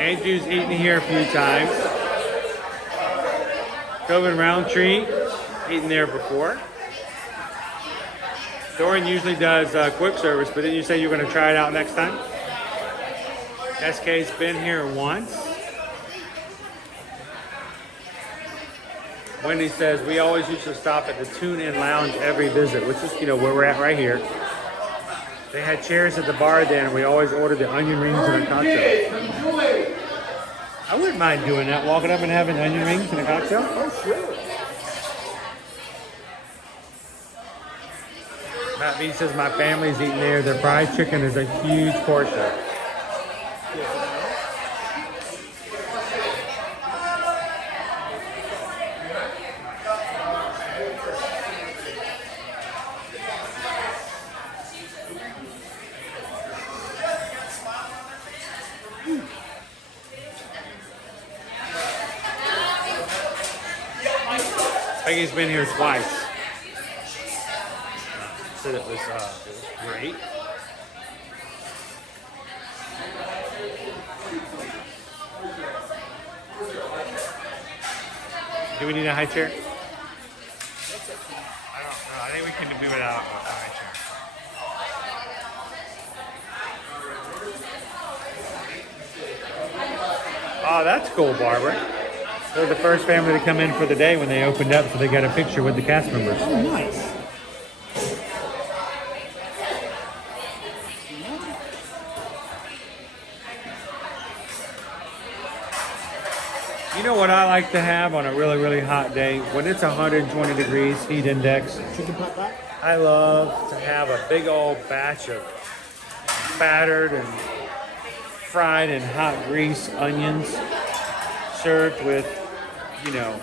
Andrew's eaten here a few times. Coven Roundtree, eaten there before. Dorian usually does quick service, but didn't you say you're going to try it out next time? SK's been here once. Wendy says, we always used to stop at the Tune-In Lounge every visit, which is, where we're at right here. They had chairs at the bar then, and we always ordered the onion rings and a cocktail. I wouldn't mind doing that, walking up and having onion rings and a cocktail. Oh, sure. Matt B says, my family's eating there. Their fried chicken is a huge portion. Peggy's been here twice. Said it was great. Do we need a high chair? I don't know. I think we can do without a high chair. Oh, that's cool, Barbara. They're the first family to come in for the day when they opened up, so they got a picture with the cast members. Oh, nice. You know what I like to have on a really, really hot day? When it's 120 degrees, heat index. Chicken pot pie? I love to have a big old batch of battered and fried in hot grease onions served with,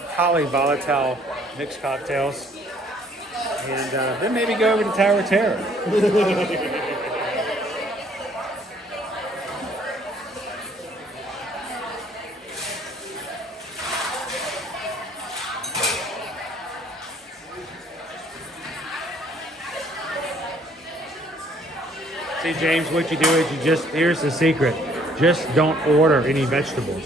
highly volatile mixed cocktails. And then maybe go over to Tower of Terror. See, James, what you do is here's the secret. Just don't order any vegetables.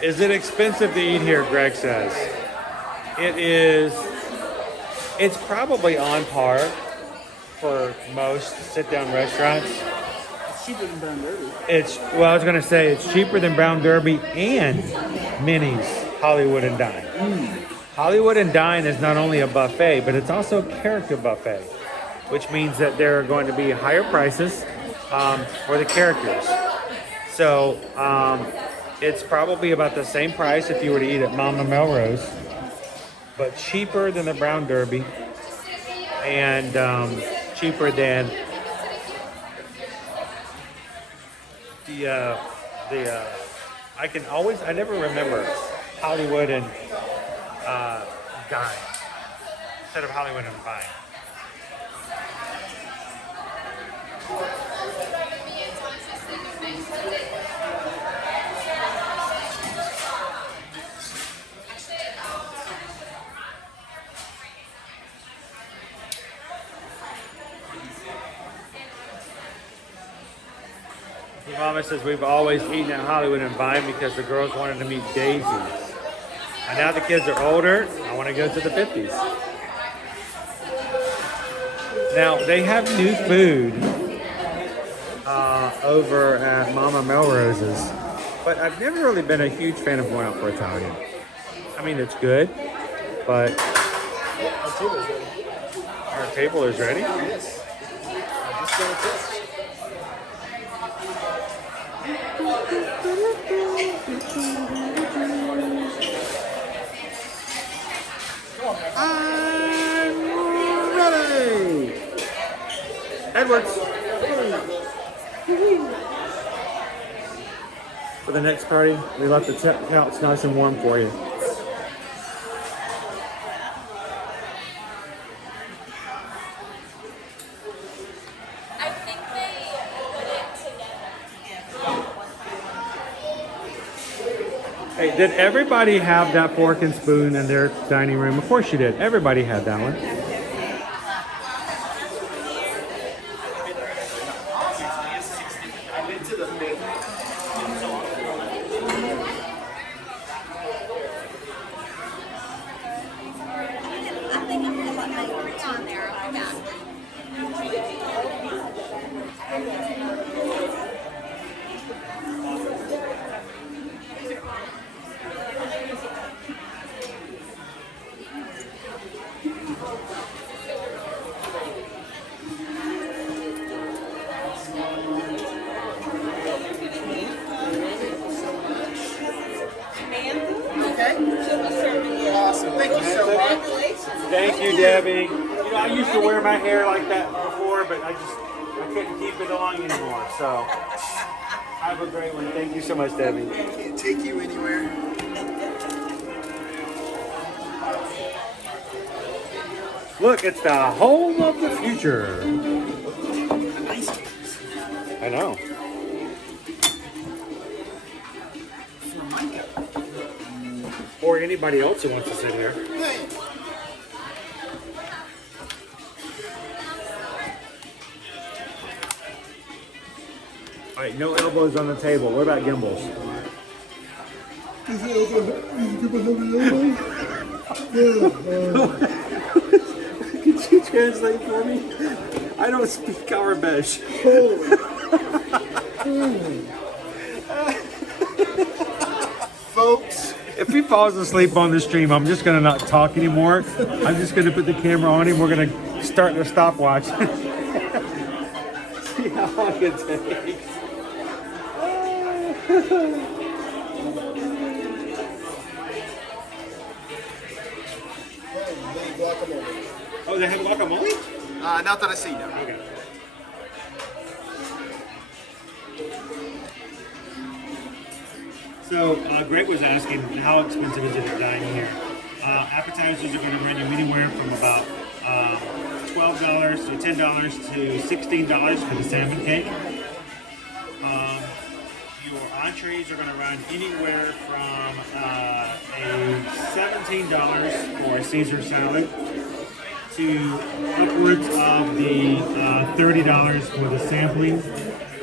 Is it expensive to eat here, Greg says? It is. It's probably on par for most sit-down restaurants. It's cheaper than Brown Derby. I was going to say it's cheaper than Brown Derby and Minnie's Hollywood and Dine. Hollywood and Dine is not only a buffet, but it's also a character buffet, which means that there are going to be higher prices for the characters. So it's probably about the same price if you were to eat at Mama Melrose, but cheaper than the Brown Derby and cheaper than I never remember Hollywood and Dine instead of Hollywood and Vine. Mama says we've always eaten at Hollywood and Vine because the girls wanted to meet Daisy. And now the kids are older, I want to go to the 50s. Now, they have new food over at Mama Melrose's, but I've never really been a huge fan of going out for Italian. I mean, it's good, but... Our table is ready? Yes. I just got a test. I'm ready! Edwards! For the next party, we left the couch nice and warm for you. I think they put it together. Hey, did everybody have that fork and spoon in their dining room? Of course you did. Everybody had that one. Awesome. Thank you so much. Thank you, Debbie. You know, I used to wear my hair like that before, but I couldn't keep it long anymore. So, have a great one. Thank you so much, Debbie. Can't take you anywhere. Look, it's the home of the future. I know. Or anybody else who wants to sit here. All right, no elbows on the table. What about gimbals? Could you translate for me? I don't speak Arabic. Folks, if he falls asleep on the stream, I'm just gonna not talk anymore. I'm just gonna put the camera on him. We're gonna start the stopwatch. See how long it takes. Oh, they have guacamole? Not that I see, no. Okay. So, Greg was asking, how expensive is it to dine here? Appetizers are going to run you anywhere from about $12 to $10 to $16 for the salmon cake. Your entrees are going to run anywhere from $17 for a Caesar salad to upwards of the $30 for the sampling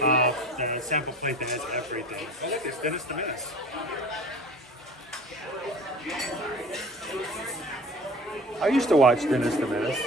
of the sample plate that has everything. Oh, look, it's Dennis the Menace. I used to watch Dennis the Menace.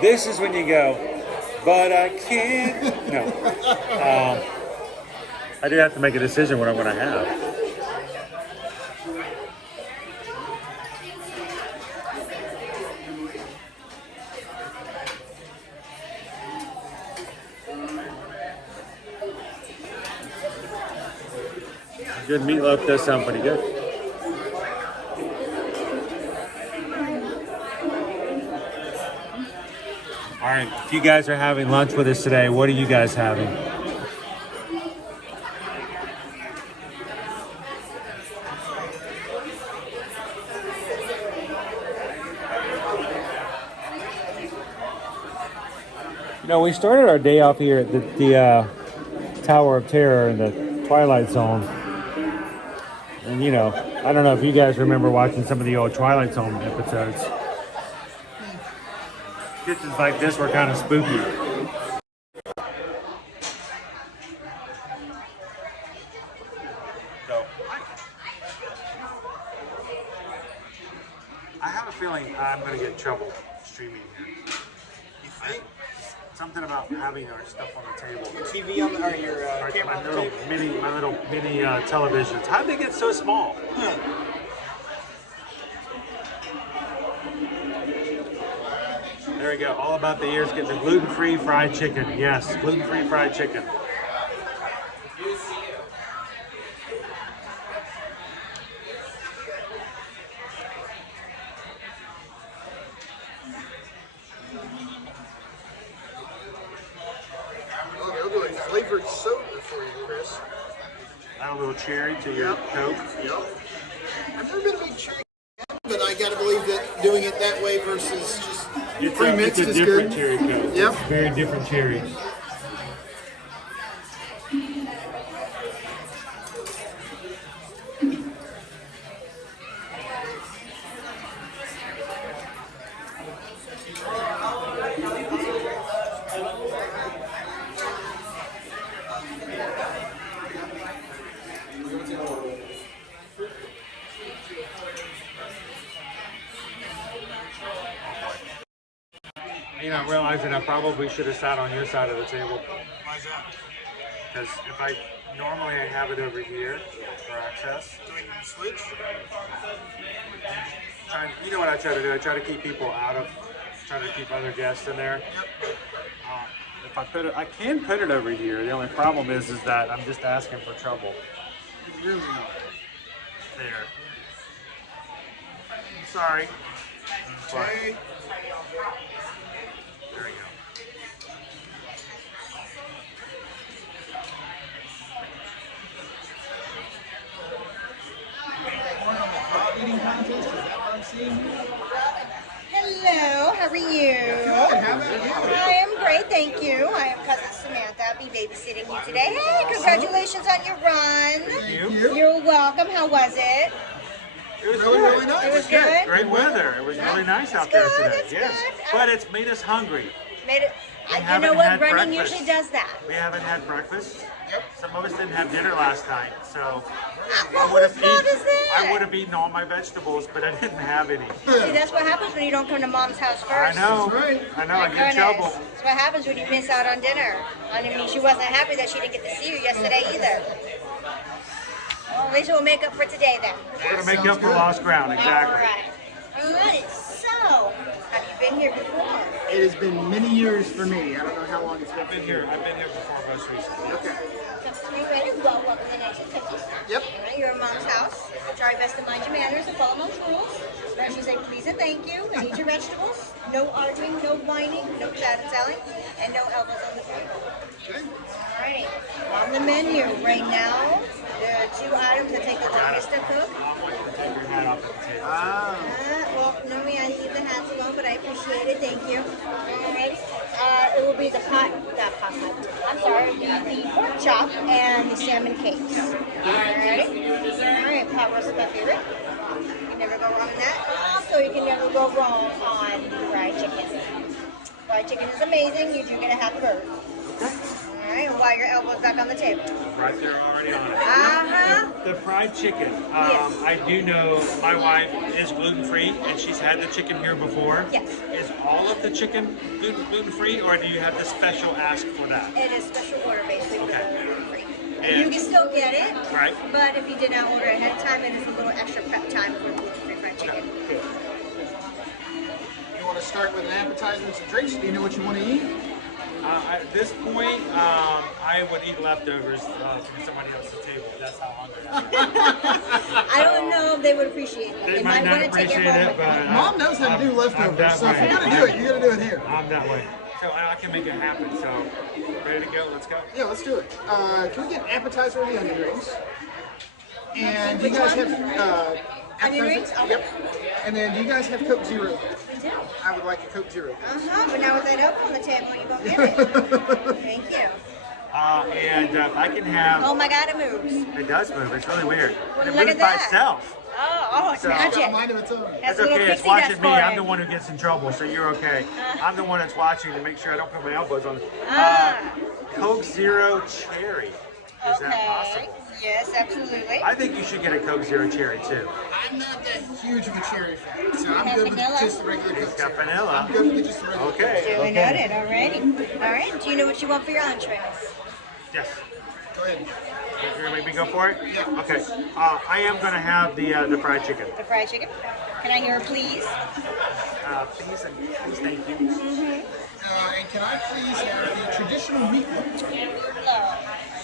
This is when you go, but I can't. No. I do have to make a decision what I'm going to have. Good meatloaf does sound pretty good. All right, if you guys are having lunch with us today, what are you guys having? You know, we started our day off here at the Tower of Terror in the Twilight Zone. And, you know, I don't know if you guys remember watching some of the old Twilight Zone episodes. Kitchens like this were kind of spooky. So, I have a feeling I'm going to get in trouble streaming here. You think? Something about having our stuff on the table. Your TV on the, or your camera on the table? My little mini televisions. How did they get so small? we go. All about the ears. Get the gluten-free fried chicken. Yes, gluten-free fried chicken. Oh, they'll do a flavored soda for you, Chris. Add a little cherry to your Coke. Yep. I've never been a big cherry fan, but I gotta believe that doing it that way versus just pre-mixed It's a is different good. cherry Coke. Yep. It's very different cherry. You know, realizing I probably should have sat on your side of the table. Why's that? Because if I normally I have it over here for access. Doing switch? You know what I try to do? I try to keep people out of, try to keep other guests in there. If I put it, I can put it over here. The only problem is that I'm just asking for trouble. Really not. There. Sorry. Okay. There we go. Eating contest, is that what I'm seeing here? Hello, how are you? Good, how about you? I am great, thank you. I am cousin Samantha. I'll be babysitting you today. Hey, congratulations on your run. Thank you. You're welcome. How was it? It was really, good. really nice. It was good? Great weather. It was really nice out there today. Yes. But it's made us hungry. Made it. We You know haven't what? had Running breakfast. usually does that. We haven't had breakfast. Some of us didn't have dinner last night, so Well, whose fault is that? I would have eaten all my vegetables, but I didn't have any. See, that's what happens when you don't come to mom's house I first. know. I know. I get in trouble. That's what happens when you miss out on dinner. I mean, she wasn't happy that she didn't get to see you yesterday either. Well, at least we'll make up for today then. We're gonna make up for lost ground. Exactly. All right. All right. So, have you been here before? It has been many years for me. I don't know how long it's been. I've been here before most recently. Okay. You ready? Well, welcome to the 1950s. Yep. All right, you're in mom's house. Try your best to mind your manners and follow mom's rules. Especially say please and thank you, and eat your vegetables. No arguing, no whining, no selling, and no elbows on the table. Okay. Alrighty. On the menu right now, there are 2 items that take the longest to cook. Take your hat off at the table. Well, normally I leave the hats alone, but I appreciate it. Thank you. Alright. It will be the the pork chop and the salmon cakes. Alright, pot roast is my favorite. You can never go wrong in that. Also, you can never go wrong on the fried chicken. Fried chicken is amazing. You do get a half bird. Alright, and while your elbow's back on the table. Right there, already on it. Uh-huh. The fried chicken. Yes. I do know my wife is gluten-free, and she's had the chicken here before. Yes. Is all of the chicken gluten-free, or do you have the special ask for that? It is special order basically. Okay. Gluten-free. And- You can still get it. Right. But if you did not order ahead of time, it is a little extra prep time for gluten-free fried chicken. You want to start with an appetizer and some drinks? Do you know what you want to eat? At this point, I would eat leftovers from somebody else's table. That's how hungry I am. I don't know if they would appreciate it. They might not want to take appreciate home it, with them. but Mom knows how to do leftovers, so if you're going to do it, you're going to do it here. I'm that way. So I can make it happen. So, ready to go? Let's go. Yeah, let's do it. Can we get an appetizer and the onion rings? And do you guys have onion rings? Yep. And then do you guys have Coke Zero? We do. I would like a Coke Zero. But now with that elbow on the table, you won't get it. Thank you. And I can have. Oh my God, it moves. It does move. It's really weird. And it Look moves at by that. itself. Oh, it's So- magic. Got a mind of its own. That's a little okay. It's pixie watching dust me. for I'm it. the one who gets in trouble, so you're okay. I'm the one that's watching to make sure I don't put my elbows on. Coke Zero Cherry. Is that possible? Yes, absolutely. I think you should get a Coke Zero Cherry too. I'm not that huge of a cherry fan, so I'm Have good vanilla? with just the regular Coke. It's got vanilla. I'm good with just the regular Okay. Duly noted already. All right. Do you know what you want for your entrees? Yes. Go ahead. You're gonna make me go for it? Yeah. Okay. I am gonna have the fried chicken. The fried chicken. Can I hear a please? Please and please, thank you. And can I please have the traditional meatloaf?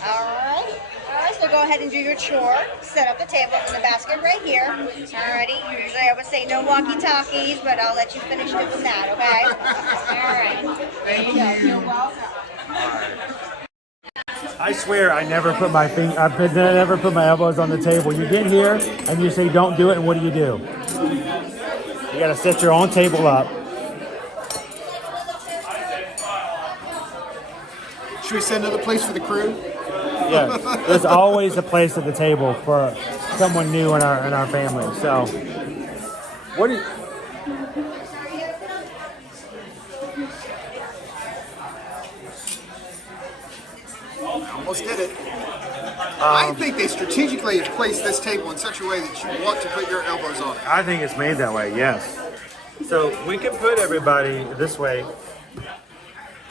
Alright. Alright, so go ahead and do your chore. Set up the table in the basket right here. Alrighty. Usually I would say no walkie-talkies, but I'll let you finish doing that, okay? Alright. There you go. You're welcome. I swear I never put my never put my elbows on the table. You get here and you say don't do it, and what do? You gotta set your own table up. Should we set another place for the crew? Yeah, there's always a place at the table for someone new in our family. So, what do you? Almost did it. I think they strategically have placed this table in such a way that you want to put your elbows on it. I think it's made that way. Yes. So we can put everybody this way.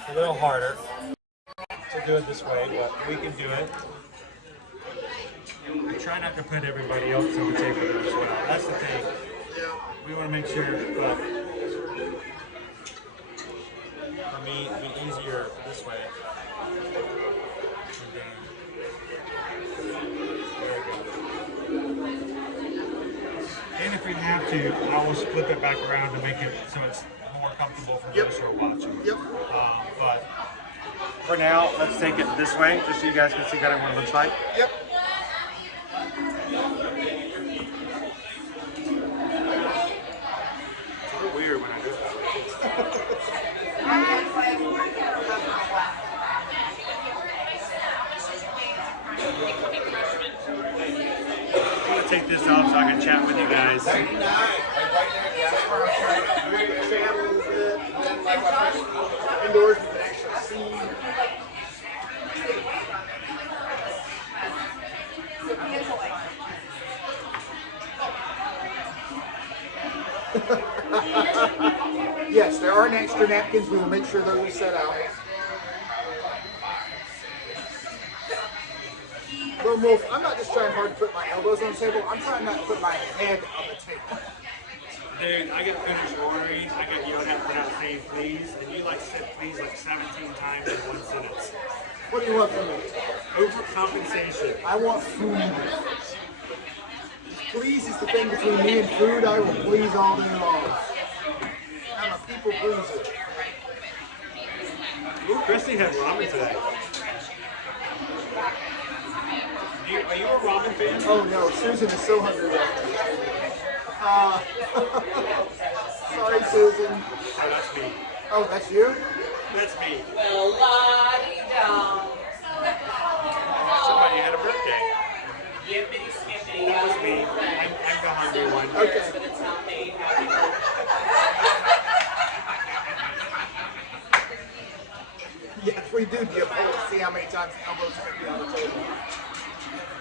A little harder to do it this way, but we can do it. I try not to put everybody else on the table as well. That's the thing. We want to make sure, but for me, it'd be easier this way. And if we have to, I will flip it back around to make it so it's more comfortable for those who are watching. But for now, let's take it this way, just so you guys can see kind of what it looks like. Yep. It's a little weird when I do I'm going to take this off so I can chat with you guys. Indoors, you can actually see. Yes, there are extra napkins. We will make sure those are set out. Lone Wolf, I'm not just trying hard to put my elbows on the table. I'm trying not to put my head on the table. Dude, I got finished ordering. You don't have to pronounce saying please, and you said please 17 times in one sentence. What do you want from me? Overcompensation. I want food. Please is the thing between me and food. I will please all day long. I'm a people pleaser. Ooh, Christy had ramen today. Are you a ramen fan? Oh no, Susan is so hungry right now. Sorry, Susan. Oh, that's me. Oh, that's you? That's me. Well, la-dee-dum. Somebody had a birthday. Yippity skippity. That was me. I'm the hungry one. Okay. But it's not me. Happy birthday. Yes, we do the poll to see how many times elbows are going to be on the table.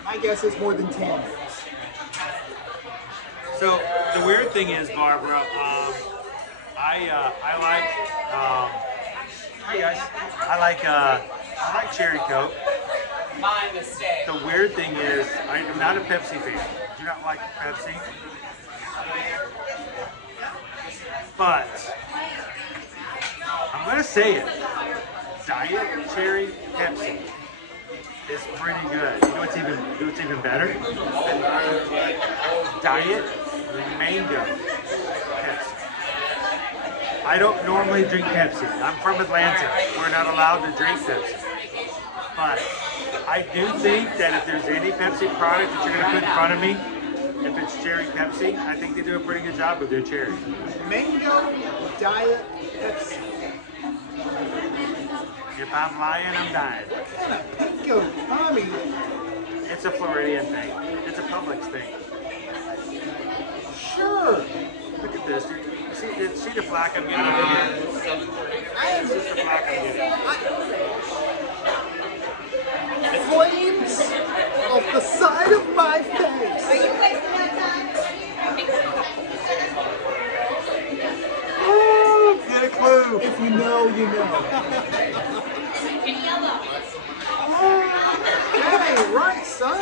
My guess is more than 10. So the weird thing is, Barbara, I like cherry Coke. My mistake. The weird thing is, I'm not a Pepsi fan. Do you not like Pepsi? But I'm gonna say it. Diet cherry Pepsi is pretty good. You know what's even better? Diet mango Pepsi. I don't normally drink Pepsi. I'm from Atlanta. We're not allowed to drink Pepsi. But I do think that if there's any Pepsi product that you're going to put in front of me, if it's cherry Pepsi, I think they do a pretty good job with their cherry. Mango Diet Pepsi. If I'm lying, I'm dying. What kind of pinko Tommy? It's a Floridian thing. It's a Publix thing. Sure. Look at this. See the flack I'm getting over here? This is the flack I'm getting. Flames off the side of my face. Are you placing that time? Oh, get a clue. If you know, you know. Hey, right, son.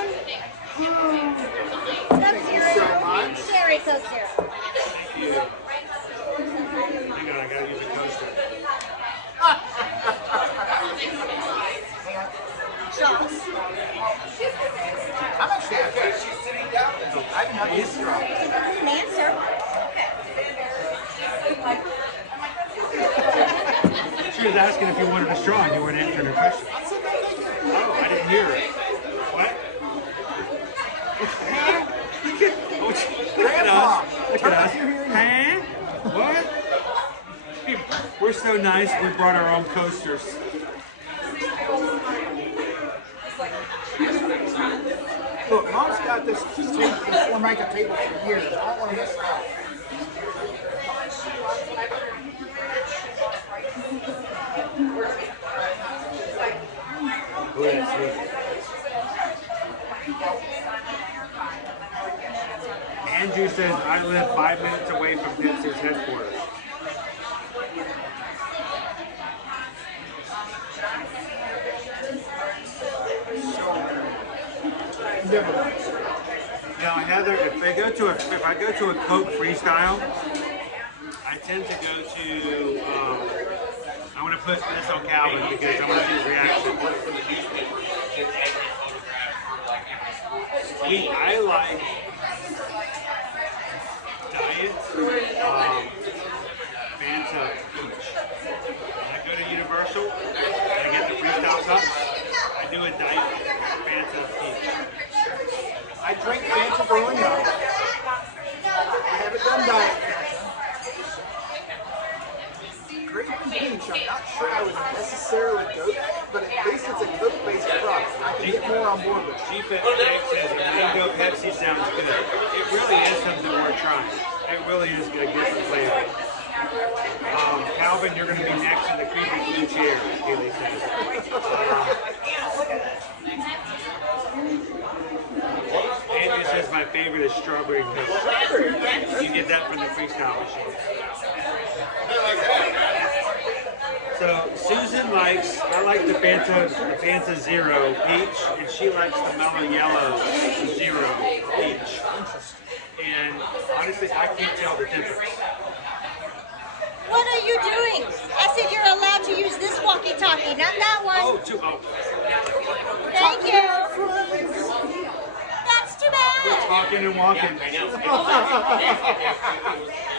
Coke Zero. Thank you. Hang on, I gotta use a coaster. Charles. I'm actually okay. She's sitting down. I did not use straw. An answer. She was asking if you wanted a straw and you weren't answering her question. Oh, I didn't hear it. What? Look at us. Look at us. Huh? What? We're so nice, we brought our own coasters. Look, Mom's got this Formica table for years. I don't want to miss it out. Go ahead, sweet. Andrew says, I live 5 minutes away from Pepsi's headquarters. Now, Heather, if I go to a Coke freestyle, I tend to go to. I want to put this on Calvin because I want to see his reaction. I like diet Fanta Peach. When I go to Universal and I get the freestyle cups, I do a diet Fanta Peach. I drank Fanta growing up. I haven't done diet Fanta. Grape Peach, I'm not sure I would necessarily go there, but at least it's a Coke-based product. I can get more on board with it. G-Fit says Mango Pepsi sounds good. It really is something worth trying. It really is a different flavor. Calvin, you're going to be next in the creepy blue chair, Haley says. Andrew says my favorite is strawberry Coke. You get that from the freestyle machine. So Susan likes, I like the Fanta Zero Peach, and she likes the Mellow Yellow Zero Peach. And honestly, I can't tell the difference. What are you doing? I said you're allowed to use this walkie-talkie, not that one. Oh. Thank you. That's too bad. We're talking and walking.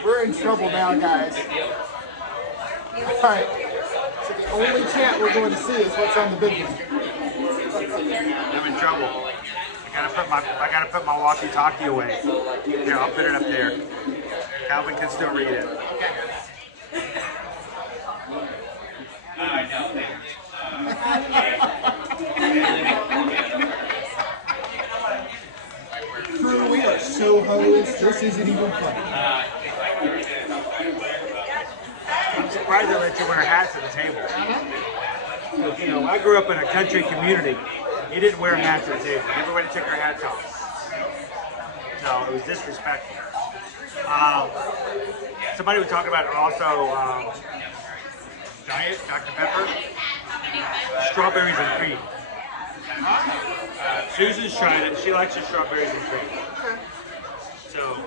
We're in trouble now, guys. Alright. So the only chat we're going to see is what's on the big one. I'm in trouble. I gotta put my walkie-talkie away. Here, I'll put it up there. Calvin can still read it. Crew, we are so hosed. This isn't even funny. I'm surprised they let you wear hats at the table. Look, you know, I grew up in a country community. You didn't wear hats at the table. Everybody took their hats off. No, it was disrespectful. Somebody would talk about also diet, Dr. Pepper, strawberries and cream. Susan's tried it. She likes the strawberries and cream. So,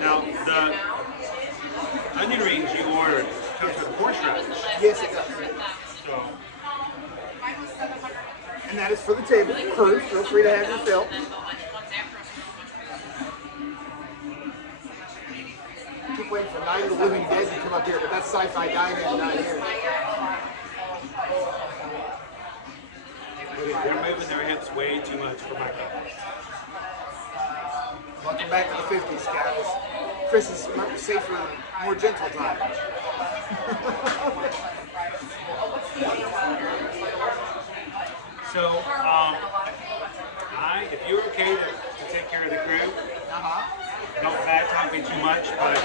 now the onion rings you ordered comes with horseradish. Yes, it does. So, and that is for the table. Crew, feel free to have your fill. Keep waiting for Night of the Living Dead to come up here, but that's sci-fi dining, not here. They're moving their hips way too much for my cup. Welcome back to the 50s, guys. Chris is safer, more gentle time. So, if you're okay to take care of the crew, don't bad talk me too much, but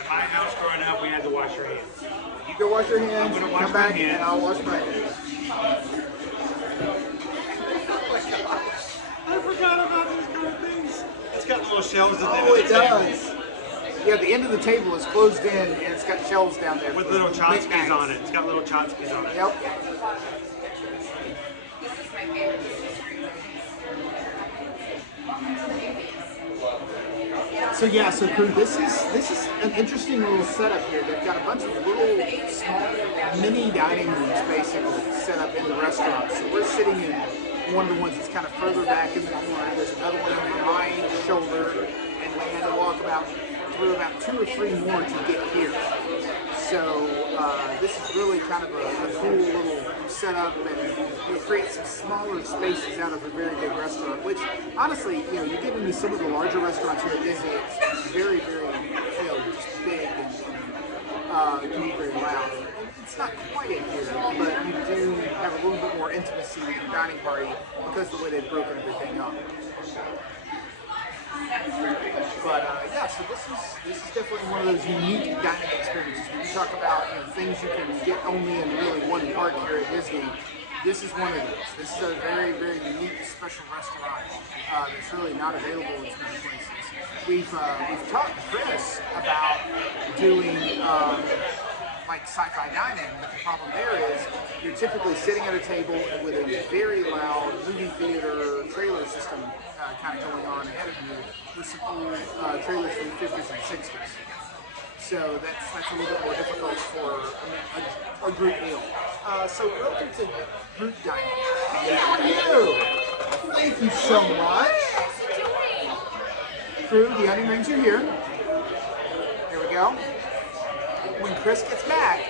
in my house growing up, we had to wash our hands. You go wash your hands, I'm gonna wash come my back, hands. and I'll wash my hands. I forgot about these kind of things. It's got little shelves at the end Oh, of it the table. does. Yeah, the end of the table is closed in, and it's got shelves down there. With little tchotchkes on it. It's got little tchotchkes on it. Yep. So yeah, so crew, this is an interesting little setup here. They've got a bunch of little small mini dining rooms basically set up in the restaurant. So we're sitting in one of the ones that's kind of further back in the corner. There's another one over my shoulder, and we had to walk through about 2 or 3 more to get here. So this is really kind of a cool little setup, and it creates some smaller spaces out of a very big restaurant. Which honestly, you know, you get into some of the larger restaurants here at Disney, it's very, very, you know, just big and can be very loud. It's not quite in here, but you do have a little bit more intimacy with your dining party because of the way they've broken everything up. But yeah, so this is definitely one of those unique dining experiences. When you talk about, you know, things you can get only in really one park here at Disney, this is one of those. This is a very, very unique, special restaurant that's really not available in many places. We've talked to Chris about doing like sci-fi dining, but the problem there is you're typically sitting at a table with a very loud movie theater trailer system kind of going on ahead of you with some old trailers from the 50s and 60s. So that's a little bit more difficult for a group meal. So welcome to group dining. How are you? Thank you so much. Crew, the onion rings are here. Here we go. When Chris gets back,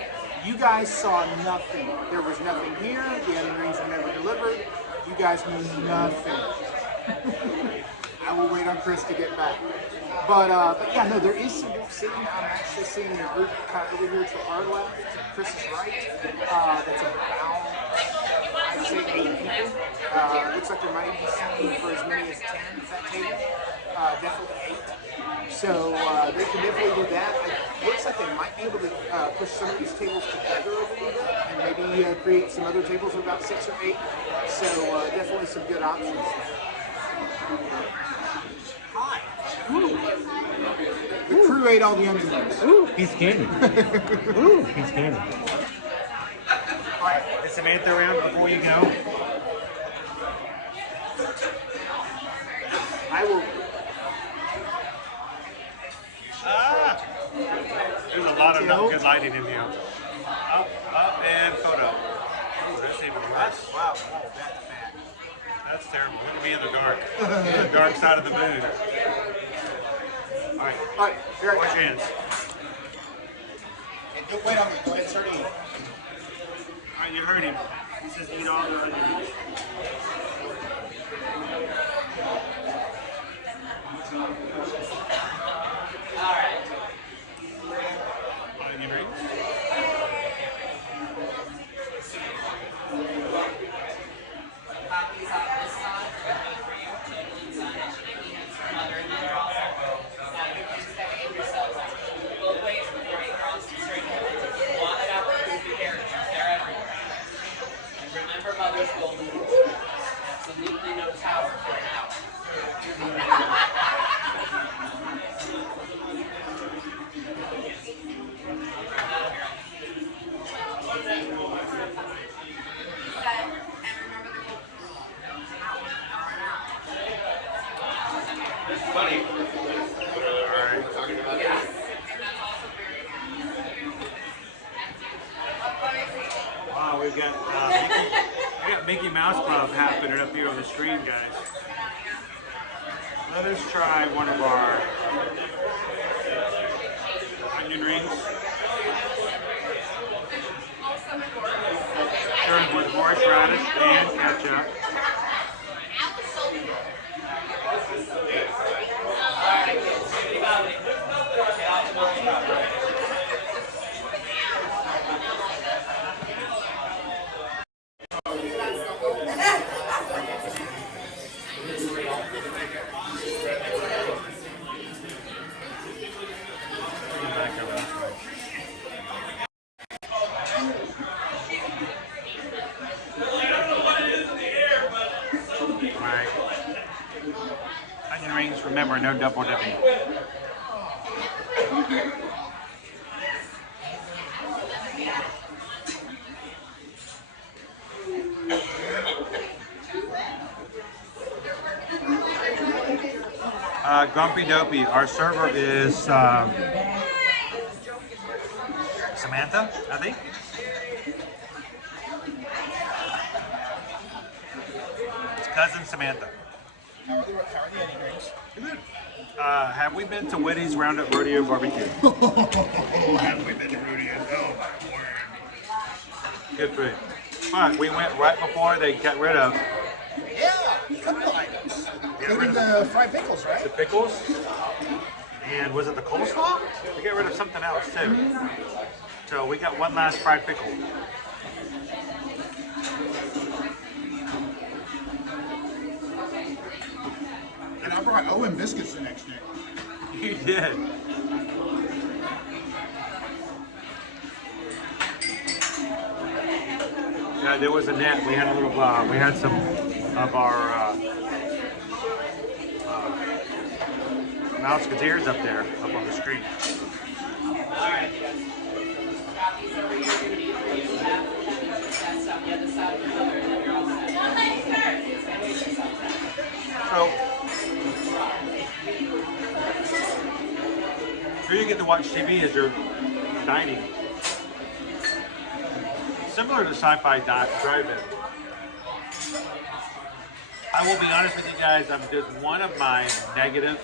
you guys saw nothing. There was nothing here. The onion rings were never delivered. You guys knew nothing. I will wait on Chris to get back. But yeah, no, there is some group seating. I'm actually seeing a group kind of over here to our left, to Chris's right. That's about, I'd say, 8 people. Looks like there might be seating for as many as 10 at that table. Definitely 8. So they can definitely do that. It looks like they might be able to push some of these tables together a little bit and maybe create some other tables of about 6 or 8. So definitely some good options. Hi. The crew ate all the onion rings. Ooh, he's candy. Ooh, he's candy. All right, is Samantha around before you go? I will. There's a lot of not good lighting in here. Up, and photo. Oh, that's even worse. Wow, oh, that's bad. That's terrible. We're gonna be in the dark. The dark side of the moon. All right, here I wash go. your hands. And don't wait on me. Go ahead and start eating. All right, you heard him. He says eat all the onions. All right. Onion rings. Copies on this side for you. Mother and mother also. Now you can separate yourselves both ways before you cross the street. Watch out for creepy characters. They're everywhere. And remember Mother's golden rule. Absolutely no tower for an hour. Buddy. All right. Wow, we got Mickey Mouse Club happening up here on the screen, guys. Let us try one of our onion rings. Served with horseradish and ketchup. Onion rings, remember, no double dipping. Grumpy Dopey. Our server is Samantha, I think. It's cousin Samantha. How are the onion rings? Good. Have we been to Whitty's Roundup Rodeo Barbecue? Have we been to Rodeo? Oh my word. Good food. But we went right before they got rid of Yeah, couple items. Including the fried pickles, right? the pickles. And was it the coleslaw? They got rid of something else too. So we got one last fried pickle. And I brought Owen biscuits the next day. You did. Yeah, there was a net. We had a little. We had some of our Musketeers up there, up on the screen. So here you get to watch TV as you're dining. Similar to Sci-Fi Drive-In. I will be honest with you guys, I'm just one of my negative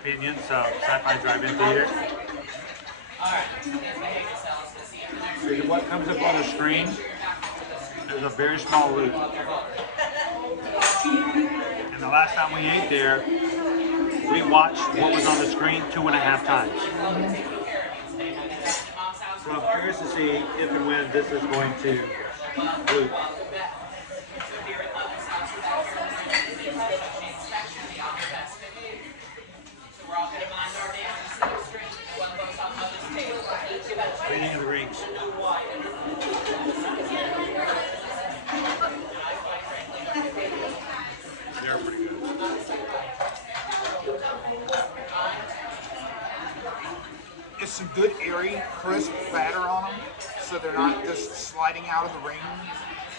opinions of Sci-Fi Drive-In theater. Is what comes up on the screen is a very small loop. And the last time we ate there, we watched what was on the screen 2.5 times. So I'm curious to see if and when this is going to loop. Reading of the Rings. They're pretty good. It's some good airy, crisp batter on them, so they're not just sliding out of the ring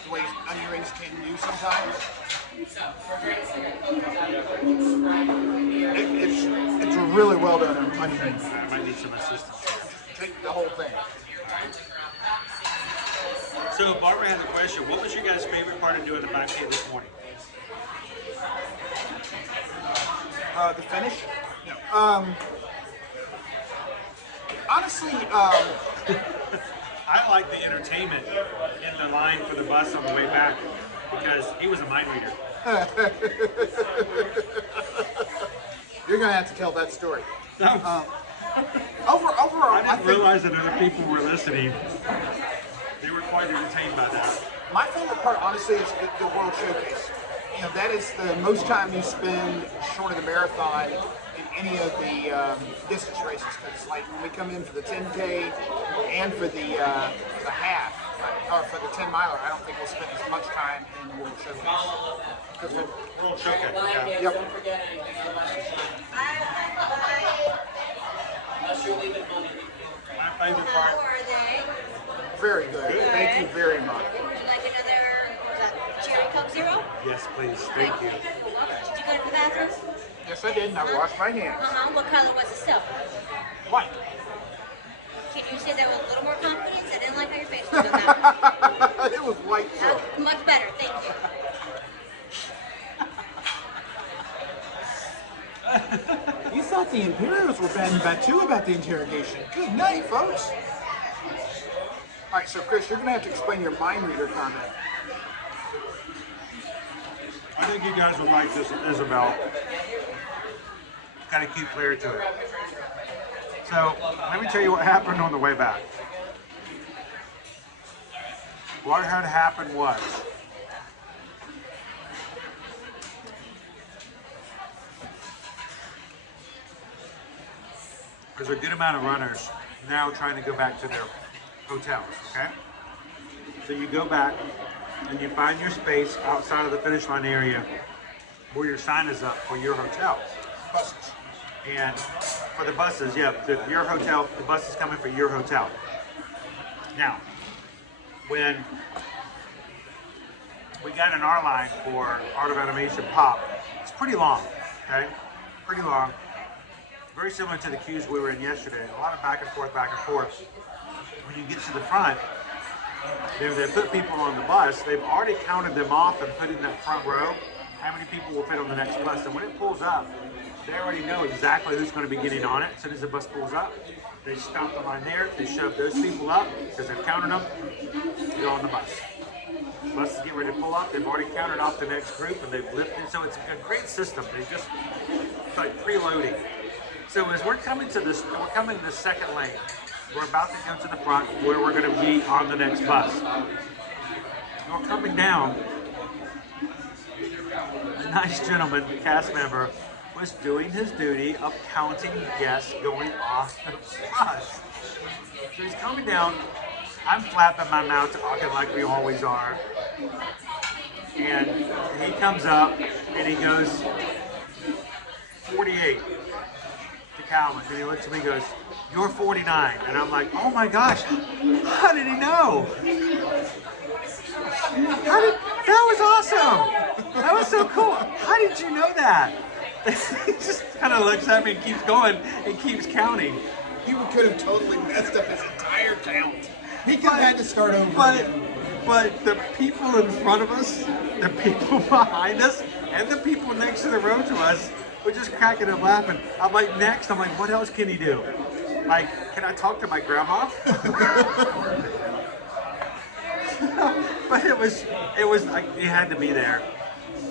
the way onion rings can do sometimes. It's a really well done onion ring. I might need some assistance. Take the whole thing. So Barbara has a question. What was your guys' favorite part of doing the 5K this morning? The finish? No. Honestly, I like the entertainment in the line for the bus on the way back because he was a mind reader. You're gonna have to tell that story. No. Overall, I didn't realize that other people were listening. They were quite entertained by that. My favorite part, honestly, is the World Showcase. You know, that is the most time you spend short of the marathon in any of the distance races. Because, like, when we come in for the 10K and for the half, or for the 10 miler, I don't think we'll spend as much time in the World Showcase. Because World Showcase, yeah. Yep. My favorite part. Very good. Thank you very much. Would you like another cherry Coke Zero? Yes, please. Thank you. Did you go to the bathroom? Yes, I did, and I washed my hands. What color was the soap? White. Can you say that with a little more confidence? I didn't like how your face was on that. It was white soap. Much better, thank you. You thought the Imperials were bad and bad too about the interrogation. Good night, folks. All right, so Chris, you're going to have to explain your mind reader comment. I think you guys would like this, Isabel. Got a cute flair to it. So, let me tell you what happened on the way back. What had happened was, there's a good amount of runners now trying to go back to their hotels, okay? So you go back and you find your space outside of the finish line area where your sign is up for your hotel. Buses. And for the buses, yeah, your hotel, the bus is coming for your hotel. Now, when we got in our line for Art of Animation Pop, it's pretty long, okay? pretty long. Very similar to the queues we were in yesterday. A lot of back and forth, back and forth. When you get to the front, they put people on the bus. They've already counted them off and put in that front row how many people will fit on the next bus. And when it pulls up, they already know exactly who's going to be getting on it. As soon as the bus pulls up, they stop the line there. They shove those people up because they've counted them. They're on the bus. Buses get ready to pull up. They've already counted off the next group and they've lifted. So it's a great system. They just it's like preloading. So as we're coming to this, we're coming to the second lane. We're about to go to the front where we're going to be on the next bus. We're coming down. A nice gentleman, cast member, was doing his duty of counting guests going off the bus. So he's coming down. I'm flapping my mouth, talking like we always are. And he comes up and he goes 48 to Calvin. And he looks at me and goes, "You're 49." And I'm like, oh my gosh, how did he know? That was awesome. That was so cool. How did you know that? He just kind of looks at me and keeps going and keeps counting. He could have totally messed up his entire count. He could have had to start over. But the people in front of us, the people behind us, and the people next to the road to us were just cracking up laughing. I'm like, next, I'm like, what else can he do? Like, can I talk to my grandma? But it was like, he had to be there.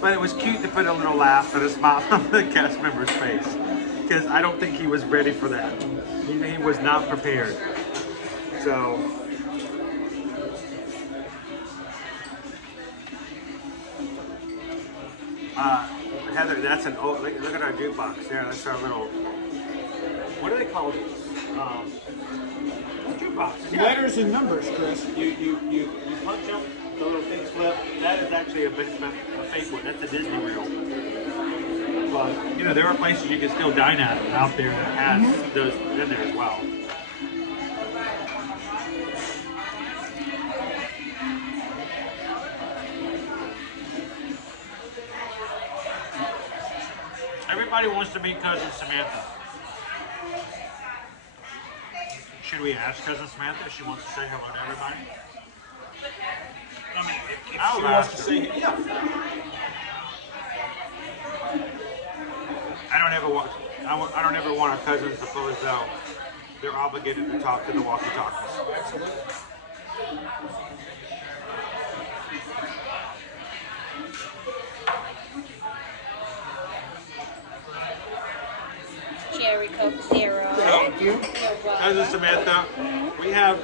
But it was cute to put a little laugh and a smile on the cast member's face. Because I don't think he was ready for that. He was not prepared. So, Heather, that's an old, look at our jukebox there. That's our little, what do they call these? Jukebox. Letters and numbers, Chris. You punch them, the little things flip. That is actually a fake one. That's a Disney reel. But, you know, there are places you can still dine at out there that has those in there as well. Everybody wants to meet Cousin Samantha. Should we ask Cousin Samantha if she wants to say hello to everybody? I mean, if she wants to say, yeah. I don't ever want our cousins to feel as though they're obligated to talk to the walkie-talkies. Absolutely. Cherry Coke Zero. Thank you. Cousin Samantha, we have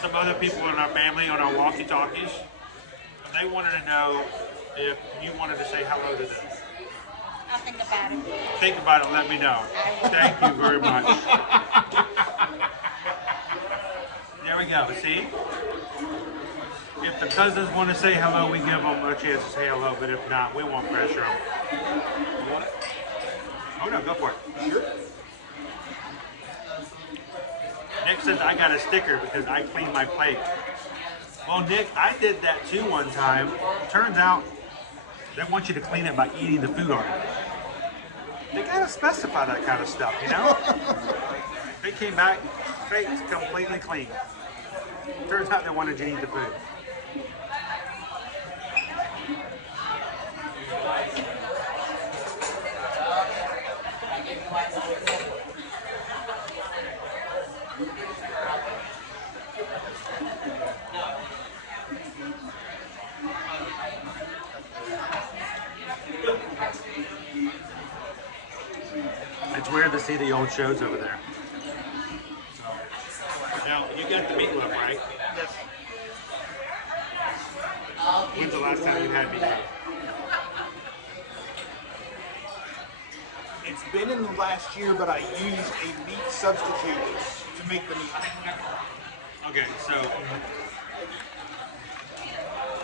some other people in our family on our walkie-talkies. And they wanted to know if you wanted to say hello to them. I'll think about it. Think about it, let me know. Thank you very much. There we go, see? If the cousins want to say hello, we give them a chance to say hello, but if not, we won't pressure them. You want it? Oh no, go for it. Sure. Nick says I got a sticker because I cleaned my plate. Well, Nick, I did that too one time. Turns out they want you to clean it by eating the food already. They gotta specify that kind of stuff, you know? They came back, plate's completely clean. Turns out they wanted you to eat the food. It's weird to see the old shows over there. So, now, you got the meatloaf, right? Yes. When's the last time you had meatloaf? It's been in the last year, but I use a meat substitute to make the meat. Okay, so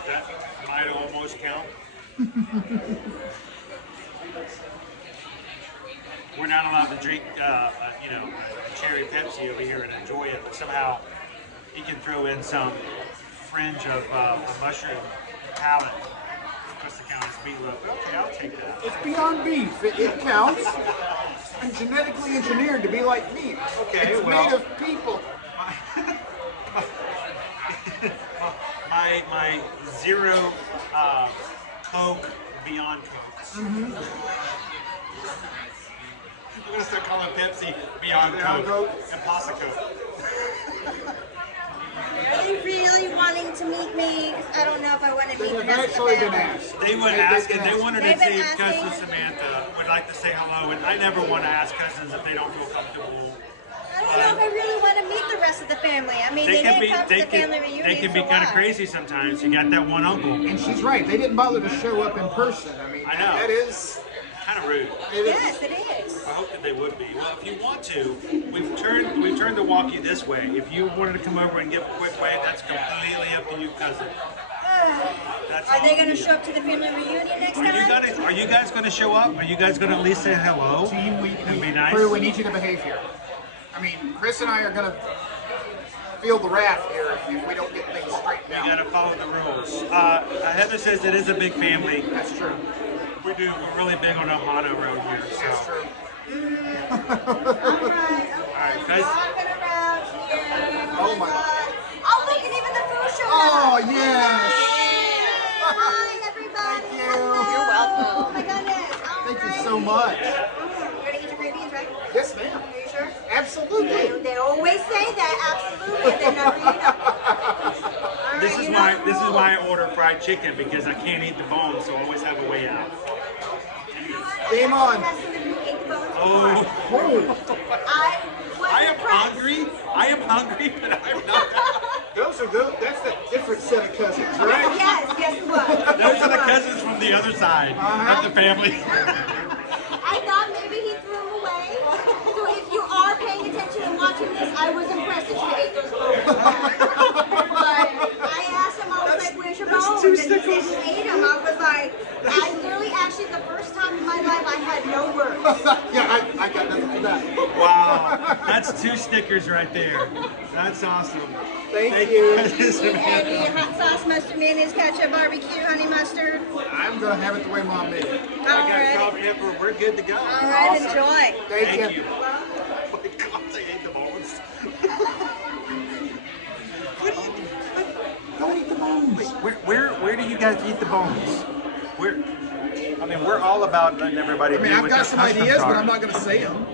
that might almost count. We're not allowed to drink, cherry Pepsi over here and enjoy it, but somehow he can throw in some fringe of a mushroom palate just to count as meatloaf. Okay, I'll take that. It's beyond beef. It counts. I'm genetically engineered to be like me. Okay, it's well, made of people. my zero Coke Beyond Coke. Mm-hmm. We're gonna start calling Pepsi Beyond Coke and Pasta Coke. Are you really wanting to meet me? I don't know if I want to meet the They've rest of the actually been family. asked. They would ask, and they wanted to They've been see if asking. Cousin Samantha would like to say hello, and I never want to ask cousins if they don't feel comfortable. I don't know if I really want to meet the rest of the family. I mean, they didn't come to the family reunion. They can be so kind of why? crazy sometimes. You got that one uncle. And she's right. They didn't bother to show up in person. I mean, I know. that is kind of rude. Yes, it is. I hope that they would be. Well, if you want to, we've turned the walkie this way. If you wanted to come over and give a quick wave, that's completely up to you, cousin. Are they going to show up to the family reunion next time? Are you guys going to show up? Are you guys going to at least say hello? It'd be nice. Crew, we need you to behave here. I mean, Chris and I are going to feel the wrath here if we don't get things straightened out. You got to follow the rules. Heather says it is a big family. That's true. We're really big on Ohana around here. So. That's true. Alright, guys. Oh my God. Oh, look, and even the food showed Oh, up. yes. Hi, everybody. Thank you. You're welcome. Oh, my goodness. Thank you so much. You're going to get your green beans, right? Yes, ma'am. Are you sure? Absolutely. They always say that, absolutely. They never, This is why I order fried chicken, because I can't eat the bones, so I always have a way out. Game on. Oh. I am hungry. I am hungry, but I'm not. That's a different set of cousins, right? Yes, guess what? Those are the cousins from the other side of the family. I thought maybe he threw them away. So if you are paying attention and watching this, I was impressed that you ate those bones. But I asked him, I was like, where's your bones? And he said he ate them. I was like, I literally, actually, the first time in my life, I had no words. Yeah, I got nothing for that. Wow, that's 2 stickers right there. That's awesome. Thank you. Any hot sauce, mustard, mayonnaise, ketchup, barbecue, honey mustard. I'm going to have it the way Mom made it. I got salt and pepper. We're good to go. All right, Awesome. enjoy. Thank you. Oh my God, they ate the bones. What do you do? Don't eat the bones. Where do you guys eat the bones? We're all about letting everybody. I mean, I've got some ideas, but I'm not going to say them.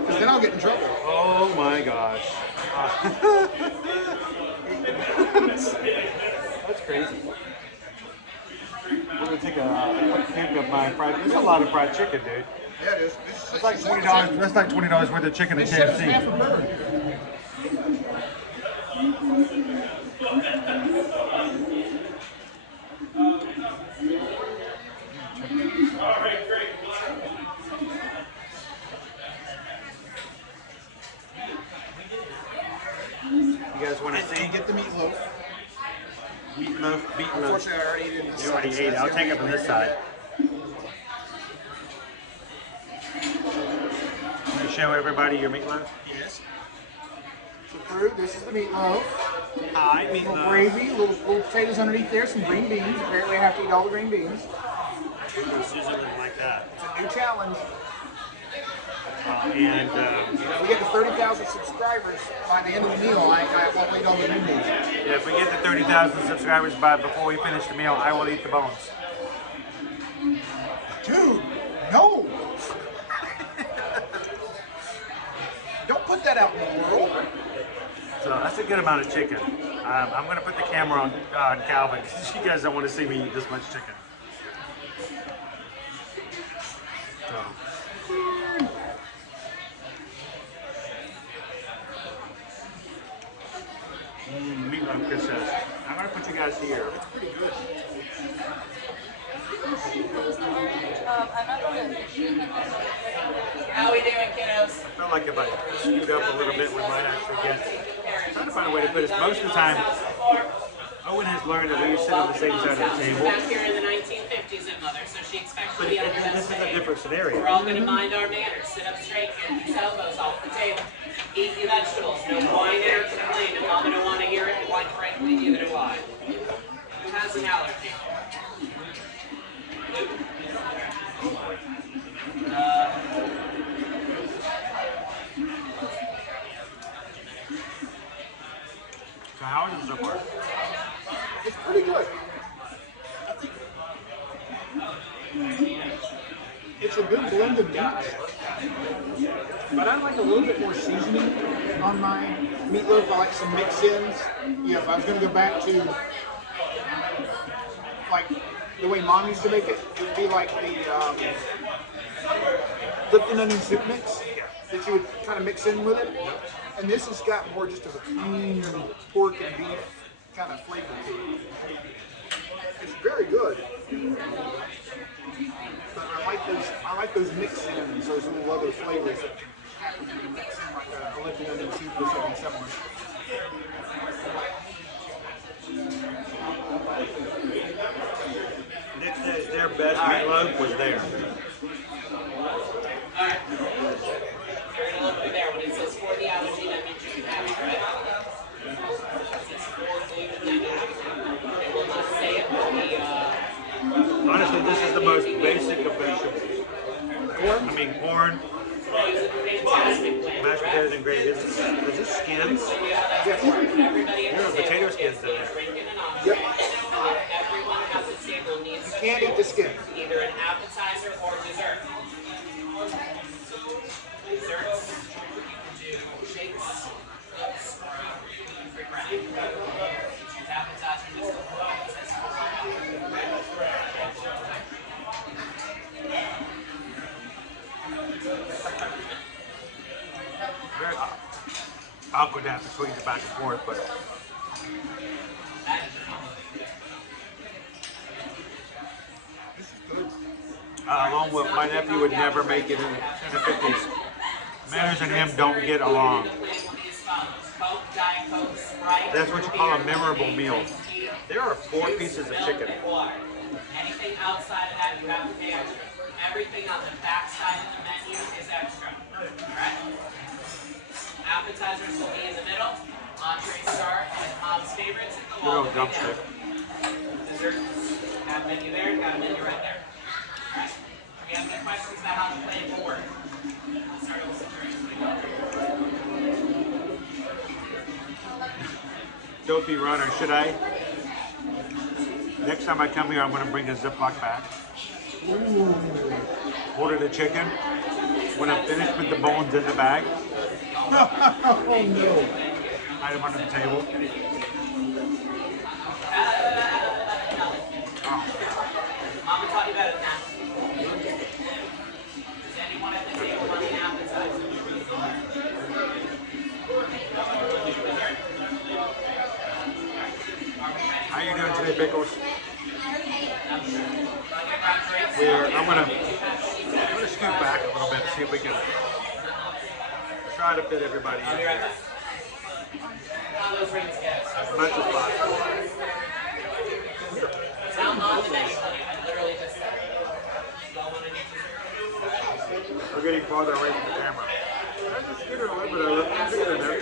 Because then I'll get in trouble. Oh my gosh. That's crazy. We're gonna take a quick peek of my fried. There's a lot of fried chicken, dude. Yeah, it is. That's like $20. That's like $20 worth of chicken at KFC. Half a bird. You guys want to see? Get the meatloaf. Meatloaf. Unfortunately, I already ate it. You already ate it. I'll take it from this side. Can you show everybody your meatloaf? Yes. So, crew, this is the meatloaf. Hi, Little meatloaf. gravy, little potatoes underneath there, some green beans. Apparently, I have to eat all the green beans. Susan didn't like that. It's a new challenge. And If we get to 30,000 subscribers by the end of the meal, I won't eat all the green beans. yeah, if we get to 30,000 subscribers before we finish the meal, I will eat the bones. Dude, no! Don't put that out in the world. So that's a good amount of chicken. I'm going to put the camera on Calvin because you guys don't want to see me eat this much chicken. So. Meatloaf, Chris says. I'm going to put you guys here. It's pretty good. How we doing, kiddos? I feel like if I scoot up a little bit, we might actually get. I'm trying to find a way to put this. Most of the time, Owen has learned that we sit on the same side of the table. Back here in the 1950s at Mother, so she expects to be on the This best is a behavior. different scenario. We're all going to mind our manners. Sit up straight, get your elbows off the table. Eat your vegetables. No whining or complaining. Mama don't want to hear it, and quite frankly, neither do I. Who has an allergy? It's a good blend of meats, but I like a little bit more seasoning on my meatloaf. I like some mix-ins. You know, if I was going to go back to like the way Mom used to make it, it would be like the Lipton onion soup mix that you would kind of mix in with it. And this has got more just of a clean pork and beef kind of flavor to it. It's very good. But I like those mix-ins, those little other flavors that happen to be mixed in, like a Lipton onion soup or something similar. Nick says their best meatloaf was there. Alright. You're going to look through there. When it says for the allergy, that means you can have it, right? It says for gluten, that means you can have it. It will not say it, but the, Honestly, this is the most basic of vegetables. Corn? I mean, corn. Mashed potatoes and gravy. Is this skins? Yes. There are potato skins in there. Yep. everyone at the table needs You can't eat the skin. either an appetizer or dessert. Desserts, you can do shakes, flips, or free bread. Choose appetizer, just Very awkward to have to tweet it back and forth, but along with my nephew would never make it in the 50s. Manners and him don't get along. That's what you call a memorable meal. There are 4 pieces of chicken. anything outside of that you have to pay extra. Everything on the back side of the menu is extra. Alright? Appetizers will be in the middle. Entrees start at Mom's favorites in the Good wall. old drumstick. Desserts. Got a menu there, got a menu right there. Alright? If you have any questions about how the plan will work, I'll start with some drinks. Dopey runner, should I? Next time I come here, I'm going to bring a Ziploc bag. Order the chicken. When I'm finished with the bones in the bag, Oh no. hide them under the table. Mama taught you better than that. Does anyone at the table want an appetizer? How you doing today, Pickles? I'm gonna scoot back a little bit, see if we can try to fit everybody in here as much as possible. We're getting farther away from the camera. I just get her a little bit of it. Get her there.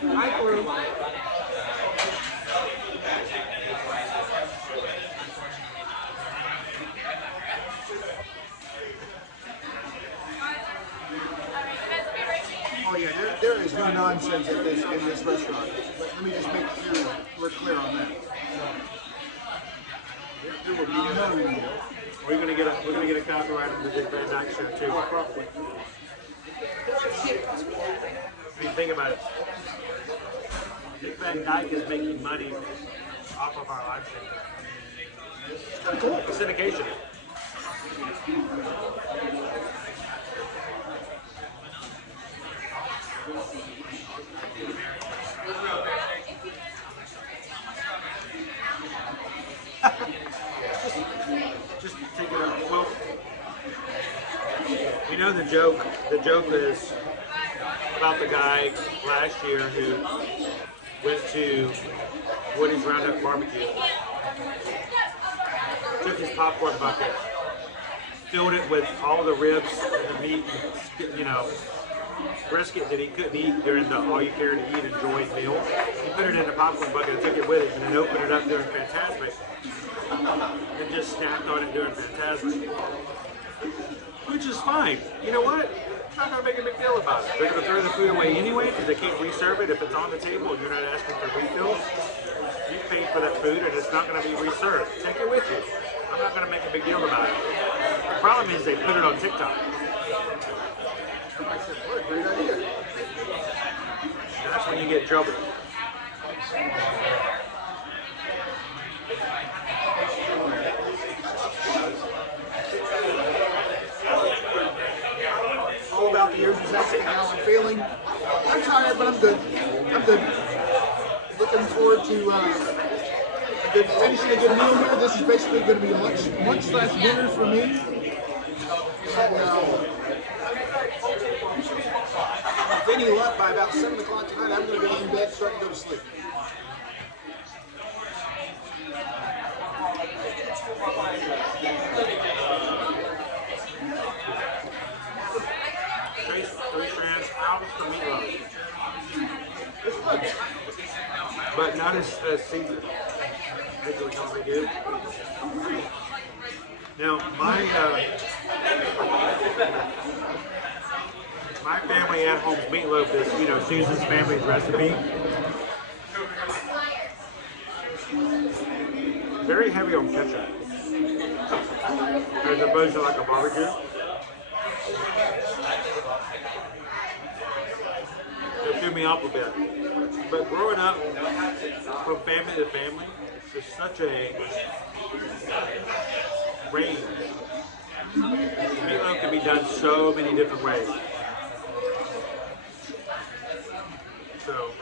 Hi, Blue. Oh yeah, there is no nonsense in this restaurant. Let me just make sure we're clear on that. There will be no. We're gonna get a copyright on the Big Van Dyke show too. I mean, think about it. Big Van Dyke is making money off of our live stream. It's kind of cool. It's syndication. Just take it out. Well, we know the joke. The joke is about the guy last year who went to Woody's Roundup Barbecue, took his popcorn bucket, filled it with all the ribs and the meat, you know, brisket that he couldn't eat during the all-you-care-to-eat enjoyed meal. He put it in the popcorn bucket and took it with him, and then opened it up during Fantasmic, and just snapped on it during Fantasmic. Which is fine. You know what? I'm not going to make a big deal about it. They're going to throw the food away anyway because they can't reserve it if it's on the table and you're not asking for refills. paid for that food and it's not going to be reserved. Take it with you. I'm not going to make a big deal about it. The problem is they put it on TikTok. I said, what a great idea. That's when you get in trouble. All about the urges, that's how I'm feeling. I'm tired, but I'm good. I'm good. Looking forward to finishing a good meal here. This is basically going to be lunch/dinner for me. And with any luck, by about 7 o'clock tonight, I'm going to be in bed, starting to go to sleep. Three strands out of the meatloaf. It's good, but not as seasoned. It's really good. Now, my family at home's meatloaf is, Susan's family's recipe. Very heavy on ketchup, as opposed to like a barbecue. It threw me off a bit. But growing up from family to family, there's such a range. Meatloaf can be done so many different ways. So,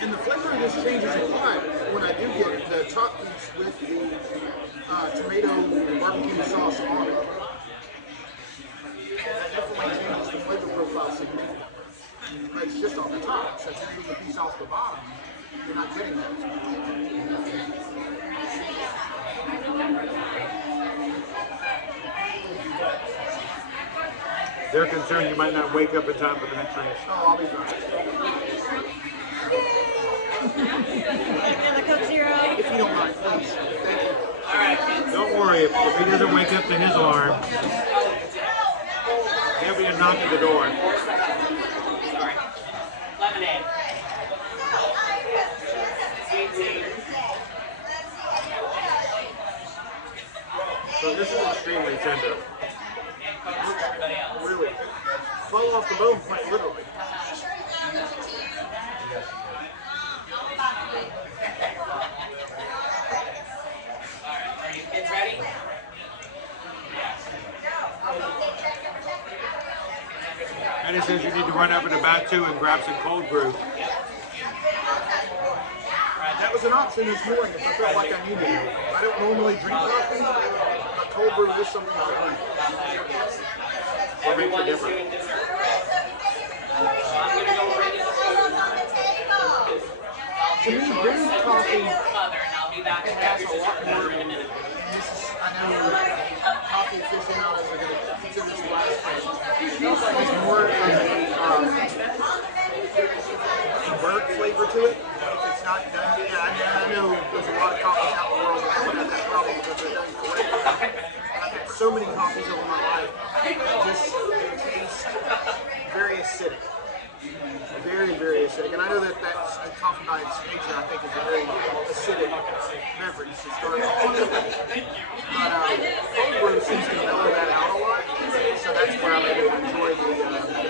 and the flavor of this changes a lot when I do get the top piece with the tomato barbecue sauce on it. That definitely changes the flavor profile significantly. But it's just on the top, so if you're eating a piece off the bottom, you're not getting that. they're concerned you might not wake up in time for the next race. Oh, I'll be fine. Another Coke Zero. If you don't mind, please. Thank you. Don't worry, if he doesn't wake up to his alarm, there'll be a knock at the door. Sorry. Lemonade. So this is extremely tender. Really. Fall off the bone, quite literally. Are you kids ready? And it says you need to run over to Bat 2 and grab some cold brew. That was an option this morning if I felt like I needed it. I don't normally drink coffee, but cold brew is something I drink. What makes it different? To me, brewed coffee Mother, and I'll be back in has a lot more. This is, I know coffee aficionados are going to consider this last phase. There's more of a burnt flavor to it. If it's not done, I know there's a lot of coffees out in the world that don't have that problem because they're done correctly. I've had so many coffees over my life that just taste very acidic. Very, very acidic. And I know that that's coffee by its nature, I think, is a very acidic beverage to start with. But cold brew seems to mellow that out a lot. So that's where I'm able to enjoy the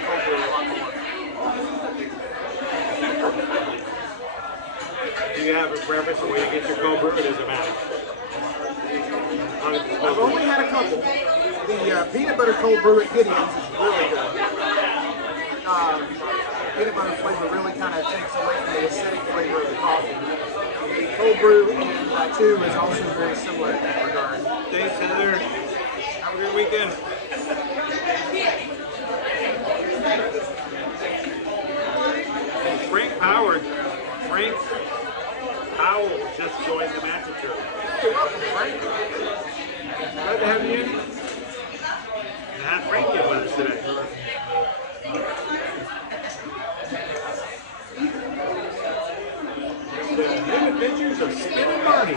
cold brew a lot more. Do you have a preference for where you get your cold brew? It doesn't matter. I've only had a couple. The peanut butter cold brew at Gideon's is really good. Peanut butter flavor really kind of takes away from the acidic flavor of the coffee. The cold brew in 2 is also very similar in that regard. Thanks, Heather. Have a good weekend. Frank Powell just joined the magic show. Hey, welcome, Frank. Glad to have you in. And have Frank get with us today. The new adventures of Spin and Marty.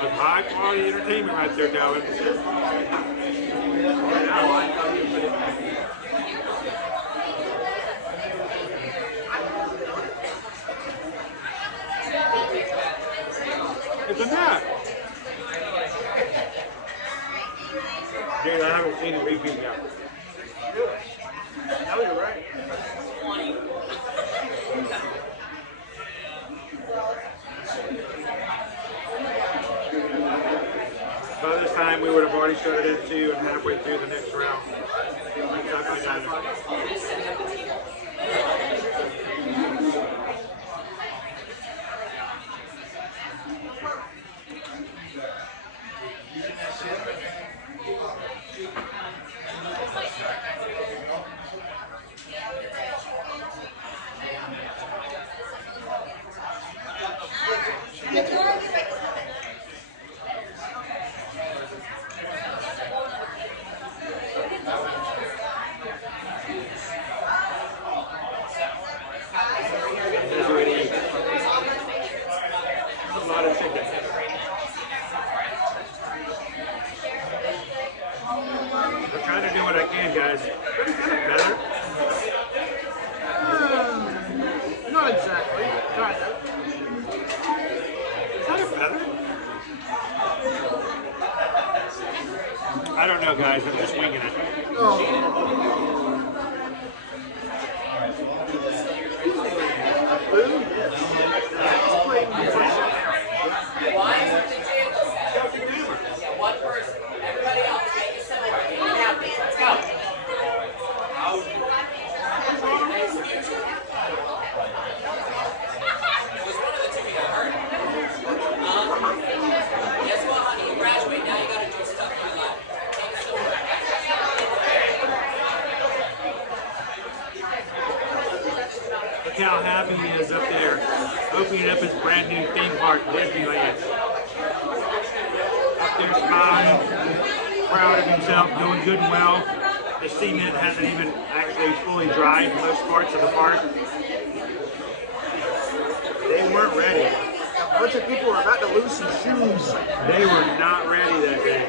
With high quality quality entertainment right there, Dalvin. It's a nut. Dude, I haven't seen it repeat yet. No, you're right. By this time, we would have already started at 2 and halfway through the next round. Not exactly. Kind of. Is that a feather? I don't know, guys. I'm just winging it. One person. Everybody else, make it simple. Let's go. Was one of the two you heard? Guess what, honey? You graduate. Now you gotta do stuff in my life. Look how happy he is up there, opening up his brand new theme park, Disneyland. Up there smiling, proud of himself, doing good and well. The cement hasn't even actually fully dried in most parts of the park. They weren't ready. A bunch of people were about to lose some shoes. They were not ready that day.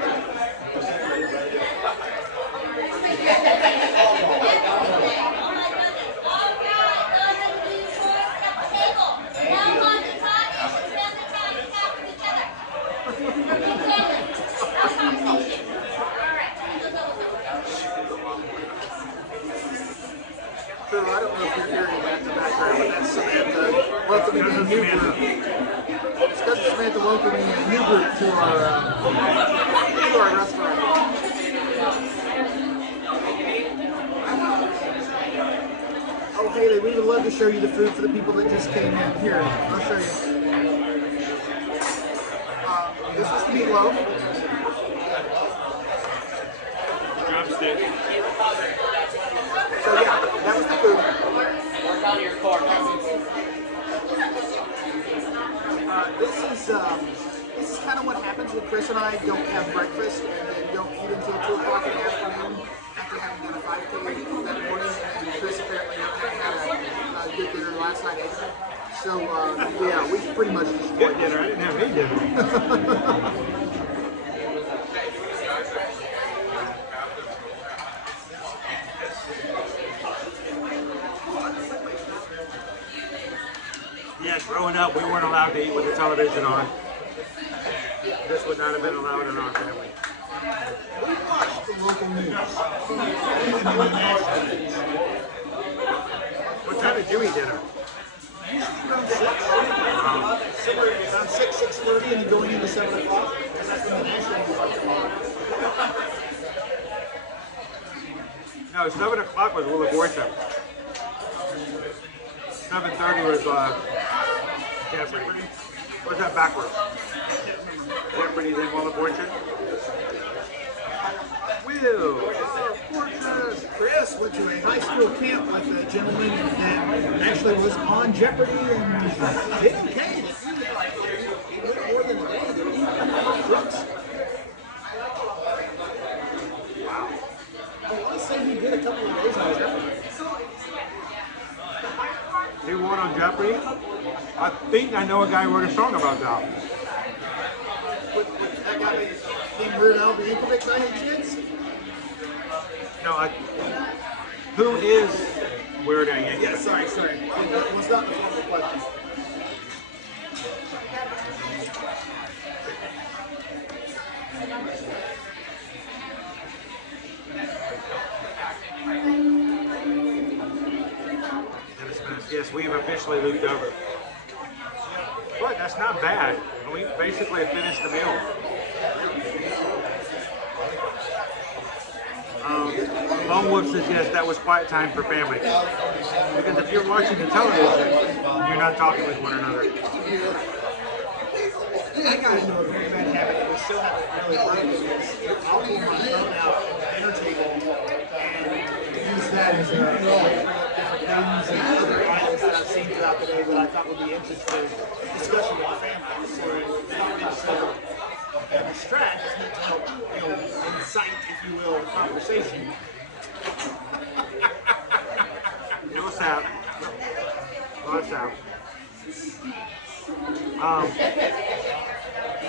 So I don't know if you're hearing that in the background, but that's Samantha welcoming a new group. It's because Samantha welcoming a new group to our restaurant. Oh, Haley, we would love to show you the food for the people that just came in. Here, I'll show you. This is meatloaf. Drumstick. So yeah, that was the food. Work on your core. This is kind of what happens when Chris and I don't have breakfast and then don't eat until 2 o'clock in the afternoon after having done a 5K that morning. And Chris apparently hadn't had a good dinner last night either. So yeah, we pretty much just good dinner. I didn't have any dinner. Yes, growing up, we weren't allowed to eat with the television on. This would not have been allowed in our family. We watched the local news. What time did you eat dinner? Around 6:30, and then going into 7 o'clock. And that's when the national news comes on. No, 7 o'clock was Will Abortion. 7:30 was Jeopardy. What's that backwards? Jeopardy, then Will Abortion. Will. Chris went to a high school camp with a gentleman that actually was on Jeopardy and did okay. He went more than a day. Wow. I want to say he did a couple of days on Jeopardy. He won on Jeopardy? I think I know a guy who wrote a song about that. that guy named Weird Al Yankovic by any chance? No, who is Weird Al Yankovic? Yeah, sorry. It was not the formal question. Yes, we have officially looped over. But that's not bad. We basically finished the meal. Lone Wolf says yes, that was quiet time for family. Because if you're watching the television, you're not talking with one another. I got into a very bad habit that we still haven't really learned is I'll pull my phone out at the dinner table and use that as different news and other items that I've seen throughout the day that I thought would be interesting discussion with the family. So it's not meant to distract, it's meant to help, incite, if you will, a conversation. What's up? What's up?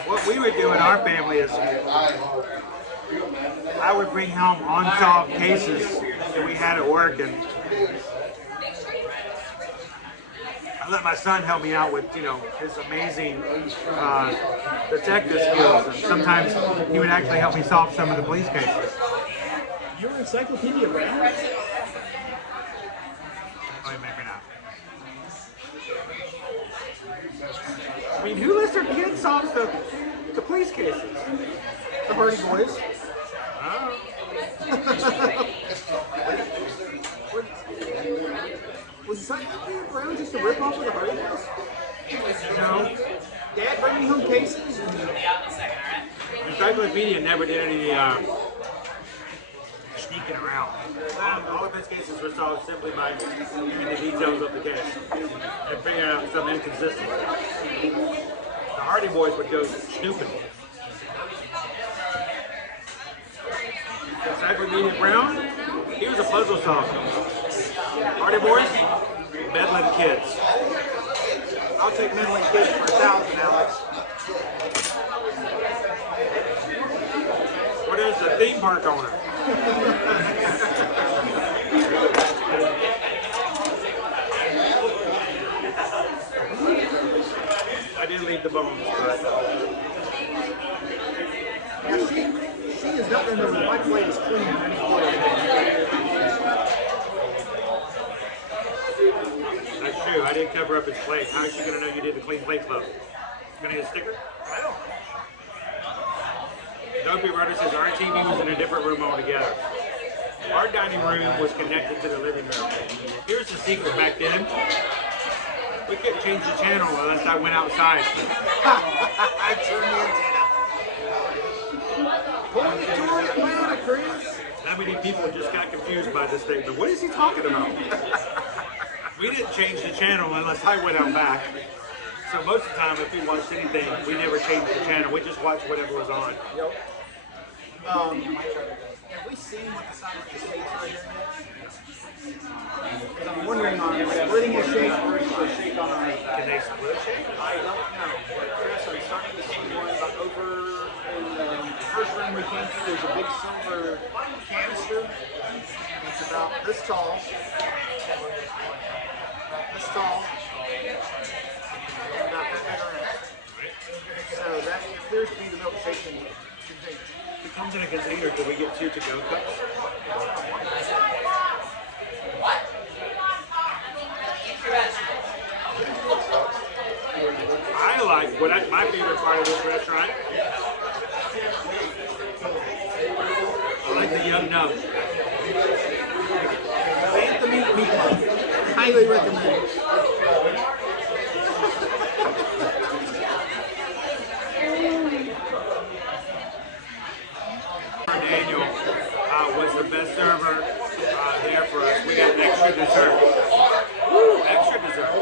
What we would do in our family is I would bring home unsolved cases that we had at work, and I let my son help me out with, his amazing detective skills, and sometimes he would actually help me solve some of the police cases. You're Encyclopedia Brown? Maybe not. I mean, who lets their kids solve the police cases? The Hardy Boys. Was Encyclopedia Brown just a rip-off of the Hardy Boys? No. Dad bringing home cases? Encyclopedia never did any sneaking around. All of his cases were solved simply by hearing the details of the case and figuring out some inconsistency. The Hardy Boys would go snooping. Encyclopedia Brown, he was a puzzle solver. Hardy Boys, meddling kids. I'll take meddling kids for 1,000, Alex. What is the theme park owner? I did leave the bones, but yeah, she is not going to remember my plate is clean in any way. That's true. I didn't cover up his plate. How is she going to know you did the clean plate club? Going to get a sticker? I don't. Dopey Rudder says our TV was in a different room altogether. Our dining room was connected to the living room. Here's the secret back then. We couldn't change the channel unless I went outside. I turned the antenna. Chris. How many people just got confused by this statement? What is he talking about? We didn't change the channel unless I went out back. So most of the time, if we watched anything, we never changed the channel. We just watched whatever was on. Yep. Have we seen what the size of the steaks are here yet? Because I'm wondering on splitting a shake versus a shake on a... Can they split a shake? I don't know. Chris, I'm starting to see one about over in the first room we came to. There's a big silver canister. It's about this tall. This tall. About that big around. So that appears to be the milkshake container. It comes in a container. Do we get 2 to-go cups? I like my favorite part of this restaurant. I like the young nubs. Bantha meat meatloaf. Highly recommend. Daniel was the best server there for us. We got extra dessert. Woo, extra dessert.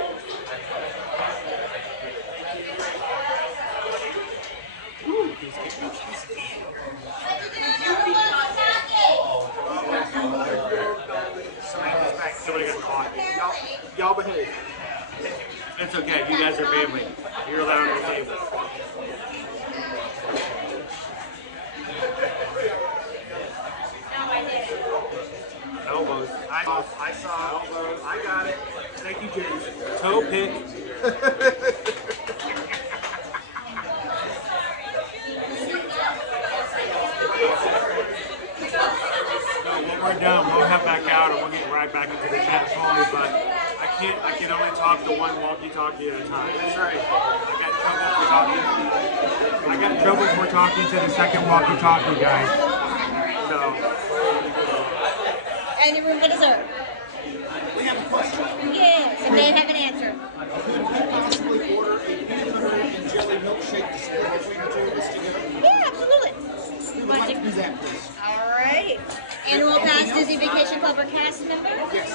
Woo, somebody got caught. Y'all behave. It's okay. You guys are family. You're allowed at the table. I saw. I got it. Thank you, James. Toe pick. When we're done, we'll head back out and we'll get right back into the chat slowly, but I can only talk to one walkie-talkie at a time. That's right. I got trouble for talking to the second walkie-talkie, guys. So. Any room for dessert? We have a question. Yes, and they have an answer. Could we possibly order a peanut butter and jelly milkshake to split between the two of us together? Yeah, absolutely. We would like to do that, please. All right. Annual pass Disney Vacation Club or cast member? Yes.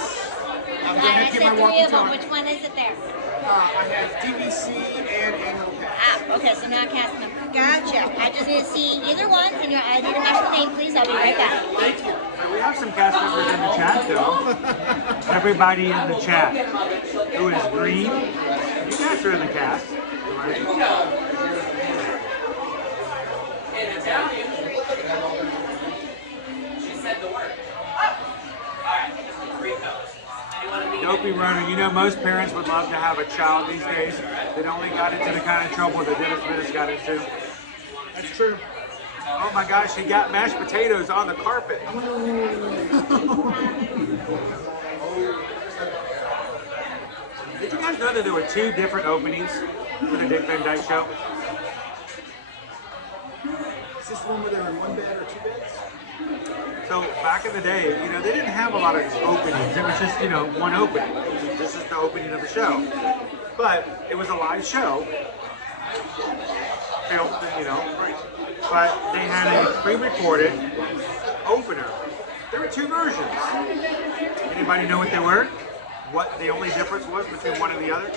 I'm I going to said get my 3 of them. walkie-talkie. Which one is it there? I have DVC and annual pass. Ah, okay, so not cast member. Gotcha. I just need to see either one, and I need to match the name, please. I'll be right back. Thank you. We have some cast members in the chat, though. Everybody in the chat who is green, you guys are in the cast. Right? In Italian, she said the word. Alright, Rico. Dopey runner, you know most parents would love to have a child these days that only got into the kind of trouble that Dennis Menace got into. That's true. Oh my gosh, he got mashed potatoes on the carpet. Did you guys know that there were 2 different openings for the Dick Van Dyke Show? Is this the one where they were in 1 bed or 2 beds? So back in the day, you know, they didn't have a lot of openings. It was just, you know, one opening. This is the opening of the show. But it was a live show. Filmed, you know. But they had a pre-recorded opener. There were 2 versions. Anybody know what they were? What the only difference was between one and the other?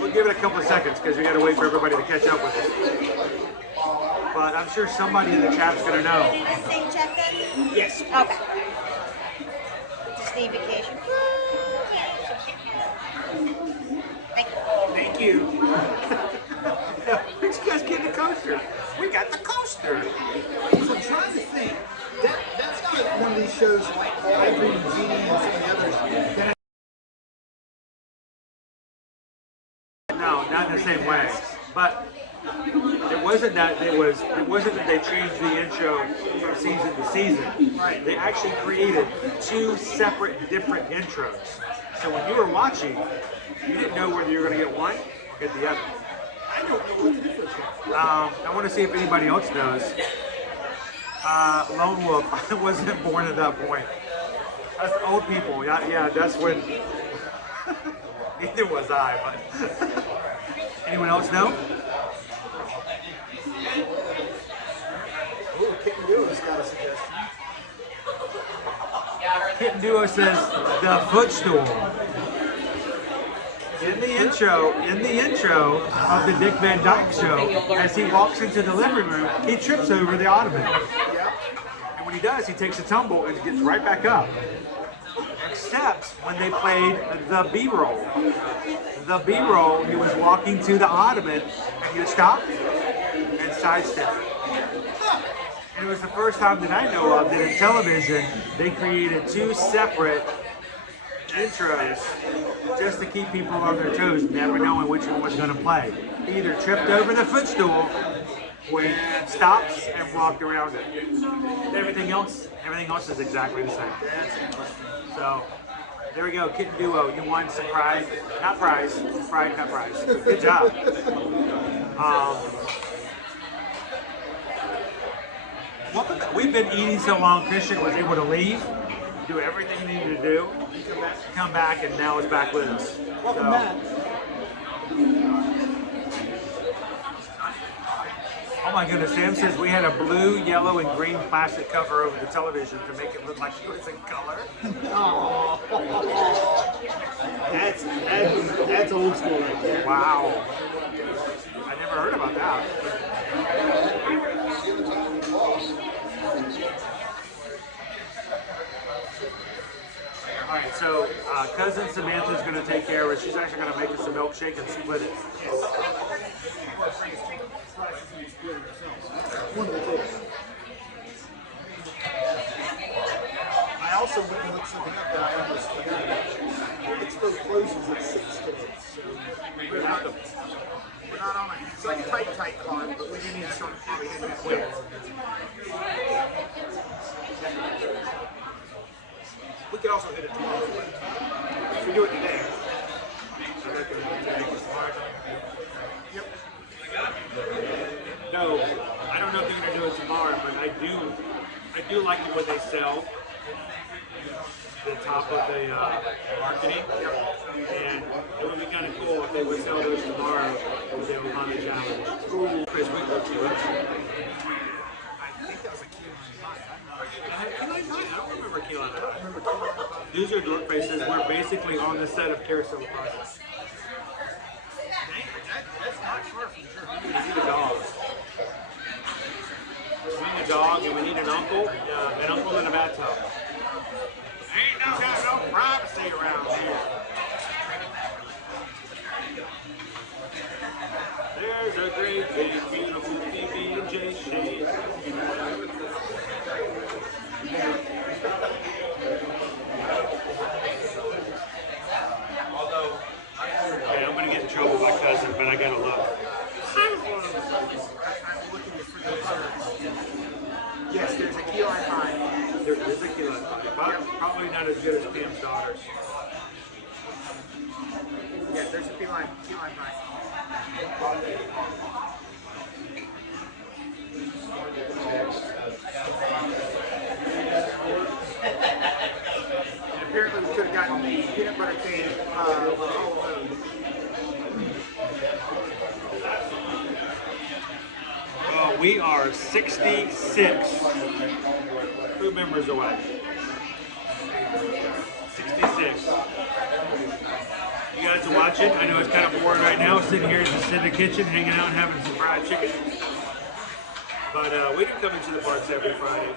We'll give it a couple of seconds because we got to wait for everybody to catch up with us. But I'm sure somebody in the chat's going to know. Did I say check then? Yes. Okay. Disney Vacation. Thank you. Where'd you guys get the coaster? We got the coaster. So I'm trying to think. That's not one of these shows like Ivory and Genie and some of the others. No, not in the same way. But it wasn't that they changed the intro from season to season. Right. They actually created 2 separate different intros. So when you were watching, you didn't know whether you were going to get one or get the other. I don't know what the difference is. I want to see if anybody else knows. Lone Wolf, I wasn't born at that point. That's old people. Yeah, that's when. Neither was I, but. Anyone else know? Ooh, Kitten Duo's got a suggestion. Kitten Duo says the footstool. In the intro of the Dick Van Dyke Show, as he walks into the living room, he trips over the ottoman. And when he does, he takes a tumble and gets right back up. Except when they played the B-roll. The B-roll, he was walking to the ottoman and he would stop and sidestep. And it was the first time that I know of that in television, they created 2 separate intros just to keep people on their toes, never knowing which one was going to play. He either tripped over the footstool, went, stops, and walked around it. Everything else is exactly the same. So, there we go, Kitten Duo. You won some prize, not prize. Good job. We've been eating so long, Christian was able to leave, do everything he needed to do, come back, and now it's back with us. Welcome back. Oh my goodness, Sam says we had a blue, yellow, and green plastic cover over the television to make it look like it was in color. Oh, that's old school right there. Wow. I never heard about that. Alright, so cousin Samantha's going to take care of it. She's actually going to make us a milkshake and split it. I also went and looked something up that I almost forgot about. Expo closes at 6 today, so we're not on it. It's like a tight climb, but we do need to start probably hitting that quick. We could also hit it tomorrow. If we do it today. Yep. No, I don't know if they're going to do it tomorrow, but I do like it when they sell the top of the marketing, and it would be kind of cool if they would sell those tomorrow if they were on the challenge. Ooh, Chris, we looked to it. I think that was a key line. I don't remember key line. I don't remember key line. These are dork faces. We're basically on the set of Carousel Project. That's not far from sure. We need a dog. We need a dog, and we need an uncle in a bathtub. Ain't no privacy around here. There's a great big beautiful PB&J shade. Okay, I'm gonna get in trouble with my cousin, but I gotta look. Yes, there's a key line high. There is a key line high. Probably not as good as Pam's daughter's. Yeah, there's a key line high. And apparently we could have gotten the peanut butter cake with all of those. Well, we are 66 crew members away. 66. You guys are watching. I know it's kind of boring right now, sitting here just in the kitchen, hanging out and having some fried chicken. But we do come into the parks every Friday.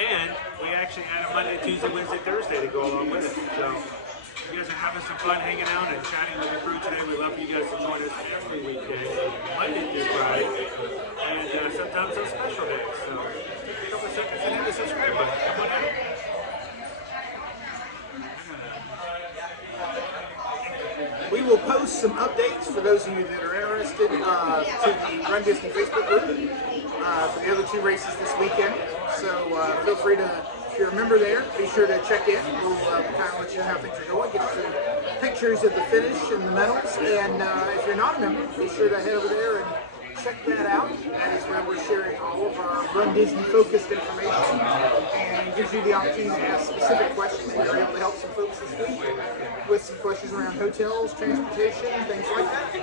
And we actually add a Monday, Tuesday, Wednesday, Thursday to go along with it. So you guys are having some fun hanging out and chatting with the crew today. We'd love for you guys to join us every weekday, Monday through Friday, and sometimes on special days. So take a couple of seconds and hit the subscribe button. Come on out. We will post some updates for those of you that are interested to the Run Disney Facebook group for the other 2 races this weekend. So feel free to, if you're a member there, be sure to check in. We'll kind of let you know how things are going, get some pictures of the finish and the medals. And if you're not a member, be sure to head over there and check that out. That is where we're sharing all of our Run Disney focused information and gives you the opportunity to ask specific questions. And we're able to help some folks this week with some questions around hotels, transportation, things like that.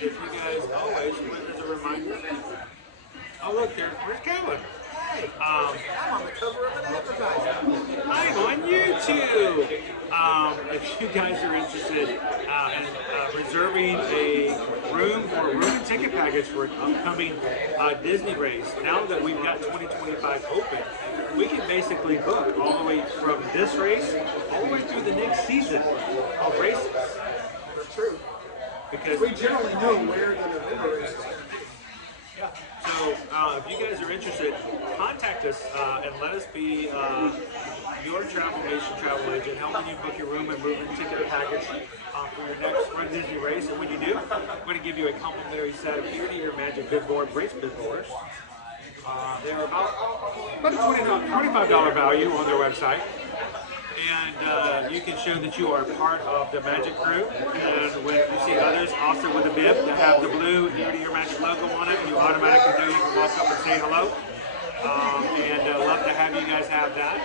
If you guys always, as a reminder, oh look, where's Kevin? Hey, I'm on the cover of an advertisement. I'm on YouTube. If you guys are interested in reserving a room or a room and ticket package for an upcoming Disney race, now that we've got 2025 open, we can basically book all the way from this race all the way through the next season of races. That's true. Because we generally know where the November race is going to be. Yeah. So if you guys are interested, contact us and let us be your travel agent, helping you book your room and moving ticket package for your next Run Disney race. And when you do, we're going to give you a complimentary set of ear-to-ear Magic Bid Board race bid boards. They're about a $25 value on their website. And you can show that you are part of the Magic crew. And when you see others also with a bib that have the blue ear-to-ear Magic logo on it, you automatically know you can walk up and say hello. And love to have you guys have that.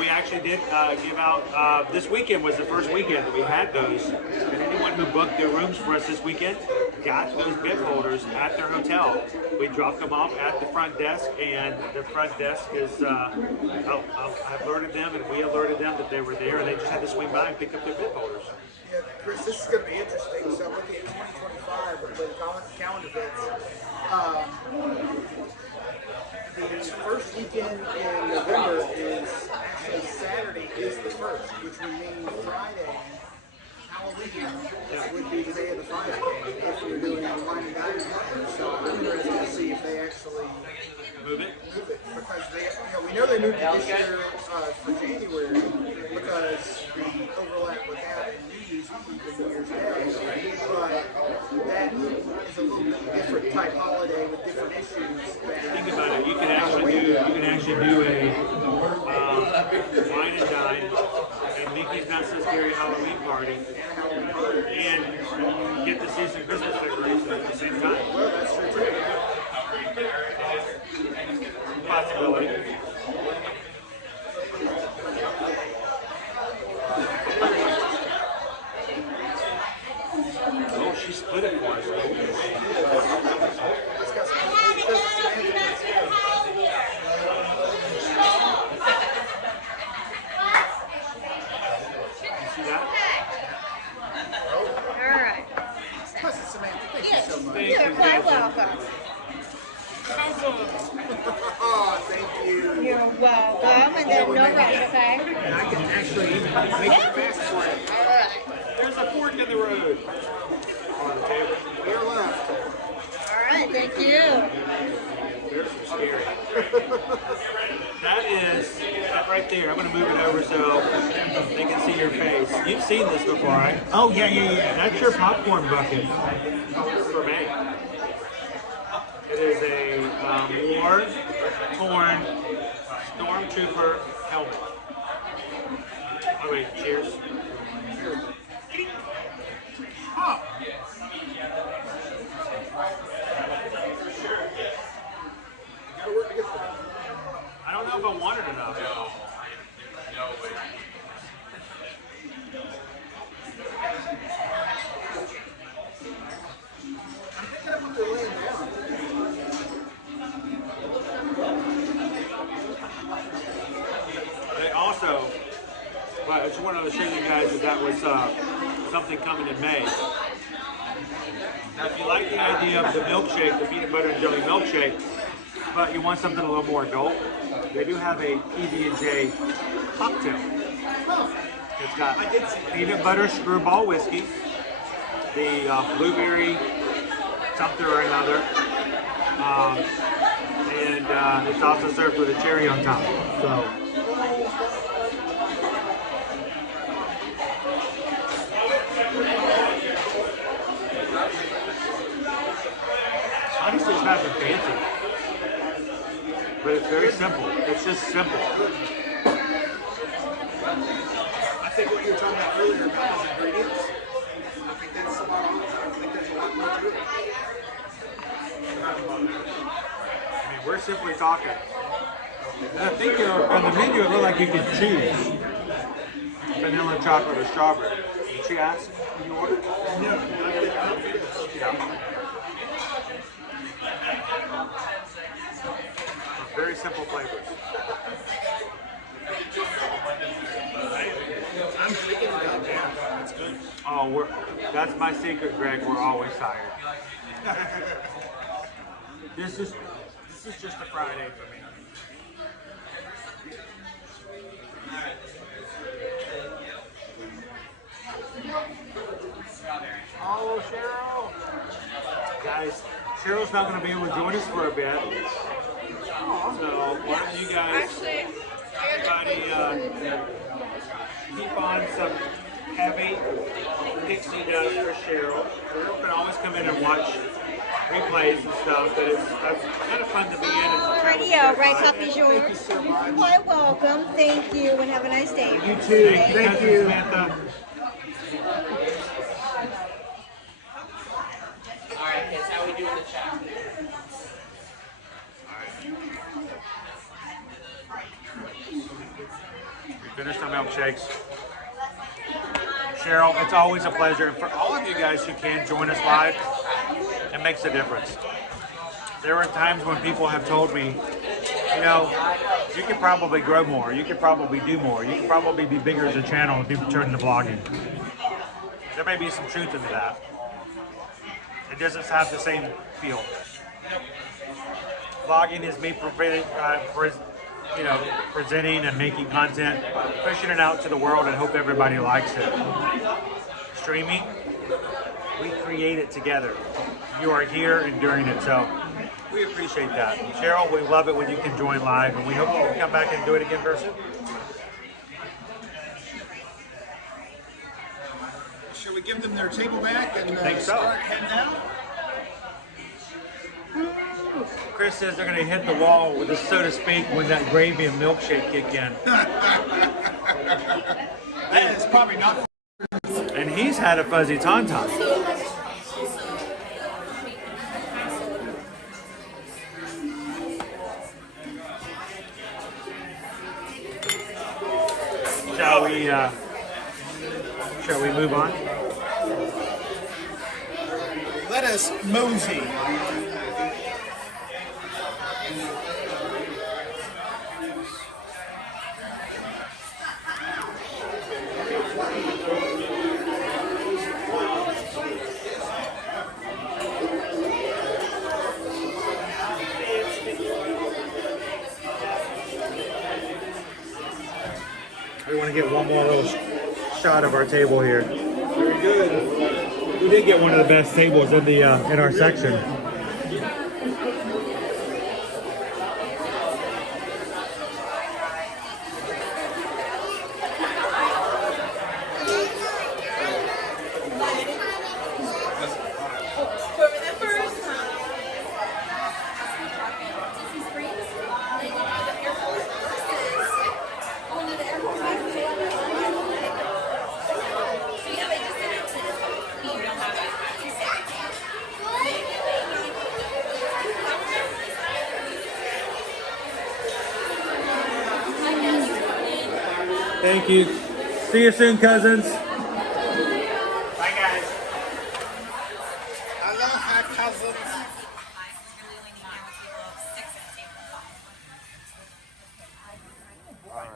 We actually did give out, this weekend was the first weekend that we had those. And anyone who booked their rooms for us this weekend got those bib holders at their hotel. We dropped them off at the front desk, and the front desk is, I alerted them and we alerted them that they were there, and they just had to swing by and pick up their bib holders. Yeah, Chris, this is going to be interesting. So looking at 2025 with the calendar dates, the first weekend in November is actually Saturday is the 1st, which would mean Friday, Halloween, would be the day of the 5K if you're doing a line and dining. So I'm interested to see if they actually move it because they, We know they moved it this year for January because the overlap with that and New Year's Eve and New Year's Day. But that is a little bit different type holiday with different issues. Think about it. You can actually do a wine and dine and Mickey's Not So Scary Halloween party and get to see some Christmas decorations at the same time. Well, that's true too. Possibility. Oh, she split it for us. You're quite welcome. Oh, thank you. You're welcome, and then no rush, okay? And I can actually even make it fast for you. There's a fork in the road. On the table. Clear left. All right, thank you. There's some scary. That is that right there. I'm going to move it over so they can see your face. You've seen this before, right? Oh, yeah. That's your popcorn bucket for me. It is a war-torn stormtrooper helmet. Oh wait, cheers. Oh. I don't know if I want it enough. They also, well, I just wanted to show you guys that was something coming in May. Now, if you like the idea of the milkshake, the peanut butter and jelly milkshake, but you want something a little more adult, they do have a PB&J cocktail. It's got peanut butter screwball whiskey, the blueberry something or another, and it's also served with a cherry on top. So. Honestly, it's nothing fancy, but it's very simple. It's just simple. I think what you were talking about earlier about those ingredients, I think that's spot on. I think there's a lot more to it. I mean, we're simply talking. And I think on the menu it looked like you could choose vanilla, chocolate, or strawberry. Did she ask when you ordered? Yeah. Very simple flavors. I'm shaking it up. Yeah, that's good. Oh, that's my secret, Greg. We're always tired. This is just a Friday for me. Oh, Cheryl. Guys, Cheryl's not going to be able to join us for a bit. So, why don't you guys, everybody, keep on some heavy pixie dust for Cheryl. Cheryl can always come in and watch replays and stuff, but it's kind of fun to be in. Radio, right, coffee's yours. You're quite welcome. Thank you, and have a nice day. You too. Thank you, Samantha. Alright, kids, how we doing in the chat? We finished our milkshakes. Cheryl, it's always a pleasure. And for all of you guys who can join us live, it makes a difference. There are times when people have told me, you know, you could probably grow more, you could probably do more, you could probably be bigger as a channel if people turn to vlogging. There may be some truth into that. It doesn't have the same feel. Vlogging is me presenting and making content, pushing it out to the world and hope everybody likes it. Streaming, we create it together. You are here and doing it, so We appreciate that. Cheryl, we love it when you can join live, and we hope you can come back and do it again very soon. Should we give them their table back and Think so. start heading out? Chris says they're going to hit the wall, with this, so to speak, when that gravy and milkshake kick in. That is probably not. And he's had a fuzzy tauntaun. Shall we move on? Let us mosey. We want to get one more little shot of our table here. Very good. We did get one of the best tables in the in our section. Thank you. See you soon, cousins. Bye, guys. Aloha, cousins. All right.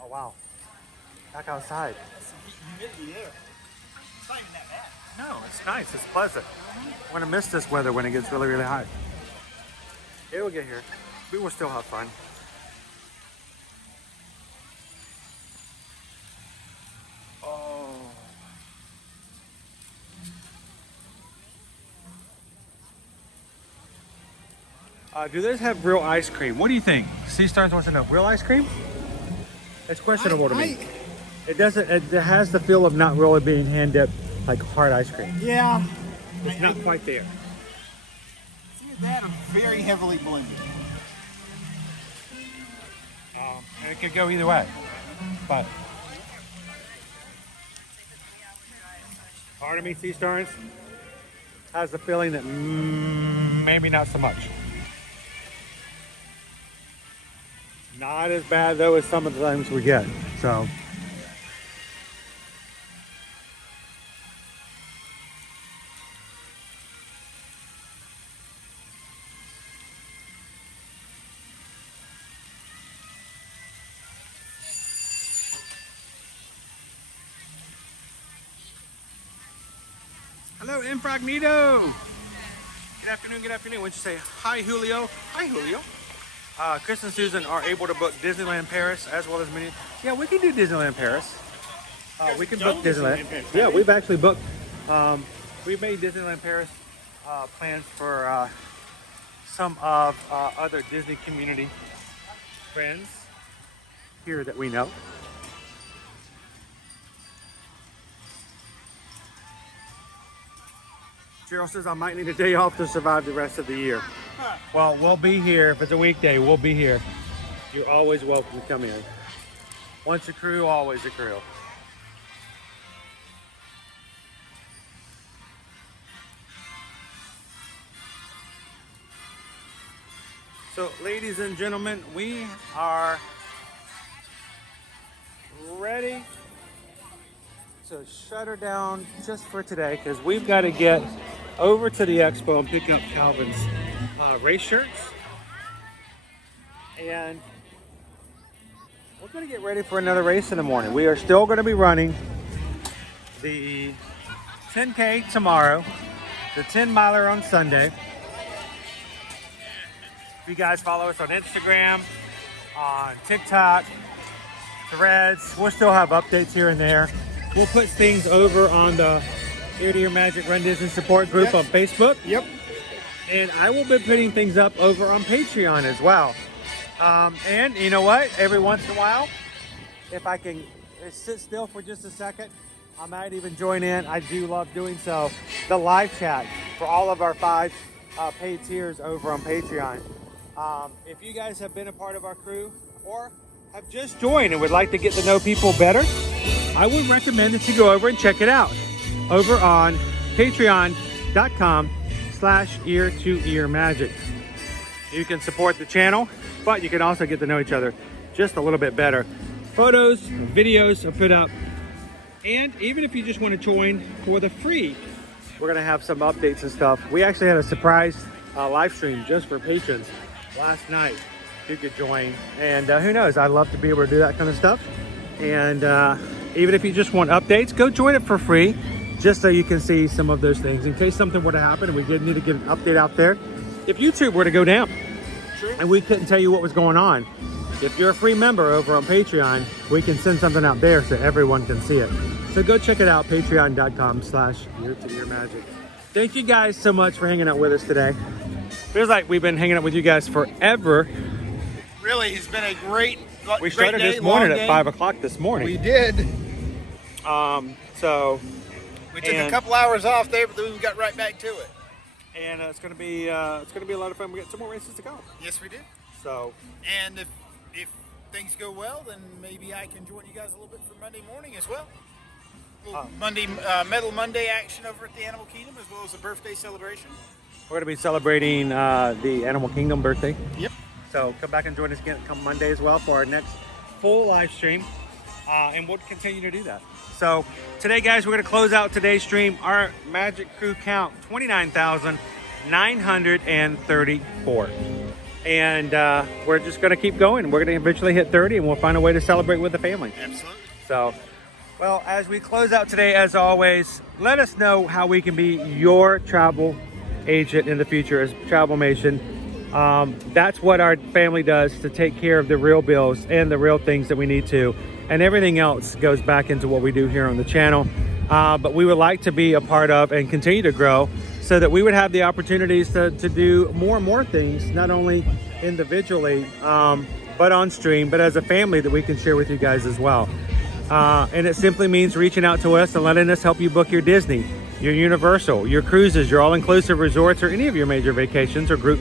Oh, wow. Back outside. Humidity there. It's not even that bad. No, it's nice. It's pleasant. I'm going to miss this weather when it gets really, really hot. It will get here. We will still have fun. Do those have real ice cream? What do you think? Sea Stars wants to know. Real ice cream? It's questionable to me. It doesn't. It has the feel of not really being hand dipped like hard ice cream. Yeah. It's not quite there. See that? Very heavily blended. And it could go either way. But part of me, Sea Stars, has the feeling that maybe not so much. Not as bad though as some of the times we get. So hello, Infragnito. Good afternoon, good afternoon. Why don't you say hi, Julio? Hi, Julio. Chris and Susan are able to book Disneyland Paris as well as Minnie. Yeah, we can do Disneyland Paris. We can book Disneyland. Yeah, we've actually booked. We've made Disneyland Paris plans for some of other Disney community friends here that we know. Gerald says I might need a day off to survive the rest of the year. Well, we'll be here. If it's a weekday, we'll be here. You're always welcome to come in. Once a crew, always a crew. So, ladies and gentlemen, we are ready to shut her down just for today because we've got to get over to the expo and pick up Calvin's race shirts. And we're going to get ready for another race in the morning. We are still going to be running the 10K tomorrow, the 10 miler on Sunday. If you guys follow us on Instagram, on TikTok, Threads, we'll still have updates here and there. We'll put things over on the Ear to Your Magic Run Disney support group on Facebook. Yep. And I will be putting things up over on Patreon as well. And you know what? Every once in a while, if I can sit still for just a second, I might even join in. I do love doing so. The live chat for all of our 5 paid tiers over on Patreon. If you guys have been a part of our crew or have just joined and would like to get to know people better, I would recommend that you go over and check it out over on patreon.com/ear-to-ear-magic. You can support the channel, but you can also get to know each other just a little bit better. Photos, videos are put up, and even if you just want to join for the free, we're going to have some updates and stuff. We actually had a surprise live stream just for patrons last night. You could join, and who knows, I'd love to be able to do that kind of stuff. And even if you just want updates, go join it for free, just so you can see some of those things in case something were to happen and we did need to get an update out there. If YouTube were to go down and we couldn't tell you what was going on, if you're a free member over on Patreon, we can send something out there so everyone can see it. So go check it out, patreon.com/ear-to-ear-magic. Thank you guys so much for hanging out with us today. Feels like we've been hanging out with you guys forever. Really, it's been a great We started day, this morning at day. 5 o'clock this morning. We did. So we took a couple hours off there, but then we got right back to it. And it's gonna be a lot of fun. We got some more races to go. Yes, we did. So, and if things go well, then maybe I can join you guys a little bit for Monday morning as well. Monday Metal Monday action over at the Animal Kingdom, as well as a birthday celebration. we're gonna be celebrating the Animal Kingdom birthday. Yep. So come back and join us again come Monday as well for our next full live stream, and we'll continue to do that. So today, guys, we're going to close out today's stream. Our Magic Crew count, 29,934. And we're just going to keep going. We're going to eventually hit 30, and we'll find a way to celebrate with the family. Absolutely. So, well, as we close out today, as always, let us know how we can be your travel agent in the future as Travelmation. That's what our family does to take care of the real bills and the real things that we need to. And everything else goes back into what we do here on the channel. But we would like to be a part of and continue to grow so that we would have the opportunities to do more and more things, not only individually, but on stream, but as a family that we can share with you guys as well. And it simply means reaching out to us and letting us help you book your Disney, your Universal, your cruises, your all-inclusive resorts, or any of your major vacations or group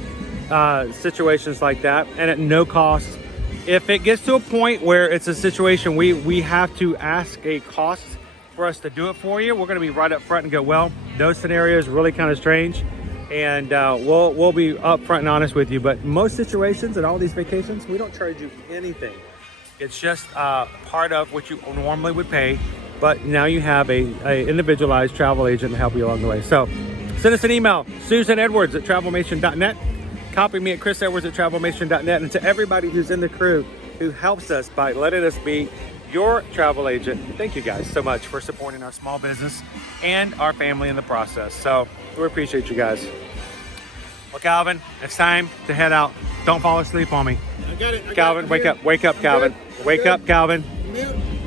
situations like that, and at no cost. If it gets to a point where it's a situation we have to ask a cost for us to do it for you, we're going to be right up front and go, well, those scenarios are really kind of strange, and we'll be upfront and honest with you. But most situations and all these vacations, we don't charge you anything. It's just part of what you normally would pay, but now you have a individualized travel agent to help you along the way. So send us an email, susanedwards@travelmation.net. Copy me at chrisedwards@travelmation.net. And to everybody who's in the crew who helps us by letting us be your travel agent, thank you guys so much for supporting our small business and our family in the process. So we appreciate you guys. Well, Calvin, it's time to head out. Don't fall asleep on me. I got it. Calvin, wake up, Calvin. Wake up, Calvin.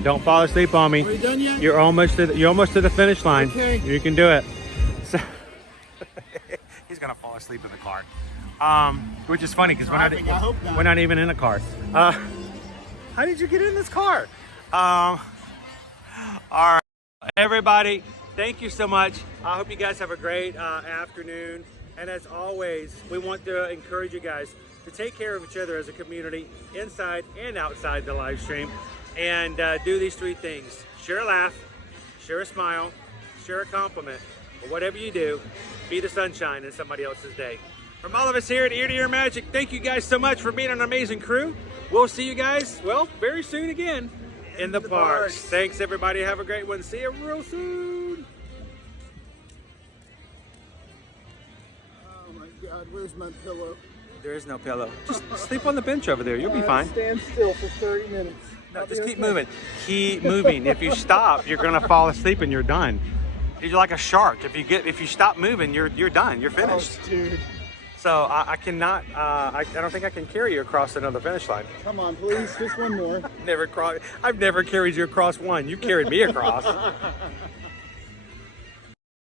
Don't fall asleep on me. Are you done yet? You're almost to the finish line. Okay. You can do it. So he's gonna fall asleep in the car. Which is funny because we're not even in a car. How did you get in this car? All right, everybody, thank you so much. I hope you guys have a great afternoon. And as always, we want to encourage you guys to take care of each other as a community, inside and outside the live stream, and do these 3 things: share a laugh, share a smile, share a compliment, or whatever you do, be the sunshine in somebody else's day. From all of us here at Ear to Ear Magic, thank you guys so much for being an amazing crew. We'll see you guys, well, very soon again in the parks. Thanks, everybody. Have a great one. See you real soon. Oh my God, where's my pillow? There is no pillow. Just sleep on the bench over there. You'll be fine. Stand still for 30 minutes. No, just keep moving. Keep moving. If you stop, you're gonna fall asleep and you're done. You're like a shark. If you stop moving, you're done. You're finished. Oh, dude. So I cannot. I don't think I can carry you across another finish line. Come on, please, just one more. I've never carried you across one. You carried me across.